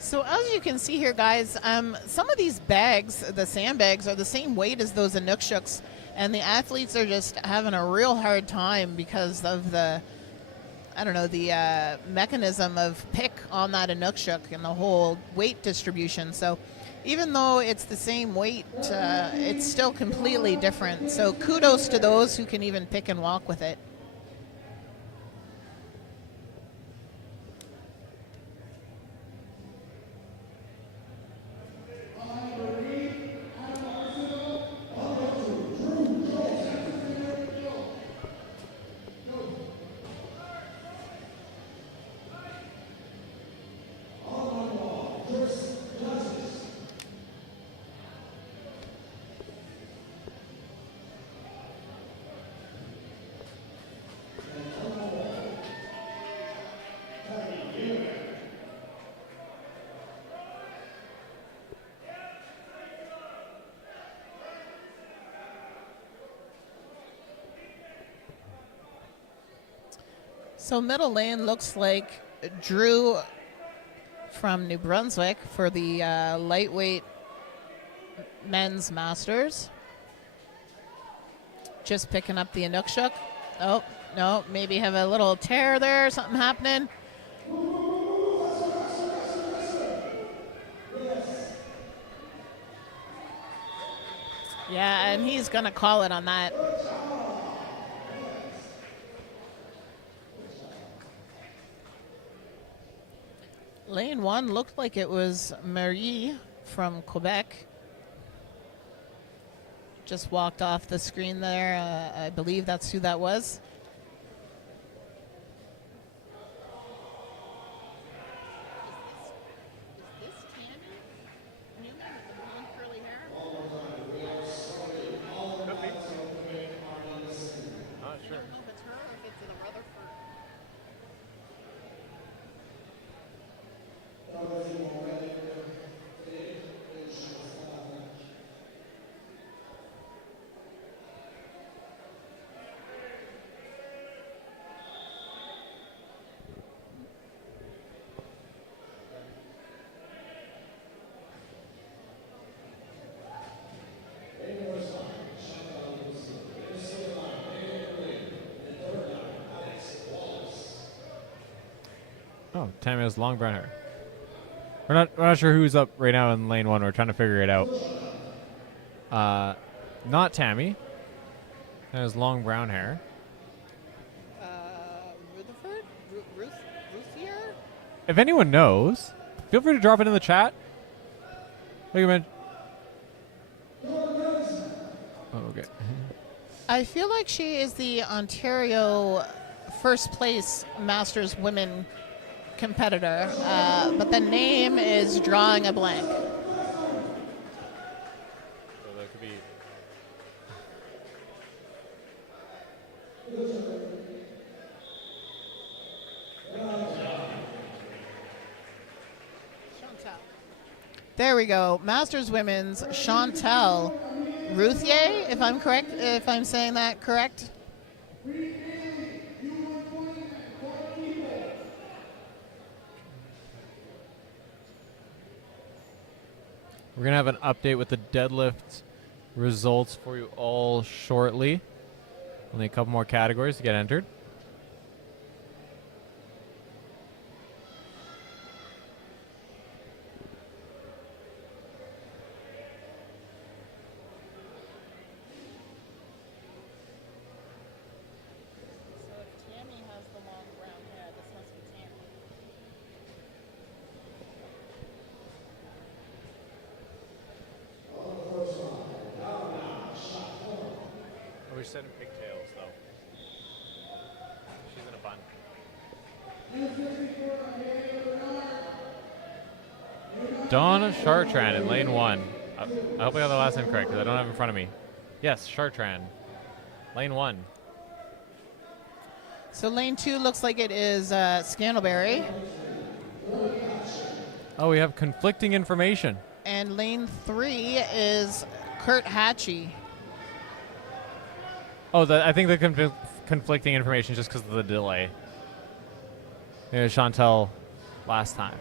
So as you can see here, guys, some of these bags, the sandbags, are the same weight as those Inukshuks, and the athletes are just having a real hard time because of the, I don't know, the mechanism of pick on that Inukshuk and the whole weight distribution. So even though it's the same weight, it's still completely different. So kudos to those who can even pick and walk with it. So middle lane looks like Drew from New Brunswick for the lightweight men's masters. Just picking up the Inukshuk. Oh, no, maybe have a little tear there, something happening. Yeah, and he's going to call it on that. Lane 1 looked like it was Marie from Quebec. Just walked off the screen there. I believe that's who that was. Is this Tammy Newman with the blonde curly hair? Could be. Not sure. I don't know if it's her or if it's the Rutherford. Oh, Tammy has long brown hair. We're not sure who's up right now in lane 1. We're trying to figure it out. Not Tammy. That has long brown hair. Rutherford? Ruthier? If anyone knows, feel free to drop it in the chat. Like I mentioned. Oh, okay. I feel like she is the Ontario first place Masters women competitor, but the name is drawing a blank. So that could be. There we go. Masters women's Chantal Routhier, if I'm correct, if I'm saying that correct. We're going to have an update with the deadlift results for you all shortly. Only a couple more categories to get entered. So if Tammy has the long brown hair, this must be Tammy. I wish said in pigtails, though. She's in a bun. Dawn Chartrand in lane 1. I hope I got the last name correct because I don't have it in front of me. Yes, Chartrand. Lane 1. So lane 2 looks like it is Scantleberry. Oh, we have conflicting information. And lane 3 is Kurt Hatchie. Oh, I think the conflicting information is just because of the delay. Yeah, Chantel last time.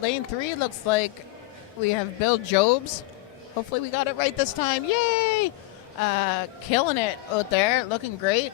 Lane 3 looks like we have Bill Jobs. Hopefully we got it right this time. Yay! Killing it out there. Looking great.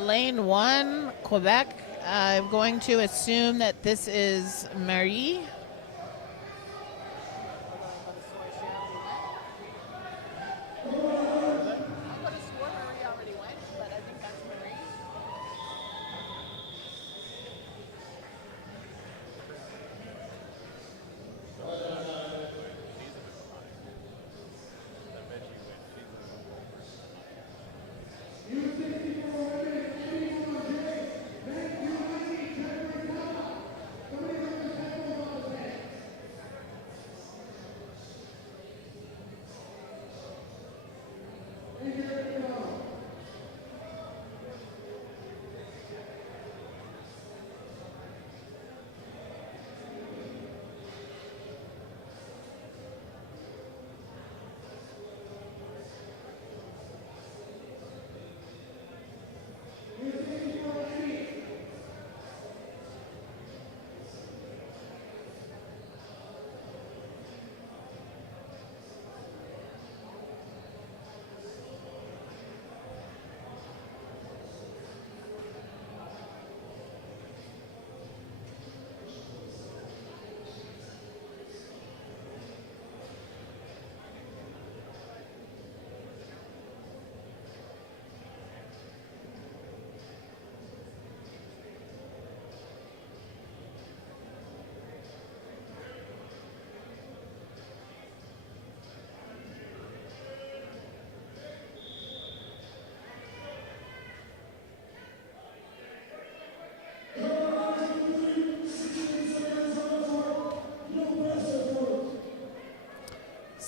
Lane 1, Quebec. I'm going to assume that this is Marie.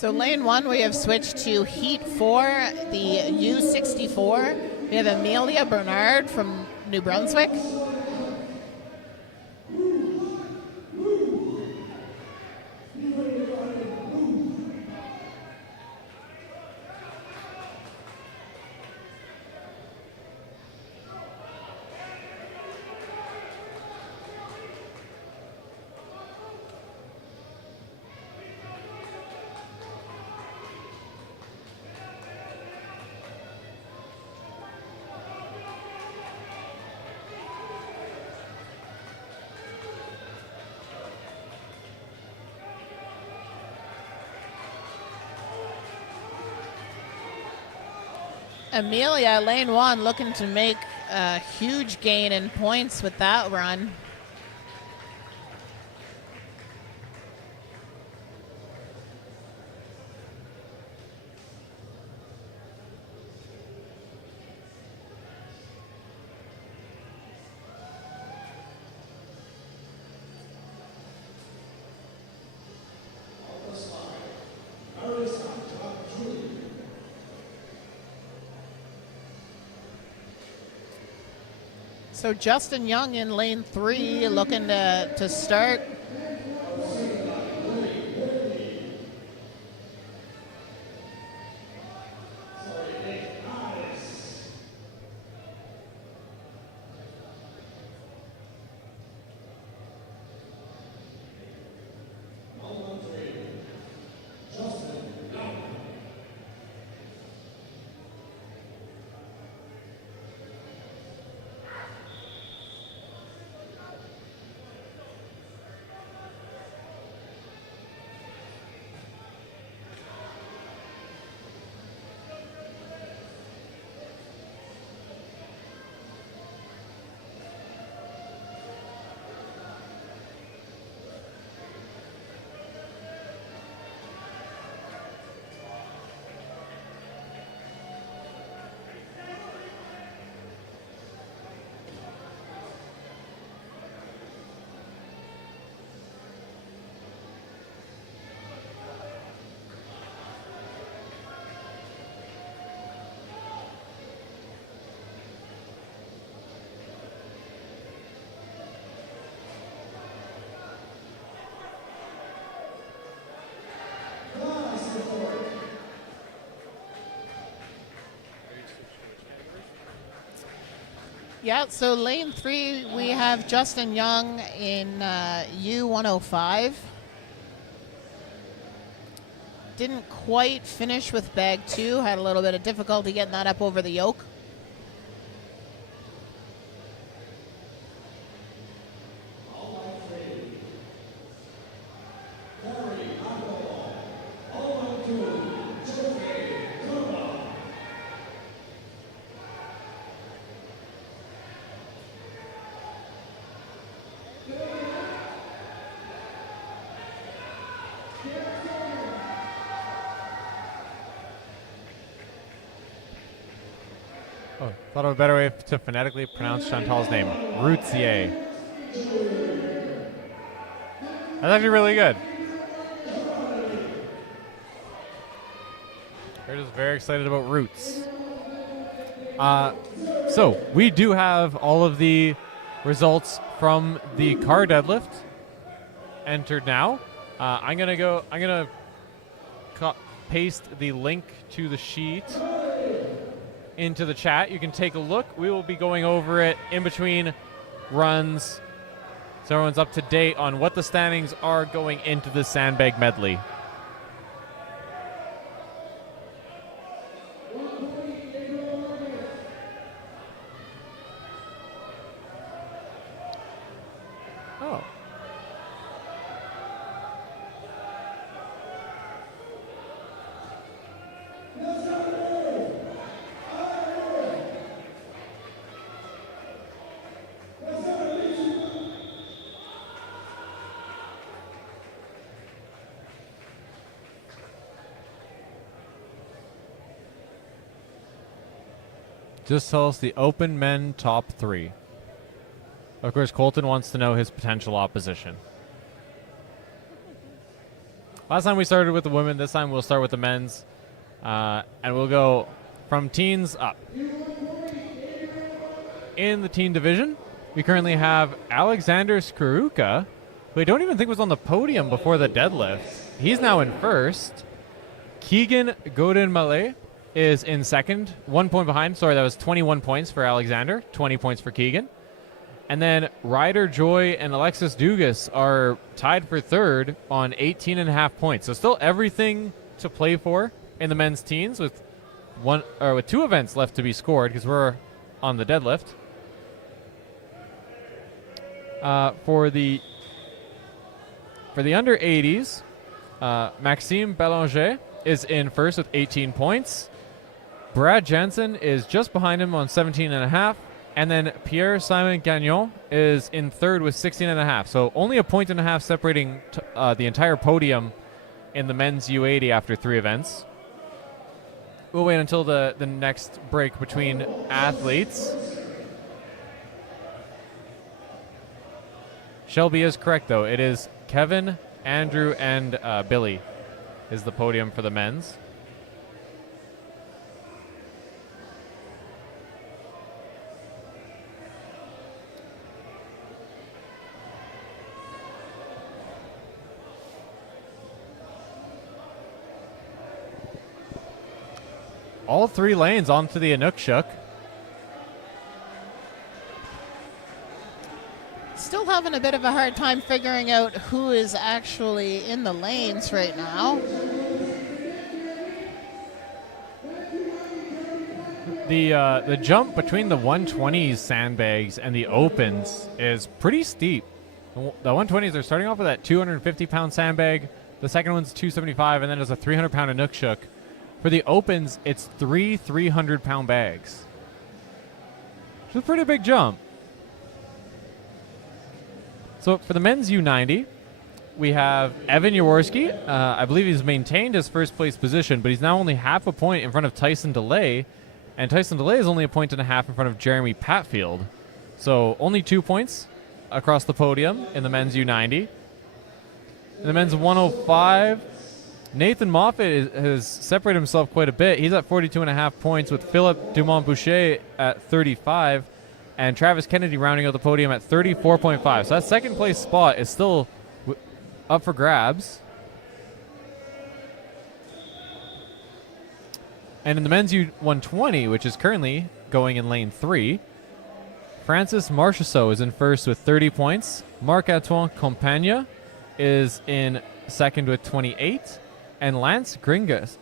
So lane 1, we have switched to heat 4, the U64. We have Amelia Bernard from New Brunswick. Amelia, lane 1, looking to make a huge gain in points with that run. So Justin Young in lane 3, looking to start. Yeah, so lane 3, we have Justin Young in U105. Didn't quite finish with bag 2, had a little bit of difficulty getting that up over the yoke. Oh, thought of a better way to phonetically pronounce Chantal's name. Routier. That's actually really good. They're just very excited about roots. So we do have all of the results from the car deadlift entered now. I'm gonna paste the link to the sheet into the chat. You can take a look. We will be going over it in between runs, so everyone's up to date on what the standings are going into the Sandbag medley. Oh. Just tell us the open men top 3. Of course, Colton wants to know his potential opposition. Last time we started with the women. This time we'll start with the men's. And we'll go from teens up. In the teen division, we currently have Alexander Skruka, who I don't even think was on the podium before the deadlift. He's now in first. Keegan Godin-Mallet is in second, 1 point behind. Sorry, that was 21 points for Alexander, 20 points for Keegan. And then Ryder Joy and Alexis Dugas are tied for third on 18.5 points. So still everything to play for in the men's teens with two events left to be scored because we're on the deadlift. For the under 80s, Maxime Belanger is in first with 18 points. Brad Jensen is just behind him on 17.5. And then Pierre-Simon Gagnon is in third with 16.5. So only a point and a half separating the entire podium in the men's U80 after 3 events. We'll wait until the next break between athletes. Shelby is correct, though. It is Kevin, Andrew, and Billy is the podium for the men's. All 3 lanes onto the Inukshuk. Still having a bit of a hard time figuring out who is actually in the lanes right now. The jump between the 120s sandbags and the opens is pretty steep. The 120s are starting off with that 250-pound sandbag. The second one's 275, and then there's a 300-pound Inukshuk. For the opens, it's 3 300-pound bags. It's a pretty big jump. So for the men's U90, we have Evan Jaworski. I believe he's maintained his first place position, but he's now only half a point in front of Tyson DeLay. And Tyson DeLay is only a point and a half in front of Jeremy Patfield. So only 2 points across the podium in the men's U90. In the men's 105, Nathan Moffat has separated himself quite a bit. He's at 42.5 points with Philip Dumont-Boucher at 35 and Travis Kennedy rounding out the podium at 34.5. So that second place spot is still up for grabs. And in the men's U120, which is currently going in lane 3, Francis Marchessault is in first with 30 points. Marc-Antoine Compagna is in second with 28. And Lance Gingras,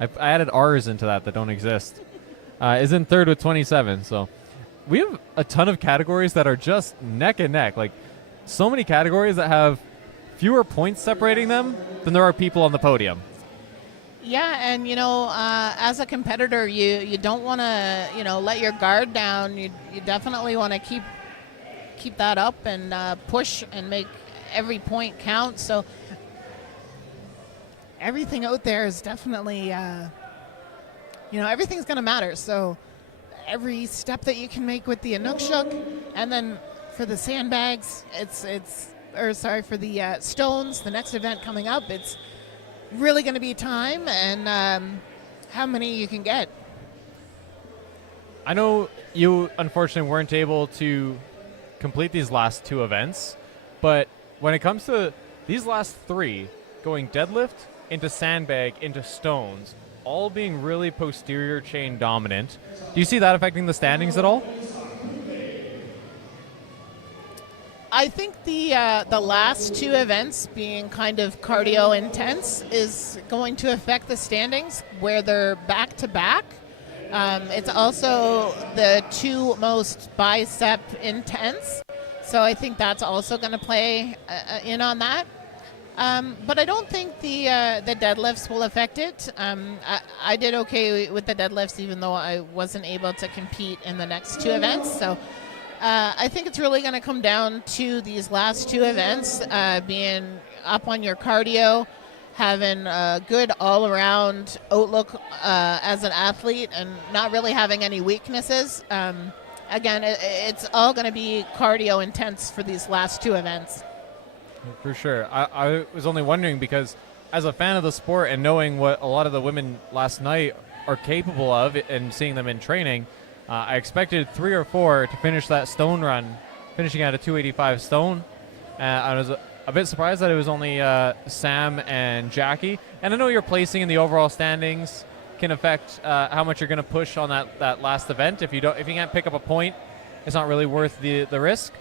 I added R's into that don't exist, is in third with 27. So we have a ton of categories that are just neck and neck. Like, so many categories that have fewer points separating them than there are people on the podium. Yeah, and as a competitor, you don't want to let your guard down. You definitely want to keep that up and push and make every point count. So everything out there is definitely everything's going to matter. So every step that you can make with the Inukshuk, and then for the sandbags, for the stones, the next event coming up, it's really going to be time and how many you can get. I know you unfortunately weren't able to complete these last 2 events, but when it comes to these last 3, going deadlift into sandbag into stones, all being really posterior chain dominant, do you see that affecting the standings at all? I think the last 2 events being kind of cardio intense is going to affect the standings where they're back to back. It's also the 2 most bicep intense. So I think that's also going to play in on that. But I don't think the deadlifts will affect it. I did okay with the deadlifts, even though I wasn't able to compete in the next 2 events. So I think it's really going to come down to these last 2 events, being up on your cardio, having a good all-around outlook as an athlete, and not really having any weaknesses. Again, it's all going to be cardio intense for these last 2 events. For sure. I was only wondering because as a fan of the sport and knowing what a lot of the women last night are capable of and seeing them in training, I expected 3 or 4 to finish that stone run, finishing at a 285 stone. I was a bit surprised that it was only Sam and Jackie. And I know your placing in the overall standings can affect how much you're going to push on that last event. If you can't pick up a point, it's not really worth the risk.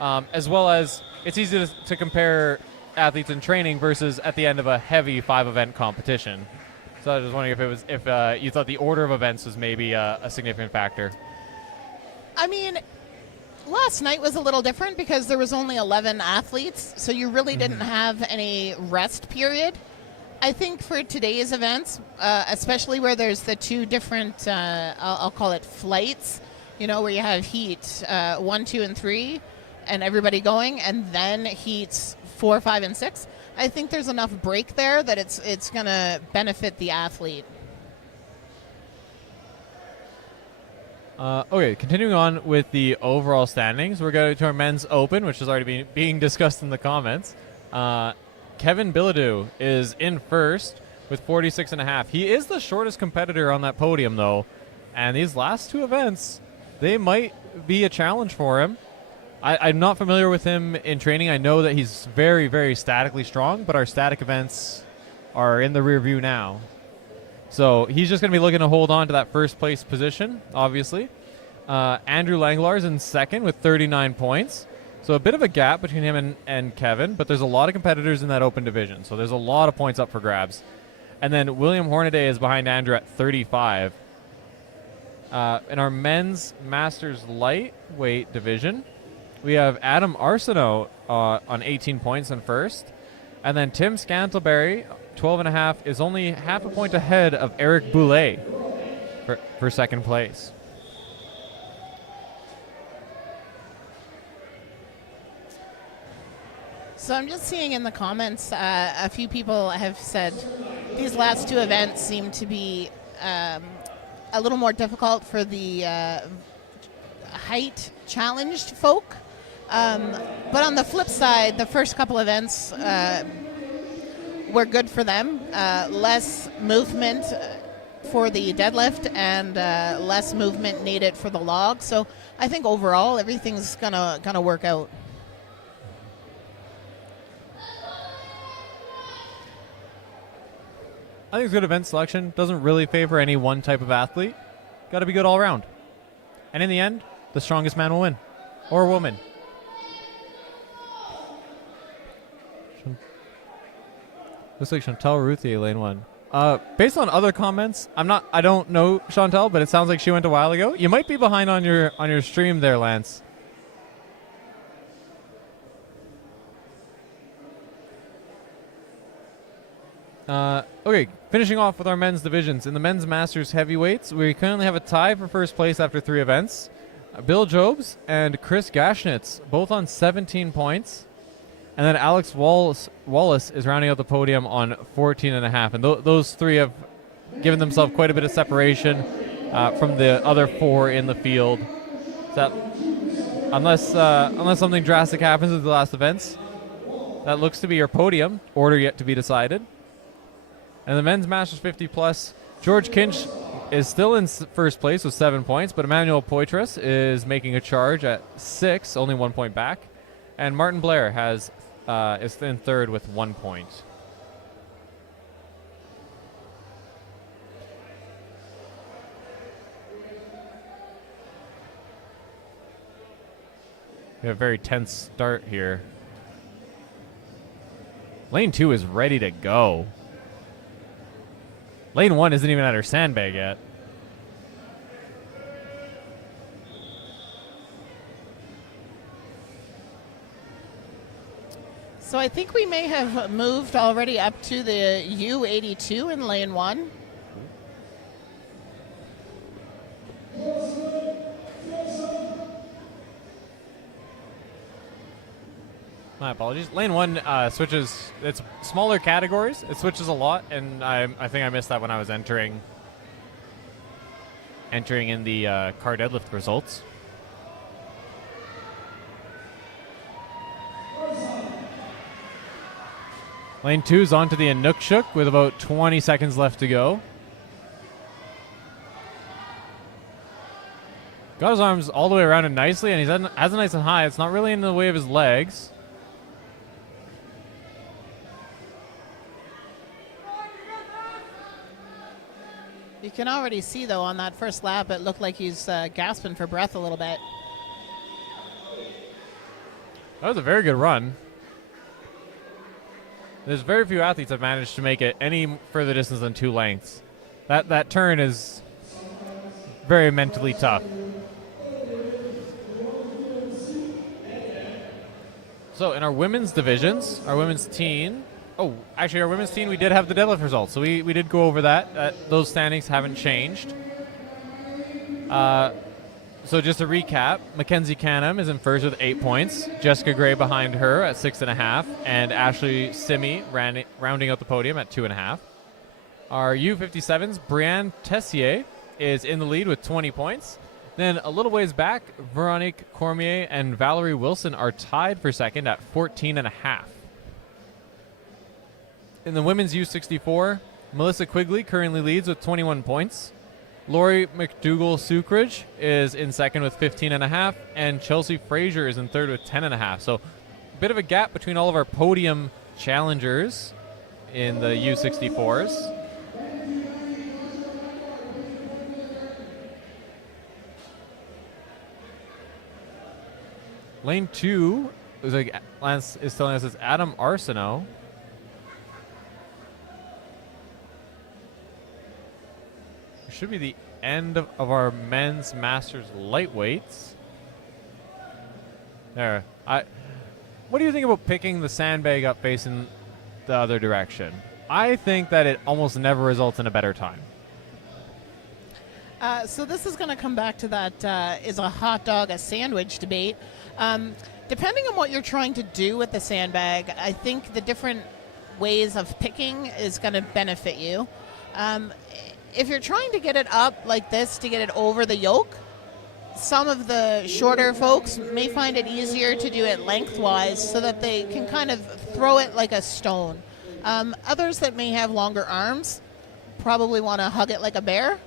As well as it's easy to compare athletes in training versus at the end of a heavy 5-event competition. So I was just wondering if you thought the order of events was maybe a significant factor. I mean, last night was a little different because there was only 11 athletes, so you really didn't have any rest period. I think for today's events, especially where there's the 2 different, I'll call it flights, where you have heat 1, 2, and 3, and everybody going, and then heats 4, 5, and 6. I think there's enough break there that it's going to benefit the athlete. Okay, continuing on with the overall standings, we're going to our men's open, which is already being discussed in the comments. Kevin Bilodeau is in first with 46.5. He is the shortest competitor on that podium, though, and these last 2 events, they might be a challenge for him. I'm not familiar with him in training. I know that he's very, very statically strong, but our static events are in the rear view now. So he's just going to be looking to hold on to that first place position, obviously. Andrew Langlar's in second with 39 points. So a bit of a gap between him and Kevin, but there's a lot of competitors in that open division. So there's a lot of points up for grabs. And then William Hornaday is behind Andrew at 35. In our men's Masters lightweight division, we have Adam Arsenault on 18 points in first. And then Tim Scantlebury, 12.5, is only half a point ahead of Eric Boulet for second place. So I'm just seeing in the comments, a few people have said these last 2 events seem to be a little more difficult for the height challenged folk. But on the flip side, the first couple events were good for them. Less movement for the deadlift and less movement needed for the log. So I think overall everything's gonna work out. I think it's good event selection. Doesn't really favor any one type of athlete. Got to be good all around. And in the end, the strongest man will win. Or woman. Looks like Chantal Routhier, lane 1. Based on other comments, I don't know Chantal, but it sounds like she went a while ago. You might be behind on your stream there, Lance. Okay, finishing off with our men's divisions. In the men's Masters heavyweights, we currently have a tie for first place after 3 events. Bill Jobs and Chris Gashnitz, both on 17 points. And then Alex Wallace is rounding out the podium on 14.5. And those 3 have given themselves quite a bit of separation from the other 4 in the field. So unless something drastic happens at the last events, that looks to be your podium. Order yet to be decided. And the men's Masters 50 plus, George Kinch is still in first place with 7 points, but Emmanuel Poitras is making a charge at 6, only 1 point back. And Martin Blair is in third with 1 point. We have a very tense start here. Lane 2 is ready to go. Lane 1 isn't even at her sandbag yet. So I think we may have moved already up to the U82 in lane 1. My apologies. Lane 1 switches. It's smaller categories. It switches a lot, and I think I missed that when I was entering in the car deadlift results. Lane 2 is on to the Inukshuk with about 20 seconds left to go. Got his arms all the way around it nicely, and he's has it nice and high. It's not really in the way of his legs. You can already see, though, on that first lap, it looked like he's gasping for breath a little bit. That was a very good run. There's very few athletes that managed to make it any further distance than 2 lengths. That turn is very mentally tough. So in our women's divisions, our women's teen, our women's teen, we did have the deadlift results. So we did go over that. Those standings haven't changed. So just to recap, Mackenzie Canham is in first with 8 points. Jessica Gray behind her at 6.5. And Ashley Simi rounding out the podium at 2.5. Our U57s, Brianne Tessier is in the lead with 20 points. Then a little ways back, Veronique Cormier and Valerie Wilson are tied for second at 14.5. In the women's U64, Melissa Quigley currently leads with 21 points. Lori McDougall-Sucridge is in second with 15.5, and Chelsea Frazier is in third with 10.5. So a bit of a gap between all of our podium challengers in the U64s. Lane 2 is like Lance is telling us it's Adam Arsenault. It should be the end of our men's masters lightweights. There. What do you think about picking the sandbag up facing the other direction? I think that it almost never results in a better time. So this is going to come back to that is a hot dog a sandwich debate. Depending on what you're trying to do with the sandbag, I think the different ways of picking is going to benefit you. If you're trying to get it up like this to get it over the yoke, some of the shorter folks may find it easier to do it lengthwise so that they can kind of throw it like a stone. Others that may have longer arms probably want to hug it like a bear.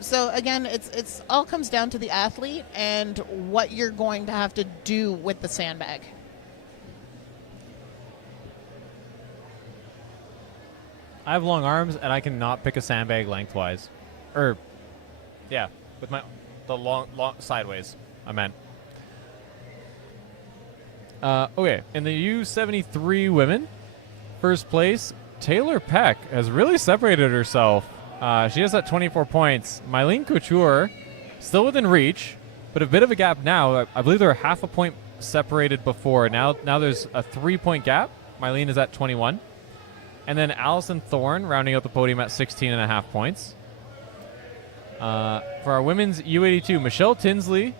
So again, it's all comes down to the athlete and what you're going to have to do with the sandbag. I have long arms and I cannot pick a sandbag lengthwise, with the long sideways. I meant. Okay, in the U73 women, first place Taylor Peck has really separated herself. She has at 24 points. Mylene Couture, still within reach, but a bit of a gap now. I believe they were half a point separated before. Now there's a 3-point gap. Mylene is at 21. And then Allison Thorne rounding out the podium at 16.5 points. For our women's U82, Michelle Tinsley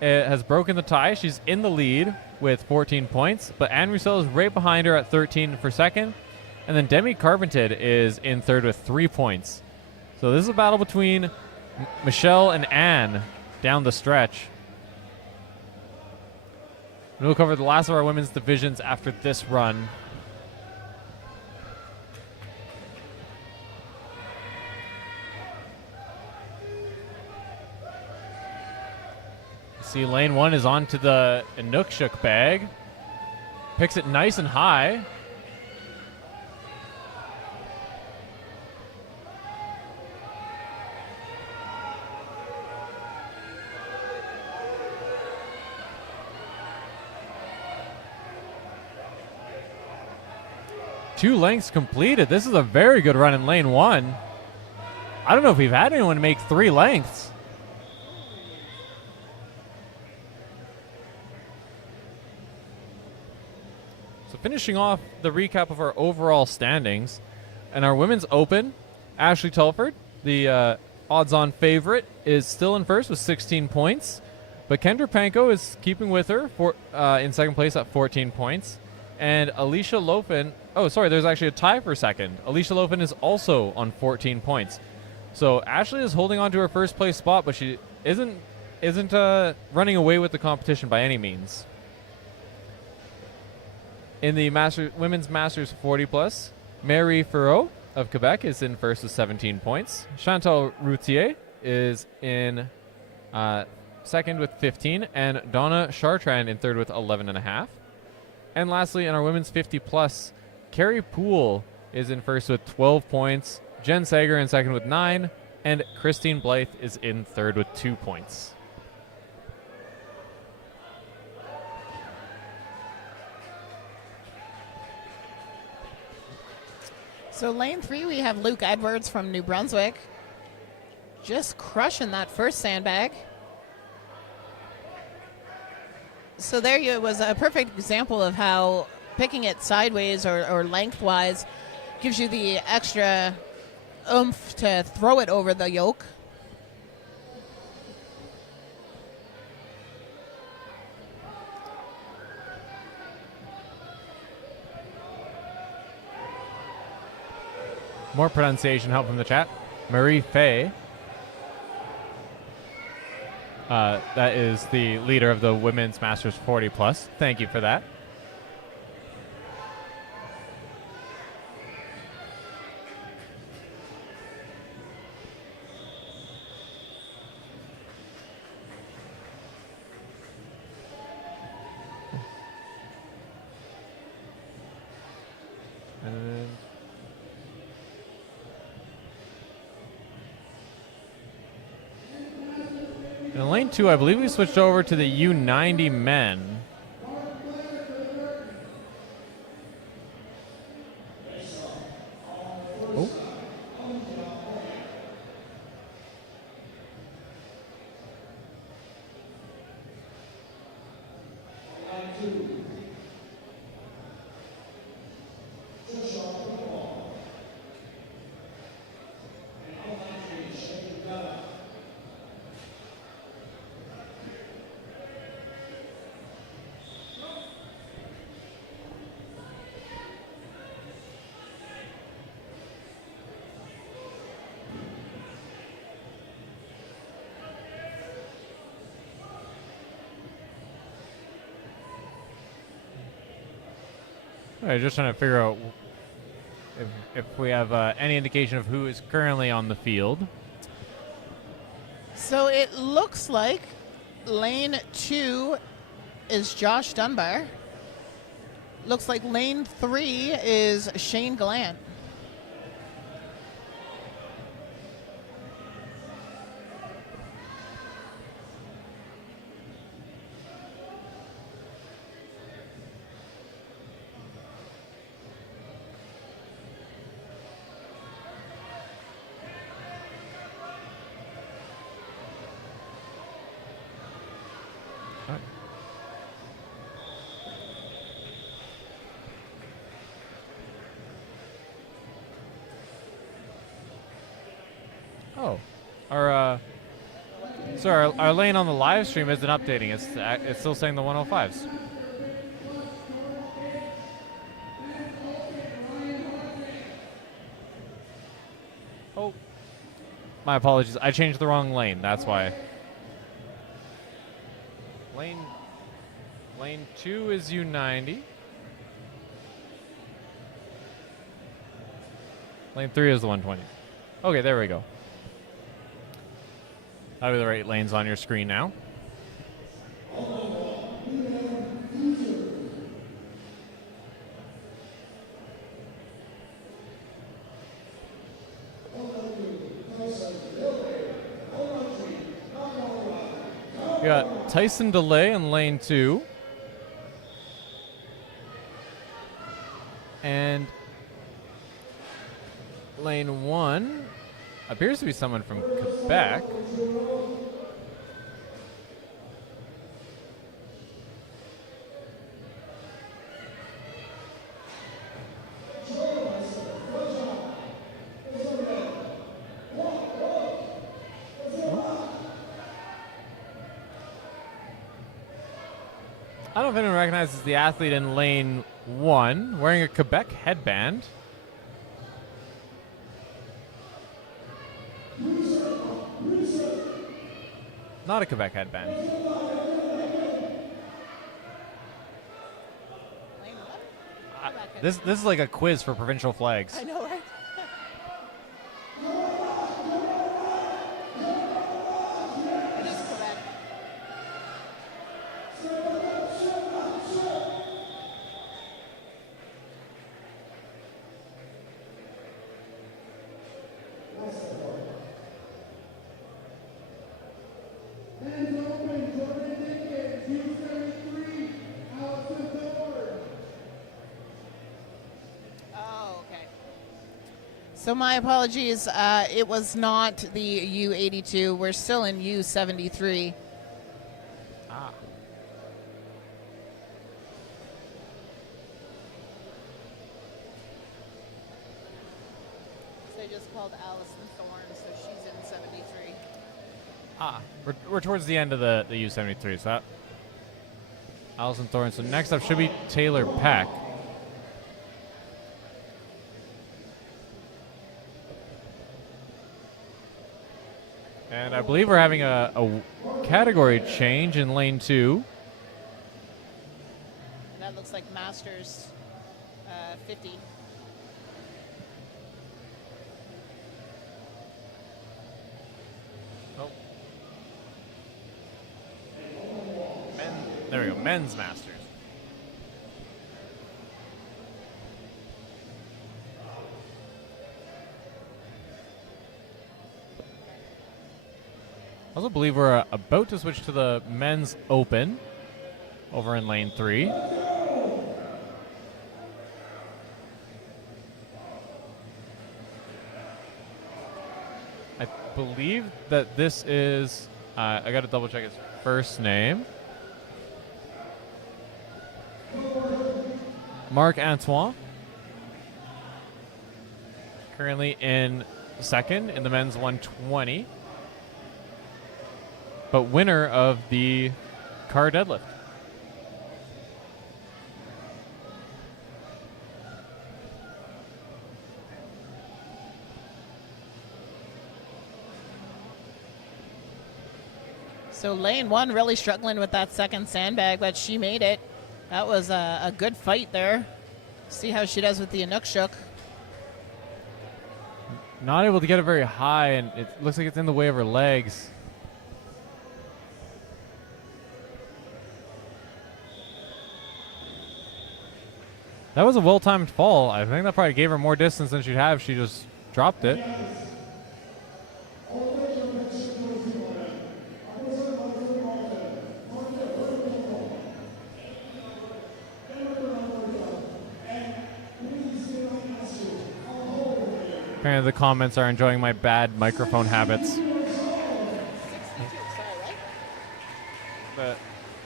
has broken the tie. She's in the lead with 14 points, but Anne Roussel is right behind her at 13 for second. And then Demi Carpented is in third with 3 points. So this is a battle between Michelle and Anne down the stretch. And we'll cover the last of our women's divisions after this run. See, lane 1 is on to the Inukshuk bag. Picks it nice and high. Two lengths completed. This is a very good run in lane 1. I don't know if we've had anyone make 3 lengths. So finishing off the recap of our overall standings. And our women's open, Ashley Telford, the odds-on favorite, is still in first with 16 points. But Kendra Panko is keeping with her in second place at 14 points. And Alicia Lofen, there's actually a tie for second. Alicia Lofen is also on 14 points. So Ashley is holding on to her first place spot, but she isn't running away with the competition by any means. In the women's Masters 40 plus, Marie Ferreau of Quebec is in first with 17 points. Chantal Routier is in second with 15, and Donna Chartrand in third with 11.5. And lastly, in our women's 50 plus, Carrie Poole is in first with 12 points. Jen Sager in second with 9, and Christine Blythe is in third with 2 points. So lane 3, we have Luke Edwards from New Brunswick. Just crushing that first sandbag. So there you was a perfect example of how picking it sideways or lengthwise gives you the extra oomph to throw it over the yoke. More pronunciation help from the chat. Marie Fay. That is the leader of the women's Masters 40 plus. Thank you for that. And in lane 2, I believe we switched over to the U90 men. Oh. All right, just trying to figure out if we have any indication of who is currently on the field. So it looks like lane 2 is Josh Dunbar. Looks like lane 3 is Shane Gallant. Oh, our lane on the live stream isn't updating. It's still saying the 105s. Oh, my apologies. I changed the wrong lane. That's why. Lane 2 is U90. Lane 3 is the 120. Okay, there we go. That'll be the right lanes on your screen now. We got Tyson DeLay in lane 2. And lane 1 appears to be someone from Quebec. I don't know if anyone recognizes the athlete in lane 1 wearing a Quebec headband. Not a Quebec headband. This is like a quiz for provincial flags. I know, right? It is Quebec. Oh, okay. So my apologies. It was not the U82. We're still in U73. Ah. They just called Allison Thorne, so she's in 73. Ah. We're towards the end of the U73. So that Allison Thorne. So next up should be Taylor Peck. And I believe we're having a category change in lane 2. That looks like Masters 50. Oh. There we go. Men's Masters. I also believe we're about to switch to the men's open over in lane 3. I believe that this is, I got to double check his first name. Marc Antoine. Currently in second in the men's 120. But winner of the car deadlift. So lane 1 really struggling with that second sandbag, but she made it. That was a good fight there. See how she does with the Inukshuk. Not able to get it very high, and it looks like it's in the way of her legs. That was a well-timed fall. I think that probably gave her more distance than she'd have if she just dropped it. Apparently the comments are enjoying my bad microphone habits. But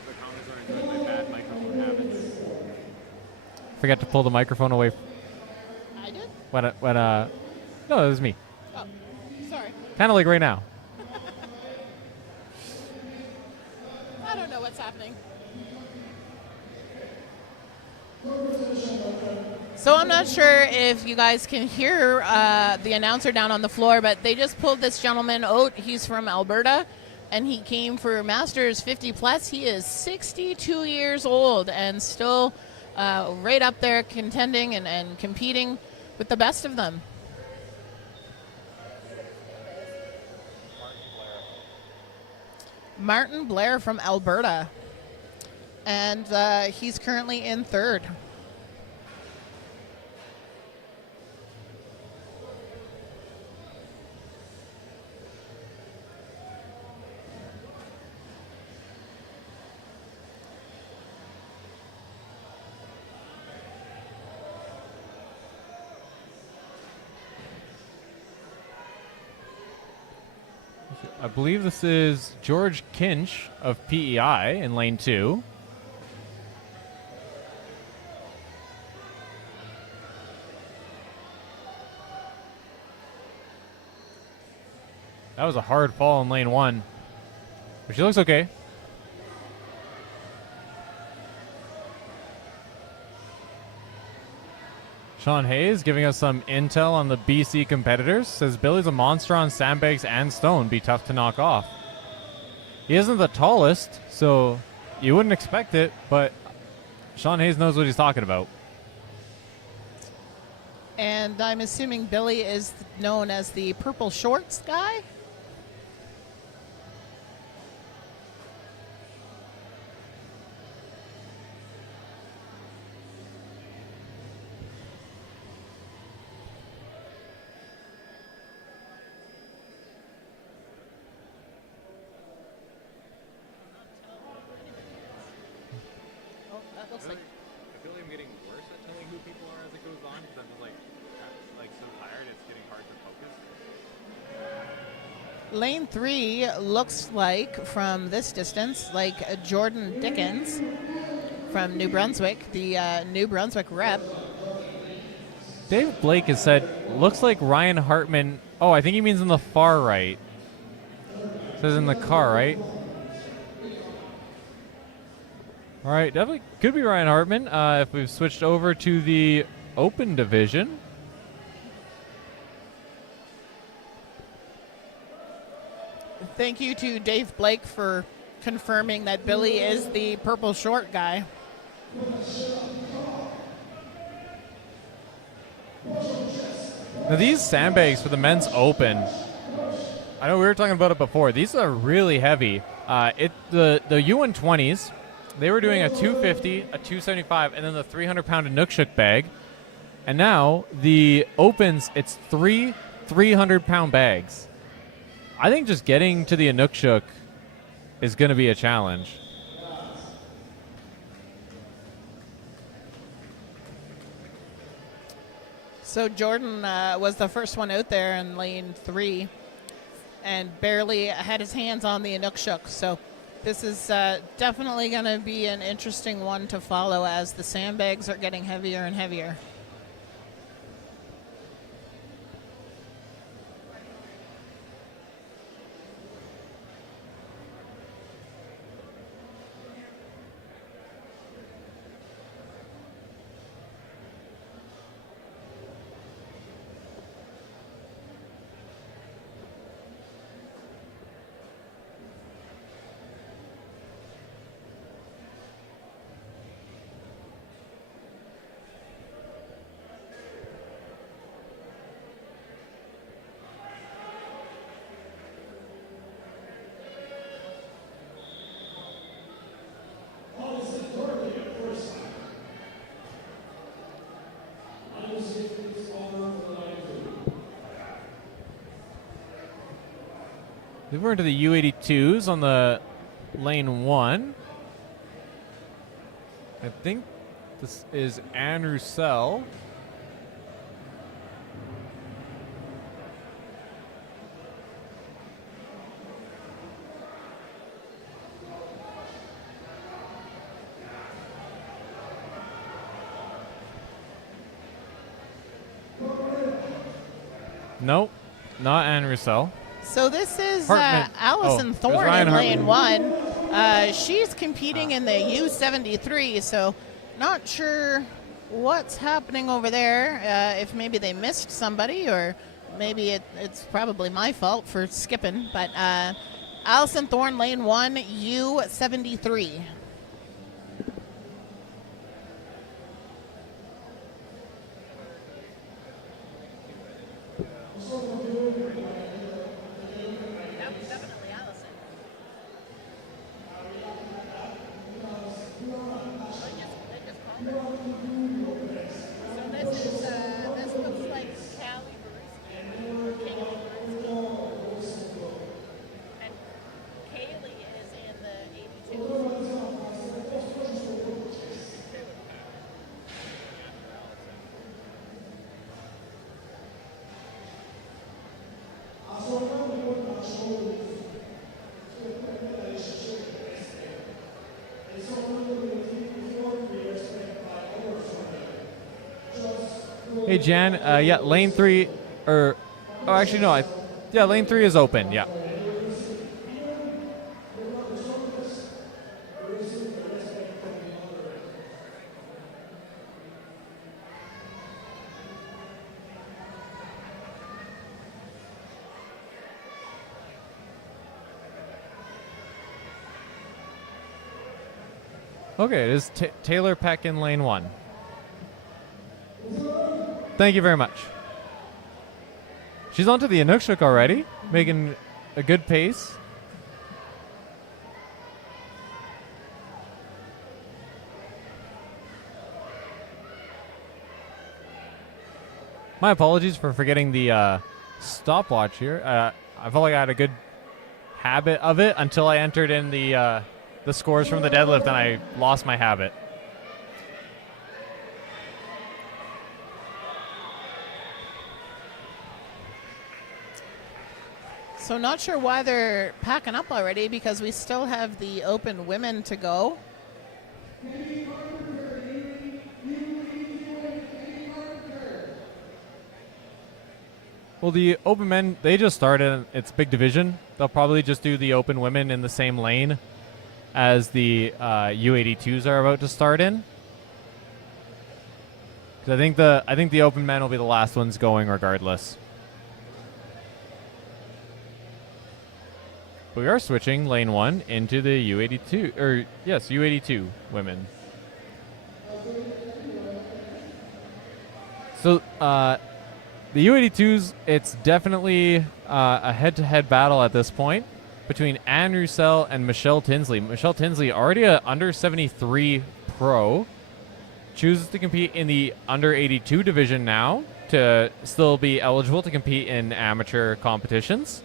the comments are enjoying my bad microphone habits. Forgot to pull the microphone away. I did? No, it was me. Oh, sorry. Kind of like right now. I don't know what's happening. So I'm not sure if you guys can hear the announcer down on the floor, but they just pulled this gentleman out. He's from Alberta, and he came for Masters 50 plus. He is 62 years old and still right up there contending and competing with the best of them. Martin Blair from Alberta, and he's currently in third. I believe this is George Kinch of PEI in lane 2. That was a hard fall in lane 1. But she looks okay. Sean Hayes giving us some intel on the BC competitors. Says Billy's a monster on sandbags and stone. Be tough to knock off. He isn't the tallest, so you wouldn't expect it, but Sean Hayes knows what he's talking about. And I'm assuming Billy is known as the purple shorts guy. Oh, that looks like. I feel like I'm getting worse at telling who people are as it goes on because I'm just like so tired it's getting hard to focus. Lane 3 looks like, from this distance, like Jordan Dickens from New Brunswick, the New Brunswick rep. Dave Blake has said, looks like Ryan Hartman. Oh, I think he means in the far right. Says in the car, right? All right, definitely could be Ryan Hartman if we've switched over to the open division. Thank you to Dave Blake for confirming that Billy is the purple short guy. Now these sandbags for the men's open, I know we were talking about it before. These are really heavy. The UN20s, they were doing a 250, a 275, and then the 300-pound Inukshuk bag. And now the opens, it's 300-pound bags. I think just getting to the Inukshuk is going to be a challenge. So Jordan was the first one out there in lane 3 and barely had his hands on the Inukshuk. So this is definitely going to be an interesting one to follow as the sandbags are getting heavier and heavier. We're into the U82s on the lane 1. I think this is Anne Roussel. Nope, not Anne Roussel. So this is Hartman. Allison Oh, Thorne there's Ryan in lane Hartman. 1. She's competing in the U73, so not sure what's happening over there. If maybe they missed somebody, or maybe it's probably my fault for skipping. But Allison Thorne, lane 1, U73. Hey, Jan. Yeah, lane 3, or oh, actually no. Yeah, lane 3 is open. Yeah. Okay, it is Taylor Peck in lane 1. Thank you very much. She's onto the Inukshuk already, making a good pace. My apologies for forgetting the stopwatch here. I felt like I had a good habit of it until I entered in the scores from the deadlift, and I lost my habit. So not sure why they're packing up already, because we still have the open women to go. Well, the open men, they just started. It's big division. They'll probably just do the open women in the same lane as the U82s are about to start in. 'Cause I think the open men will be the last ones going regardless. We are switching lane 1 into the U82, or yes, U82 women. So, the U82s, it's definitely a head-to-head battle at this point between Anne Roussel and Michelle Tinsley. Michelle Tinsley, already a under 73 pro, chooses to compete in the under 82 division now to still be eligible to compete in amateur competitions.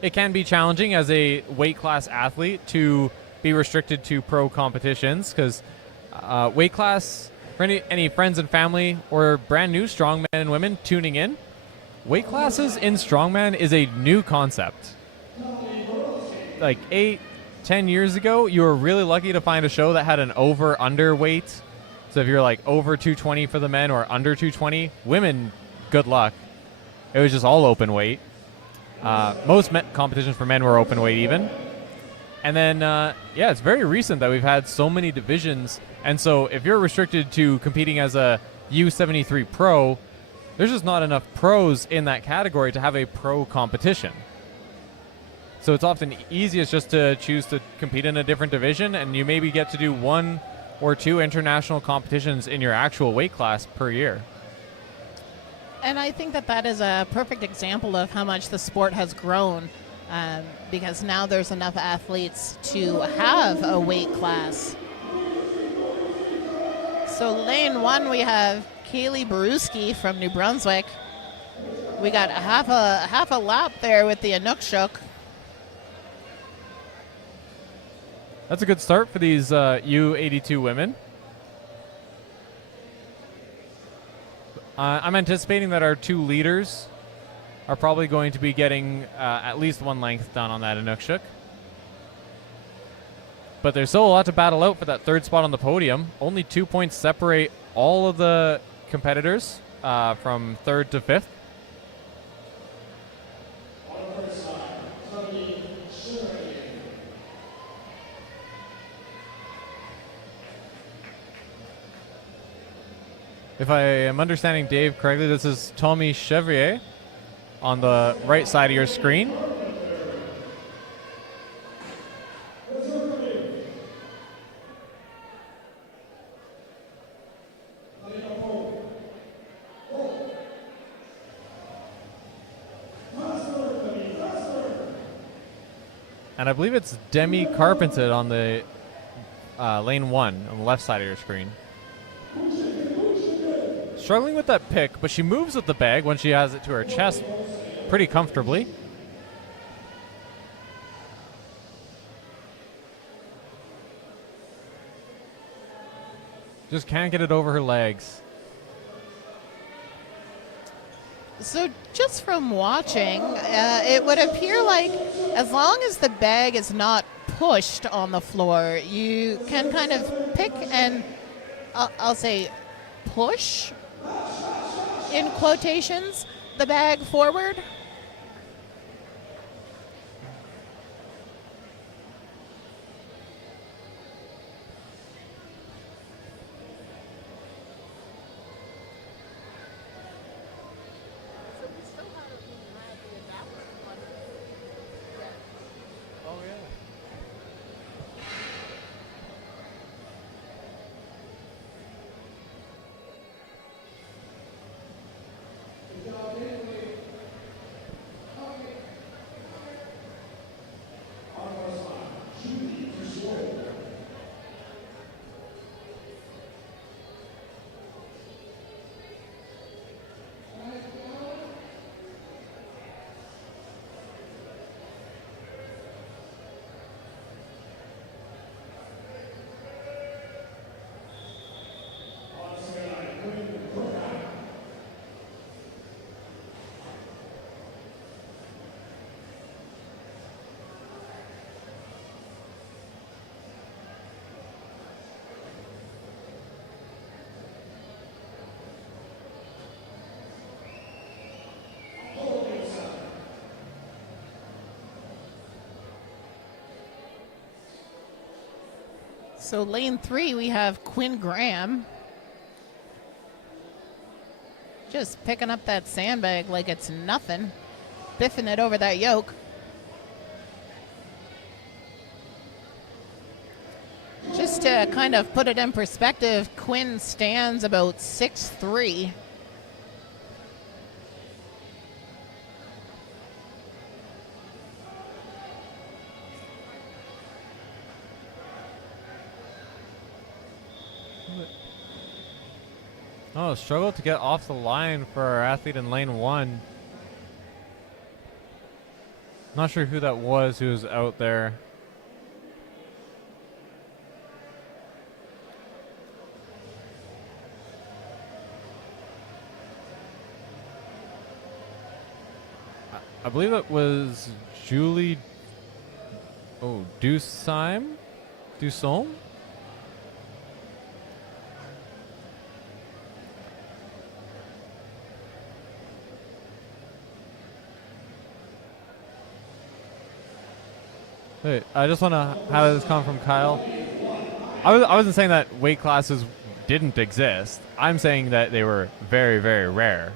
It can be challenging as a weight class athlete to be restricted to pro competitions because weight class, for any friends and family or brand new strongmen and women tuning in, weight classes in strongman is a new concept. Like 8-10 years ago, you were really lucky to find a show that had an over-under weight. So if you're like over 220 for the men or under 220, women, good luck. It was just all open weight. Most competitions for men were open weight even. And then, yeah, it's very recent that we've had so many divisions. And so if you're restricted to competing as a U73 pro, there's just not enough pros in that category to have a pro competition. So it's often easiest just to choose to compete in a different division, and you maybe get to do 1 or 2 international competitions in your actual weight class per year. And I think that is a perfect example of how much the sport has grown, because now there's enough athletes to have a weight class. So lane 1, we have Kaylee Baruski from New Brunswick. We got half a lap there with the Inukshuk. That's a good start for these U82 women. I'm anticipating that our 2 leaders are probably going to be getting at least 1 length done on that Inukshuk. But there's still a lot to battle out for that 3rd spot on the podium. Only 2 points separate all of the competitors from 3rd to 5th. If I am understanding Dave correctly, this is Tommy Chevrier on the right side of your screen. And I believe it's Demi Carpenter on the lane 1 on the left side of your screen. Struggling with that pick, but she moves with the bag when she has it to her chest pretty comfortably. Just can't get it over her legs. So just from watching, it would appear like as long as the bag is not pushed on the floor, you can kind of pick and I'll say push, in quotations, the bag forward. So lane 3, we have Quinn Graham. Just picking up that sandbag like it's nothing. Biffing it over that yoke. Just to kind of put it in perspective, Quinn stands about 6'3". Oh, struggle to get off the line for our athlete in lane 1. Not sure who that was who was out there. I believe it was Julie. Oh, Dusome? Wait, I just want to highlight this comment from Kyle. I wasn't saying that weight classes didn't exist. I'm saying that they were very, very rare.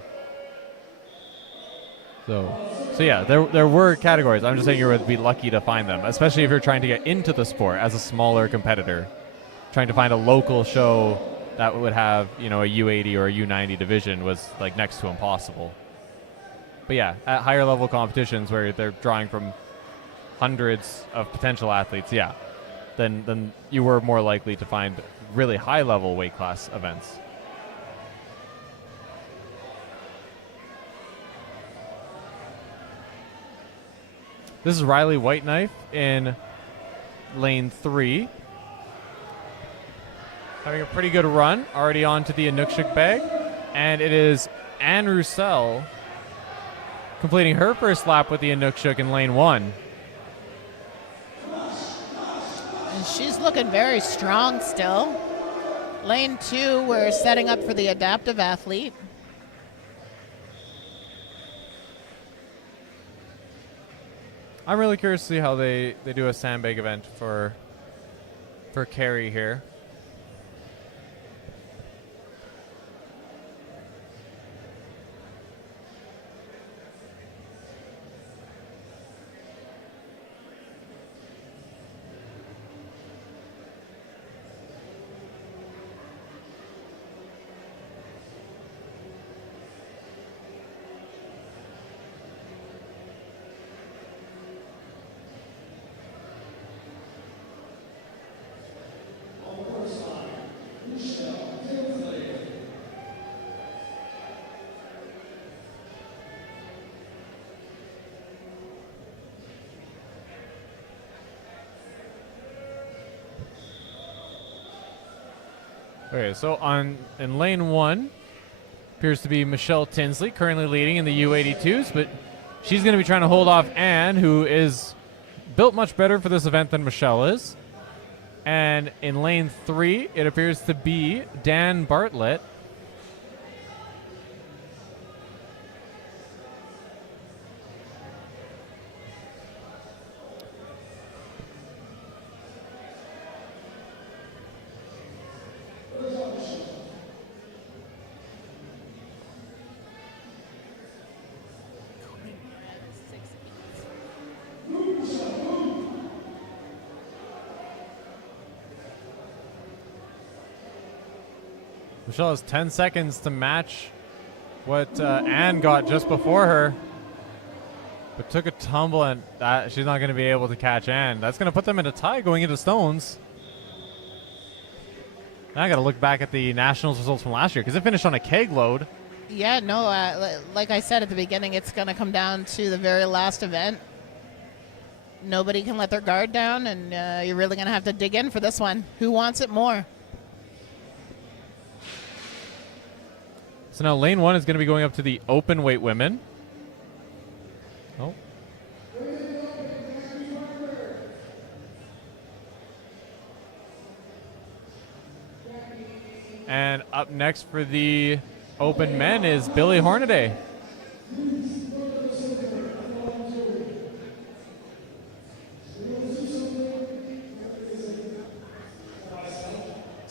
So yeah, there were categories. I'm just saying you would be lucky to find them, especially if you're trying to get into the sport as a smaller competitor. Trying to find a local show that would have, a U80 or a U90 division was like next to impossible. But yeah, at higher level competitions where they're drawing from hundreds of potential athletes, then you were more likely to find really high level weight class events. This is Riley Whiteknife in lane 3. Having a pretty good run, already onto the Inukshuk bag. And it is Anne Roussel completing her first lap with the Inukshuk in lane 1. And she's looking very strong still. Lane 2, we're setting up for the adaptive athlete. I'm really curious to see how they do a sandbag event for Carrie here. Okay, so in lane 1 appears to be Michelle Tinsley, currently leading in the U82s, but she's going to be trying to hold off Anne, who is built much better for this event than Michelle is. And in lane 3, it appears to be Dan Bartlett. Michelle has 10 seconds to match what Anne got just before her, but took a tumble, and she's not going to be able to catch Anne. That's going to put them in a tie going into stones. Now I got to look back at the Nationals results from last year because it finished on a keg load. Yeah, no, like I said at the beginning, it's going to come down to the very last event. Nobody can let their guard down, and you're really going to have to dig in for this one. Who wants it more? So now lane 1 is going to be going up to the open weight women. Oh. And up next for the open men is Billy Hornaday.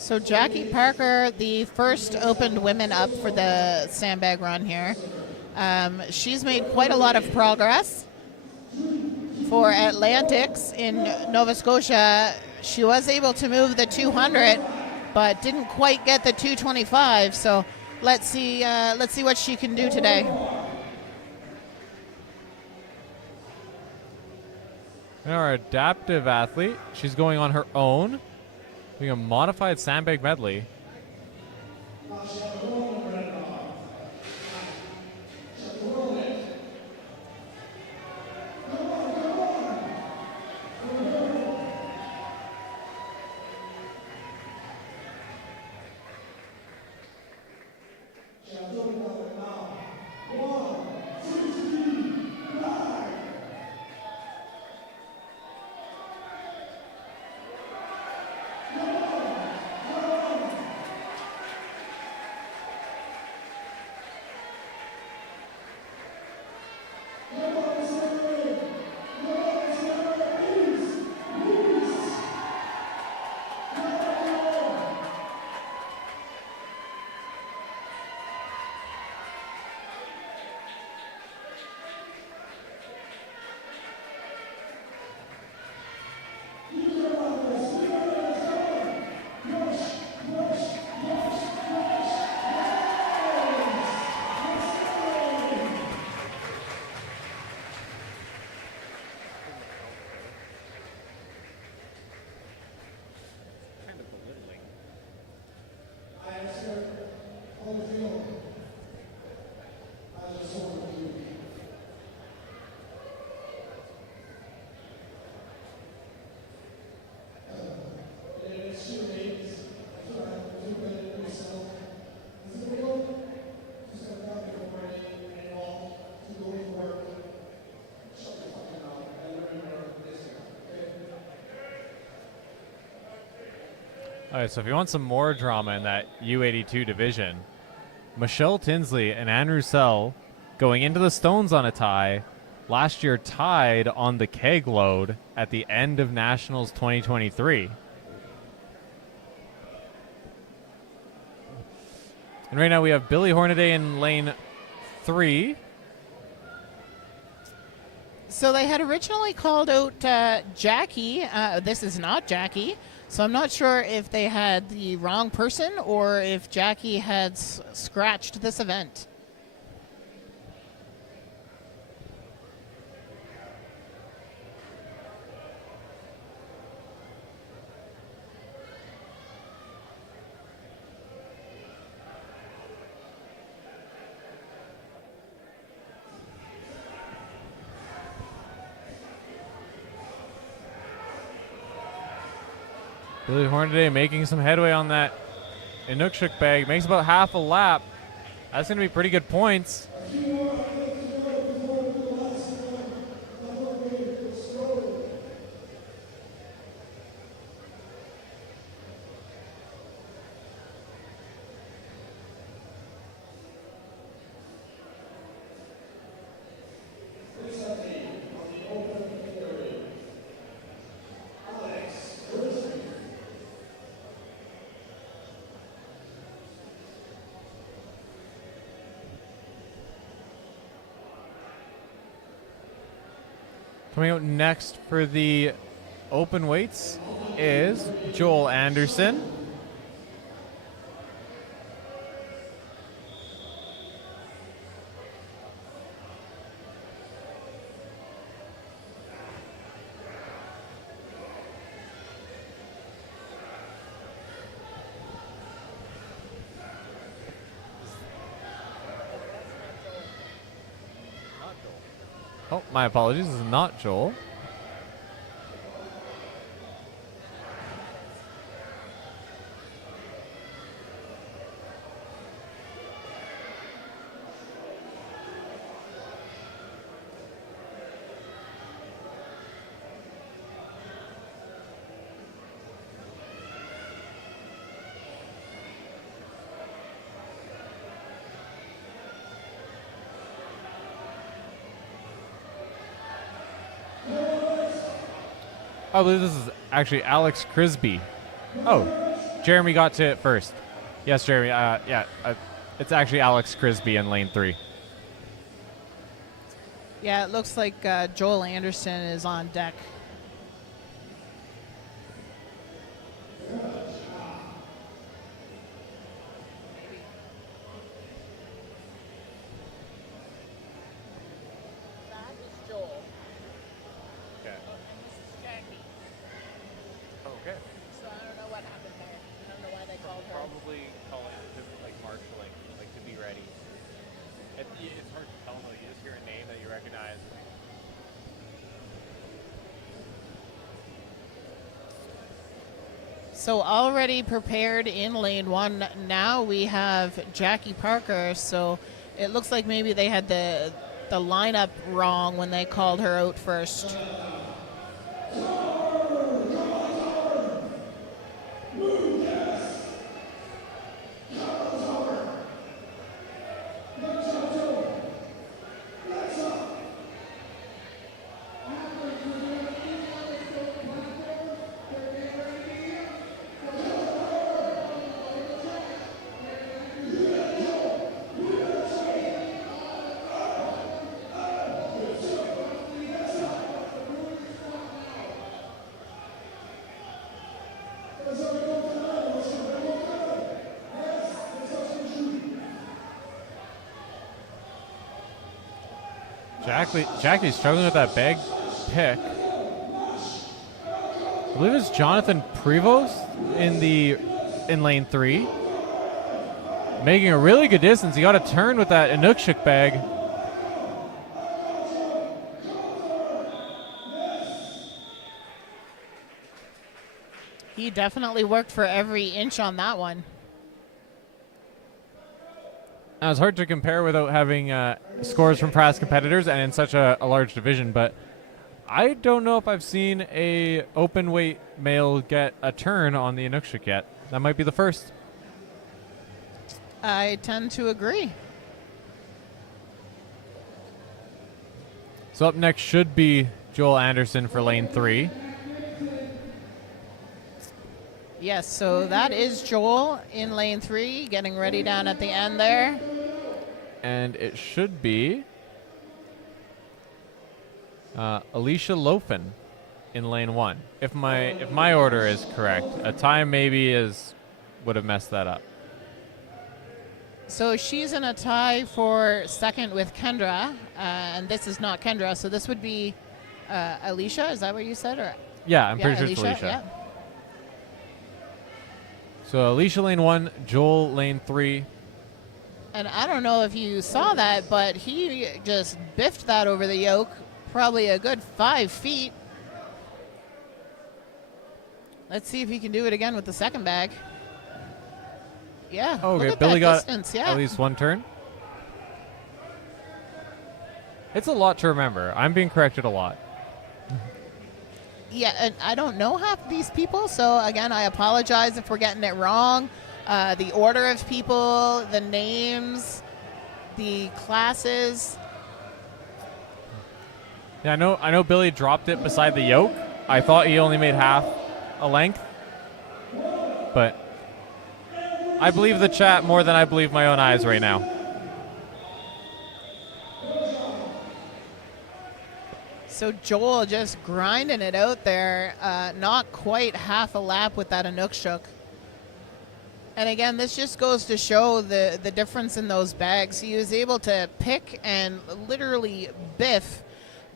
So Jackie Parker, the first opened women up for the Sandbag run here. She's made quite a lot of progress. For Atlantics in Nova Scotia, she was able to move the 200, but didn't quite get the 225. So let's see what she can do today. And our adaptive athlete, she's going on her own, doing a modified sandbag medley. Kind of belittling. All right, so if you want some more drama in that U82 division, Michelle Tinsley and Anne Roussel going into the Stones on a tie. Last year tied on the keg load at the end of Nationals 2023. And right now we have Billy Hornaday in lane 3. So they had originally called out Jackie. This is not Jackie. So I'm not sure if they had the wrong person or if Jackie had scratched this event. Billy Hornaday making some headway on that Inukshuk bag. Makes about half a lap. That's going to be pretty good points. Coming out next for the open weights is Joel Anderson. Oh, my apologies. This is not Joel. I believe this is actually Alex Crisby. Oh, Jeremy got to it first. Yes, Jeremy. It's actually Alex Crisby in lane 3. Yeah, it looks like Joel Anderson is on deck. That is Joel. Okay. And this is Jackie. Okay. So I don't know what happened there. I don't know why they called her. Probably calling like marshaling, like to be ready. It's hard to tell though. You just hear a name that you recognize. So already prepared in lane 1. Now we have Jackie Parker. So it looks like maybe they had the lineup wrong when they called her out first. Jackie's struggling with that bag pick. I believe it's Jonathan Prevost in lane 3. Making a really good distance. He got a turn with that Inukshuk bag. He definitely worked for every inch on that one. Now, it's hard to compare without having scores from past competitors and in such a large division, but I don't know if I've seen a open weight male get a turn on the Inukshuk yet. That might be the first. I tend to agree. So up next should be Joel Anderson for lane 3. Yes, so that is Joel in lane 3, getting ready down at the end there. And it should be Alicia Lofen in lane 1. If my order is correct, a time maybe would have messed that up. So she's in a tie for second with Kendra, and this is not Kendra, so this would be Alicia. Is that what you said? Or Yeah, I'm pretty sure it's Alicia. Yeah. So Alicia lane 1, Joel lane 3. And I don't know if you saw that, but he just biffed that over the yoke, probably a good 5 feet. Let's see if he can do it again with the second bag. Yeah. Okay, look at Billy that got distance, yeah. at least one turn. It's a lot to remember. I'm being corrected a lot. Yeah, and I don't know half of these people, so again, I apologize if we're getting it wrong. The order of people, the names, the classes. Yeah, I know Billy dropped it beside the yoke. I thought he only made half a length. But I believe the chat more than I believe my own eyes right now. So Joel just grinding it out there, not quite half a lap with that Inukshuk. And again, this just goes to show the difference in those bags. He was able to pick and literally biff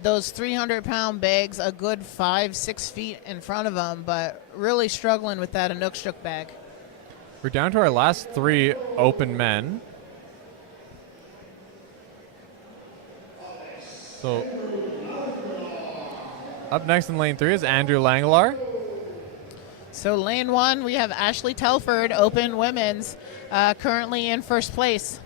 those 300-pound bags a good 5-6 feet in front of him, but really struggling with that Inukshuk bag. We're down to our last 3 open men. So up next in lane 3 is Andrew Langelaar. So lane 1, we have Ashley Telford, open women's, currently in first place.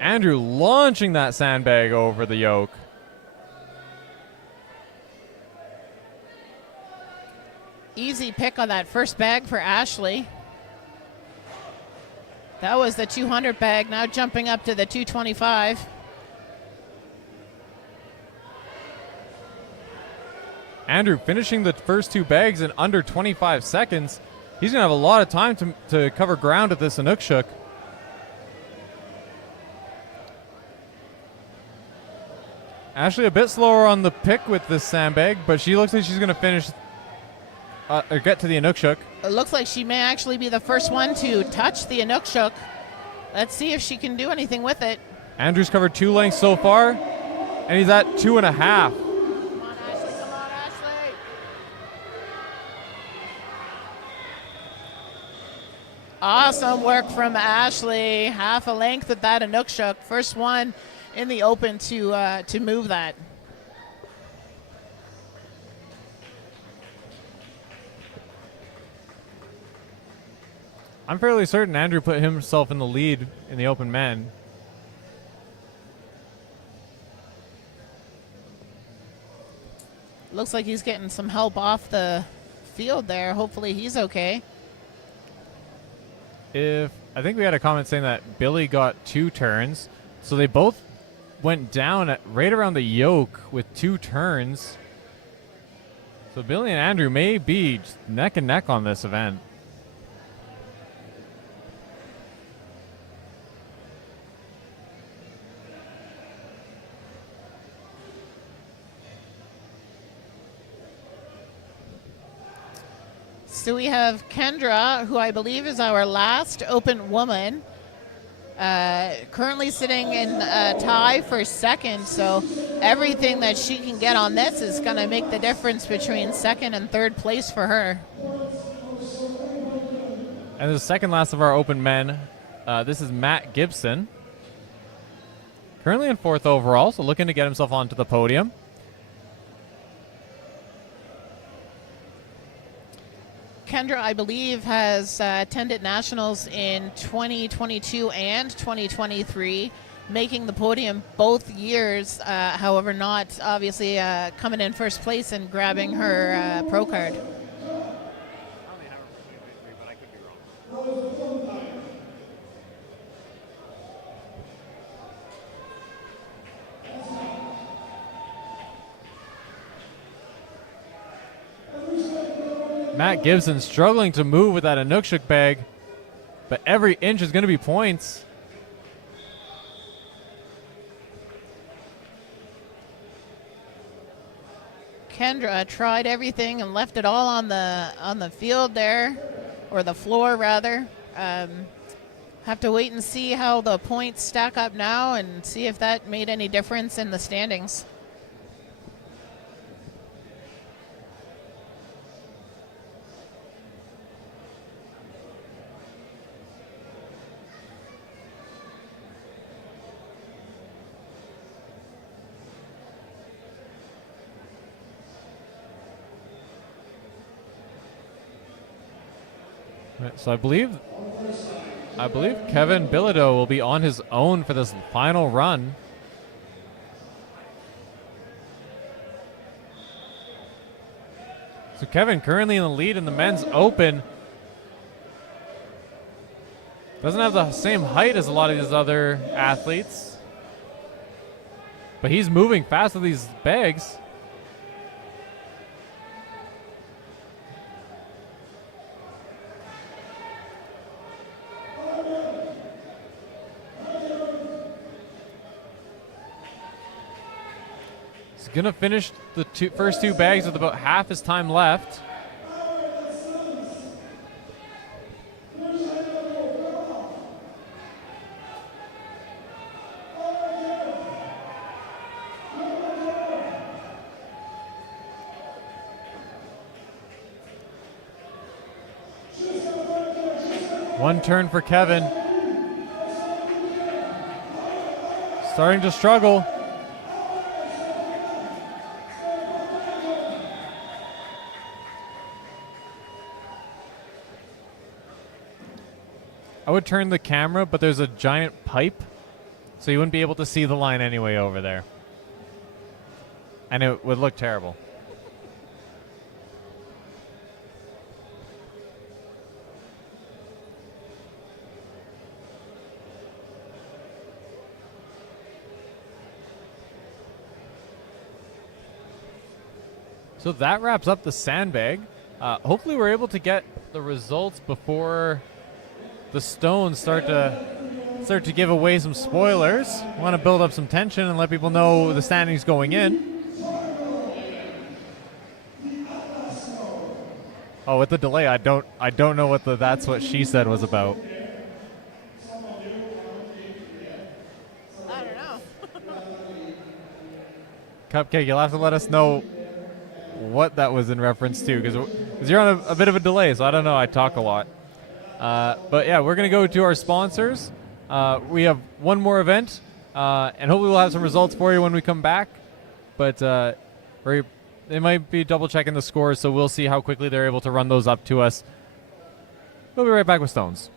Andrew launching that sandbag over the yoke. Easy pick on that first bag for Ashley. That was the 200 bag, now jumping up to the 225. Andrew finishing the first 2 bags in under 25 seconds. He's going to have a lot of time to cover ground at this Inukshuk. Ashley a bit slower on the pick with this sandbag, but she looks like she's going to finish or get to the Inukshuk. It looks like she may actually be the first one to touch the Inukshuk. Let's see if she can do anything with it. Andrew's covered 2 lengths so far, and he's at 2.5. Come on, Ashley. Come on, Ashley. Awesome work from Ashley. Half a length at that Inukshuk. First one in the open to move that. I'm fairly certain Andrew put himself in the lead in the open men. Looks like he's getting some help off the field there. Hopefully he's okay. I think we had a comment saying that Billy got 2 turns, so they both went down at right around the yoke with 2 turns. So Billy and Andrew may be just neck and neck on this event. So we have Kendra, who I believe is our last open woman, currently sitting in a tie for second. So everything that she can get on this is going to make the difference between second and third place for her. And the second last of our open men, this is Matt Gibson. Currently in 4th overall, so looking to get himself onto the podium. Kendra, I believe, has attended nationals in 2022 and 2023, making the podium both years, however not obviously coming in first place and grabbing her pro card. Matt Gibson struggling to move with that Inukshuk bag, but every inch is going to be points. Kendra tried everything and left it all on the field there, or the floor rather. Have to wait and see how the points stack up now and see if that made any difference in the standings. So I believe Kevin Bilodeau will be on his own for this final run. So Kevin currently in the lead in the men's open. Doesn't have the same height as a lot of these other athletes, but he's moving fast with these bags. Gonna finish the first two bags with about half his time left. One turn for Kevin. Starting to struggle. I would turn the camera, but there's a giant pipe, so you wouldn't be able to see the line anyway over there. And it would look terrible. So that wraps up the Sandbag. Hopefully we're able to get the results before the stones start to give away some spoilers. Want to build up some tension and let people know the standings going in. Oh, with the delay, I don't know what the "that's what she said" was about. I don't know. Cupcake, you'll have to let us know what that was in reference to, because you're on a bit of a delay, so I don't know. I talk a lot. But yeah, we're going to go to our sponsors. We have one more event, and hopefully we'll have some results for you when we come back. But they might be double checking the scores, so we'll see how quickly they're able to run those up to us. We'll be right back with Stones.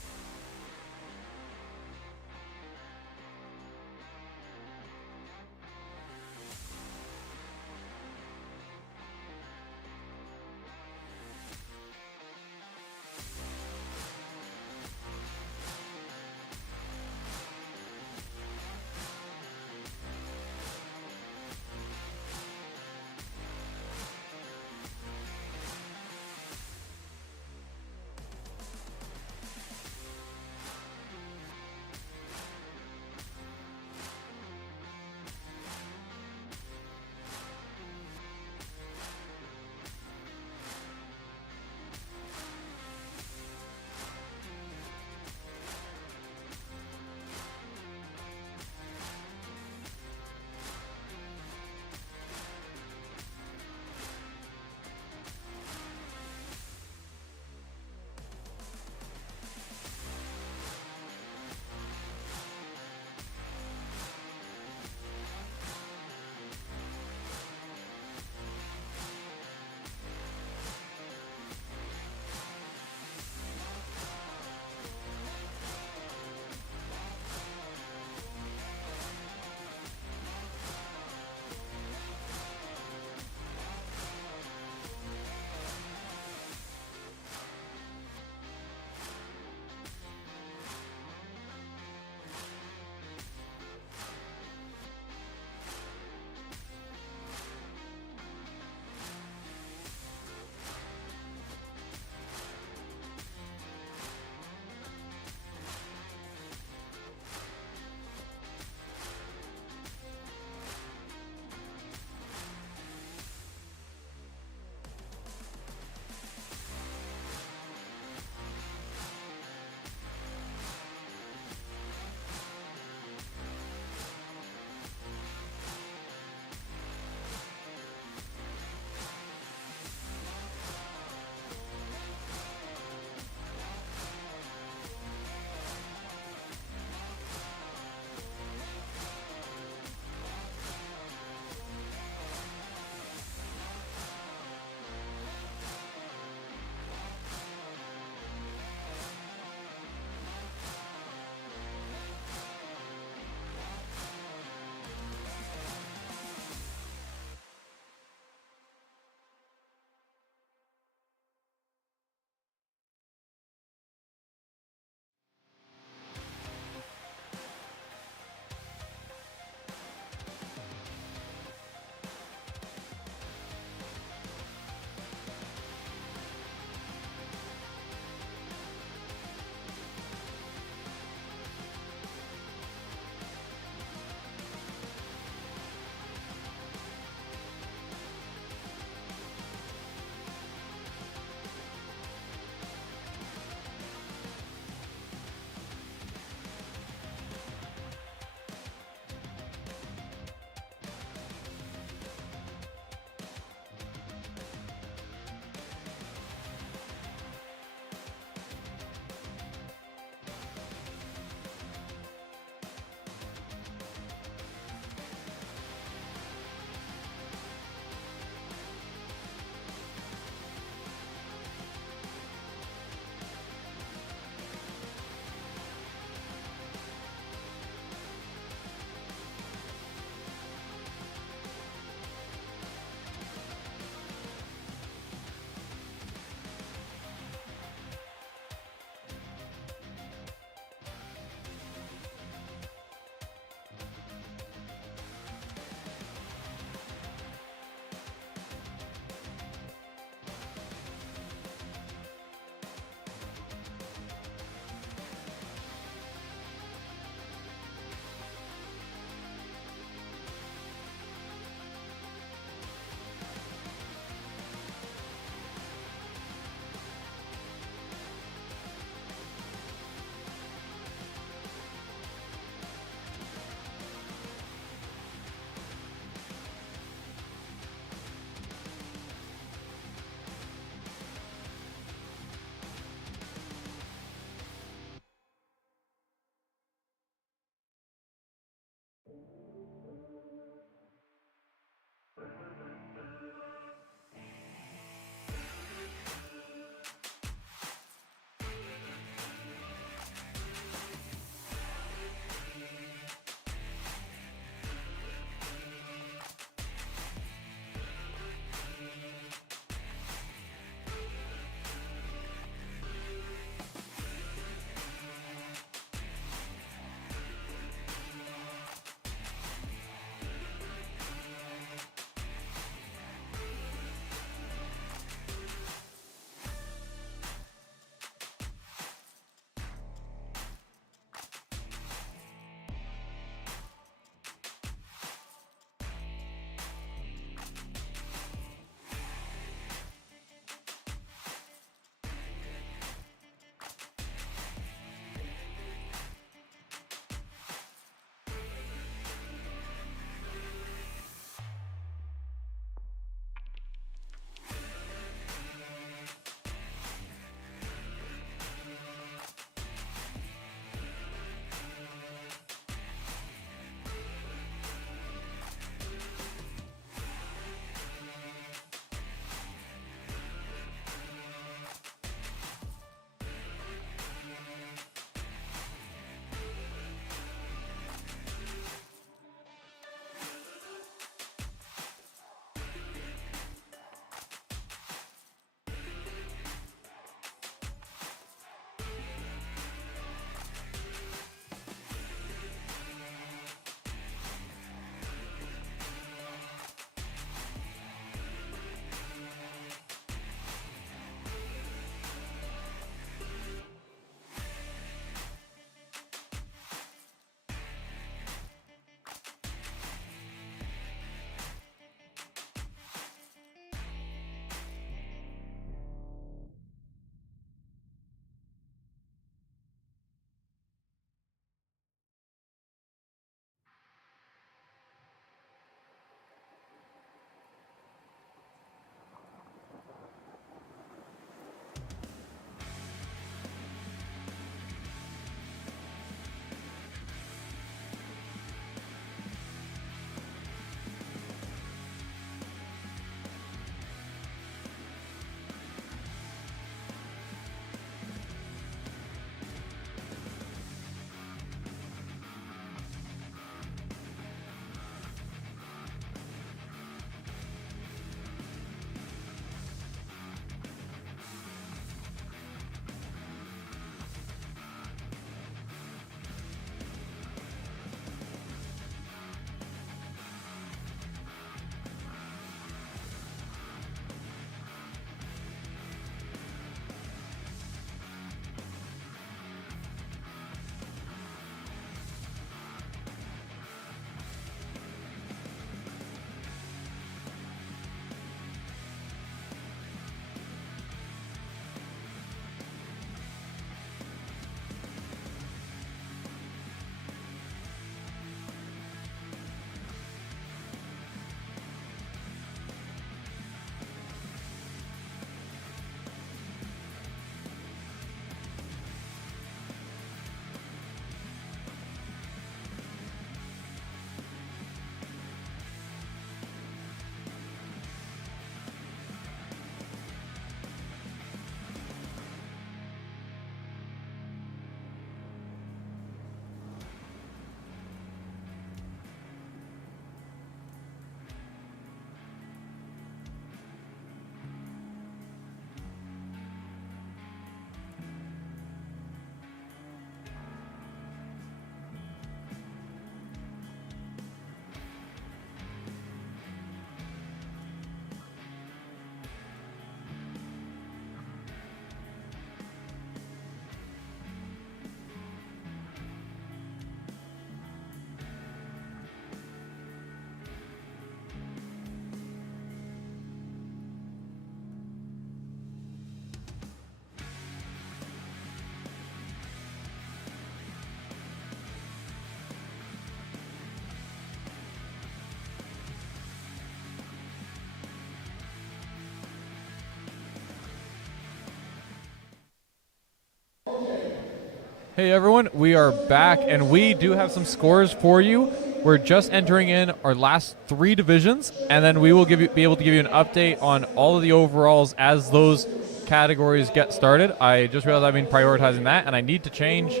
Hey everyone, we are back and we do have some scores for you. We're just entering in our last 3 divisions, and then we will be able to give you an update on all of the overalls as those categories get started. I just realized I've been prioritizing that, and I need to change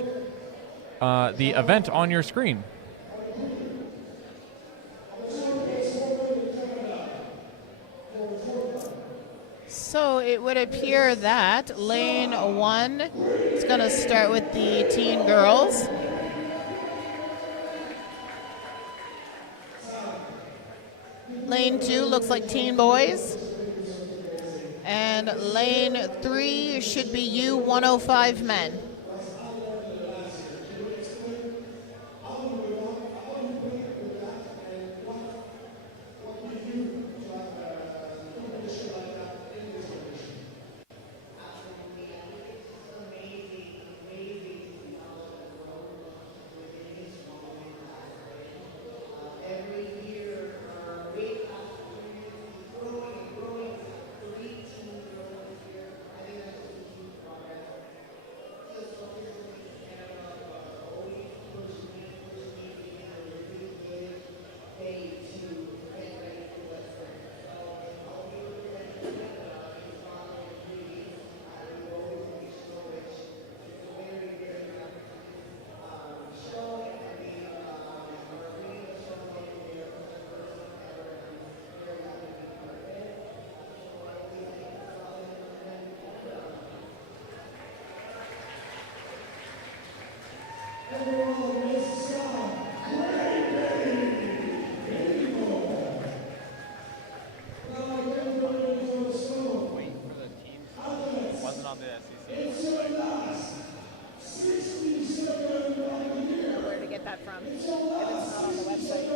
the event on your screen. So it would appear that lane 1 is going to start with the teen girls. Lane 2 looks like teen boys. And lane 3 should be U105 men. Wait for the teams. It wasn't on the SCC website. Where to get that from if it's not on the website.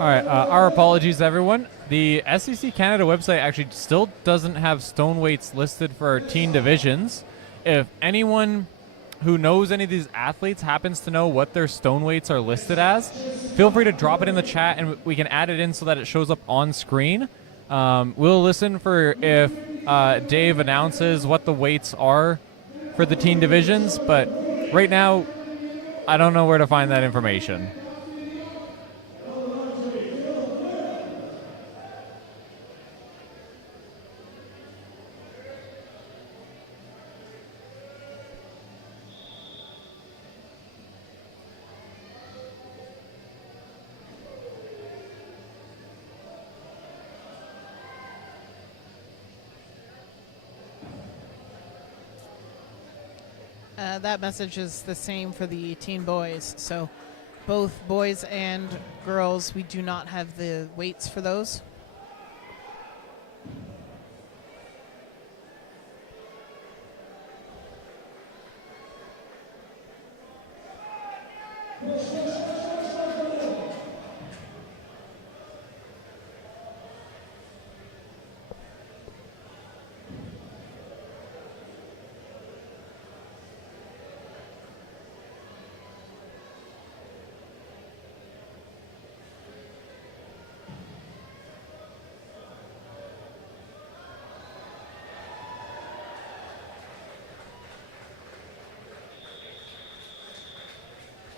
All right, our apologies, everyone. The SCC Canada website actually still doesn't have stone weights listed for our teen divisions. If anyone who knows any of these athletes happens to know what their stone weights are listed as, feel free to drop it in the chat and we can add it in so that it shows up on screen. We'll listen for if Dave announces what the weights are for the teen divisions, but right now, I don't know where to find that information. That message is the same for the teen boys. So both boys and girls, we do not have the weights for those.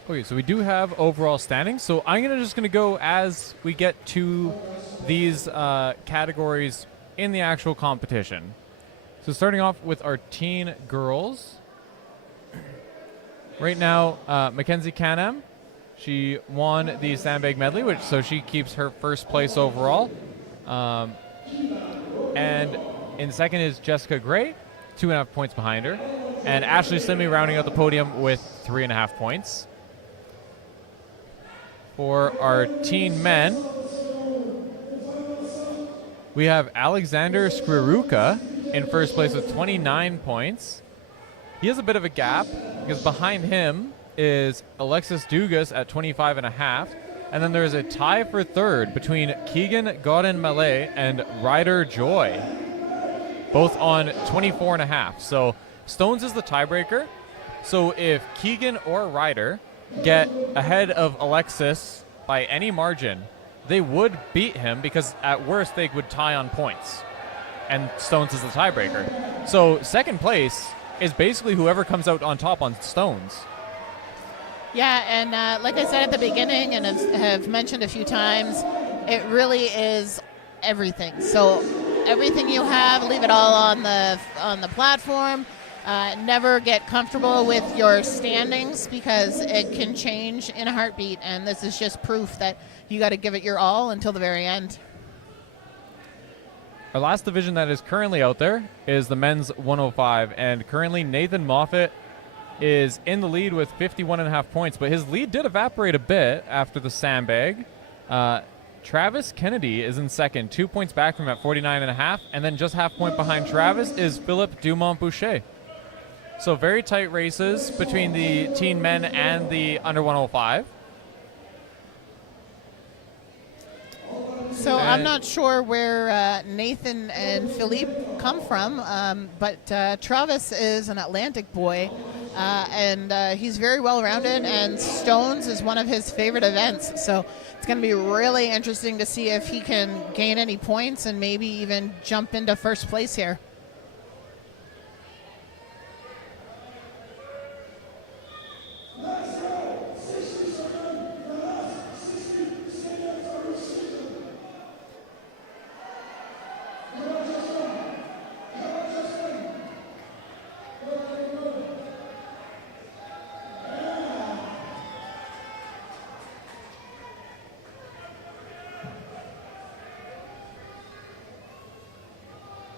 Okay, so we do have overall standings. So I'm just gonna go as we get to these categories in the actual competition. So starting off with our teen girls. Right now, Mackenzie Canham, she won the Sandbag medley, so she keeps her first place overall. And in second is Jessica Gray, 2.5 points behind her, and Ashley Slimmy rounding out the podium with 3.5 points. For our teen men, we have Alexander Skriruka in first place with 29 points. He has a bit of a gap because behind him is Alexis Dugas at 25.5, and then there's a tie for third between Keegan Godin-Malay and Ryder Joy, both on 24.5. So Stones is the tiebreaker. So if Keegan or Ryder get ahead of Alexis by any margin, they would beat him because at worst they would tie on points, and Stones is the tiebreaker. So second place is basically whoever comes out on top on Stones. Yeah, and like I said at the beginning and have mentioned a few times, it really is everything. So everything you have, leave it all on the platform. Never get comfortable with your standings because it can change in a heartbeat, and this is just proof that you got to give it your all until the very end. Our last division that is currently out there is the men's 105, and currently Nathan Moffat is in the lead with 51.5 points, but his lead did evaporate a bit after the Sandbag. Travis Kennedy is in second, 2 points back from him at 49.5, and then just half point behind Travis is Philip Dumont-Boucher. So very tight races between the teen men and the under 105. So I'm not sure where Nathan and Philippe come from, but Travis is an Atlantic boy, and he's very well-rounded, and Stones is one of his favorite events. So it's going to be really interesting to see if he can gain any points and maybe even jump into first place here.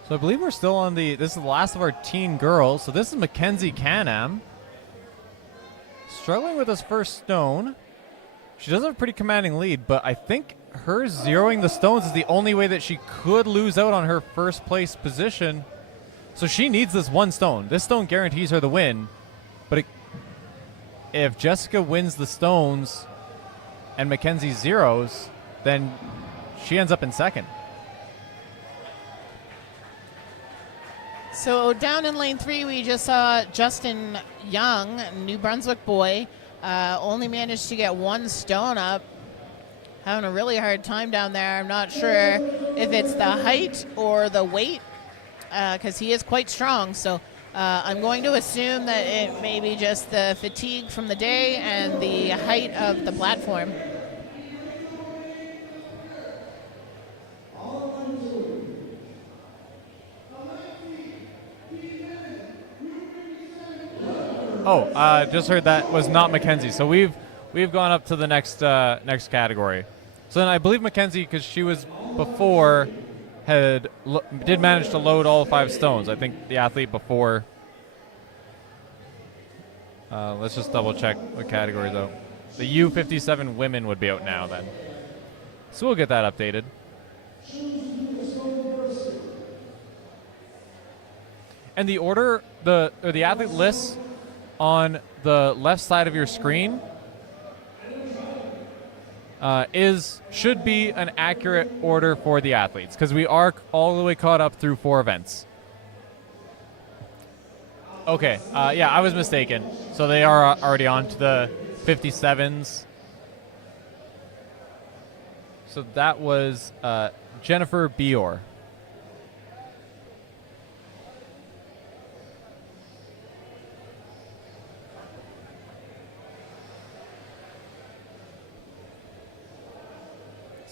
So I believe we're still on this is the last of our teen girls. So this is Mackenzie Canham. Struggling with his first stone. She does have a pretty commanding lead, but I think her zeroing the stones is the only way that she could lose out on her first place position. So she needs this one stone. This stone guarantees her the win. But if Jessica wins the stones and Mackenzie zeros, then she ends up in second. So down in lane 3, we just saw Justin Young, New Brunswick boy, only managed to get one stone up. Having a really hard time down there. I'm not sure if it's the height or the weight, because he is quite strong. So I'm going to assume that it may be just the fatigue from the day and the height of the platform. Oh, just heard that was not Mackenzie. So we've gone up to the next category. So then I believe Mackenzie, because she was before, did manage to load all 5 stones. I think the athlete before. Let's just double check what category though. The U57 women would be out now then. So we'll get that updated. And the order, the athlete lists on the left side of your screen should be an accurate order for the athletes, because we are all the way caught up through 4 events. Okay, yeah, I was mistaken. So they are already on to the 57s. So that was Jennifer Bior.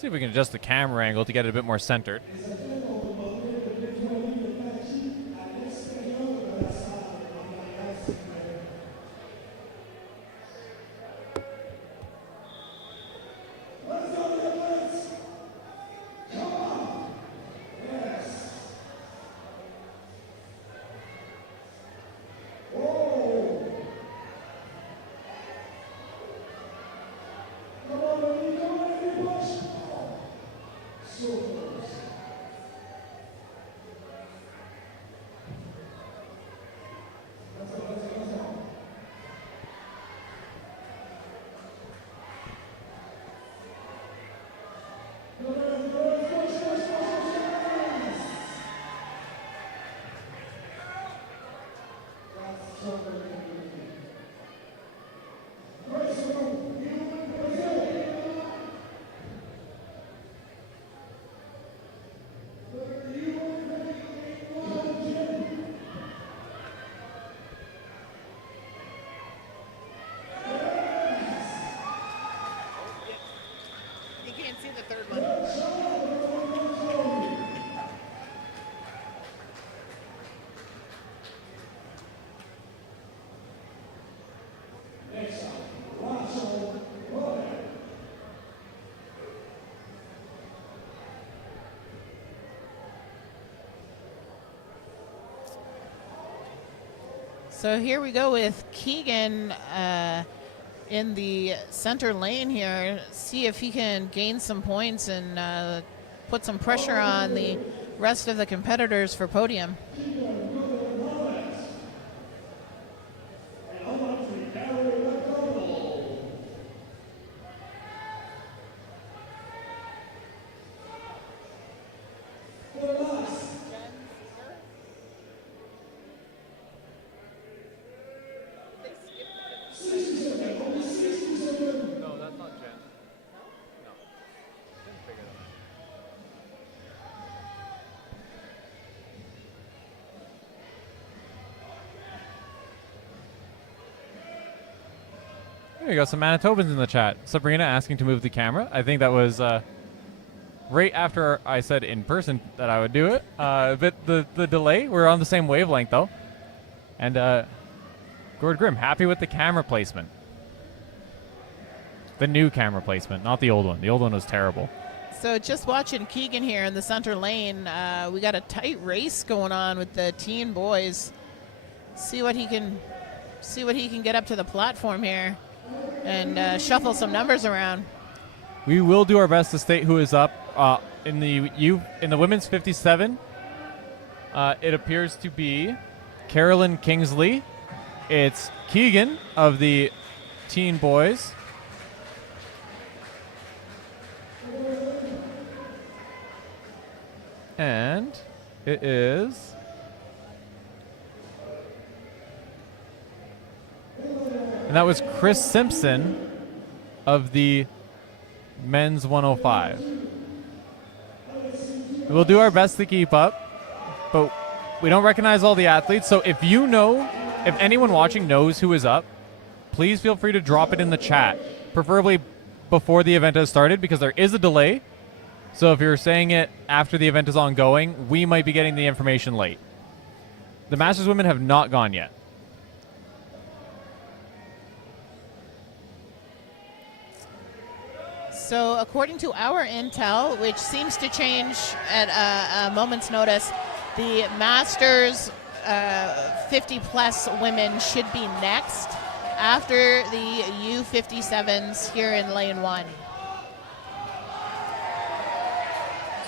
See if we can adjust the camera angle to get it a bit more centered. You can't see the third one. So here we go with Keegan in the center lane here. See if he can gain some points and put some pressure on the rest of the competitors for podium. No, that's not Jen. No. Jen's bigger than that. There you go, some Manitobans in the chat. Sabrina asking to move the camera. I think that was right after I said in person that I would do it. But the delay, we're on the same wavelength though. And Gord Grimm, happy with the camera placement. The new camera placement, not the old one. The old one was terrible. So just watching Keegan here in the center lane, we got a tight race going on with the teen boys. See what he can get up to the platform here, and shuffle some numbers around. We will do our best to state who is up in the women's 57. It appears to be Carolyn Kingsley. It's Keegan of the teen boys. And it is and that was Chris Simpson of the men's 105. We'll do our best to keep up, but we don't recognize all the athletes. So if anyone watching knows who is up, please feel free to drop it in the chat, preferably before the event has started, because there is a delay. So if you're saying it after the event is ongoing, we might be getting the information late. The Masters women have not gone yet. So according to our intel, which seems to change at a moment's notice, the Masters 50-plus women should be next after the U57s here in lane 1.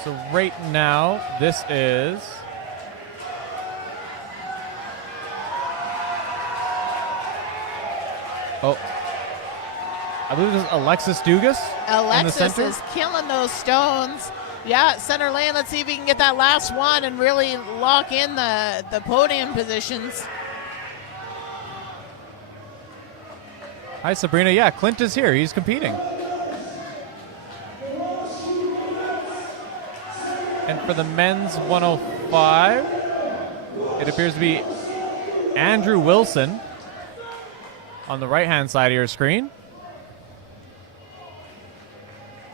So right now, this is I believe this is Alexis Dugas. Alexis is killing those stones. Yeah, center lane. Let's see if he can get that last one and really lock in the podium positions. Hi, Sabrina. Yeah, Clint is here. He's competing. And for the men's 105, it appears to be Andrew Wilson on the right-hand side of your screen.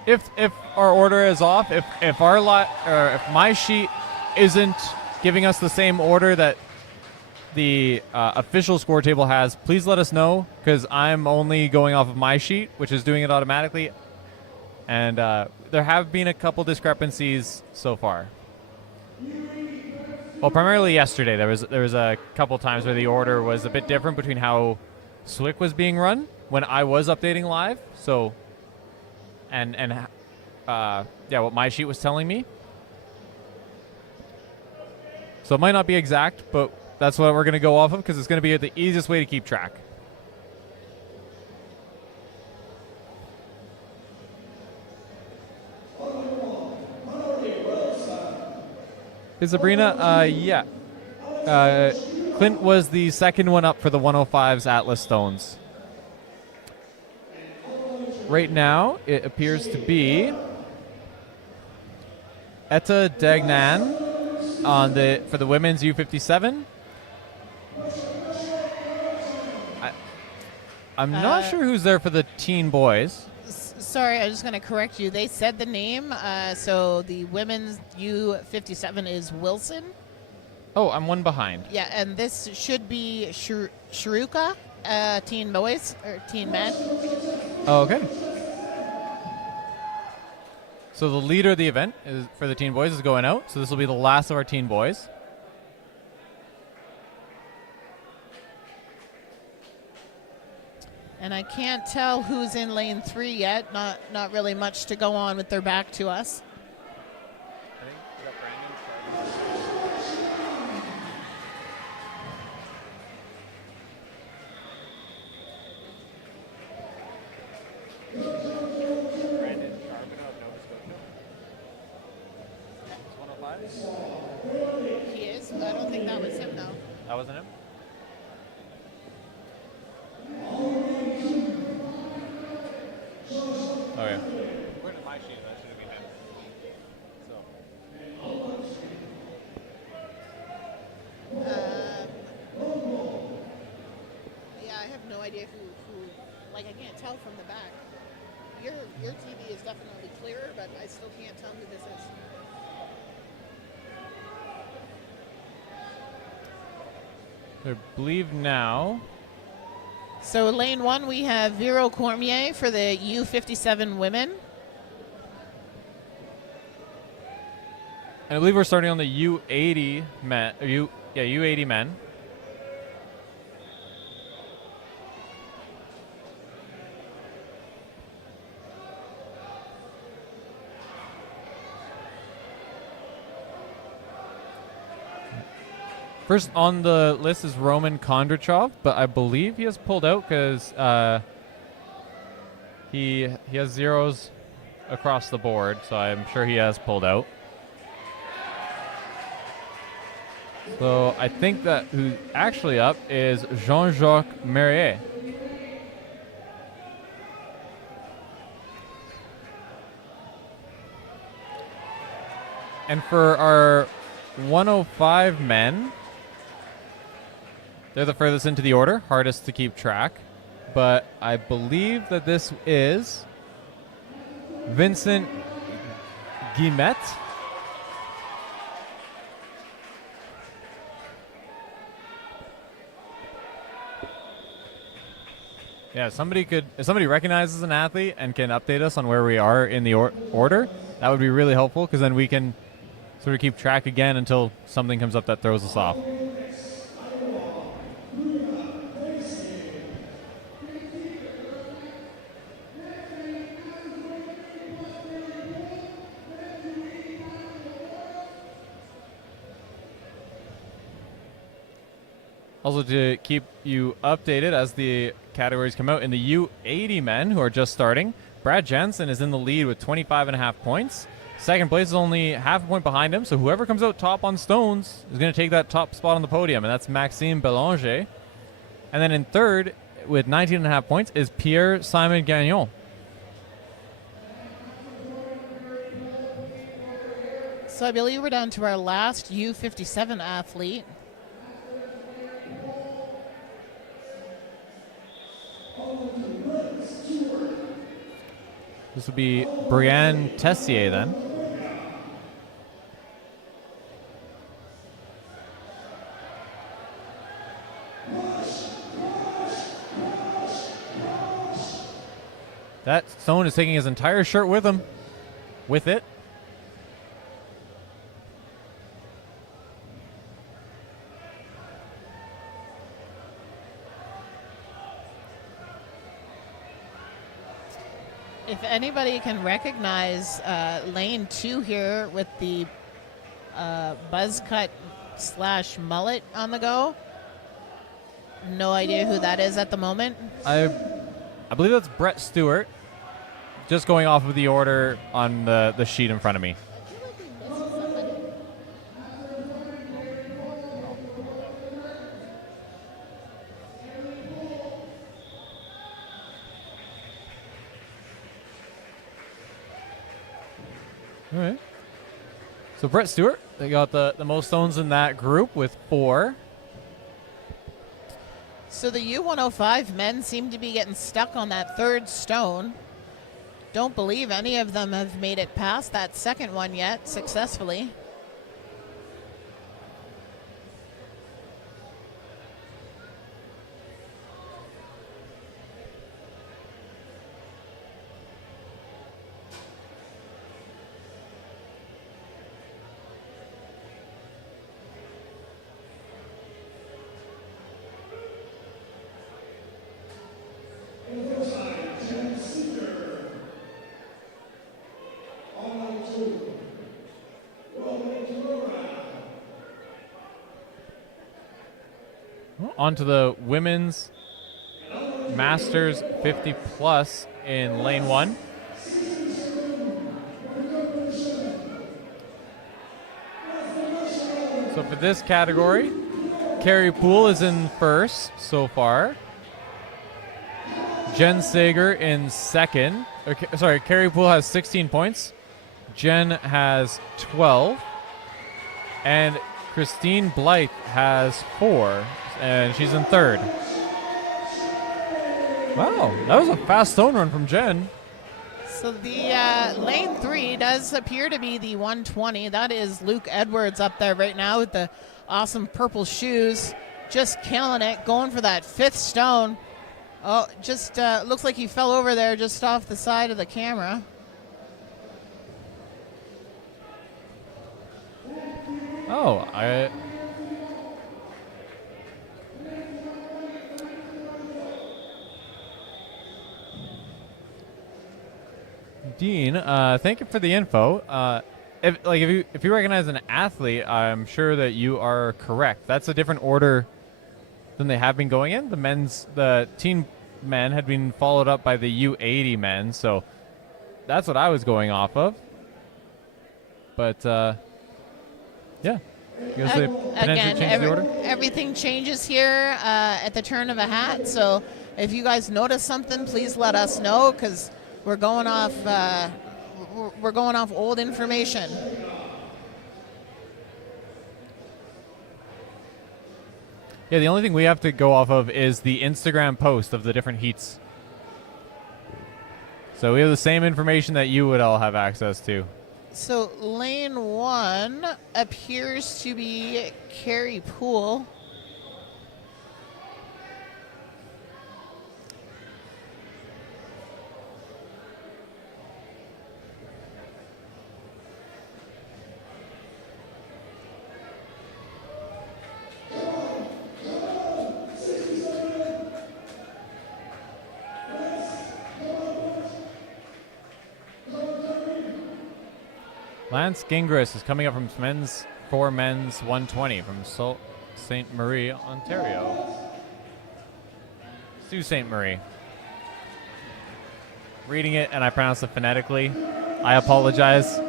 if our order is off, if our or if my sheet isn't giving us the same order that the official score table has, please let us know, because I'm only going off of my sheet, which is doing it automatically, and there have been a couple discrepancies so far. Well, primarily yesterday there was a couple times where the order was a bit different between how Swick was being run when I was updating live. So, and yeah, what my sheet was telling me. So it might not be exact, but that's what we're going to go off of, because it's going to be the easiest way to keep track. Is Sabrina? Yeah. Clint was the second one up for the 105's Atlas Stones. Right now, it appears to be Etta Dagnan on for the women's U57. I'm not sure who's there for the teen boys. Sorry, I was just going to correct you. They said the name. So the women's U57 is Wilson. Oh, I'm one behind. Yeah, and this should be Sharuka, teen boys or teen men. Oh, okay. So the leader of the event for the teen boys is going out. So this will be the last of our teen boys. And I can't tell who's in lane 3 yet. Not really much to go on with their back to us. I think we got Brandon Charbonneau of Nova Scotia. Is 105? He is. I don't think that was him, though. That wasn't him? Oh, yeah. According to my sheet, that should have been him. So. Yeah, I have no idea who. Like, I can't tell from the back. Your TV is definitely clearer, but I still can't tell who this is. I believe now. So lane 1, we have Vero Cormier for the U57 women. And I believe we're starting on the U80 men. U80 men. First on the list is Roman Kondrachov, but I believe he has pulled out because he has zeros across the board, so I'm sure he has pulled out. So I think that who's actually up is Jean-Jacques Merrier. And for our 105 men, they're the furthest into the order, hardest to keep track. But I believe that this is Vincent Guillemette. Yeah, if somebody recognizes an athlete and can update us on where we are in the order, that would be really helpful, because then we can sort of keep track again until something comes up that throws us off. Also, to keep you updated as the categories come out, in the U80 men, who are just starting, Brad Jensen is in the lead with 25.5 points. Second place is only half a point behind him, so whoever comes out top on stones is going to take that top spot on the podium, and that's Maxime Belanger. And then in third, with 19.5 points, is Pierre-Simon Gagnon. So I believe we're down to our last U57 athlete. This would be Brienne Tessier then. That stone is taking his entire shirt with him. With it. If anybody can recognize lane 2 here with the buzz cut / mullet on the go, no idea who that is at the moment. I believe that's Brett Stewart. Just going off of the order on the sheet in front of me. All right. So Brett Stewart, they got the most stones in that group with 4. So the U105 men seem to be getting stuck on that 3rd stone. Don't believe any of them have made it past that 2nd one yet successfully. On to the women's Masters 50 plus in lane 1. So for this category, Carrie Poole is in first so far. Jen Sager in second. Sorry, Carrie Poole has 16 points. Jen has 12. And Christine Blythe has 4. And she's in third. Wow, that was a fast stone run from Jen. So the lane 3 does appear to be the 120. That is Luke Edwards up there right now with the awesome purple shoes. Just killing it, going for that 5th stone. Oh, just looks like he fell over there just off the side of the camera. Oh, Dean, thank you for the info. If you recognize an athlete, I'm sure that you are correct. That's a different order than they have been going in. The teen men had been followed up by the U80 men, so that's what I was going off of. But yeah, you guys Again, change the order. everything changes here at the turn of a hat. So if you guys notice something, please let us know because we're going off old information. Yeah, the only thing we have to go off of is the Instagram post of the different heats. So we have the same information that you would all have access to. So lane 1 appears to be Carrie Poole. Lance Gingras is coming up from men's 120 from Sault Ste. Marie, Ontario. Sault Ste. Marie. Reading it and I pronounce it phonetically. I apologize.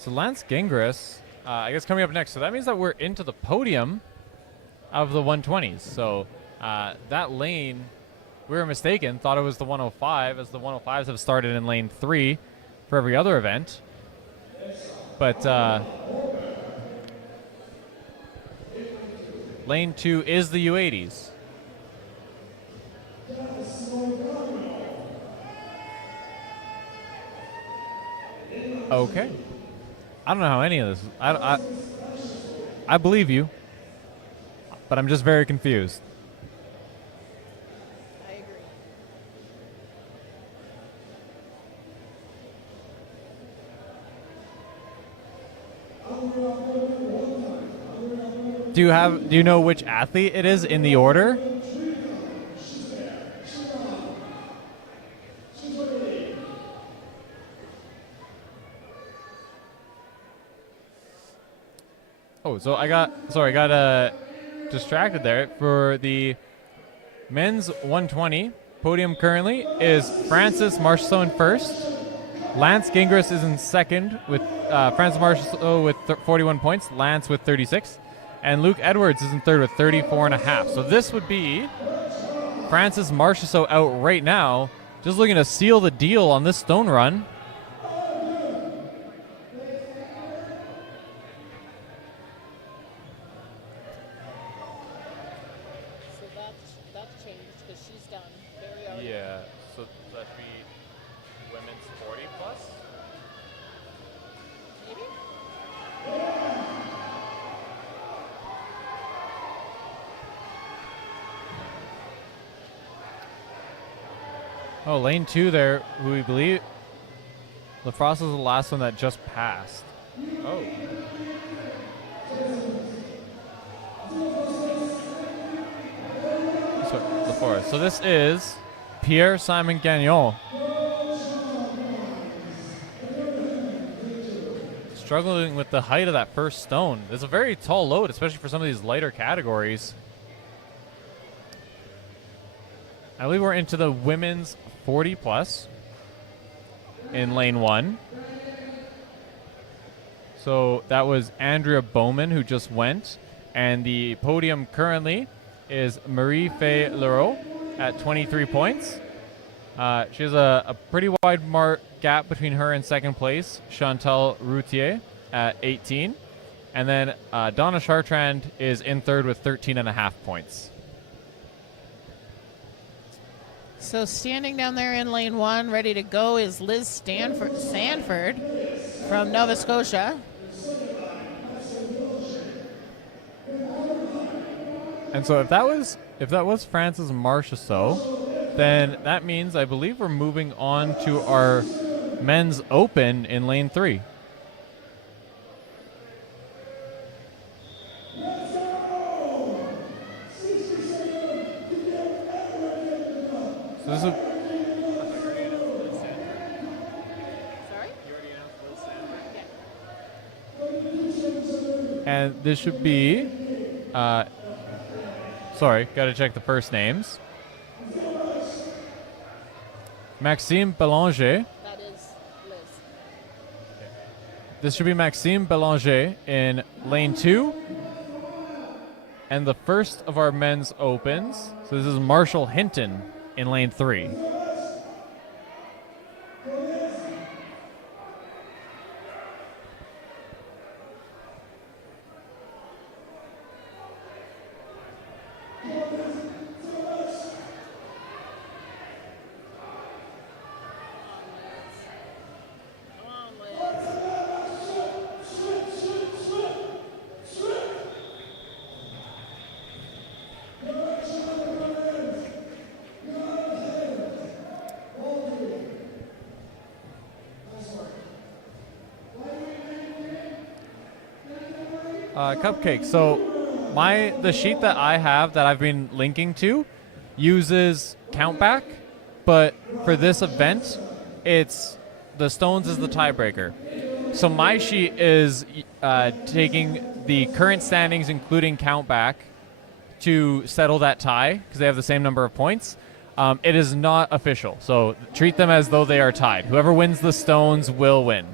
So Lance Gingras, I guess coming up next. So that means that we're into the podium of the 120s. So that lane, we were mistaken, thought it was the 105, as the 105s have started in lane 3 for every other event. But lane 2 is the U80s. Okay. I don't know how any of this. I believe you, but I'm just very confused. I agree. Do you know which athlete it is in the order? Oh, so I got distracted there. For the men's 120, podium currently is Francis Marchessault in first. Lance Gingras is in second with Francis Marchessault with 41 points, Lance with 36. And Luke Edwards is in third with 34.5. So this would be Francis Marchessault out right now, just looking to seal the deal on this stone run. So that's changed because she's done. Very already. Yeah, so that'd be women's 40 plus. Maybe? Oh, lane 2 there, who we believe Lafrost is the last one that just passed. Oh. So, Laforest. So this is Pierre-Simon Gagnon. Struggling with the height of that first stone. It's a very tall load, especially for some of these lighter categories. I believe we're into the women's 40 plus in lane 1. So that was Andrea Bowman who just went. And the podium currently is Marie-Faye Leroux at 23 points. She has a pretty wide gap between her and second place, Chantal Routier at 18. And then Donna Chartrand is in third with 13.5 points. So standing down there in lane 1, ready to go, is Liz Sanford from Nova Scotia. And so if that was Francis Marchessault, then that means I believe we're moving on to our men's open in lane 3. So this is Sorry? and this should be sorry, gotta check the first names. Maxime Belanger. That is Liz. This should be Maxime Belanger in lane 2. And the first of our men's opens. So this is Marshall Hinton in lane 3. Come on, Liz. Cupcake. So the sheet that I have that I've been linking to uses countback, but for this event, it's the stones is the tiebreaker. So my sheet is taking the current standings, including countback, to settle that tie because they have the same number of points. It is not official, so treat them as though they are tied. Whoever wins the stones will win.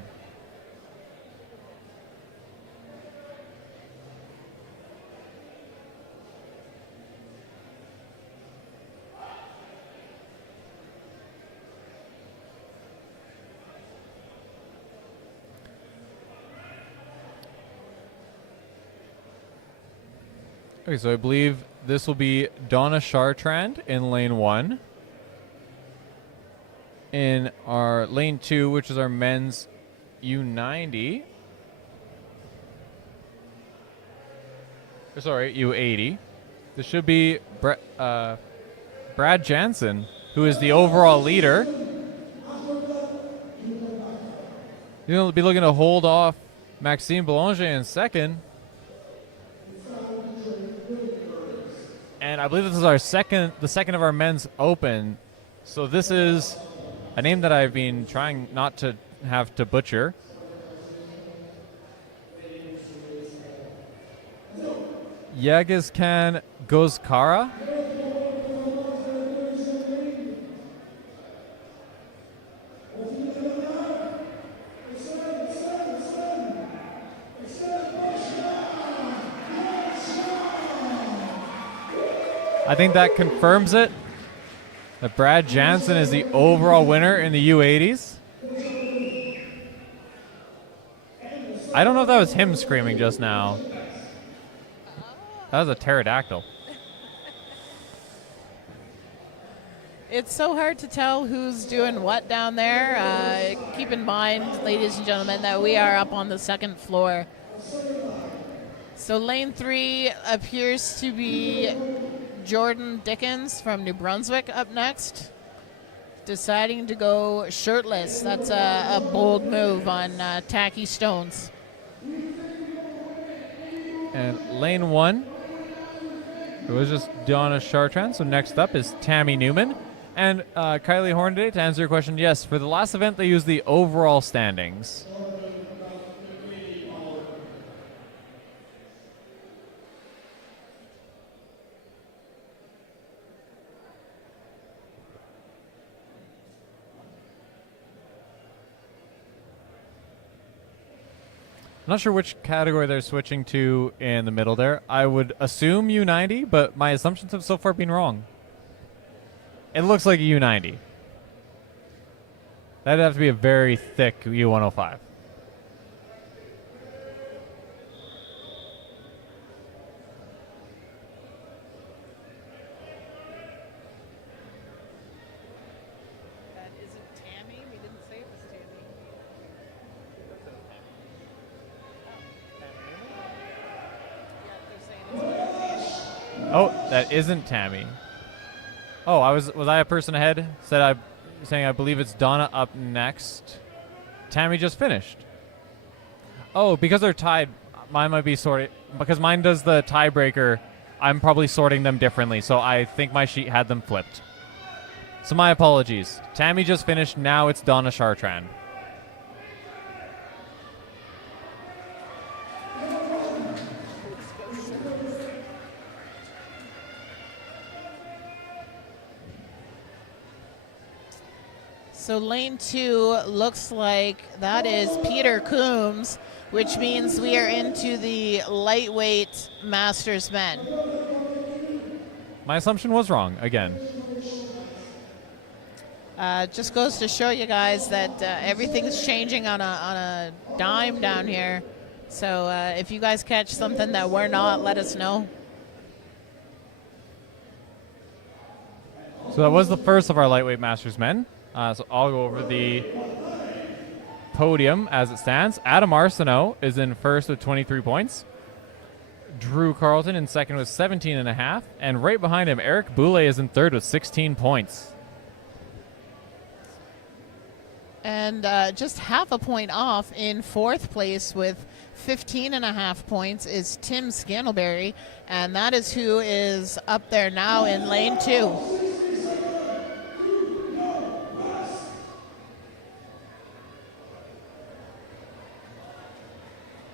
Okay, so I believe this will be Donna Chartrand in lane 1. In our lane 2, which is our men's U90. Sorry, U80. This should be Brad Jansen, who is the overall leader. He's going to be looking to hold off Maxime Boulanger in second. And I believe this is the second of our men's open. So this is a name that I've been trying not to have to butcher. Yagizkan Gozkara. I think that confirms it, that Brad Jansen is the overall winner in the U80s. I don't know if that was him screaming just now. That was a pterodactyl. It's so hard to tell who's doing what down there. Keep in mind, ladies and gentlemen, that we are up on the second floor. So lane 3 appears to be Jordan Dickens from New Brunswick up next, deciding to go shirtless. That's a bold move on tacky stones. And lane 1, it was just Donna Chartrand. So next up is Tammy Newman. And Kylie Hornaday, to answer your question, yes, for the last event they used the overall standings. I'm not sure which category they're switching to in the middle there. I would assume U90, but my assumptions have so far been wrong. It looks like a U90. That'd have to be a very thick U105. That isn't Tammy? We didn't say it was Tammy. Oh, that isn't Tammy. Oh, was I a person ahead? Saying I believe it's Donna up next. Tammy just finished. Oh, because they're tied, mine might be sorted. Because mine does the tiebreaker, I'm probably sorting them differently. So I think my sheet had them flipped. So my apologies. Tammy just finished. Now it's Donna Chartrand. So lane 2 looks like that is Peter Coombs, which means we are into the lightweight Masters men. My assumption was wrong again. Just goes to show you guys that everything's changing on a dime down here. So if you guys catch something that we're not, let us know. So that was the first of our lightweight Masters men. So I'll go over the podium as it stands. Adam Arsenault is in first with 23 points. Drew Carlton in second with 17.5. And right behind him, Eric Boulay is in third with 16 points. And just half a point off in fourth place with 15.5 points is Tim Scantleberry. And that is who is up there now in lane 2.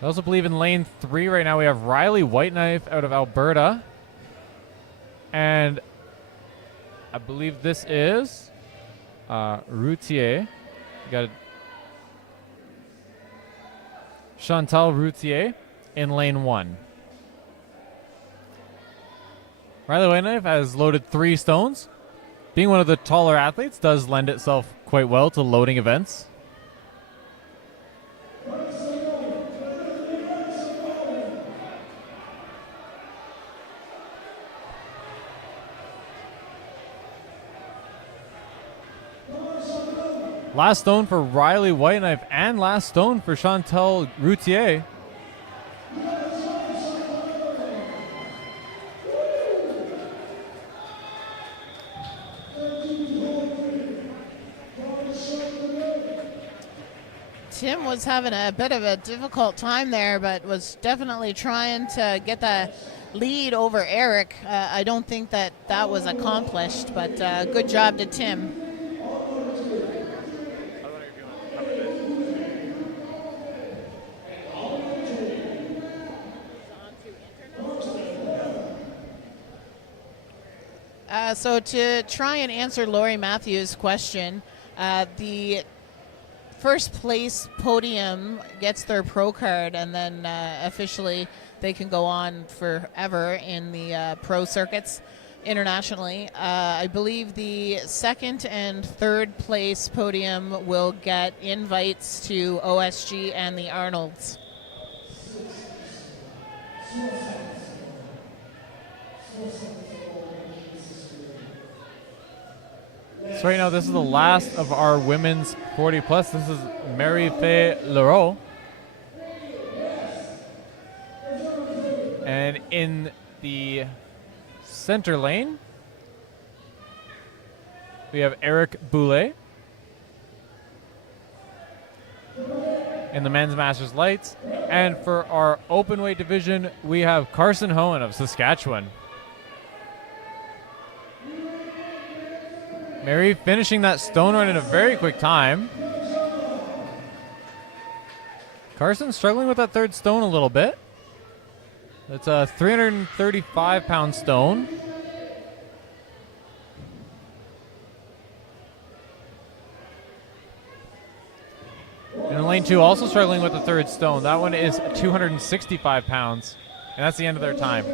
I also believe in lane 3 right now we have Riley Whiteknife out of Alberta. And I believe this is Routier. You got Chantal Routier in lane 1. Riley Whiteknife has loaded 3 stones. Being one of the taller athletes does lend itself quite well to loading events. Last stone for Riley Whiteknife and last stone for Chantal Routier. Tim was having a bit of a difficult time there, but was definitely trying to get the lead over Eric. I don't think that was accomplished, but good job to Tim. So to try and answer Lori Matthews' question, the first place podium gets their pro card, and then officially they can go on forever in the pro circuits internationally. I believe the second and third place podium will get invites to OSG and the Arnolds. So right now, this is the last of our women's 40 plus. This is Mary Faye Leroux. And in the center lane, we have Eric Boulay. In the men's masters lights. And for our open weight division, we have Carson Hohen of Saskatchewan. Mary finishing that stone run in a very quick time. Carson struggling with that third stone a little bit. It's a 335-pound stone. And in lane 2, also struggling with the third stone. That one is 265 pounds. And that's the end of their time.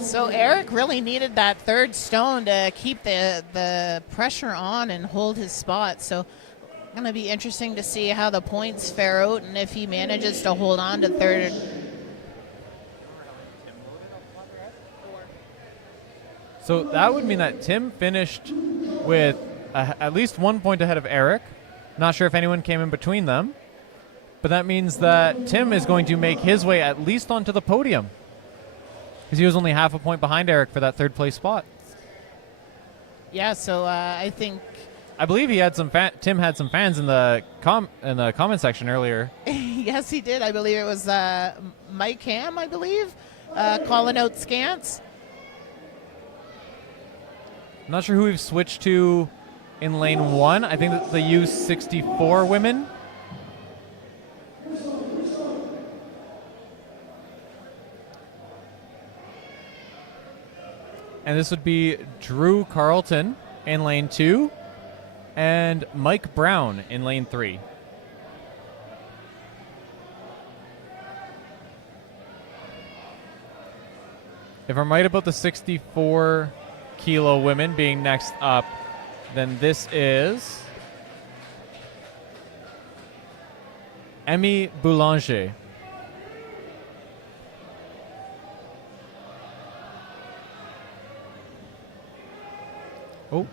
So Eric really needed that third stone to keep the pressure on and hold his spot. So going to be interesting to see how the points fare out and if he manages to hold on to third. So that would mean that Tim finished with at least 1 point ahead of Eric. Not sure if anyone came in between them. But that means that Tim is going to make his way at least onto the podium, because he was only half a point behind Eric for that third place spot. Yeah, so I believe he had Tim had some fans in the comment section earlier. yes, he did. I believe it was Mike Ham, I believe, calling out Scants. I'm not sure who we've switched to in lane 1. I think that's the U64 women. And this would be Drew Carlton in lane 2 and Mike Brown in lane 3. If I'm right about the 64 kilo women being next up, then this is Emmy Boulanger. Oh,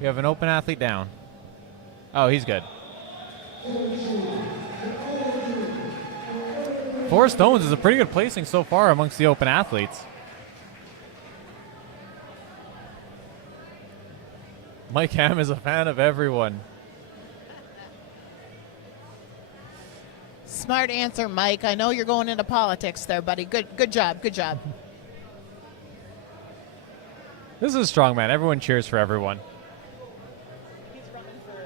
we have an open athlete down. Oh, he's good. 4 stones is a pretty good placing so far amongst the open athletes. Mike Ham is a fan of everyone. Smart answer, Mike. I know you're going into politics there, buddy. Good job. Good job. This is strongman. Everyone cheers for everyone. He's running for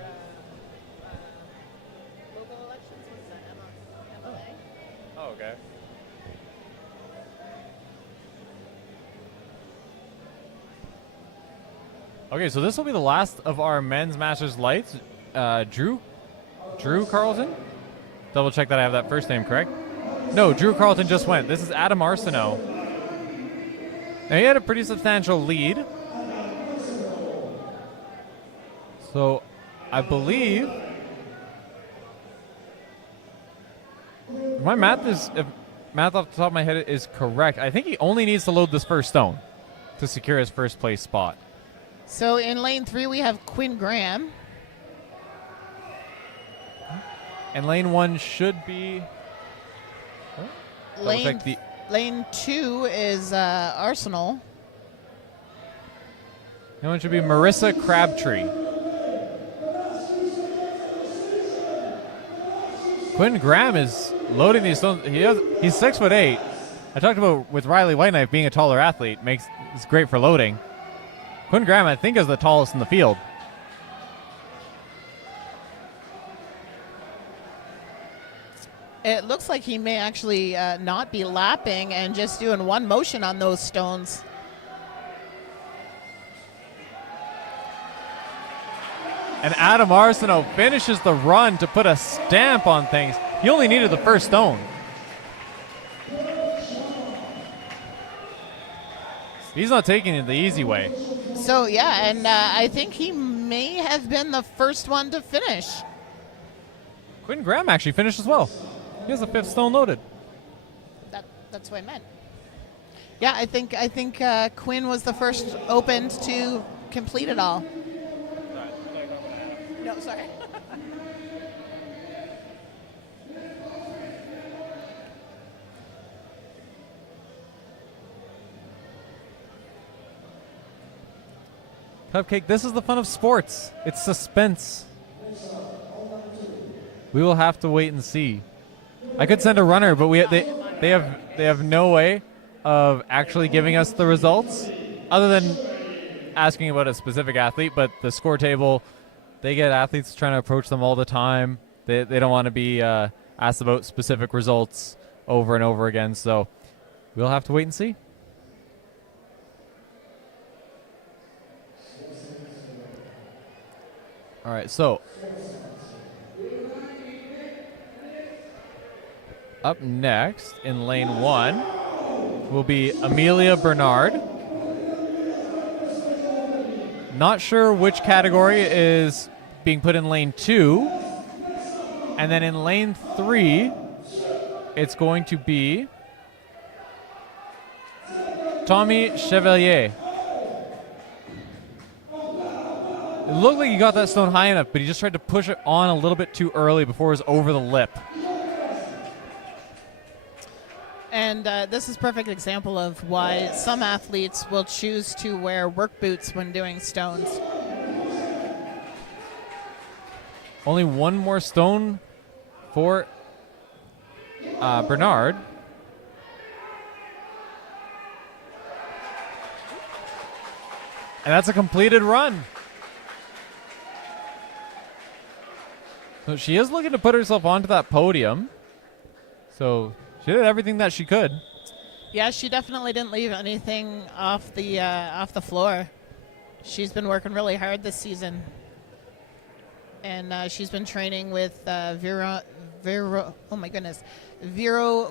local elections. What's that? MLA? Oh, okay. Okay, so this will be the last of our men's masters lights. Drew Carlton. Double check that I have that first name correct. No, Drew Carlton just went. This is Adam Arsenault. Now, he had a pretty substantial lead. So, I believe my math off the top of my head is correct. I think he only needs to load this first stone to secure his first place spot. So in lane 3, we have Quinn Graham. And lane 1 should be. That looks like Lane 2 is Arsenal. That one should be Marissa Crabtree. Quinn Graham is loading these stones. He's 6'8". I talked about with Riley Whiteknife being a taller athlete it's great for loading. Quinn Graham, I think, is the tallest in the field. It looks like he may actually not be lapping and just doing one motion on those stones. And Adam Arsenault finishes the run to put a stamp on things. He only needed the first stone. He's not taking it the easy way. So, yeah, and I think he may have been the first one to finish. Quinn Graham actually finished as well. He has a 5th stone loaded. That's what I meant. Yeah, I think Quinn was the first opened to complete it all. No, sorry. Cupcake, this is the fun of sports. It's suspense. We will have to wait and see. I could send a runner, but they have no way of actually giving us the results other than asking about a specific athlete. But the score table, they get athletes trying to approach them all the time. They don't want to be asked about specific results over and over again. So we'll have to wait and see. All right, so up next in lane 1 will be Amelia Bernard. Not sure which category is being put in lane 2. And then in lane 3, it's going to be Tommy Chevalier. It looked like he got that stone high enough, but he just tried to push it on a little bit too early before it was over the lip. And this is a perfect example of why some athletes will choose to wear work boots when doing stones. Only one more stone for Bernard. And that's a completed run. So she is looking to put herself onto that podium. So she did everything that she could. Yeah, she definitely didn't leave anything off the floor. She's been working really hard this season. And she's been training with Vero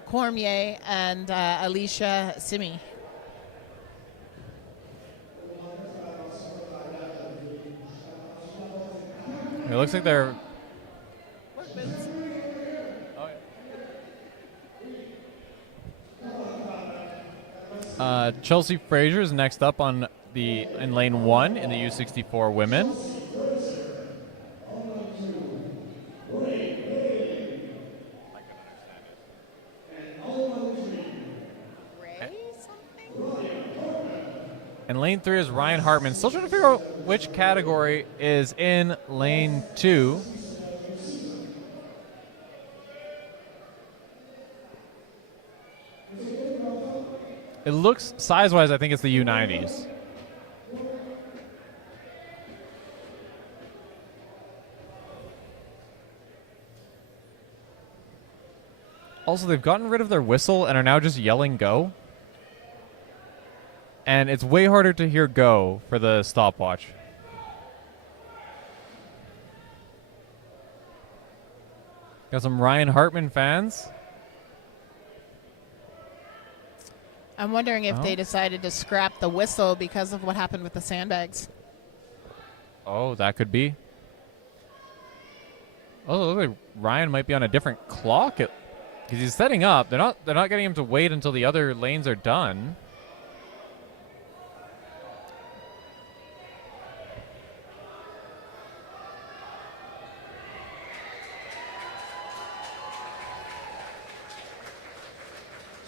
Cormier and Alicia Simi. It looks like they're... Chelsea Fraser is next up in lane 1 in the U64 women. And lane 3 is Ryan Hartman. Still trying to figure out which category is in lane 2. It looks, size-wise, I think it's the U90s. Also, they've gotten rid of their whistle and are now just yelling go. And it's way harder to hear go for the stopwatch. Got some Ryan Hartman fans. I'm wondering if they decided to scrap the whistle because of what happened with the sandbags. Oh, that could be. Oh, it looks like Ryan might be on a different clock because he's setting up. They're not getting him to wait until the other lanes are done.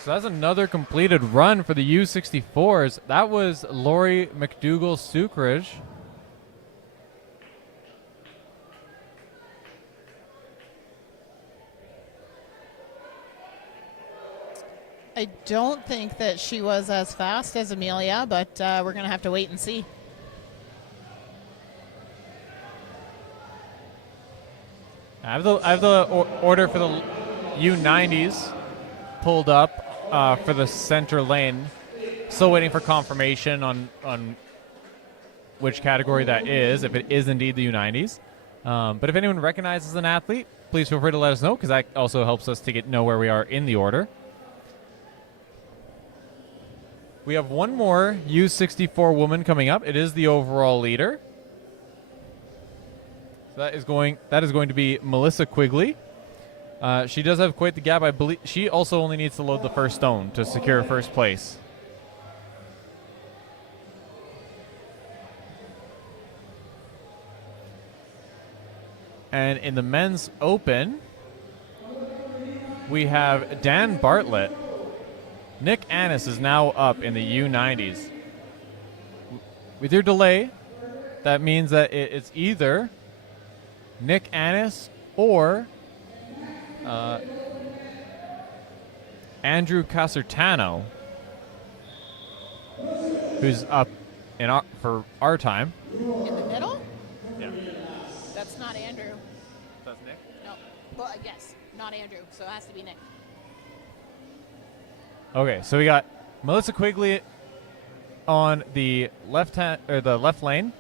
So that's another completed run for the U64s. That was Lori McDougall-Sucridge. I don't think that she was as fast as Amelia, but we're going to have to wait and see. I have the order for the U90s pulled up for the center lane. Still waiting for confirmation on which category that is, if it is indeed the U90s. But if anyone recognizes an athlete, please feel free to let us know, because that also helps us to know where we are in the order. We have one more U64 woman coming up. It is the overall leader. So that is going to be Melissa Quigley. She does have quite the gap. I believe she also only needs to load the first stone to secure first place. And in the men's open, we have Dan Bartlett. Nick Annis is now up in the U90s. With your delay, that means that it's either Nick Annis or Andrew Casertano, who's up for our time. In the middle? Yeah. That's not Andrew. That's Nick? No. Well, yes, not Andrew, so it has to be Nick. Okay, so we got Melissa Quigley on the left lane.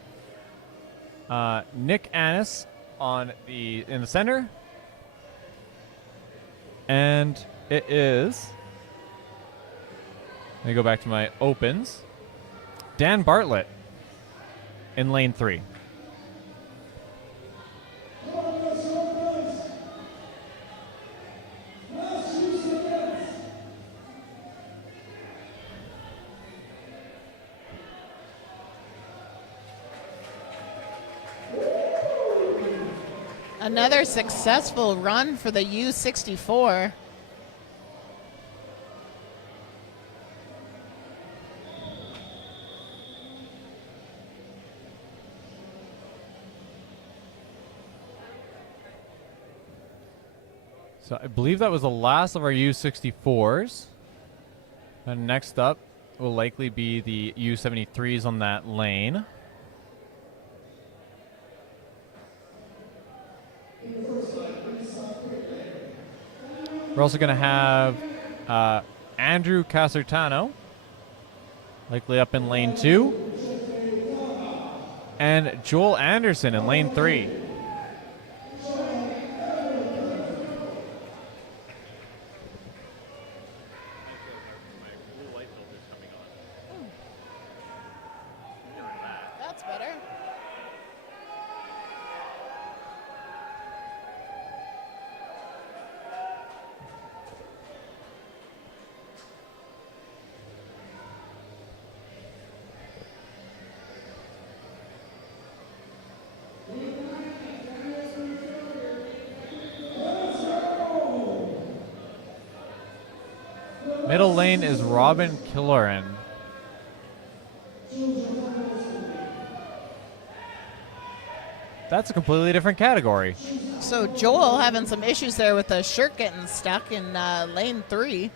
Nick Annis in the center. And it is, let me go back to my opens. Dan Bartlett in lane 3. Another successful run for the U64. So I believe that was the last of our U64s. And next up will likely be the U73s on that lane. We're also going to have Andrew Casertano, likely up in lane 2, and Joel Anderson in lane 3. That's better. Middle lane is Robin Killoran. That's a completely different category. So Joel having some issues there with the shirt getting stuck in lane 3.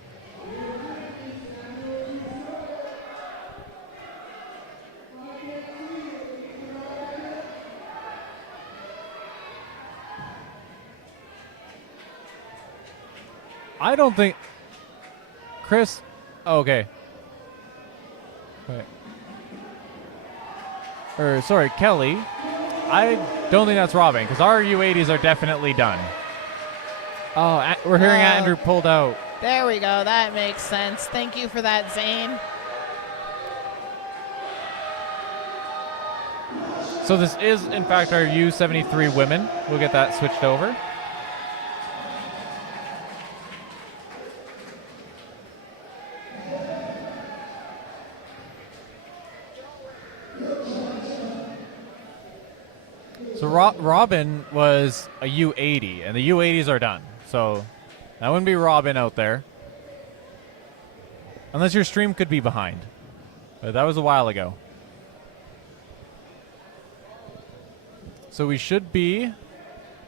I don't think Chris. Oh, okay. Wait. Sorry, Kelly. I don't think that's Robin, because our U80s are definitely done. Oh, we're hearing Andrew pulled out. There we go. That makes sense. Thank you for that, Zane. So this is, in fact, our U73 women. We'll get that switched over. So Robin was a U80, and the U80s are done. So that wouldn't be Robin out there. Unless your stream could be behind. But that was a while ago. So we should be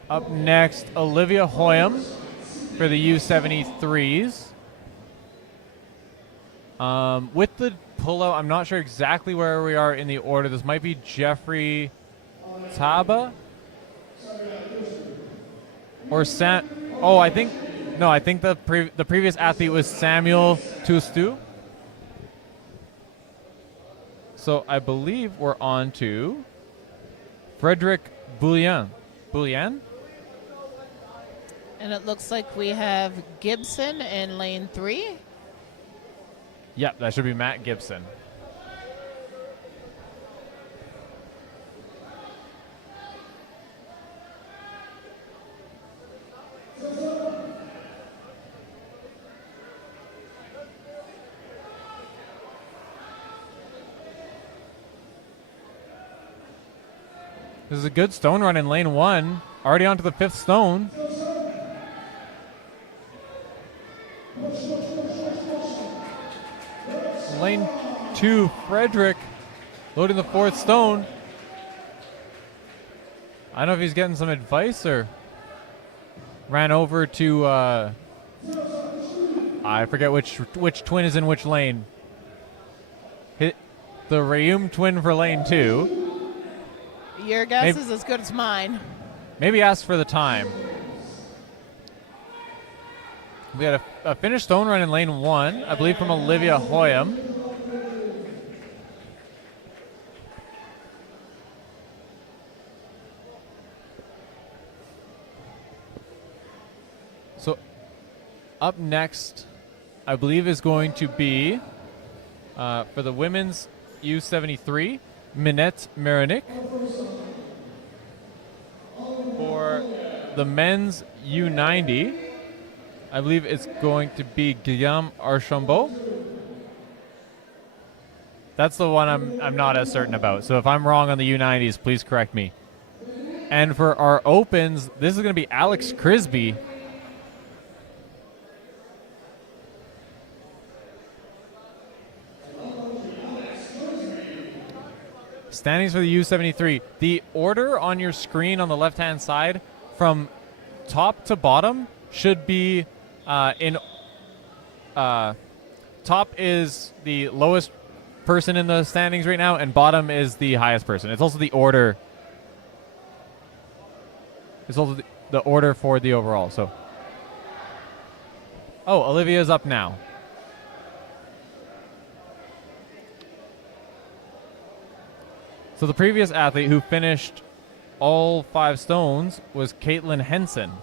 up next, Olivia Hoyam for the U73s. With the pullout, I'm not sure exactly where we are in the order. This might be Jeffrey Taba or Sam. Oh, I think the previous athlete was Samuel Tustu. So I believe we're on to Frederick Bouillon. And it looks like we have Gibson in lane 3. Yep, that should be Matt Gibson. This is a good stone run in lane 1. Already onto the 5th stone. Lane 2, Frederick loading the 4th stone. I don't know if he's getting some advice or ran over to I forget which twin is in which lane. Hit the Rayum twin for lane 2. Your guess is as good as mine. Maybe ask for the time. We had a finished stone run in lane 1, I believe from Olivia Hoyam. So up next, I believe is going to be, for the women's U73, Minette Marinick. For the men's U90, I believe it's going to be Guillaume Archambault. That's the one I'm not as certain about. So if I'm wrong on the U90s, please correct me. And for our opens, this is going to be Alex Crisby. Standings for the U73. The order on your screen on the left-hand side from top to bottom should be top is the lowest person in the standings right now, and bottom is the highest person. It's also the order. It's also the order for the overall. So, oh, Olivia's up now. So the previous athlete who finished all 5 stones was Caitlin Henson.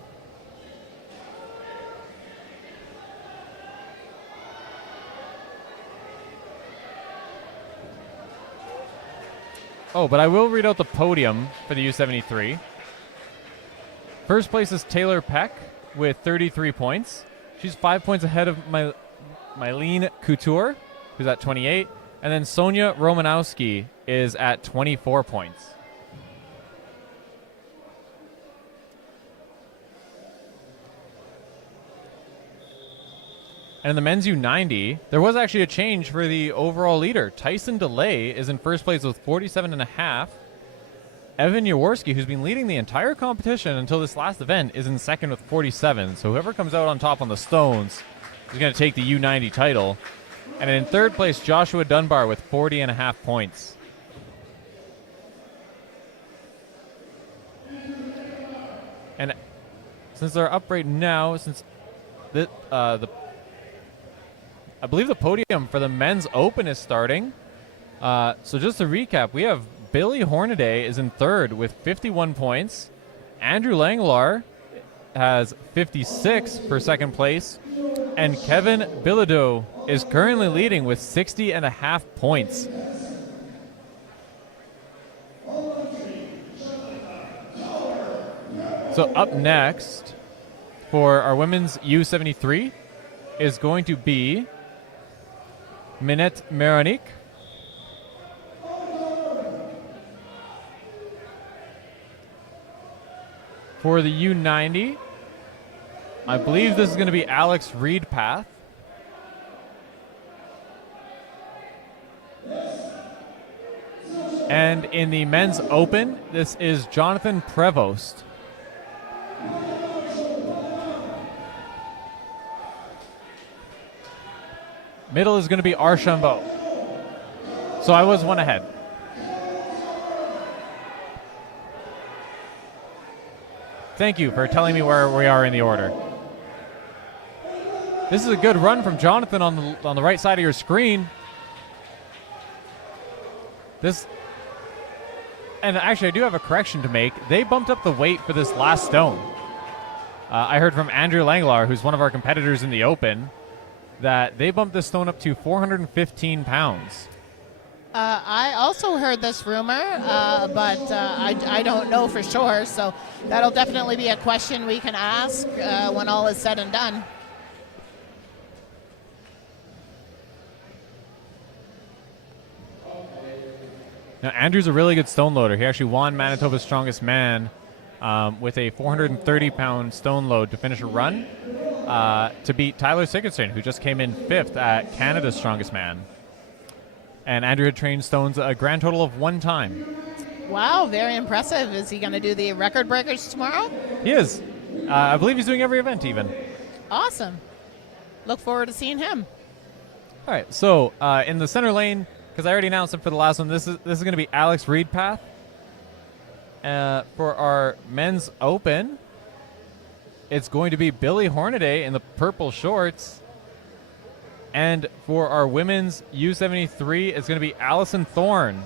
Oh, but I will read out the podium for the U73. First place is Taylor Peck with 33 points. She's 5 points ahead of Mylene Couture, who's at 28. And then Sonia Romanowski is at 24 points. And in the men's U90, there was actually a change for the overall leader. Tyson DeLay is in first place with 47.5. Evan Jaworski, who's been leading the entire competition until this last event, is in second with 47. So whoever comes out on top on the stones is going to take the U90 title. And in third place, Joshua Dunbar with 40.5 points. And since they're up right now, since I believe the podium for the men's open is starting. So just to recap, we have Billy Hornaday is in third with 51 points. Andrew Langlar has 56 for second place. And Kevin Bilodeau is currently leading with 60.5 points. So up next for our women's U73 is going to be Minette Marinick. For the U90, I believe this is going to be Alex Reedpath. And in the men's open, this is Jonathan Prevost. Middle is going to be Archambault. So I was one ahead. Thank you for telling me where we are in the order. This is a good run from Jonathan on the right side of your screen. And actually, I do have a correction to make. They bumped up the weight for this last stone. I heard from Andrew Langlar, who's one of our competitors in the Open, that they bumped this stone up to 415 pounds. I also heard this rumor, but I don't know for sure. So that'll definitely be a question we can ask when all is said and done. Now, Andrew's a really good stone loader. He actually won Manitoba's Strongest Man with a 430-pound stone load to finish a run to beat Tyler Sigurdsson, who just came in 5th at Canada's Strongest Man. And Andrew had trained stones a grand total of 1 time. Wow, very impressive. Is he going to do the record breakers tomorrow? He is. I believe he's doing every event even. Awesome. Look forward to seeing him. All right, so in the center lane, because I already announced him for the last one, this is going to be Alex Reedpath. For our men's open, it's going to be Billy Hornaday in the purple shorts. And for our women's U73, it's going to be Allison Thorne.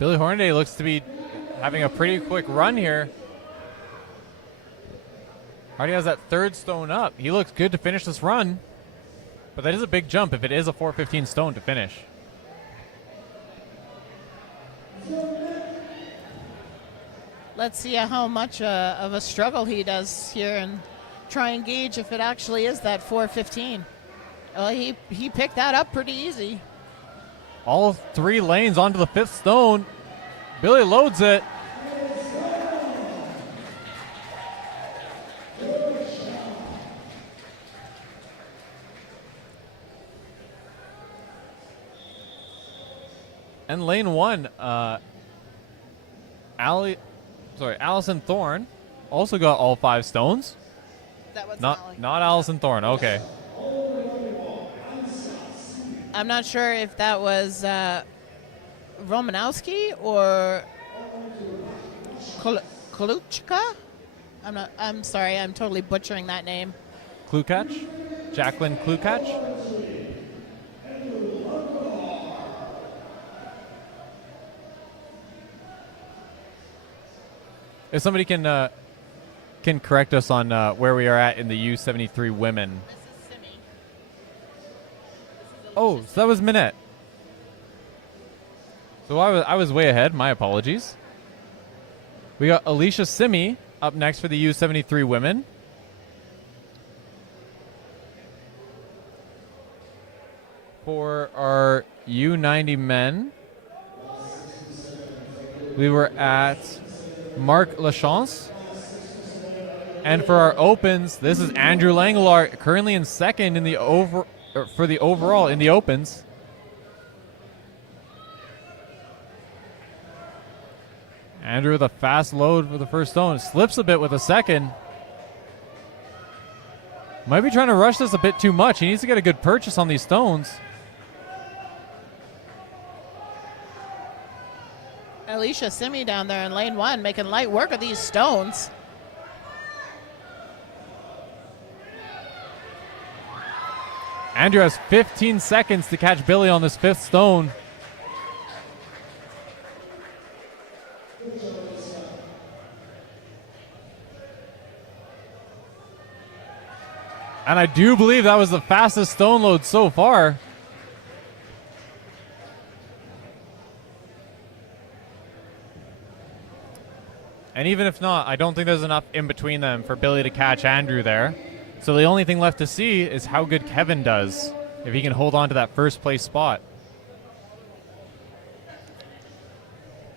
Billy Hornaday looks to be having a pretty quick run here. Already has that 3rd stone up. He looks good to finish this run. But that is a big jump if it is a 415 stone to finish. Let's see how much of a struggle he does here and try and gauge if it actually is that 415. Well, he picked that up pretty easy. All 3 lanes onto the 5th stone. Billy loads it. And lane 1, Allison Thorne also got all 5 stones. That was Not Allison Thorne. Okay. I'm not sure if that was Romanowski or Koluchka. I'm sorry. I'm totally butchering that name. Klukach? Jacqueline Klukach? If somebody can correct us on where we are at in the U73 women. This is Simi. Oh, so that was Minette. So I was way ahead. My apologies. We got Alicia Simi up next for the U73 women. For our U90 men, we were at Marc Lachance. And for our opens, this is Andrew Langlar, currently in 2nd in the overall in the opens. Andrew with a fast load for the first stone. Slips a bit with a 2nd. Might be trying to rush this a bit too much. He needs to get a good purchase on these stones. Alicia Simi down there in lane 1 making light work of these stones. Andrew has 15 seconds to catch Billy on this 5th stone. And I do believe that was the fastest stone load so far. And even if not, I don't think there's enough in between them for Billy to catch Andrew there. So the only thing left to see is how good Kevin does, if he can hold on to that 1st place spot.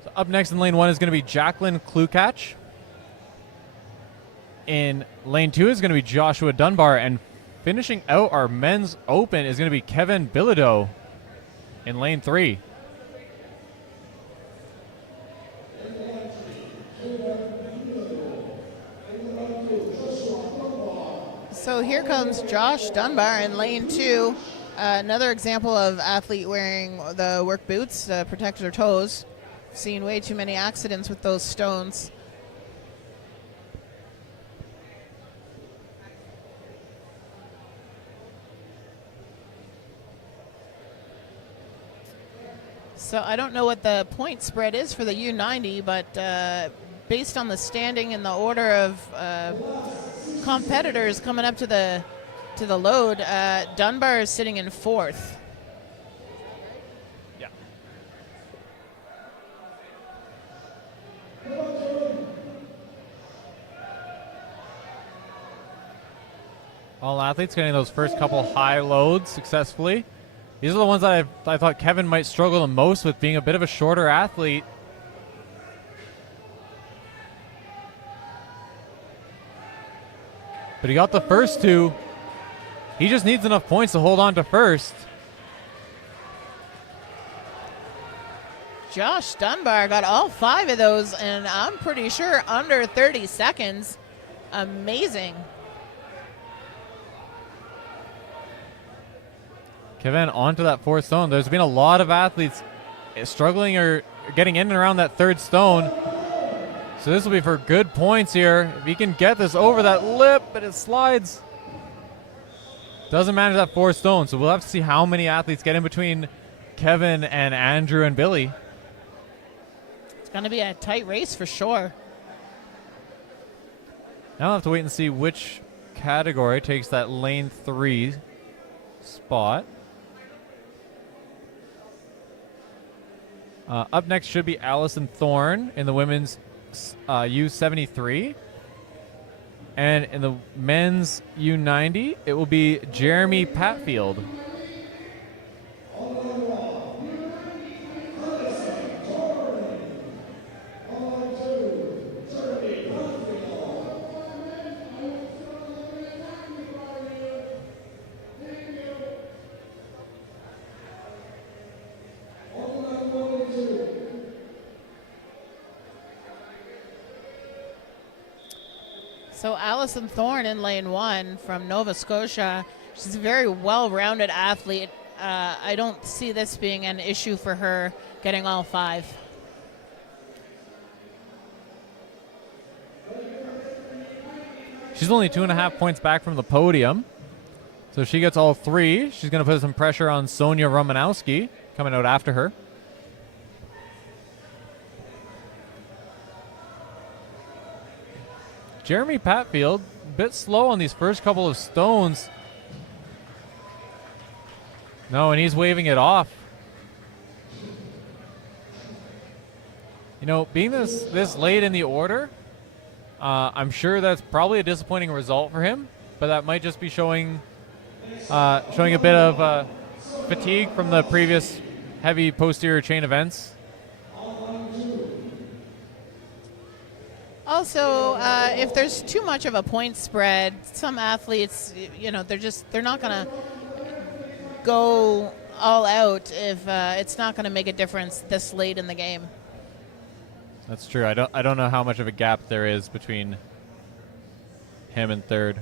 So Up next in lane 1 is going to be Jacqueline Klukach. In lane 2 is going to be Joshua Dunbar. And finishing out our men's open is going to be Kevin Bilodeau in lane 3. So here comes Josh Dunbar in lane 2. Another example of athlete wearing the work boots to protect their toes. Seen way too many accidents with those stones. So I don't know what the point spread is for the U90, but based on the standing in the order of competitors coming up to the load, Dunbar is sitting in 4th. Yeah. All athletes getting those first couple high loads successfully. These are the ones that I thought Kevin might struggle the most with, being a bit of a shorter athlete. But he got the first 2. He just needs enough points to hold on to first. Josh Dunbar got all 5 of those, and I'm pretty sure under 30 seconds. Amazing. Kevin onto that 4th stone. There's been a lot of athletes struggling or getting in and around that 3rd stone. So this will be for good points here. If he can get this over that lip, but it slides. Doesn't manage that 4th stone. So we'll have to see how many athletes get in between Kevin and Andrew and Billy. It's going to be a tight race for sure. Now we'll have to wait and see which category takes that lane 3 spot. Up next should be Allison Thorne in the women's U73. And in the men's U90, it will be Jeremy Patfield. So Allison Thorne in lane 1 from Nova Scotia. She's a very well-rounded athlete. I don't see this being an issue for her getting all 5. She's only 2.5 points back from the podium. So if she gets all 3, she's going to put some pressure on Sonia Romanowski coming out after her. Jeremy Patfield, a bit slow on these first couple of stones. No, and he's waving it off. You know, being this late in the order, I'm sure that's probably a disappointing result for him, but that might just be showing a bit of fatigue from the previous heavy posterior chain events. Also, if there's too much of a point spread, some athletes, they're not going to go all out if it's not going to make a difference this late in the game. That's true. I don't know how much of a gap there is between him and 3rd.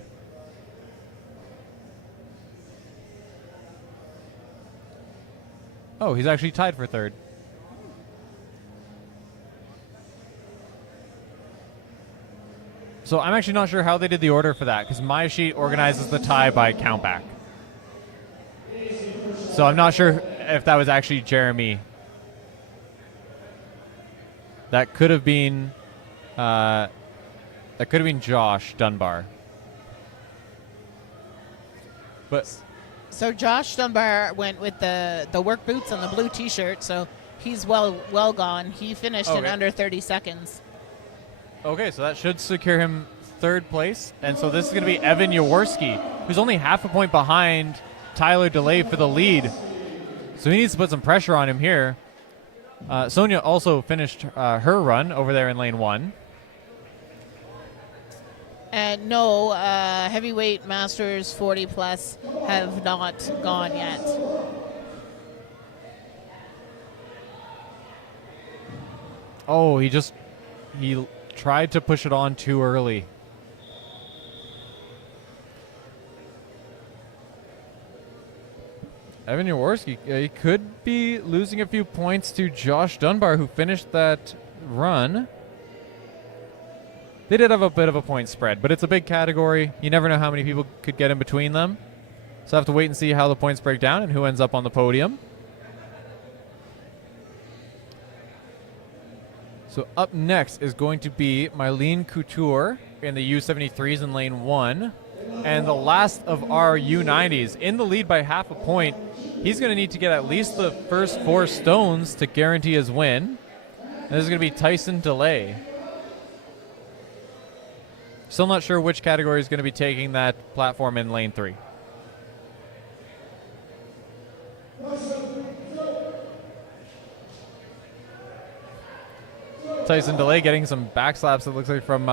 Oh, he's actually tied for 3rd. So I'm actually not sure how they did the order for that, because my sheet organizes the tie by countback. So I'm not sure if that was actually Jeremy. That could have been Josh Dunbar. But So Josh Dunbar went with the work boots and the blue T-shirt, so he's well gone. He finished in under 30 seconds. okay, so that should secure him 3rd place. And so this is going to be Evan Jaworski, who's only half a point behind Tyler DeLay for the lead. So he needs to put some pressure on him here. Sonia also finished her run over there in lane 1. And no, heavyweight masters 40 plus have not gone yet. Oh, he tried to push it on too early. Evan Jaworski, he could be losing a few points to Josh Dunbar, who finished that run. They did have a bit of a point spread, but it's a big category. You never know how many people could get in between them. So I have to wait and see how the points break down and who ends up on the podium. So up next is going to be Mylene Couture in the U73s in lane 1. And the last of our U90s in the lead by half a point. He's going to need to get at least the first 4 stones to guarantee his win. And this is going to be Tyson DeLay. Still not sure which category is going to be taking that platform in lane 3. Tyson DeLay getting some back slaps, it looks like, from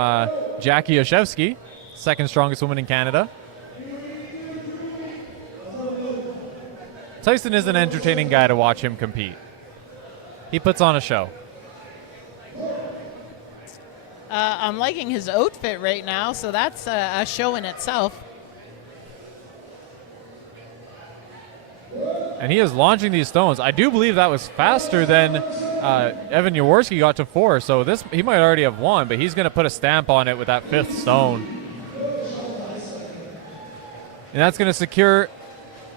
Jackie Oshevsky, second strongest woman in Canada. Tyson is an entertaining guy to watch him compete. He puts on a show. I'm liking his outfit right now, so that's a show in itself. And he is launching these stones. I do believe that was faster than Evan Jaworski got to 4, so he might already have won, but he's going to put a stamp on it with that 5th stone. And that's going to secure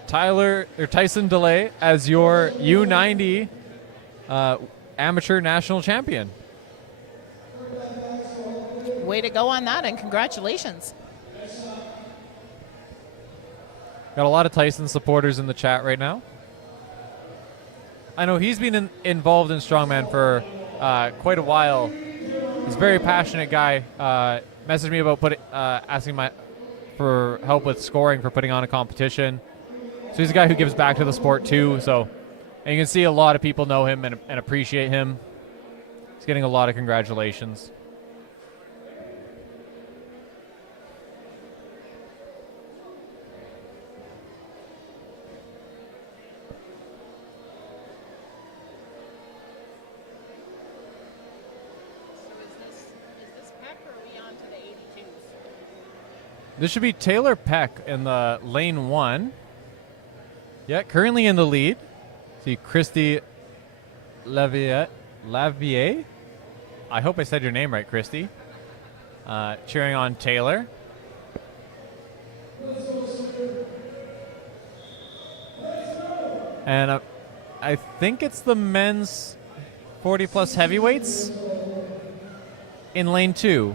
Tyson DeLay as your U90 Amateur National Champion. Way to go on that, and congratulations. Got a lot of Tyson supporters in the chat right now. I know he's been involved in strongman for quite a while. He's a very passionate guy. Messaged me about asking for help with scoring for putting on a competition. So he's a guy who gives back to the sport too. So, and you can see a lot of people know him and appreciate him. He's getting a lot of congratulations. This should be Taylor Peck in the lane 1. Yeah, currently in the lead. See Christy Lavier. I hope I said your name right, Christy. Cheering on Taylor. And I think it's the men's 40 plus heavyweights in lane 2.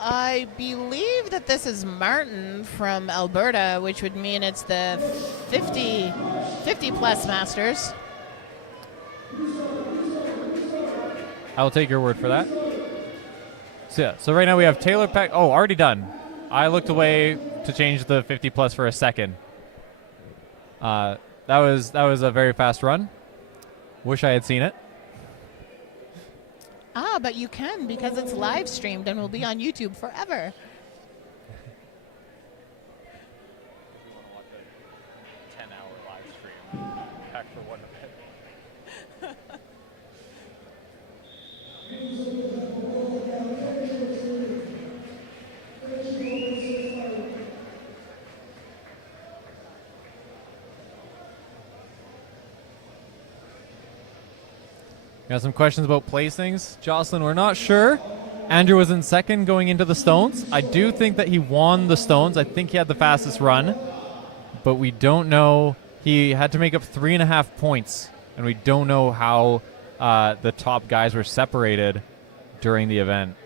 I believe that this is Martin from Alberta, which would mean it's the 50 plus masters. I'll take your word for that. So right now we have Taylor Peck. Oh, already done. I looked away to change the 50 plus for a second. That was a very fast run. Wish I had seen it. Ah, but you can, because it's live streamed and will be on YouTube forever. If you want to watch a 10-hour live stream, packed for 1 event. Got some questions about placings. Jocelyn, we're not sure. Andrew was in second going into the stones. I do think that he won the stones. I think he had the fastest run, but we don't know. He had to make up 3.5 points, and we don't know how the top guys were separated during the event.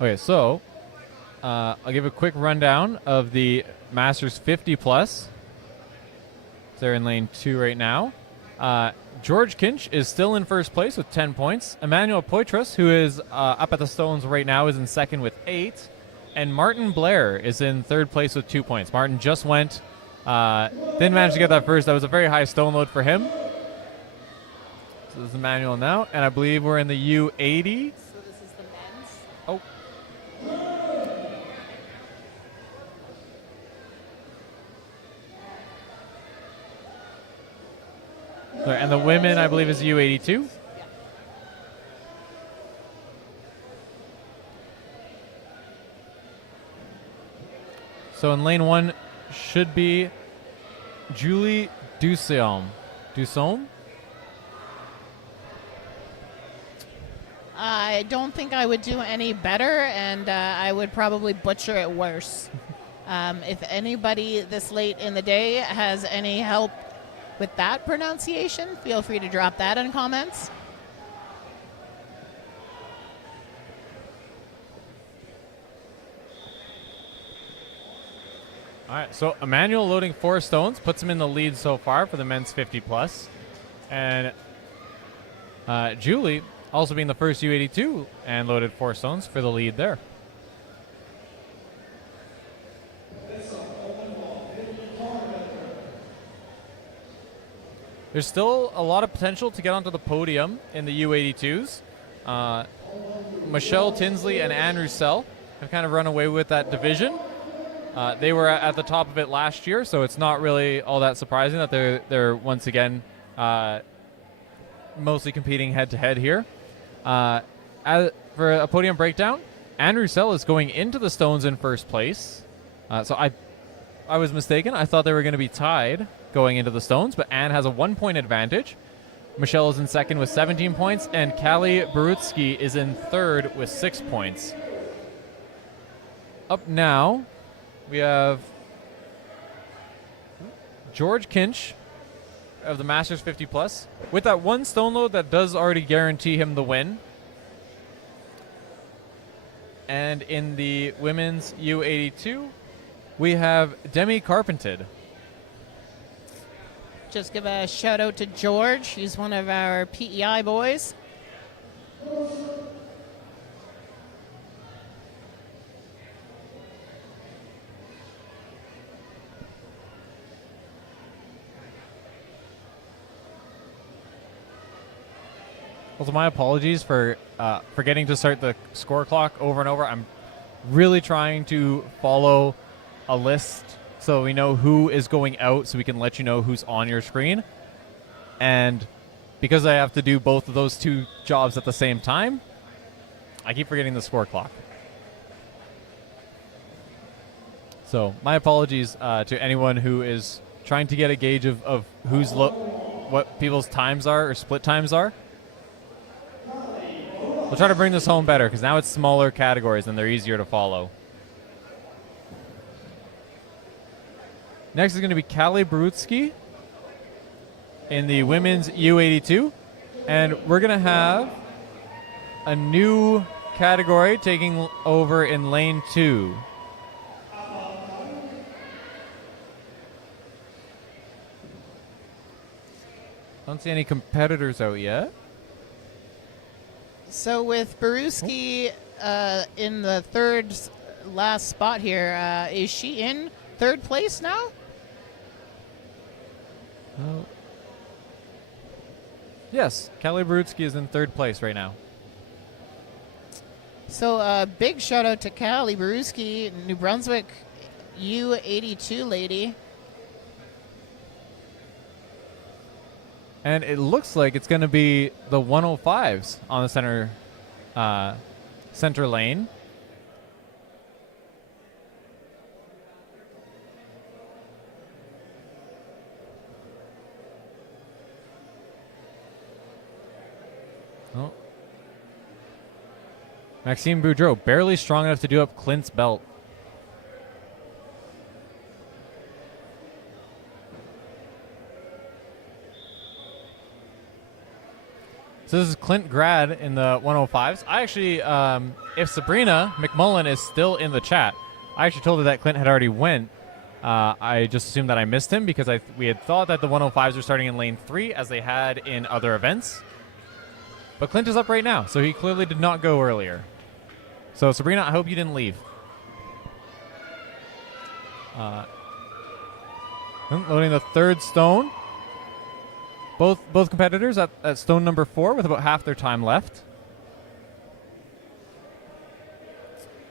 Okay, so I'll give a quick rundown of the Masters 50 plus. They're in lane 2 right now. George Kinch is still in first place with 10 points. Emmanuel Poitras, who is up at the stones right now, is in second with 8. And Martin Blair is in third place with 2 points. Martin just went, didn't manage to get that first. That was a very high stone load for him. So this is Emmanuel now, and I believe we're in the U80. So this is the men's. Oh. Sorry, and the women, I believe, is U82. Yeah. So in lane 1 should be Julie Dusaume. Dusaume? I don't think I would do any better, and I would probably butcher it worse. If anybody this late in the day has any help with that pronunciation, feel free to drop that in comments. All right, so Emmanuel loading 4 stones, puts him in the lead so far for the men's 50+. And Julie also being the first U82 and loaded 4 stones for the lead there. There's still a lot of potential to get onto the podium in the U82s. Michelle Tinsley and Anne Roussel have kind of run away with that division. They were at the top of it last year, so it's not really all that surprising that they're once again mostly competing head-to-head here. For a podium breakdown, Anne Roussel is going into the stones in first place. So I was mistaken. I thought they were going to be tied going into the stones, but Anne has a 1-point advantage. Michelle is in second with 17 points, and Callie Barutsky is in third with 6 points. Up now, we have George Kinch of the Masters 50+, with that 1 stone load that does already guarantee him the win. And in the women's U82, we have Demi Carpented. Just give a shout out to George. He's one of our PEI boys. Also, my apologies for forgetting to start the score clock over and over. I'm really trying to follow a list so we know who is going out, so we can let you know who's on your screen. And because I have to do both of those 2 jobs at the same time, I keep forgetting the score clock. So my apologies to anyone who is trying to get a gauge of who's what people's times are or split times are. We'll try to bring this home better because now it's smaller categories and they're easier to follow. Next is going to be Callie Barutsky in the women's U82. And we're going to have a new category taking over in lane 2. Don't see any competitors out yet. So with Baruski in the third last spot here, is she in third place now? Oh. Yes, Callie Barutsky is in third place right now. So a big shout out to Callie Baruski, New Brunswick U82 lady. And it looks like it's going to be the 105s on the center lane. Oh. Maxime Boudreau, barely strong enough to do up Clint's belt. So this is Clint Grad in the 105s. I actually, if Sabrina McMullen is still in the chat, I actually told her that Clint had already went I just assumed that I missed him because we had thought that the 105s were starting in lane 3 as they had in other events. But Clint is up right now, so he clearly did not go earlier. So Sabrina, I hope you didn't leave. Loading the third stone. Both competitors at stone number 4 with about half their time left.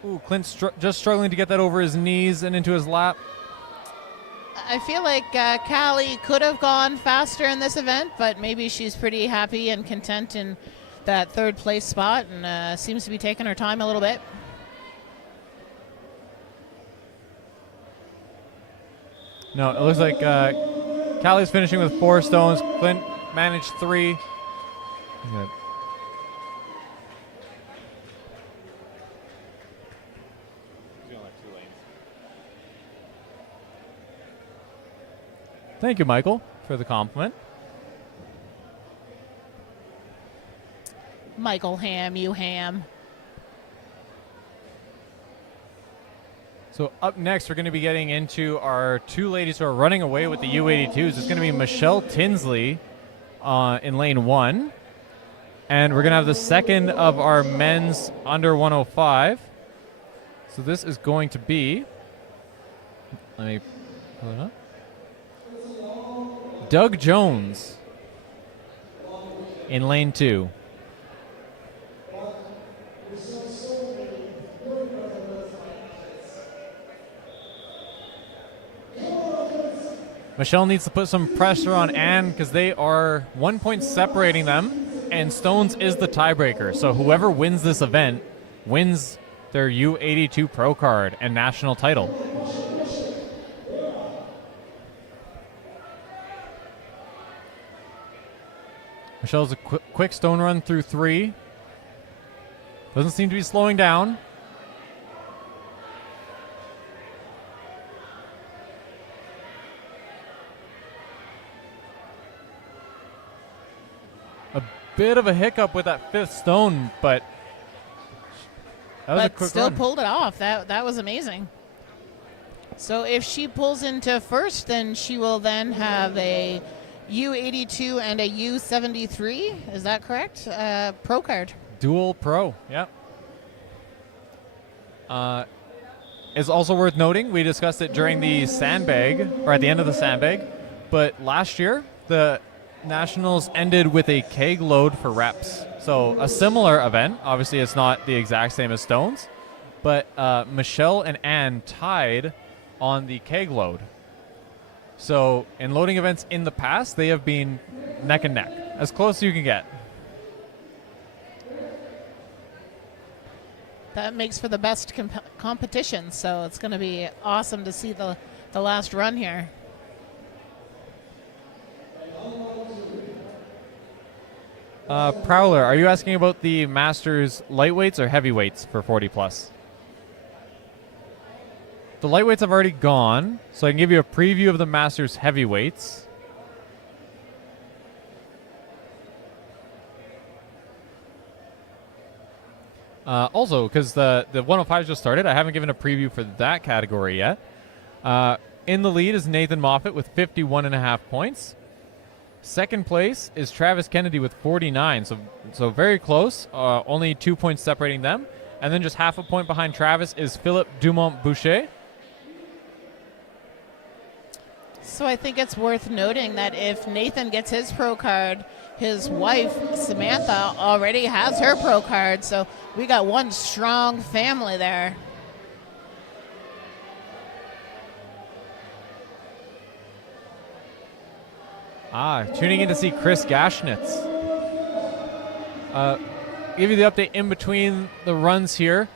Ooh, Clint's just struggling to get that over his knees and into his lap. I feel like Callie could have gone faster in this event, but maybe she's pretty happy and content in that third place spot and seems to be taking her time a little bit. No, it looks like Callie's finishing with 4 stones. Clint managed 3. Good. Thank you, Michael, for the compliment. Michael Ham, you ham. So up next, we're going to be getting into our 2 ladies who are running away with the U82s. It's going to be Michelle Tinsley in lane 1. And we're going to have the second of our men's under 105. So this is going to be, let me pull it up. Doug Jones in lane 2. Michelle needs to put some pressure on Anne because they are 1 point separating them, and stones is the tiebreaker. So whoever wins this event wins their U82 Pro card and national title. Michelle's a quick stone run through 3. Doesn't seem to be slowing down. A bit of a hiccup with that 5th stone, but that was a quick still run. pulled it off. That was amazing. So if she pulls into first, then she will then have a U82 and a U73. Is that correct? Pro card. Dual Pro, yeah. It's also worth noting, we discussed it during the Sandbag, or at the end of the Sandbag, but last year, the Nationals ended with a keg load for reps. So a similar event. Obviously, it's not the exact same as stones, but Michelle and Anne tied on the keg load. So in loading events in the past, they have been neck and neck, as close as you can get. That makes for the best competition, so it's going to be awesome to see the last run here. Prowler, are you asking about the Masters lightweights or heavyweights for 40 plus? The lightweights have already gone, so I can give you a preview of the Masters heavyweights. Also, because the 105s just started, I haven't given a preview for that category yet. In the lead is Nathan Moffat with 51.5 points. Second place is Travis Kennedy with 49, so very close, only 2 points separating them. And then just half a point behind Travis is Philip Dumont-Boucher. So I think it's worth noting that if Nathan gets his pro card, his wife, Samantha, already has her pro card. So we got one strong family there. Tuning in to see Chris Gashnitz. Give you the update in between the runs here.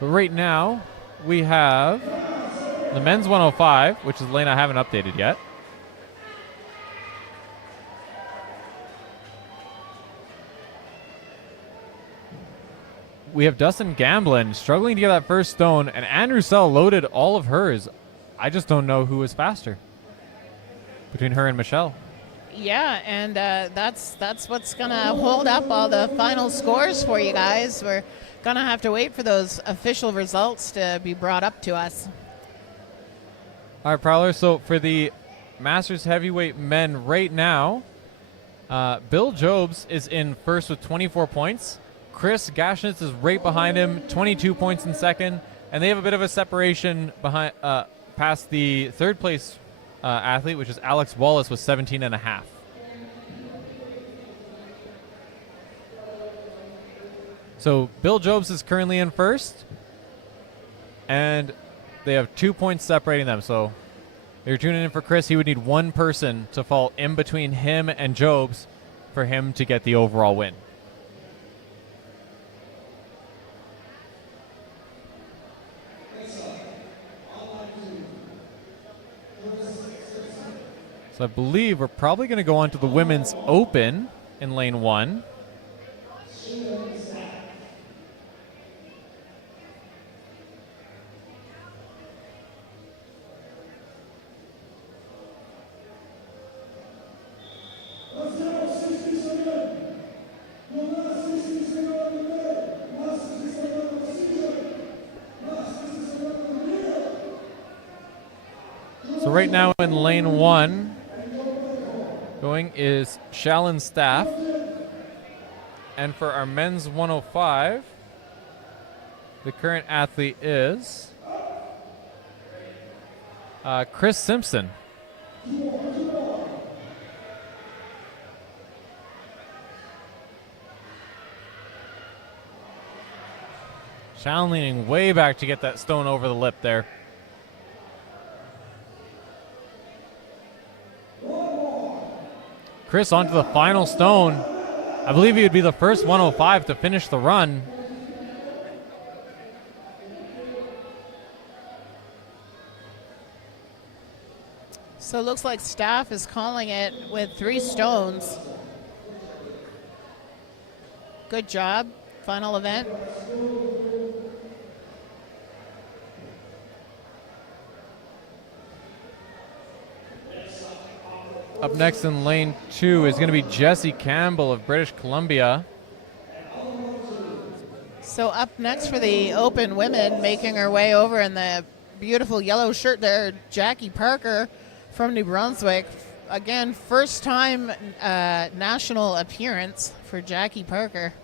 But right now, we have the men's 105, which is the lane I haven't updated yet. We have Dustin Gamblin struggling to get that first stone, and Anne Roussel loaded all of hers. I just don't know who is faster between her and Michelle. Yeah, and that's what's going to hold up all the final scores for you guys. We're going to have to wait for those official results to be brought up to us. All right, Prowler. So for the Masters heavyweight men right now, Bill Jobs is in first with 24 points. Chris Gashnitz is right behind him, 22 points in second, and they have a bit of a separation behind past the third place athlete, which is Alex Wallace with 17 and a half. So Bill Jobs is currently in first, and they have 2 points separating them. So if you're tuning in for Chris, he would need one person to fall in between him and Jobs for him to get the overall win. So I believe we're probably going to go on to the Women's Open in lane 1. So right now in lane 1, going is Shallon Staff. And for our men's 105, the current athlete is Chris Simpson. Shallon leaning way back to get that stone over the lip there. Chris onto the final stone. I believe he would be the first 105 to finish the run. So it looks like Staff is calling it with 3 stones. Good job. Final event. Up next in lane 2 is going to be Jessie Campbell of British Columbia. So up next for the Open women, making her way over in the beautiful yellow shirt there, Jackie Parker from New Brunswick. Again, first time national appearance for Jackie Parker.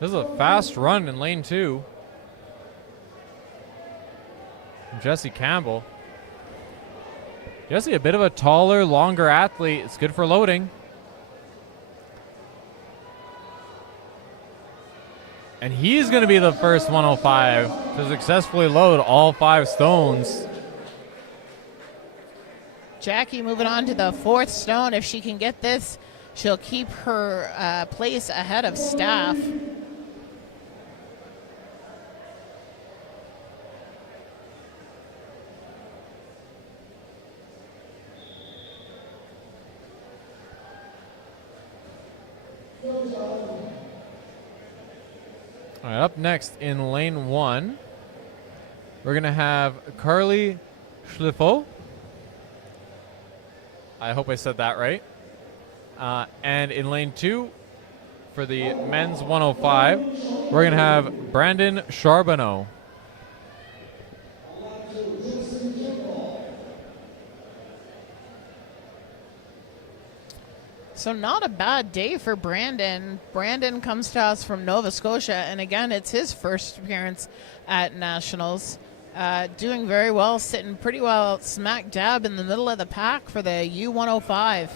This is a fast run in lane 2. Jessie Campbell. Jessie, a bit of a taller, longer athlete. It's good for loading. And he's going to be the first 105 to successfully load all 5 stones. Jackie moving on to the 4th stone. If she can get this, she'll keep her place ahead of Staff. All right, up next in lane 1, we're going to have Carly Schliffo. I hope I said that right. And in lane 2, for the men's 105, we're going to have Brandon Charbonneau. So not a bad day for Brandon. Brandon comes to us from Nova Scotia, and again, it's his first appearance at Nationals. Doing very well, sitting pretty well smack dab in the middle of the pack for the U105.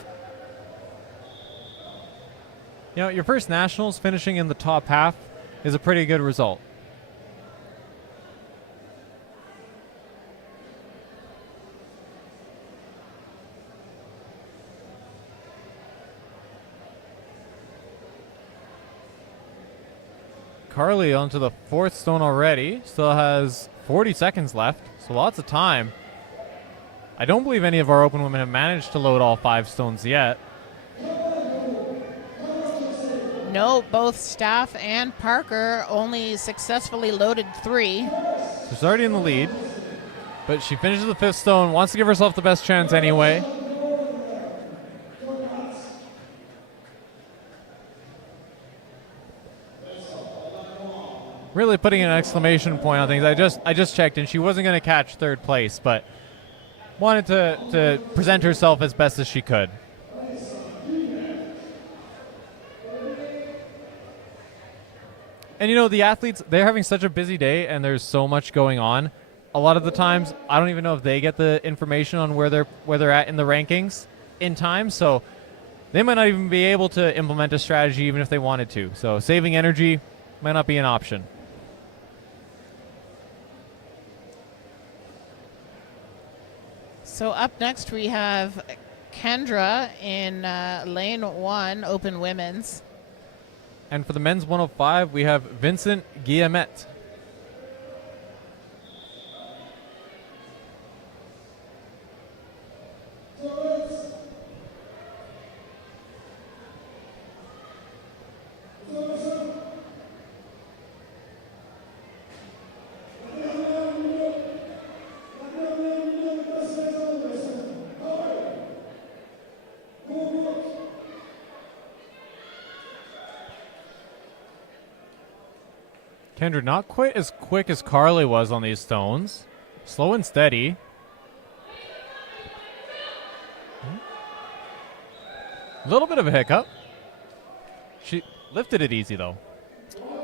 You know, your first Nationals finishing in the top half is a pretty good result. Carly onto the 4th stone already. Still has 40 seconds left, so lots of time. I don't believe any of our open women have managed to load all 5 stones yet. No, both Staff and Parker only successfully loaded 3. So she's already in the lead, but she finishes the 5th stone, wants to give herself the best chance anyway. Really putting an exclamation point on things. I just checked, and she wasn't going to catch 3rd place, but wanted to present herself as best as she could. And you know, the athletes, they're having such a busy day and there's so much going on. A lot of the times, I don't even know if they get the information on where they're at in the rankings in time, so they might not even be able to implement a strategy even if they wanted to. So saving energy might not be an option. So up next we have Kendra in lane 1, open women's. And for the men's 105, we have Vincent Guillemette. Kendra not quite as quick as Carly was on these stones. Slow and steady. A little bit of a hiccup. She lifted it easy, though.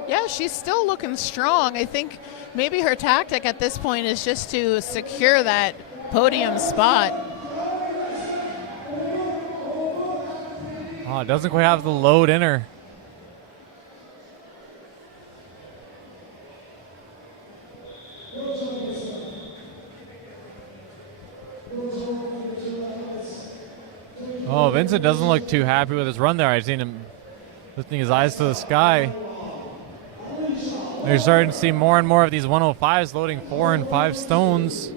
Yeah, she's still looking strong. I think maybe her tactic at this point is just to secure that podium spot. Oh, it doesn't quite have the load in her. Oh, Vincent doesn't look too happy with his run there. I've seen him lifting his eyes to the sky. You're starting to see more and more of these 105s loading 4 and 5 stones.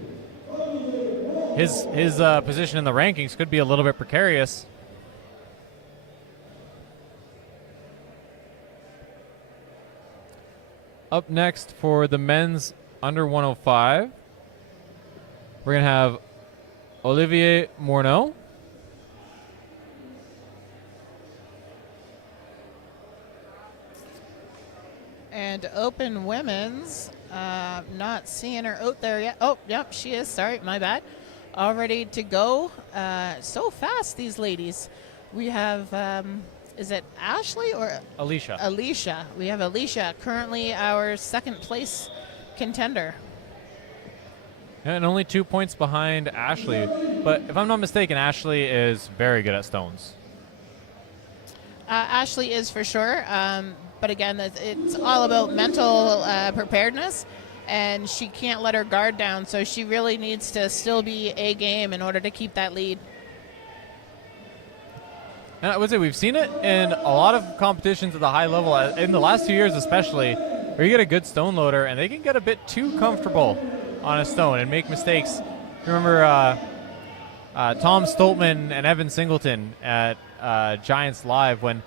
His position in the rankings could be a little bit precarious. Up next for the men's under 105, we're going to have Olivier Morneau. And open women's, not seeing her out there yet. Oh, yep, she is. Sorry, my bad. All ready to go. So fast, these ladies. We have, is it Ashley or? Alicia. Alicia. We have Alicia, currently our 2nd place contender. And only 2 points behind Ashley. But if I'm not mistaken, Ashley is very good at stones. Ashley is for sure. But again, it's all about mental preparedness, and she can't let her guard down, so she really needs to still be A game in order to keep that lead. And I would say we've seen it in a lot of competitions at the high level, in the last 2 years especially, where you get a good stone loader and they can get a bit too comfortable on a stone and make mistakes. Remember Tom Stoltman and Evan Singleton at Giants Live when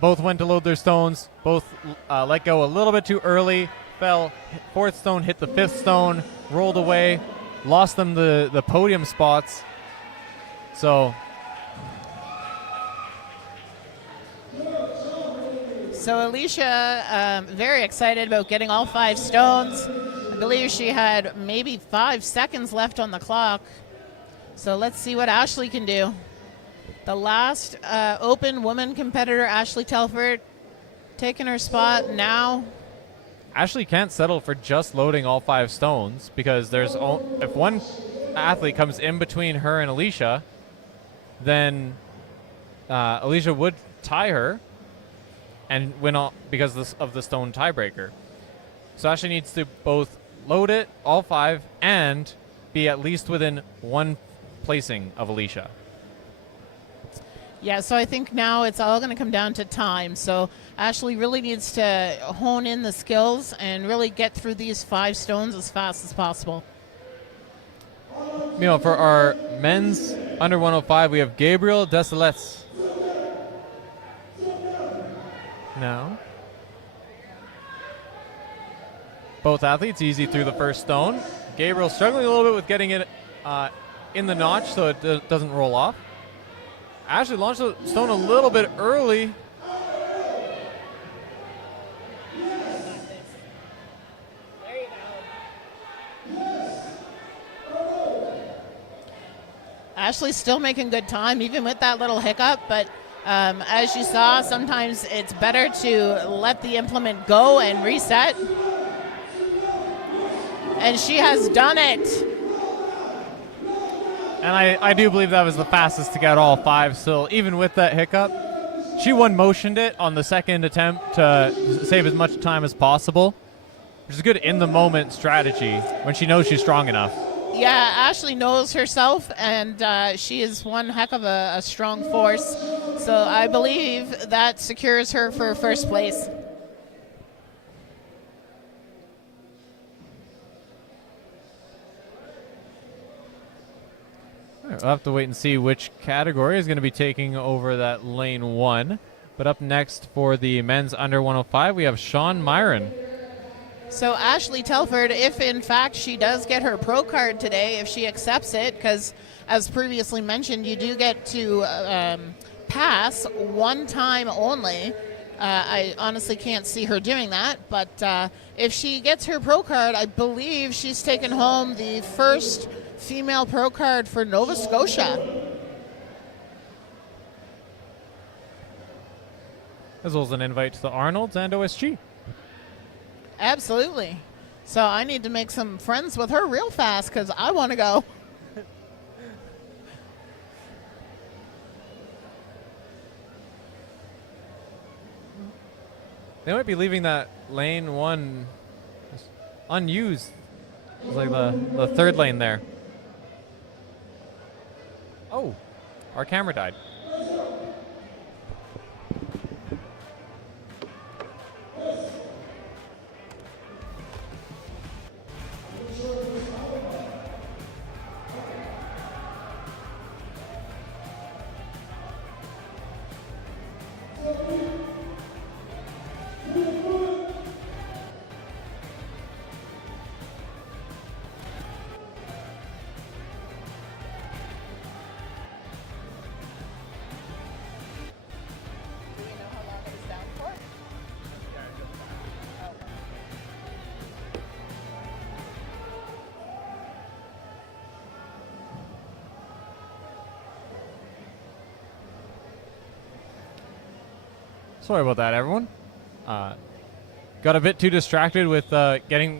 both went to load their stones, both let go a little bit too early, fell, 4th stone hit the 5th stone, rolled away, lost them the podium spots. So Alicia, very excited about getting all 5 stones. I believe she had maybe 5 seconds left on the clock. So let's see what Ashley can do. The last open woman competitor, Ashley Telford, taking her spot now. Ashley can't settle for just loading all 5 stones because if one athlete comes in between her and Alicia, then Alicia would tie her and win all because of the stone tiebreaker. So Ashley needs to both load it, all 5, and be at least within 1 placing of Alicia. Yeah, so I think now it's all going to come down to time. So Ashley really needs to hone in the skills and really get through these 5 stones as fast as possible. You know, for our men's under 105, we have Gabriel Desilets. Now, both athletes easy through the first stone. Gabriel struggling a little bit with getting it in the notch so it doesn't roll off. Ashley launched the stone a little bit early. Ashley's still making good time, even with that little hiccup, but as you saw, sometimes it's better to let the implement go and reset. And she has done it. And I do believe that was the fastest to get all 5 still, even with that hiccup. She one-motioned it on the second attempt to save as much time as possible, which is a good in-the-moment strategy when she knows she's strong enough. Yeah, Ashley knows herself, and she is one heck of a strong force. So I believe that secures her for first place. We'll have to wait and see which category is going to be taking over that lane 1. But up next for the men's under 105, we have Sean Myron. So Ashley Telford, if in fact she does get her pro card today, if she accepts it, because as previously mentioned, you do get to pass one time only. I honestly can't see her doing that, but if she gets her pro card, I believe she's taken home the first female pro card for Nova Scotia. As well as an invite to the Arnolds and OSG. Absolutely. So I need to make some friends with her real fast because I want to go. They might be leaving that lane 1 unused. It's like the third lane there. Oh, our camera died. Sorry about that, everyone. Got a bit too distracted with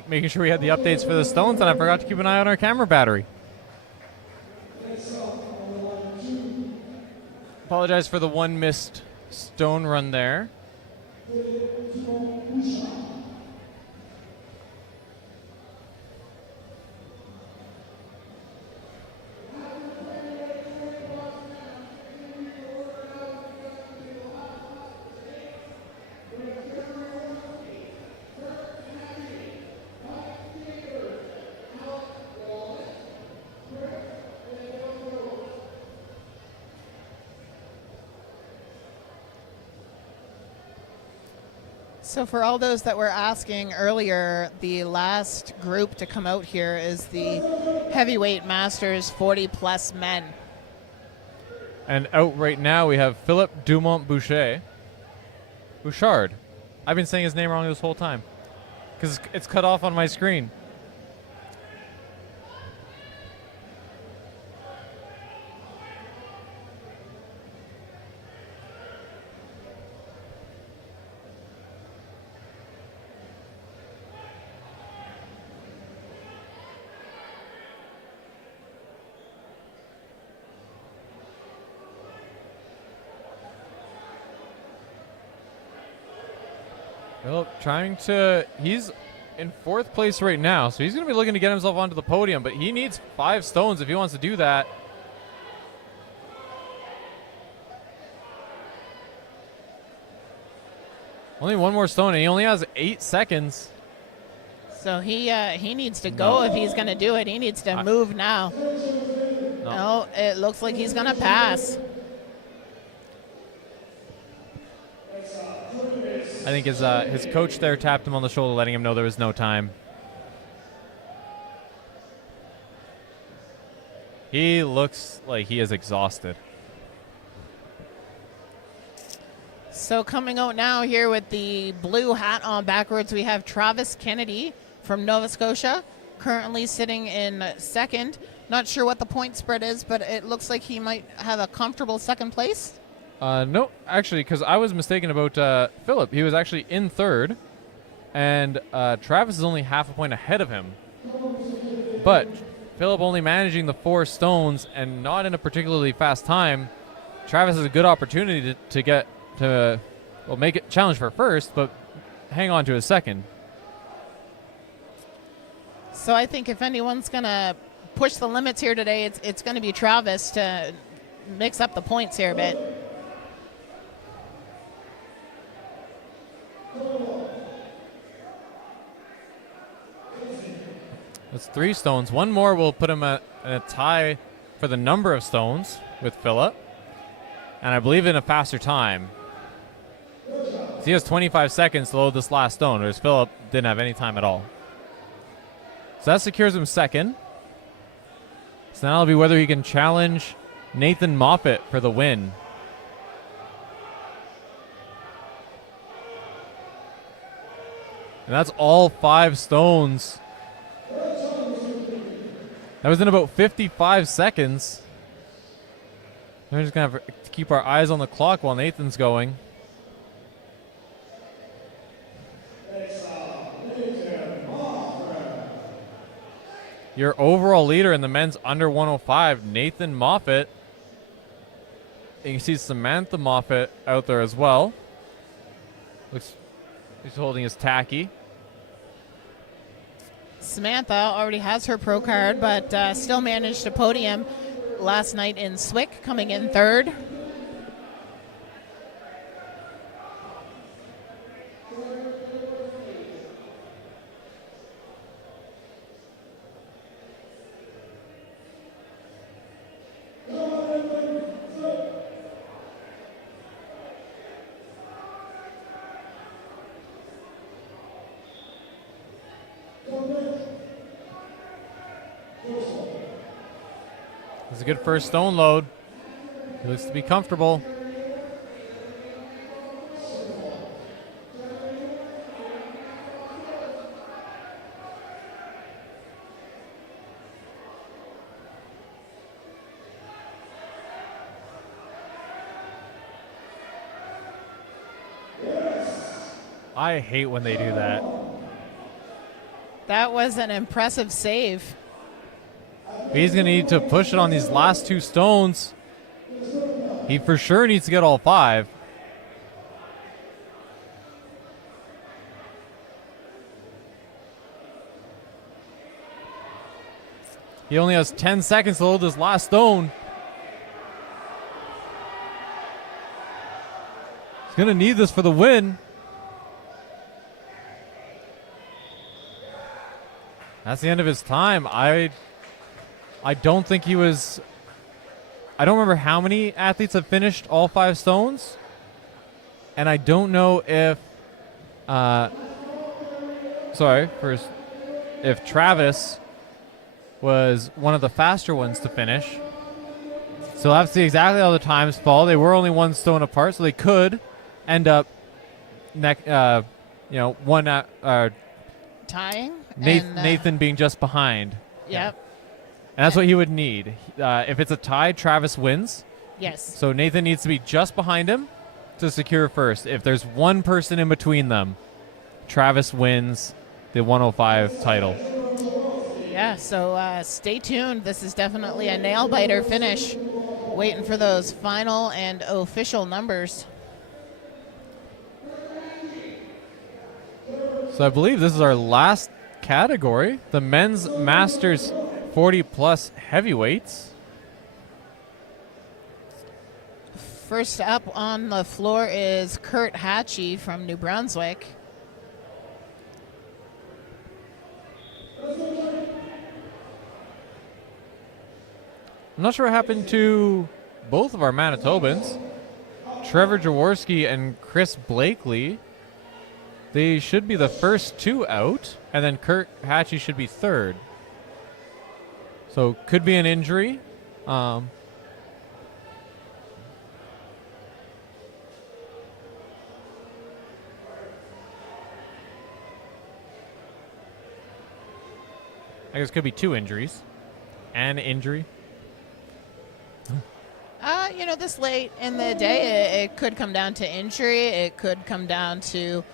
making sure we had the updates for the stones, and I forgot to keep an eye on our camera battery. Apologize for the one missed stone run there. So for all those that were asking earlier, the last group to come out here is the heavyweight masters 40-plus men. And out right now we have Philip Dumont Bouchard. I've been saying his name wrong this whole time because it's cut off on my screen. Well, he's in 4th place right now, so he's going to be looking to get himself onto the podium, but he needs 5 stones if he wants to do that. Only one more stone, and he only has 8 seconds. So he needs to go if he's going to do it. He needs to move now. No, it looks like he's going to pass. I think his coach there tapped him on the shoulder, letting him know there was no time. He looks like he is exhausted. So coming out now here with the blue hat on backwards, we have Travis Kennedy from Nova Scotia, currently sitting in second. Not sure what the point spread is, but it looks like he might have a comfortable second place. No, actually, because I was mistaken about Philip. He was actually in third, and Travis is only half a point ahead of him. But Philip only managing the 4 stones and not in a particularly fast time. Travis has a good opportunity to get to, well, make it challenge for first, but hang on to a second. So I think if anyone's going to push the limits here today, it's going to be Travis to mix up the points here a bit. That's 3 stones. One more will put him in a tie for the number of stones with Philip, and I believe in a faster time. So he has 25 seconds to load this last stone, whereas Philip didn't have any time at all. So that secures him second. So now it'll be whether he can challenge Nathan Moffat for the win. And that's all 5 stones. That was in about 55 seconds. We're just going to have to keep our eyes on the clock while Nathan's going. Your overall leader in the men's under 105, Nathan Moffat. And you see Samantha Moffat out there as well. Looks, he's holding his tacky. Samantha already has her pro card, but still managed a podium last night in Swick, coming in third. It's a good first stone load. He looks to be comfortable. I hate when they do that. That was an impressive save. He's going to need to push it on these last 2 stones. He for sure needs to get all 5. He only has 10 seconds to load this last stone. He's going to need this for the win. That's the end of his time. I don't think he was... I don't remember how many athletes have finished all 5 stones. And I don't know if... if Travis was one of the faster ones to finish. So we'll have to see exactly how the times fall. They were only 1 stone apart, so they could end up... Tying. Nathan being just behind. Yep. And that's what he would need. If it's a tie, Travis wins. Yes. So Nathan needs to be just behind him to secure first. If there's one person in between them, Travis wins the 105 title. Yeah, so stay tuned. This is definitely a nail-biter finish. Waiting for those final and official numbers. So I believe this is our last category, the men's Masters 40-plus heavyweights. First up on the floor is Kurt Hatchie from New Brunswick. I'm not sure what happened to both of our Manitobans, Trevor Jaworski and Chris Blakely. They should be the first two out, and then Kurt Hatchie should be third. So could be an injury. I guess could be two injuries. An injury. This late in the day, it could come down to injury. It could come down to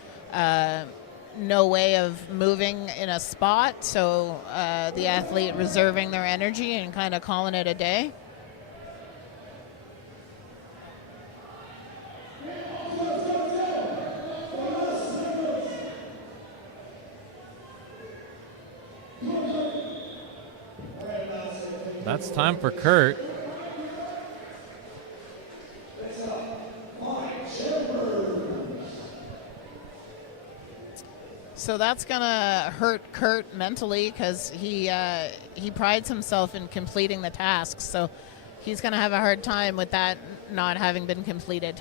no way of moving in a spot. So the athlete reserving their energy and kind of calling it a day. That's time for Kurt. So that's gonna hurt Kurt mentally because he prides himself in completing the tasks. So he's gonna have a hard time with that not having been completed.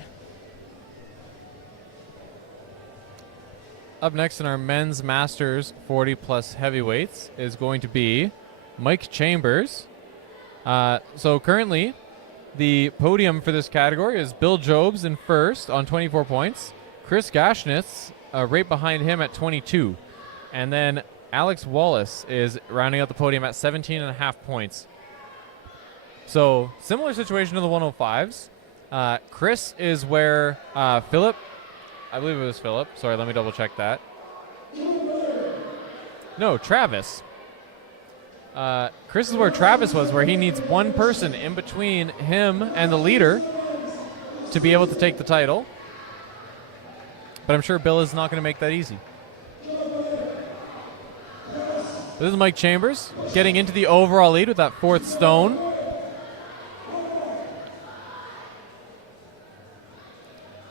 Up next in our men's masters 40 plus heavyweights is going to be Mike Chambers. So currently the podium for this category is Bill Jobs in first on 24 points. Chris Gashnitz right behind him at 22. And then Alex Wallace is rounding out the podium at 17.5 points. So similar situation to the 105s. Chris is where Philip, I believe it was Philip. Sorry, let me double check that. No, Travis. Chris is where Travis was, where he needs one person in between him and the leader to be able to take the title. But I'm sure Bill is not going to make that easy. This is Mike Chambers getting into the overall lead with that fourth stone.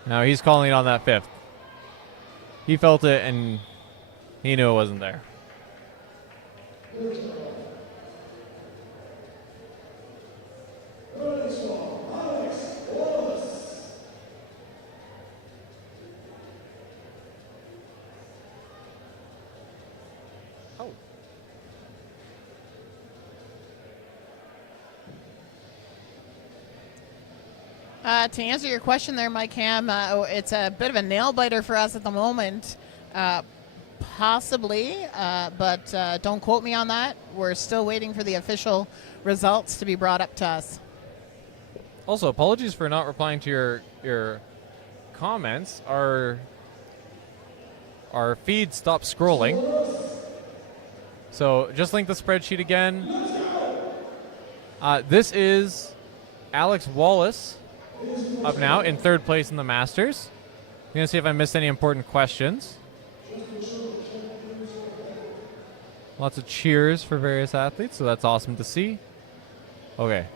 Now he's calling it on that fifth. He felt it and he knew it wasn't there. To answer your question there, Mike Ham, it's a bit of a nail biter for us at the moment. Possibly, but don't quote me on that. We're still waiting for the official results to be brought up to us. Also, apologies for not replying to your comments. Our feed stopped scrolling. So just link the spreadsheet again. This is Alex Wallace up now in third place in the Masters. I'm going to see if I missed any important questions. Lots of cheers for various athletes, so that's awesome to see. Okay.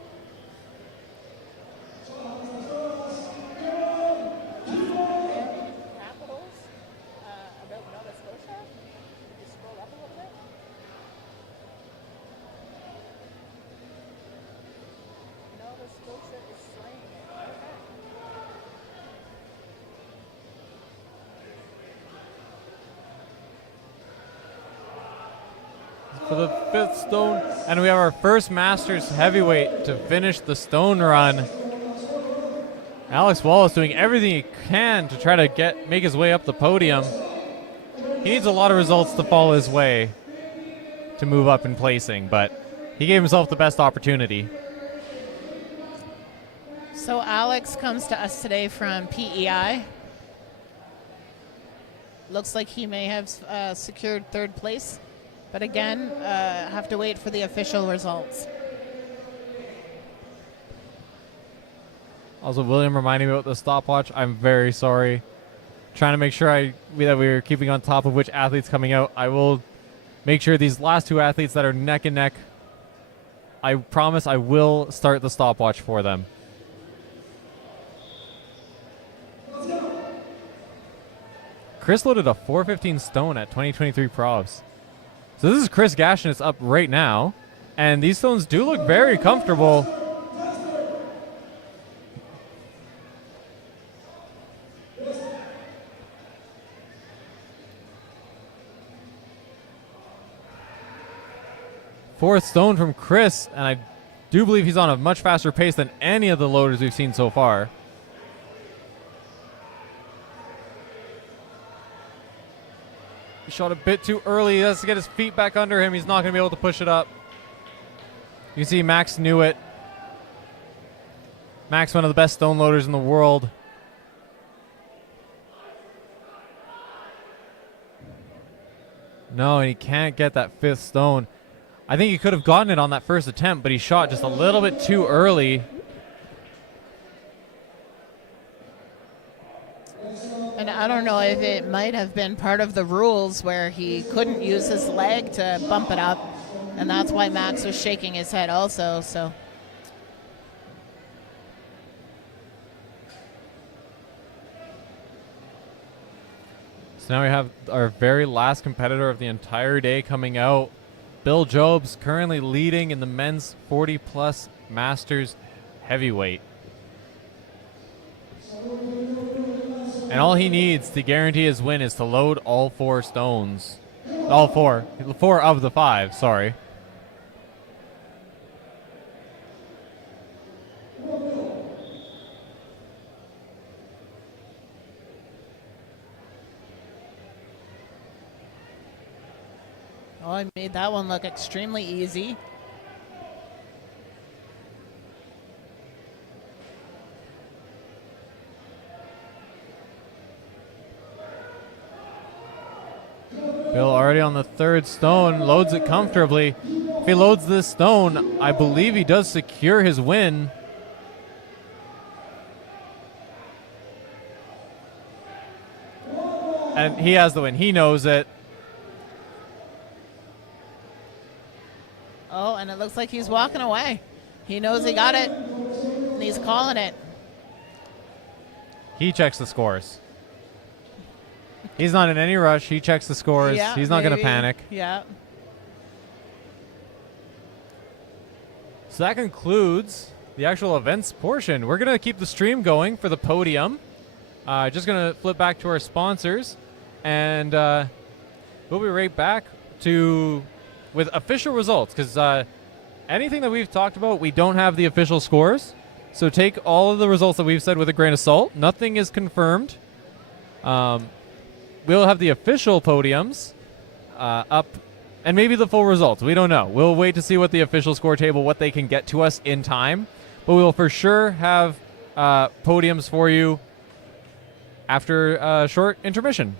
For the fifth stone, and we have our first Masters heavyweight to finish the stone run. Alex Wallace doing everything he can to try to make his way up the podium. He needs a lot of results to fall his way to move up in placing, but he gave himself the best opportunity. So Alex comes to us today from PEI. Looks like he may have secured third place. But again, have to wait for the official results. Also, William reminding me about the stopwatch. I'm very sorry. Trying to make sure that we were keeping on top of which athletes coming out. I will make sure these last two athletes that are neck and neck, I promise I will start the stopwatch for them. Chris loaded a 415 stone at 2023 Probs. So this is Chris Gashnitz up right now. And these stones do look very comfortable. Fourth stone from Chris, and I do believe he's on a much faster pace than any of the loaders we've seen so far. He shot a bit too early. He has to get his feet back under him. He's not going to be able to push it up. You can see Max knew it. Max, one of the best stone loaders in the world. No, and he can't get that fifth stone. I think he could have gotten it on that first attempt, but he shot just a little bit too early. And I don't know if it might have been part of the rules where he couldn't use his leg to bump it up, and that's why Max was shaking his head also. So now we have our very last competitor of the entire day coming out. Bill Jobs currently leading in the men's 40-plus Masters heavyweight. And all he needs to guarantee his win is to load all 4 stones. All 4. 4 of the 5, sorry. oh, I made that one look extremely easy. Bill already on the 3rd stone, loads it comfortably. If he loads this stone, I believe he does secure his win. And he has the win. He knows it. Oh, and it looks like he's walking away. He knows he got it, and he's calling it. He checks the scores. He's not in any rush. He checks the scores. Yeah, He's not going to maybe. panic. Yeah. So that concludes the actual events portion. We're going to keep the stream going for the podium. Just going to flip back to our sponsors, and we'll be right back with official results, because anything that we've talked about, we don't have the official scores. So take all of the results that we've said with a grain of salt. Nothing is confirmed. We'll have the official podiums up, and maybe the full results. We don't know. We'll wait to see what the official score table, what they can get to us in time. But we will for sure have podiums for you after a short intermission.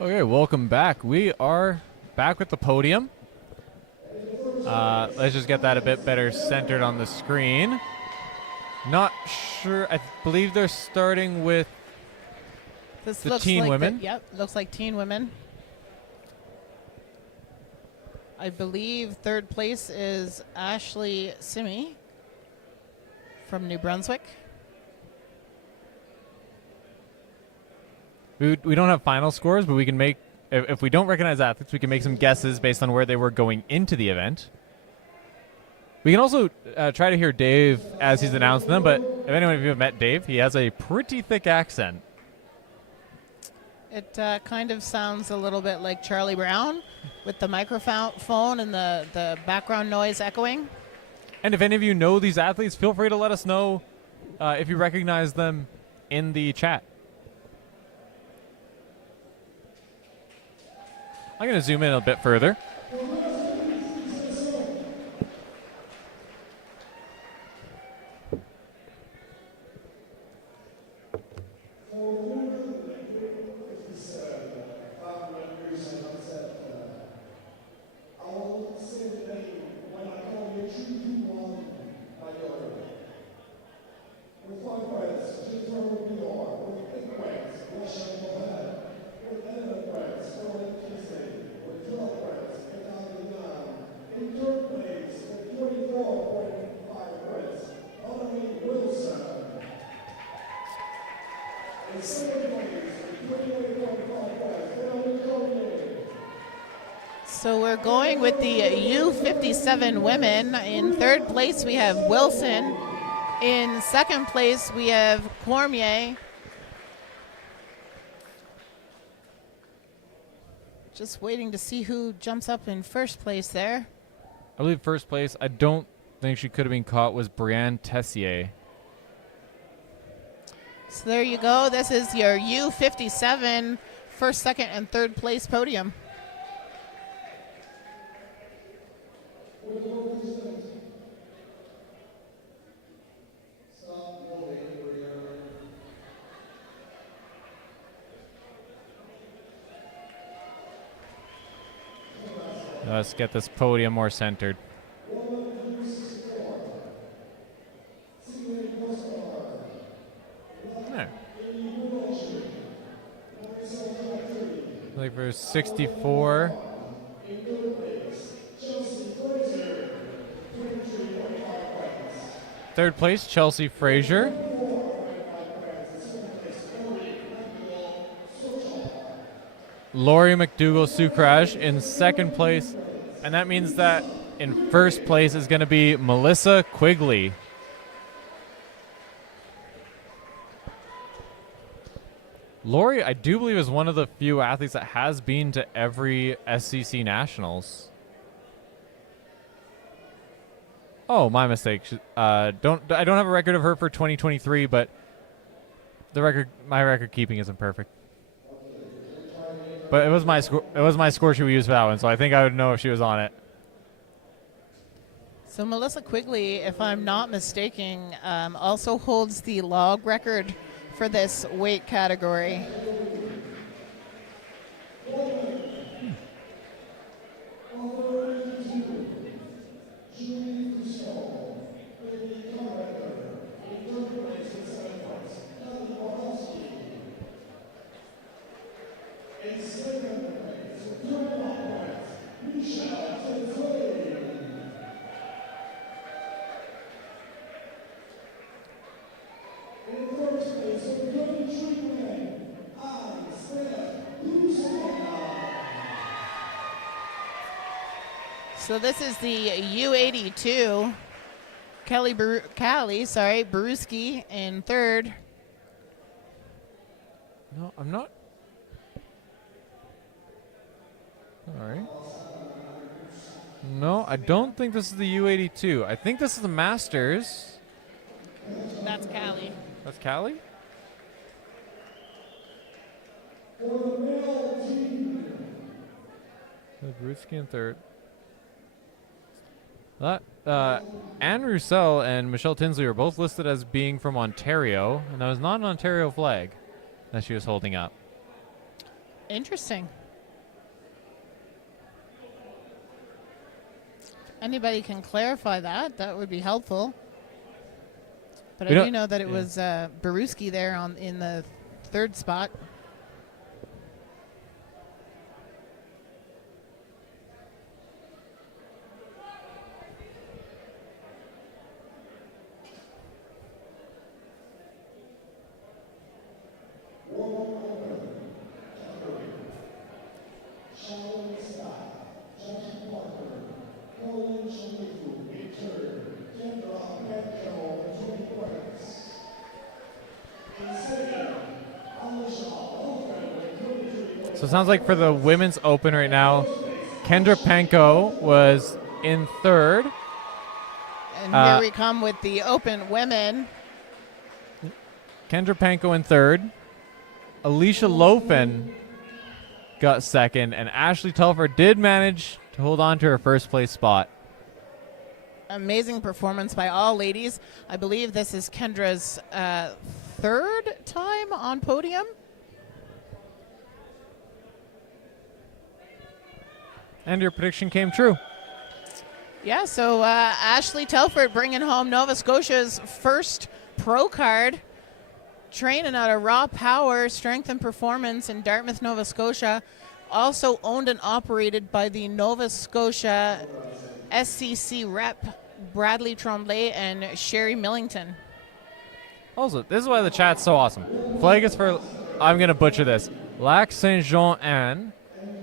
Okay, welcome back. We are back with the podium. Let's just get that a bit better centered on the screen. Not sure. I believe they're starting with This the looks teen like women. Yep, looks like teen women. I believe third place is Ashley Simi from New Brunswick. We don't have final scores, but we can make, if we don't recognize athletes, we can make some guesses based on where they were going into the event. We can also try to hear Dave as he's announcing them, but if anyone of you have met Dave, he has a pretty thick accent. It kind of sounds a little bit like Charlie Brown with the microphone and the background noise echoing. And if any of you know these athletes, feel free to let us know if you recognize them in the chat. I'm going to zoom in a bit further. So we're going with the U57 women. In third place, we have Wilson. In second place, we have Cormier. Just waiting to see who jumps up in first place there. I believe first place, I don't think she could have been caught, was Brianne Tessier. So there you go. This is your U57 first, second, and third place podium. Let's get this podium more centered. There. Like for 64. Third place, Chelsea Frazier. Lori McDougall-Sucrage in second place. And that means that in first place is going to be Melissa Quigley. Lori, I do believe, is one of the few athletes that has been to every SCC Nationals. Oh, my mistake. I don't have a record of her for 2023, but my record keeping isn't perfect. But it was my score. It was my score she would use for that one, so I think I would know if she was on it. So Melissa Quigley, if I'm not mistaken, also holds the log record for this weight category. So this is the U82. Callie Baruski in third. No, I'm not. All right. No, I don't think this is the U82. I think this is the Masters. That's Callie. That's Callie? Baruski in third. Anne Roussel and Michelle Tinsley were both listed as being from Ontario, and that was not an Ontario flag that she was holding up. Interesting. Anybody can clarify that, that would be helpful. But We I don't- do know that it yeah. was Baruski there in the third spot. So it sounds like for the women's open right now, Kendra Penko was in third. And here we come with the open women. Kendra Penko in third. Alicia Lofen got second, and Ashley Telfer did manage to hold on to her first place spot. Amazing performance by all ladies. I believe this is Kendra's third time on podium. And your prediction came true. Yeah, so Ashley Telford bringing home Nova Scotia's first pro card, training out of Raw Power Strength and Performance in Dartmouth, Nova Scotia. Also owned and operated by the Nova Scotia SCC rep Bradley Tremblay and Sherry Millington. Also, this is why the chat's so awesome. Flag is for, I'm going to butcher this, Lac Saint-Jean-Anne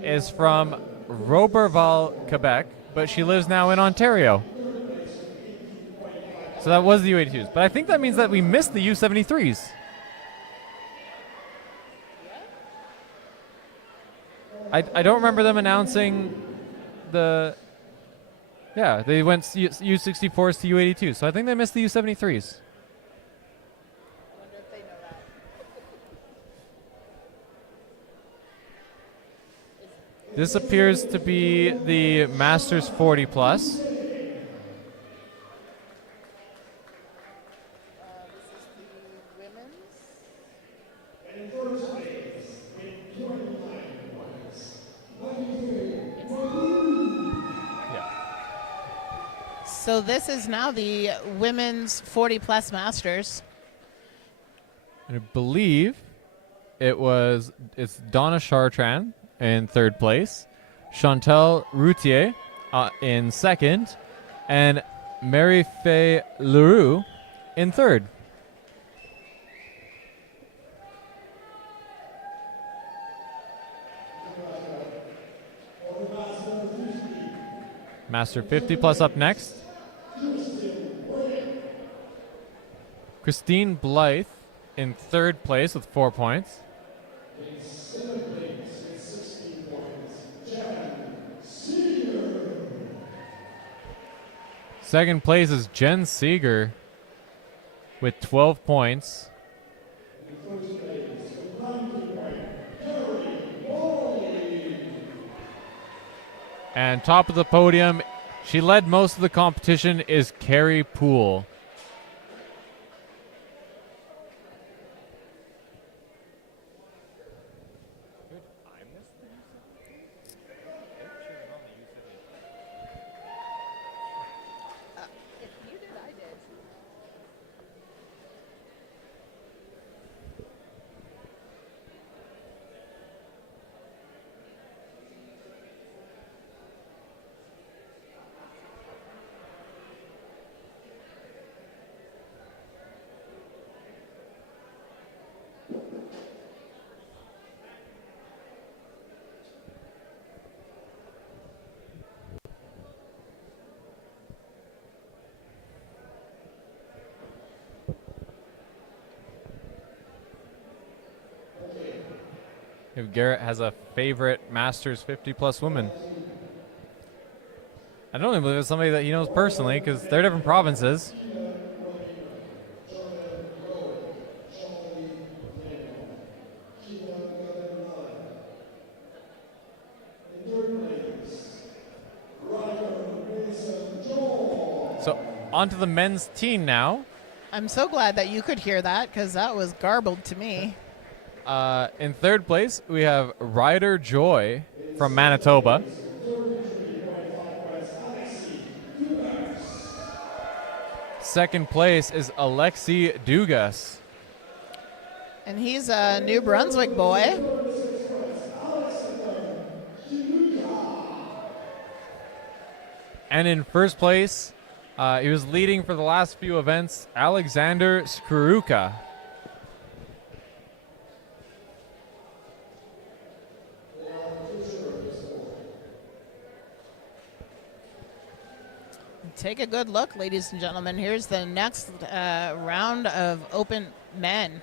is from Roberval, Quebec, but she lives now in Ontario. So that was the U82s. But I think that means that we missed the U73s. I don't remember them announcing the... Yeah, they went U64s to U82s. So I think they missed the U73s. This appears to be the Masters 40 plus. So this is now the women's 40 plus Masters. And I believe it's Donna Chartrand in third place, Chantal Routier in second, and Mary Faye Leroux in third. Master 50 plus up next. Christine Blythe in third place with 4 points. Second place is Jen Seeger with 12 points. And top of the podium, she led most of the competition, is Carrie Poole. If Garrett has a favorite Masters 50 plus woman. I don't even believe it's somebody that he knows personally because they're different provinces. So on to the men's team now. I'm so glad that you could hear that because that was garbled to me. In third place, we have Ryder Joy from Manitoba. Second place is Alexi Dugas. And he's a New Brunswick boy. And in first place, he was leading for the last few events, Alexander Skruka. Take a good look, ladies and gentlemen. Here's the next round of open men.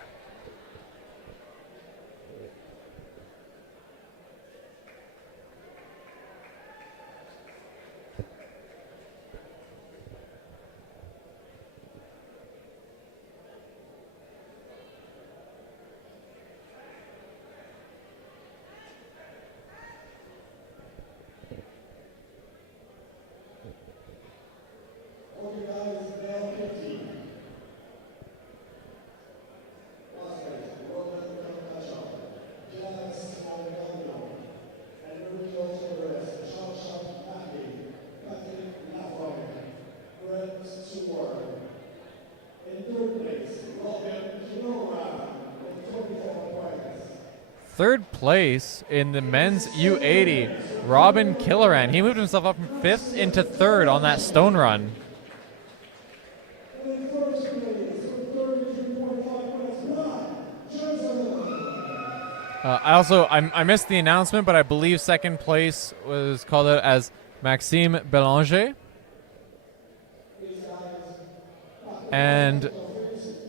Third place in the men's U80, Robin Killeran. He moved himself up from fifth into third on that stone run. I missed the announcement, but I believe second place was called out as Maxime Belanger. And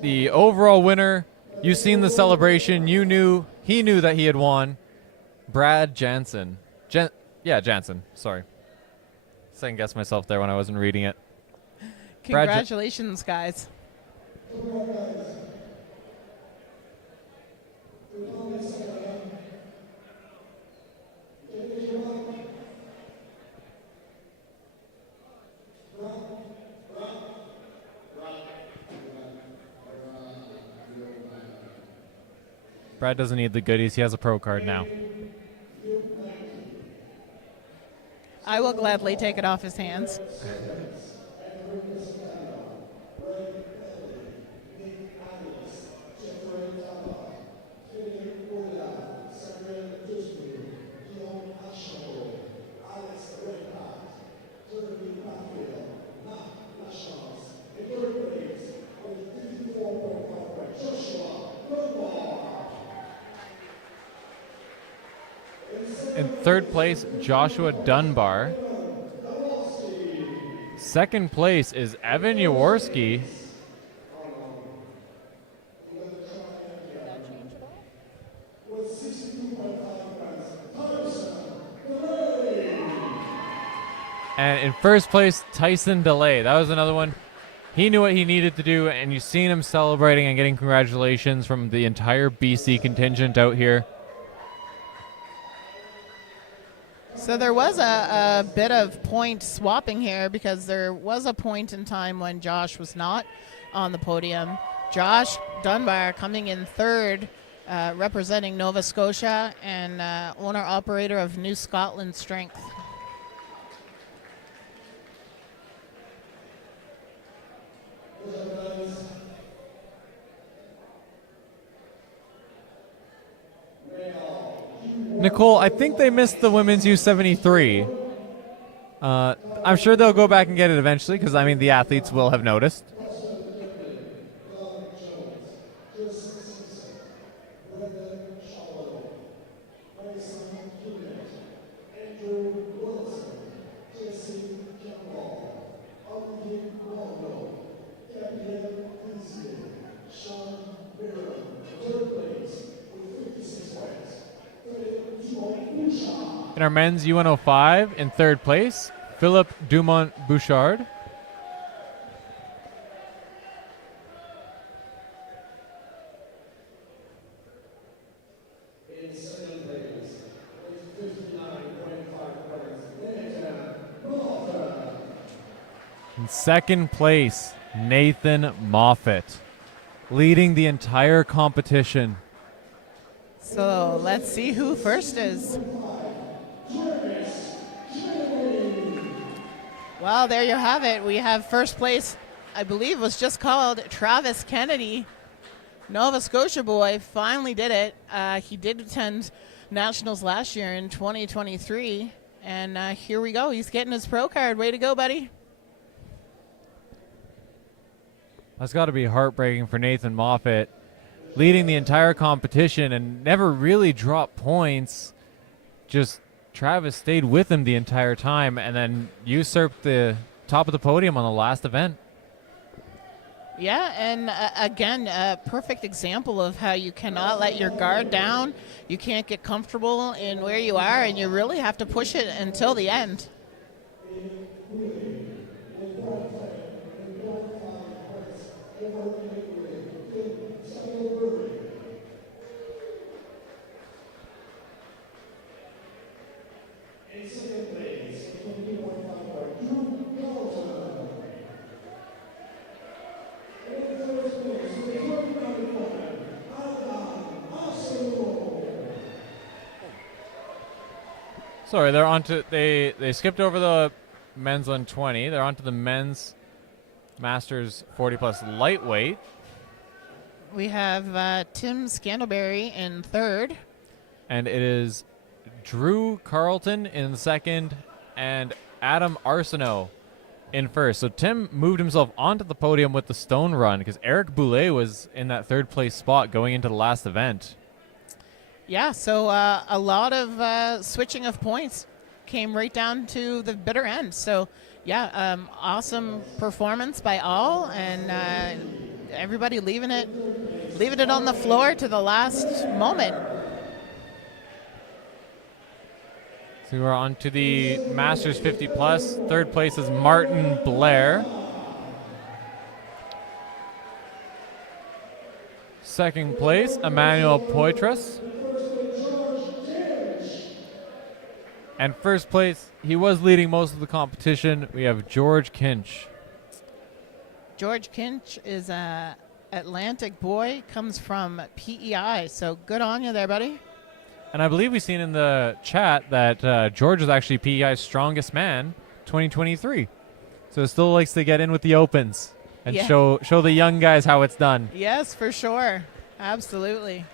the overall winner, you've seen the celebration, he knew that he had won. Brad Jansen. Jansen, sorry. Second guessed myself there when I wasn't reading it. Congratulations, guys. Brad doesn't need the goodies. He has a pro card now. I will gladly take it off his hands. In third place, Joshua Dunbar. Second place is Evan Jaworski. And in first place, Tyson DeLay. That was another one. He knew what he needed to do, and you've seen him celebrating and getting congratulations from the entire BC contingent out here. So there was a bit of point swapping here because there was a point in time when Josh was not on the podium. Josh Dunbar coming in third, representing Nova Scotia and owner-operator of New Scotland Strength. Nicole, I think they missed the women's U73. I'm sure they'll go back and get it eventually because, I mean, the athletes will have noticed. In our men's U105, in third place, Philip Dumont Bouchard. In second place, Nathan Moffat, leading the entire competition. So let's see who first is. Well, there you have it. We have first place, I believe was just called Travis Kennedy. Nova Scotia boy finally did it. He did attend Nationals last year in 2023. And here we go. He's getting his pro card. Way to go, buddy. That's got to be heartbreaking for Nathan Moffat, leading the entire competition and never really dropped points. Just Travis stayed with him the entire time and then usurped the top of the podium on the last event. Yeah, and again, a perfect example of how you cannot let your guard down. You can't get comfortable in where you are, and you really have to push it until the end. Sorry, they're on to they skipped over the men's 120. They're on to the men's Masters 40 plus lightweight. We have Tim Scandalberry in third. And it is Drew Carlton in second and Adam Arsenault in first. So Tim moved himself onto the podium with the stone run because Eric Boulay was in that third place spot going into the last event. Yeah, so a lot of switching of points came right down to the bitter end. So, yeah, awesome performance by all, and everybody leaving it on the floor to the last moment. So we're on to the Masters 50 plus. Third place is Martin Blair. Second place, Emmanuel Poitras. And first place, he was leading most of the competition. We have George Kinch. George Kinch is a Atlantic boy, comes from PEI. So good on you there, buddy. And I believe we've seen in the chat that George is actually PEI's strongest man 2023. So still likes to get in with the opens and Yeah. show the young guys how it's done. Yes, for sure. Absolutely.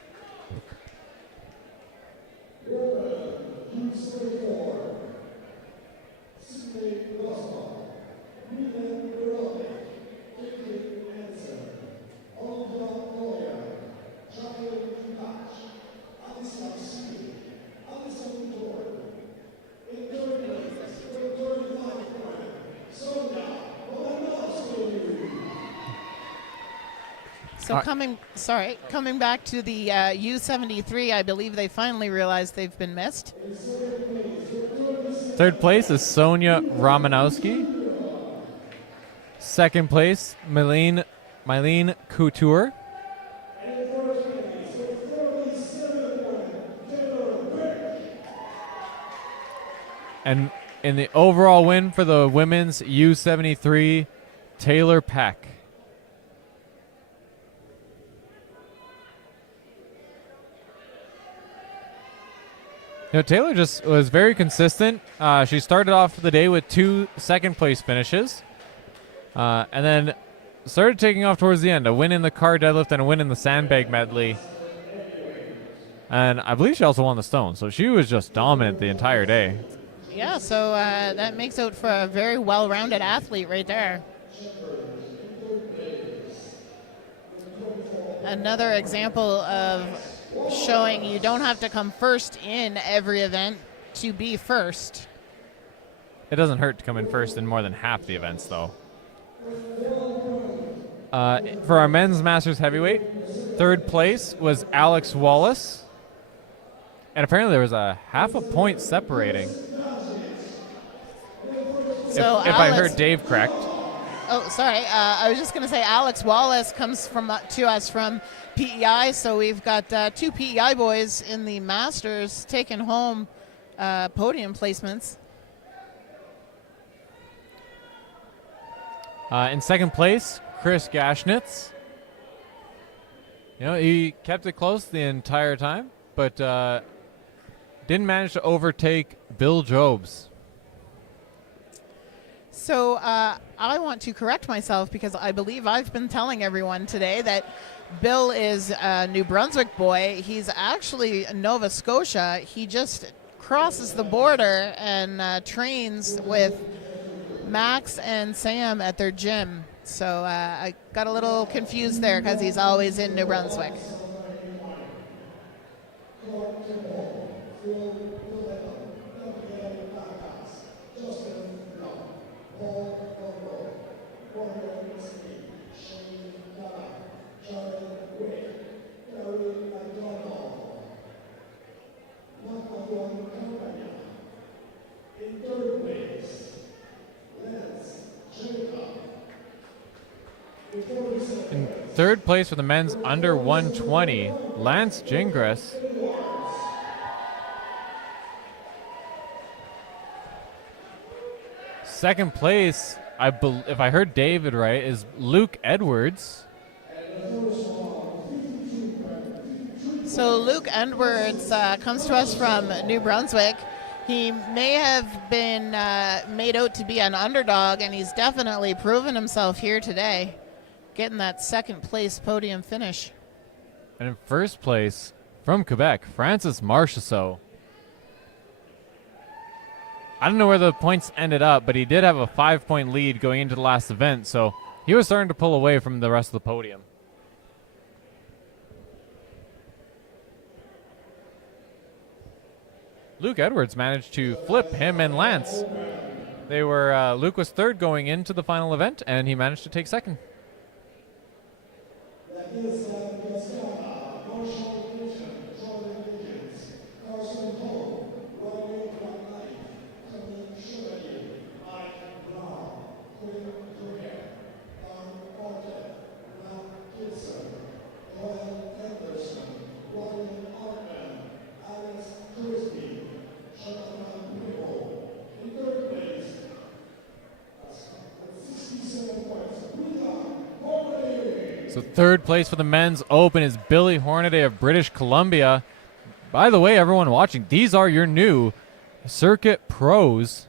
So coming back to the U73, I believe they finally realized they've been missed. Third place is Sonia Romanowski. Second place, Mylene Couture. And in the overall win for the women's U73, Taylor Peck. You know, Taylor just was very consistent. She started off the day with 2 second-place finishes, and then started taking off towards the end. A win in the car deadlift and a win in the sandbag medley. And I believe she also won the stone, so she was just dominant the entire day. Yeah, so that makes out for a very well-rounded athlete right there. Another example of showing you don't have to come first in every event to be first. It doesn't hurt to come in first in more than half the events, though. For our men's Masters heavyweight, third place was Alex Wallace. And apparently there was a half a point separating. So if I heard Dave correct. Oh, sorry. I was just going to say Alex Wallace comes to us from PEI, so we've got 2 PEI boys in the Masters taking home podium placements. In second place, Chris Gashnitz. You know, he kept it close the entire time. but didn't manage to overtake Bill Jobs. So I want to correct myself because I believe I've been telling everyone today that Bill is a New Brunswick boy. He's actually Nova Scotia. He just crosses the border and trains with Max and Sam at their gym. So I got a little confused there because he's always in New Brunswick. In third place for the men's under 120, Lance Gingras. Second place, if I heard David right, is Luke Edwards. So Luke Edwards comes to us from New Brunswick. He may have been made out to be an underdog, and he's definitely proven himself here today, getting that second place podium finish. And in first place, from Quebec, Francis Marchessault. I don't know where the points ended up, but he did have a 5-point lead going into the last event, so he was starting to pull away from the rest of the podium. Luke Edwards managed to flip him and Lance. They were Luke was third going into the final event, and he managed to take second. So third place for the men's open is Billy Hornaday of British Columbia. By the way, everyone watching, these are your new circuit pros.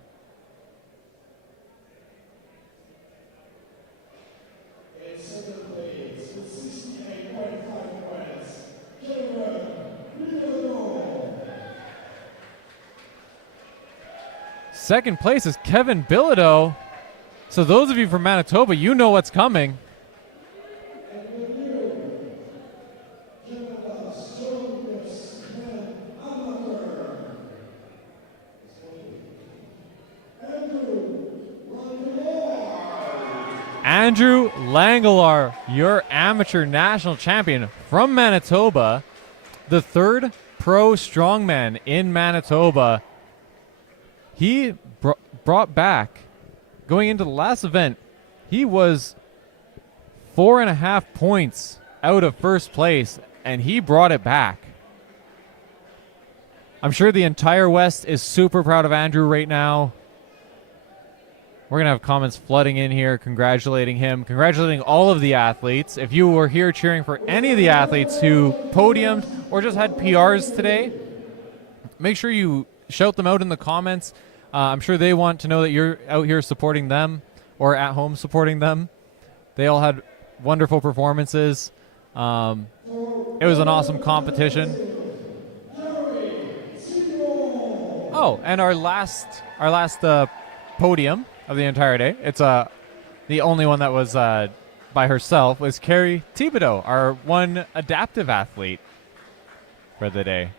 Second place is Kevin Bilodeau. So those of you from Manitoba, you know what's coming. Andrew Langelar, your amateur national champion from Manitoba, the third pro strongman in Manitoba. He brought back, going into the last event, he was 4.5 points out of first place, and he brought it back. I'm sure the entire West is super proud of Andrew right now. We're going to have comments flooding in here congratulating him, congratulating all of the athletes. If you were here cheering for any of the athletes who podiumed or just had PRs today, make sure you shout them out in the comments. I'm sure they want to know that you're out here supporting them or at home supporting them. They all had wonderful performances. It was an awesome competition. Oh, and our last podium of the entire day. It's the only one that was by herself was Carrie Thibodeau, our one adaptive athlete for the day.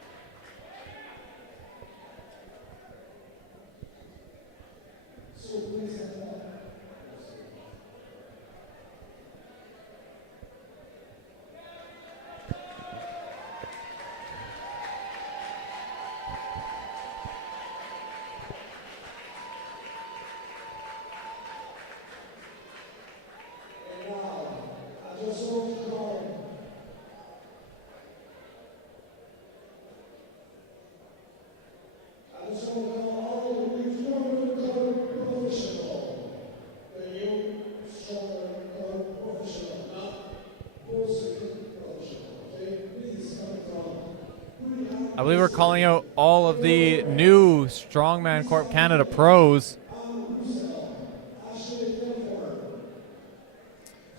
believe we're calling out all of the new Strongman Corp Canada pros.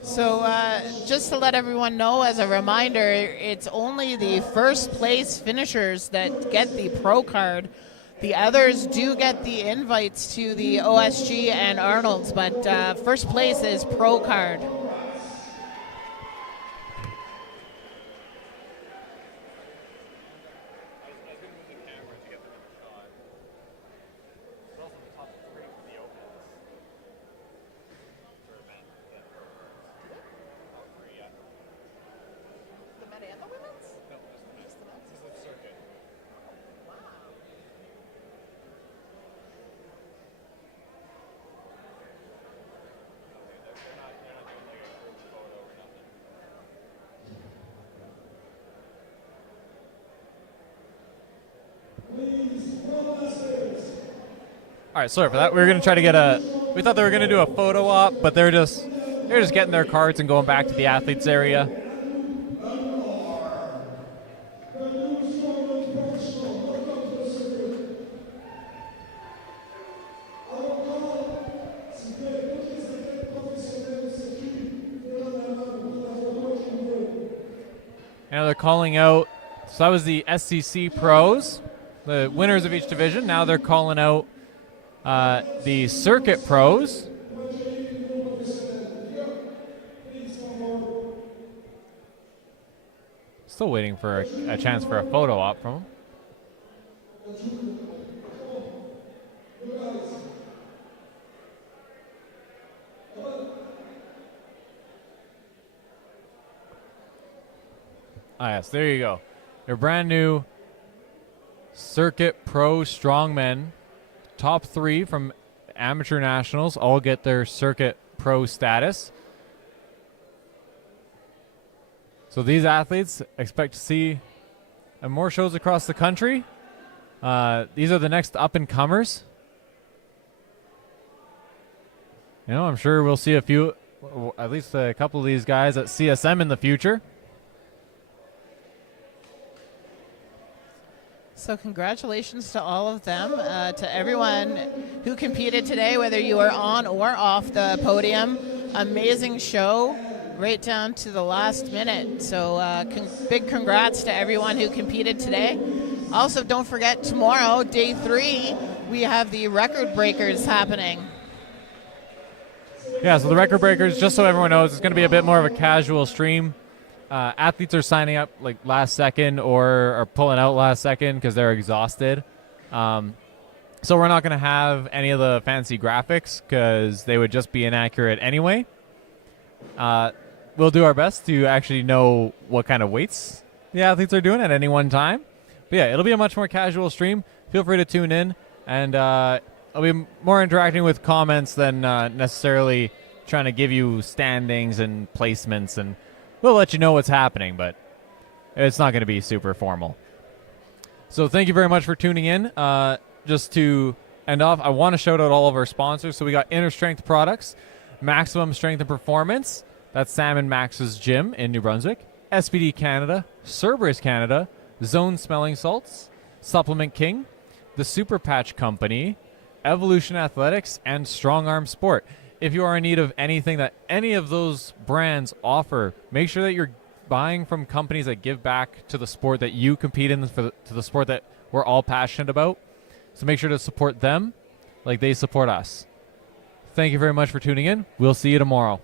So just to let everyone know, as a reminder, it's only the first place finishers that get the pro card. The others do get the invites to the OSG and Arnold's, but first place is pro card. All right, sorry for that. We were gonna try to get we thought they were gonna do a photo op, but they're just getting their cards and going back to the athletes area. Now they're calling out. So that was the SCC pros, the winners of each division. Now they're calling out the circuit pros. Still waiting for a chance for a photo op from them. Ah, yes, there you go. Your brand new Circuit Pro Strongmen, top 3 from Amateur Nationals, all get their Circuit Pro status. So these athletes expect to see more shows across the country. These are the next up-and-comers. You know, I'm sure we'll see a few, at least a couple of these guys at CSM in the future. So congratulations to all of them, to everyone who competed today, whether you were on or off the podium. Amazing show, right down to the last minute. So big congrats to everyone who competed today. Also, don't forget, tomorrow, day 3, we have the record breakers happening. Yeah, so the record breakers, just so everyone knows, it's going to be a bit more of a casual stream. Athletes are signing up like last second or are pulling out last second because they're exhausted. So we're not going to have any of the fancy graphics because they would just be inaccurate anyway. We'll do our best to actually know what kind of weights the athletes are doing at any one time. But yeah, it'll be a much more casual stream. Feel free to tune in, and I'll be more interacting with comments than necessarily trying to give you standings and placements, and we'll let you know what's happening, but it's not going to be super formal. So thank you very much for tuning in. Just to end off, I want to shout out all of our sponsors. So we got Inner Strength Products, Maximum Strength and Performance. That's Sam and Max's gym in New Brunswick. SBD Canada, Cerberus Canada, Zone Smelling Salts, Supplement King, The Super Patch Company, Evolution Athletics, and Strongarm Sport. If you are in need of anything that any of those brands offer, make sure that you're buying from companies that give back to the sport that you compete in, to the sport that we're all passionate about. So make sure to support them like they support us. Thank you very much for tuning in. We'll see you tomorrow.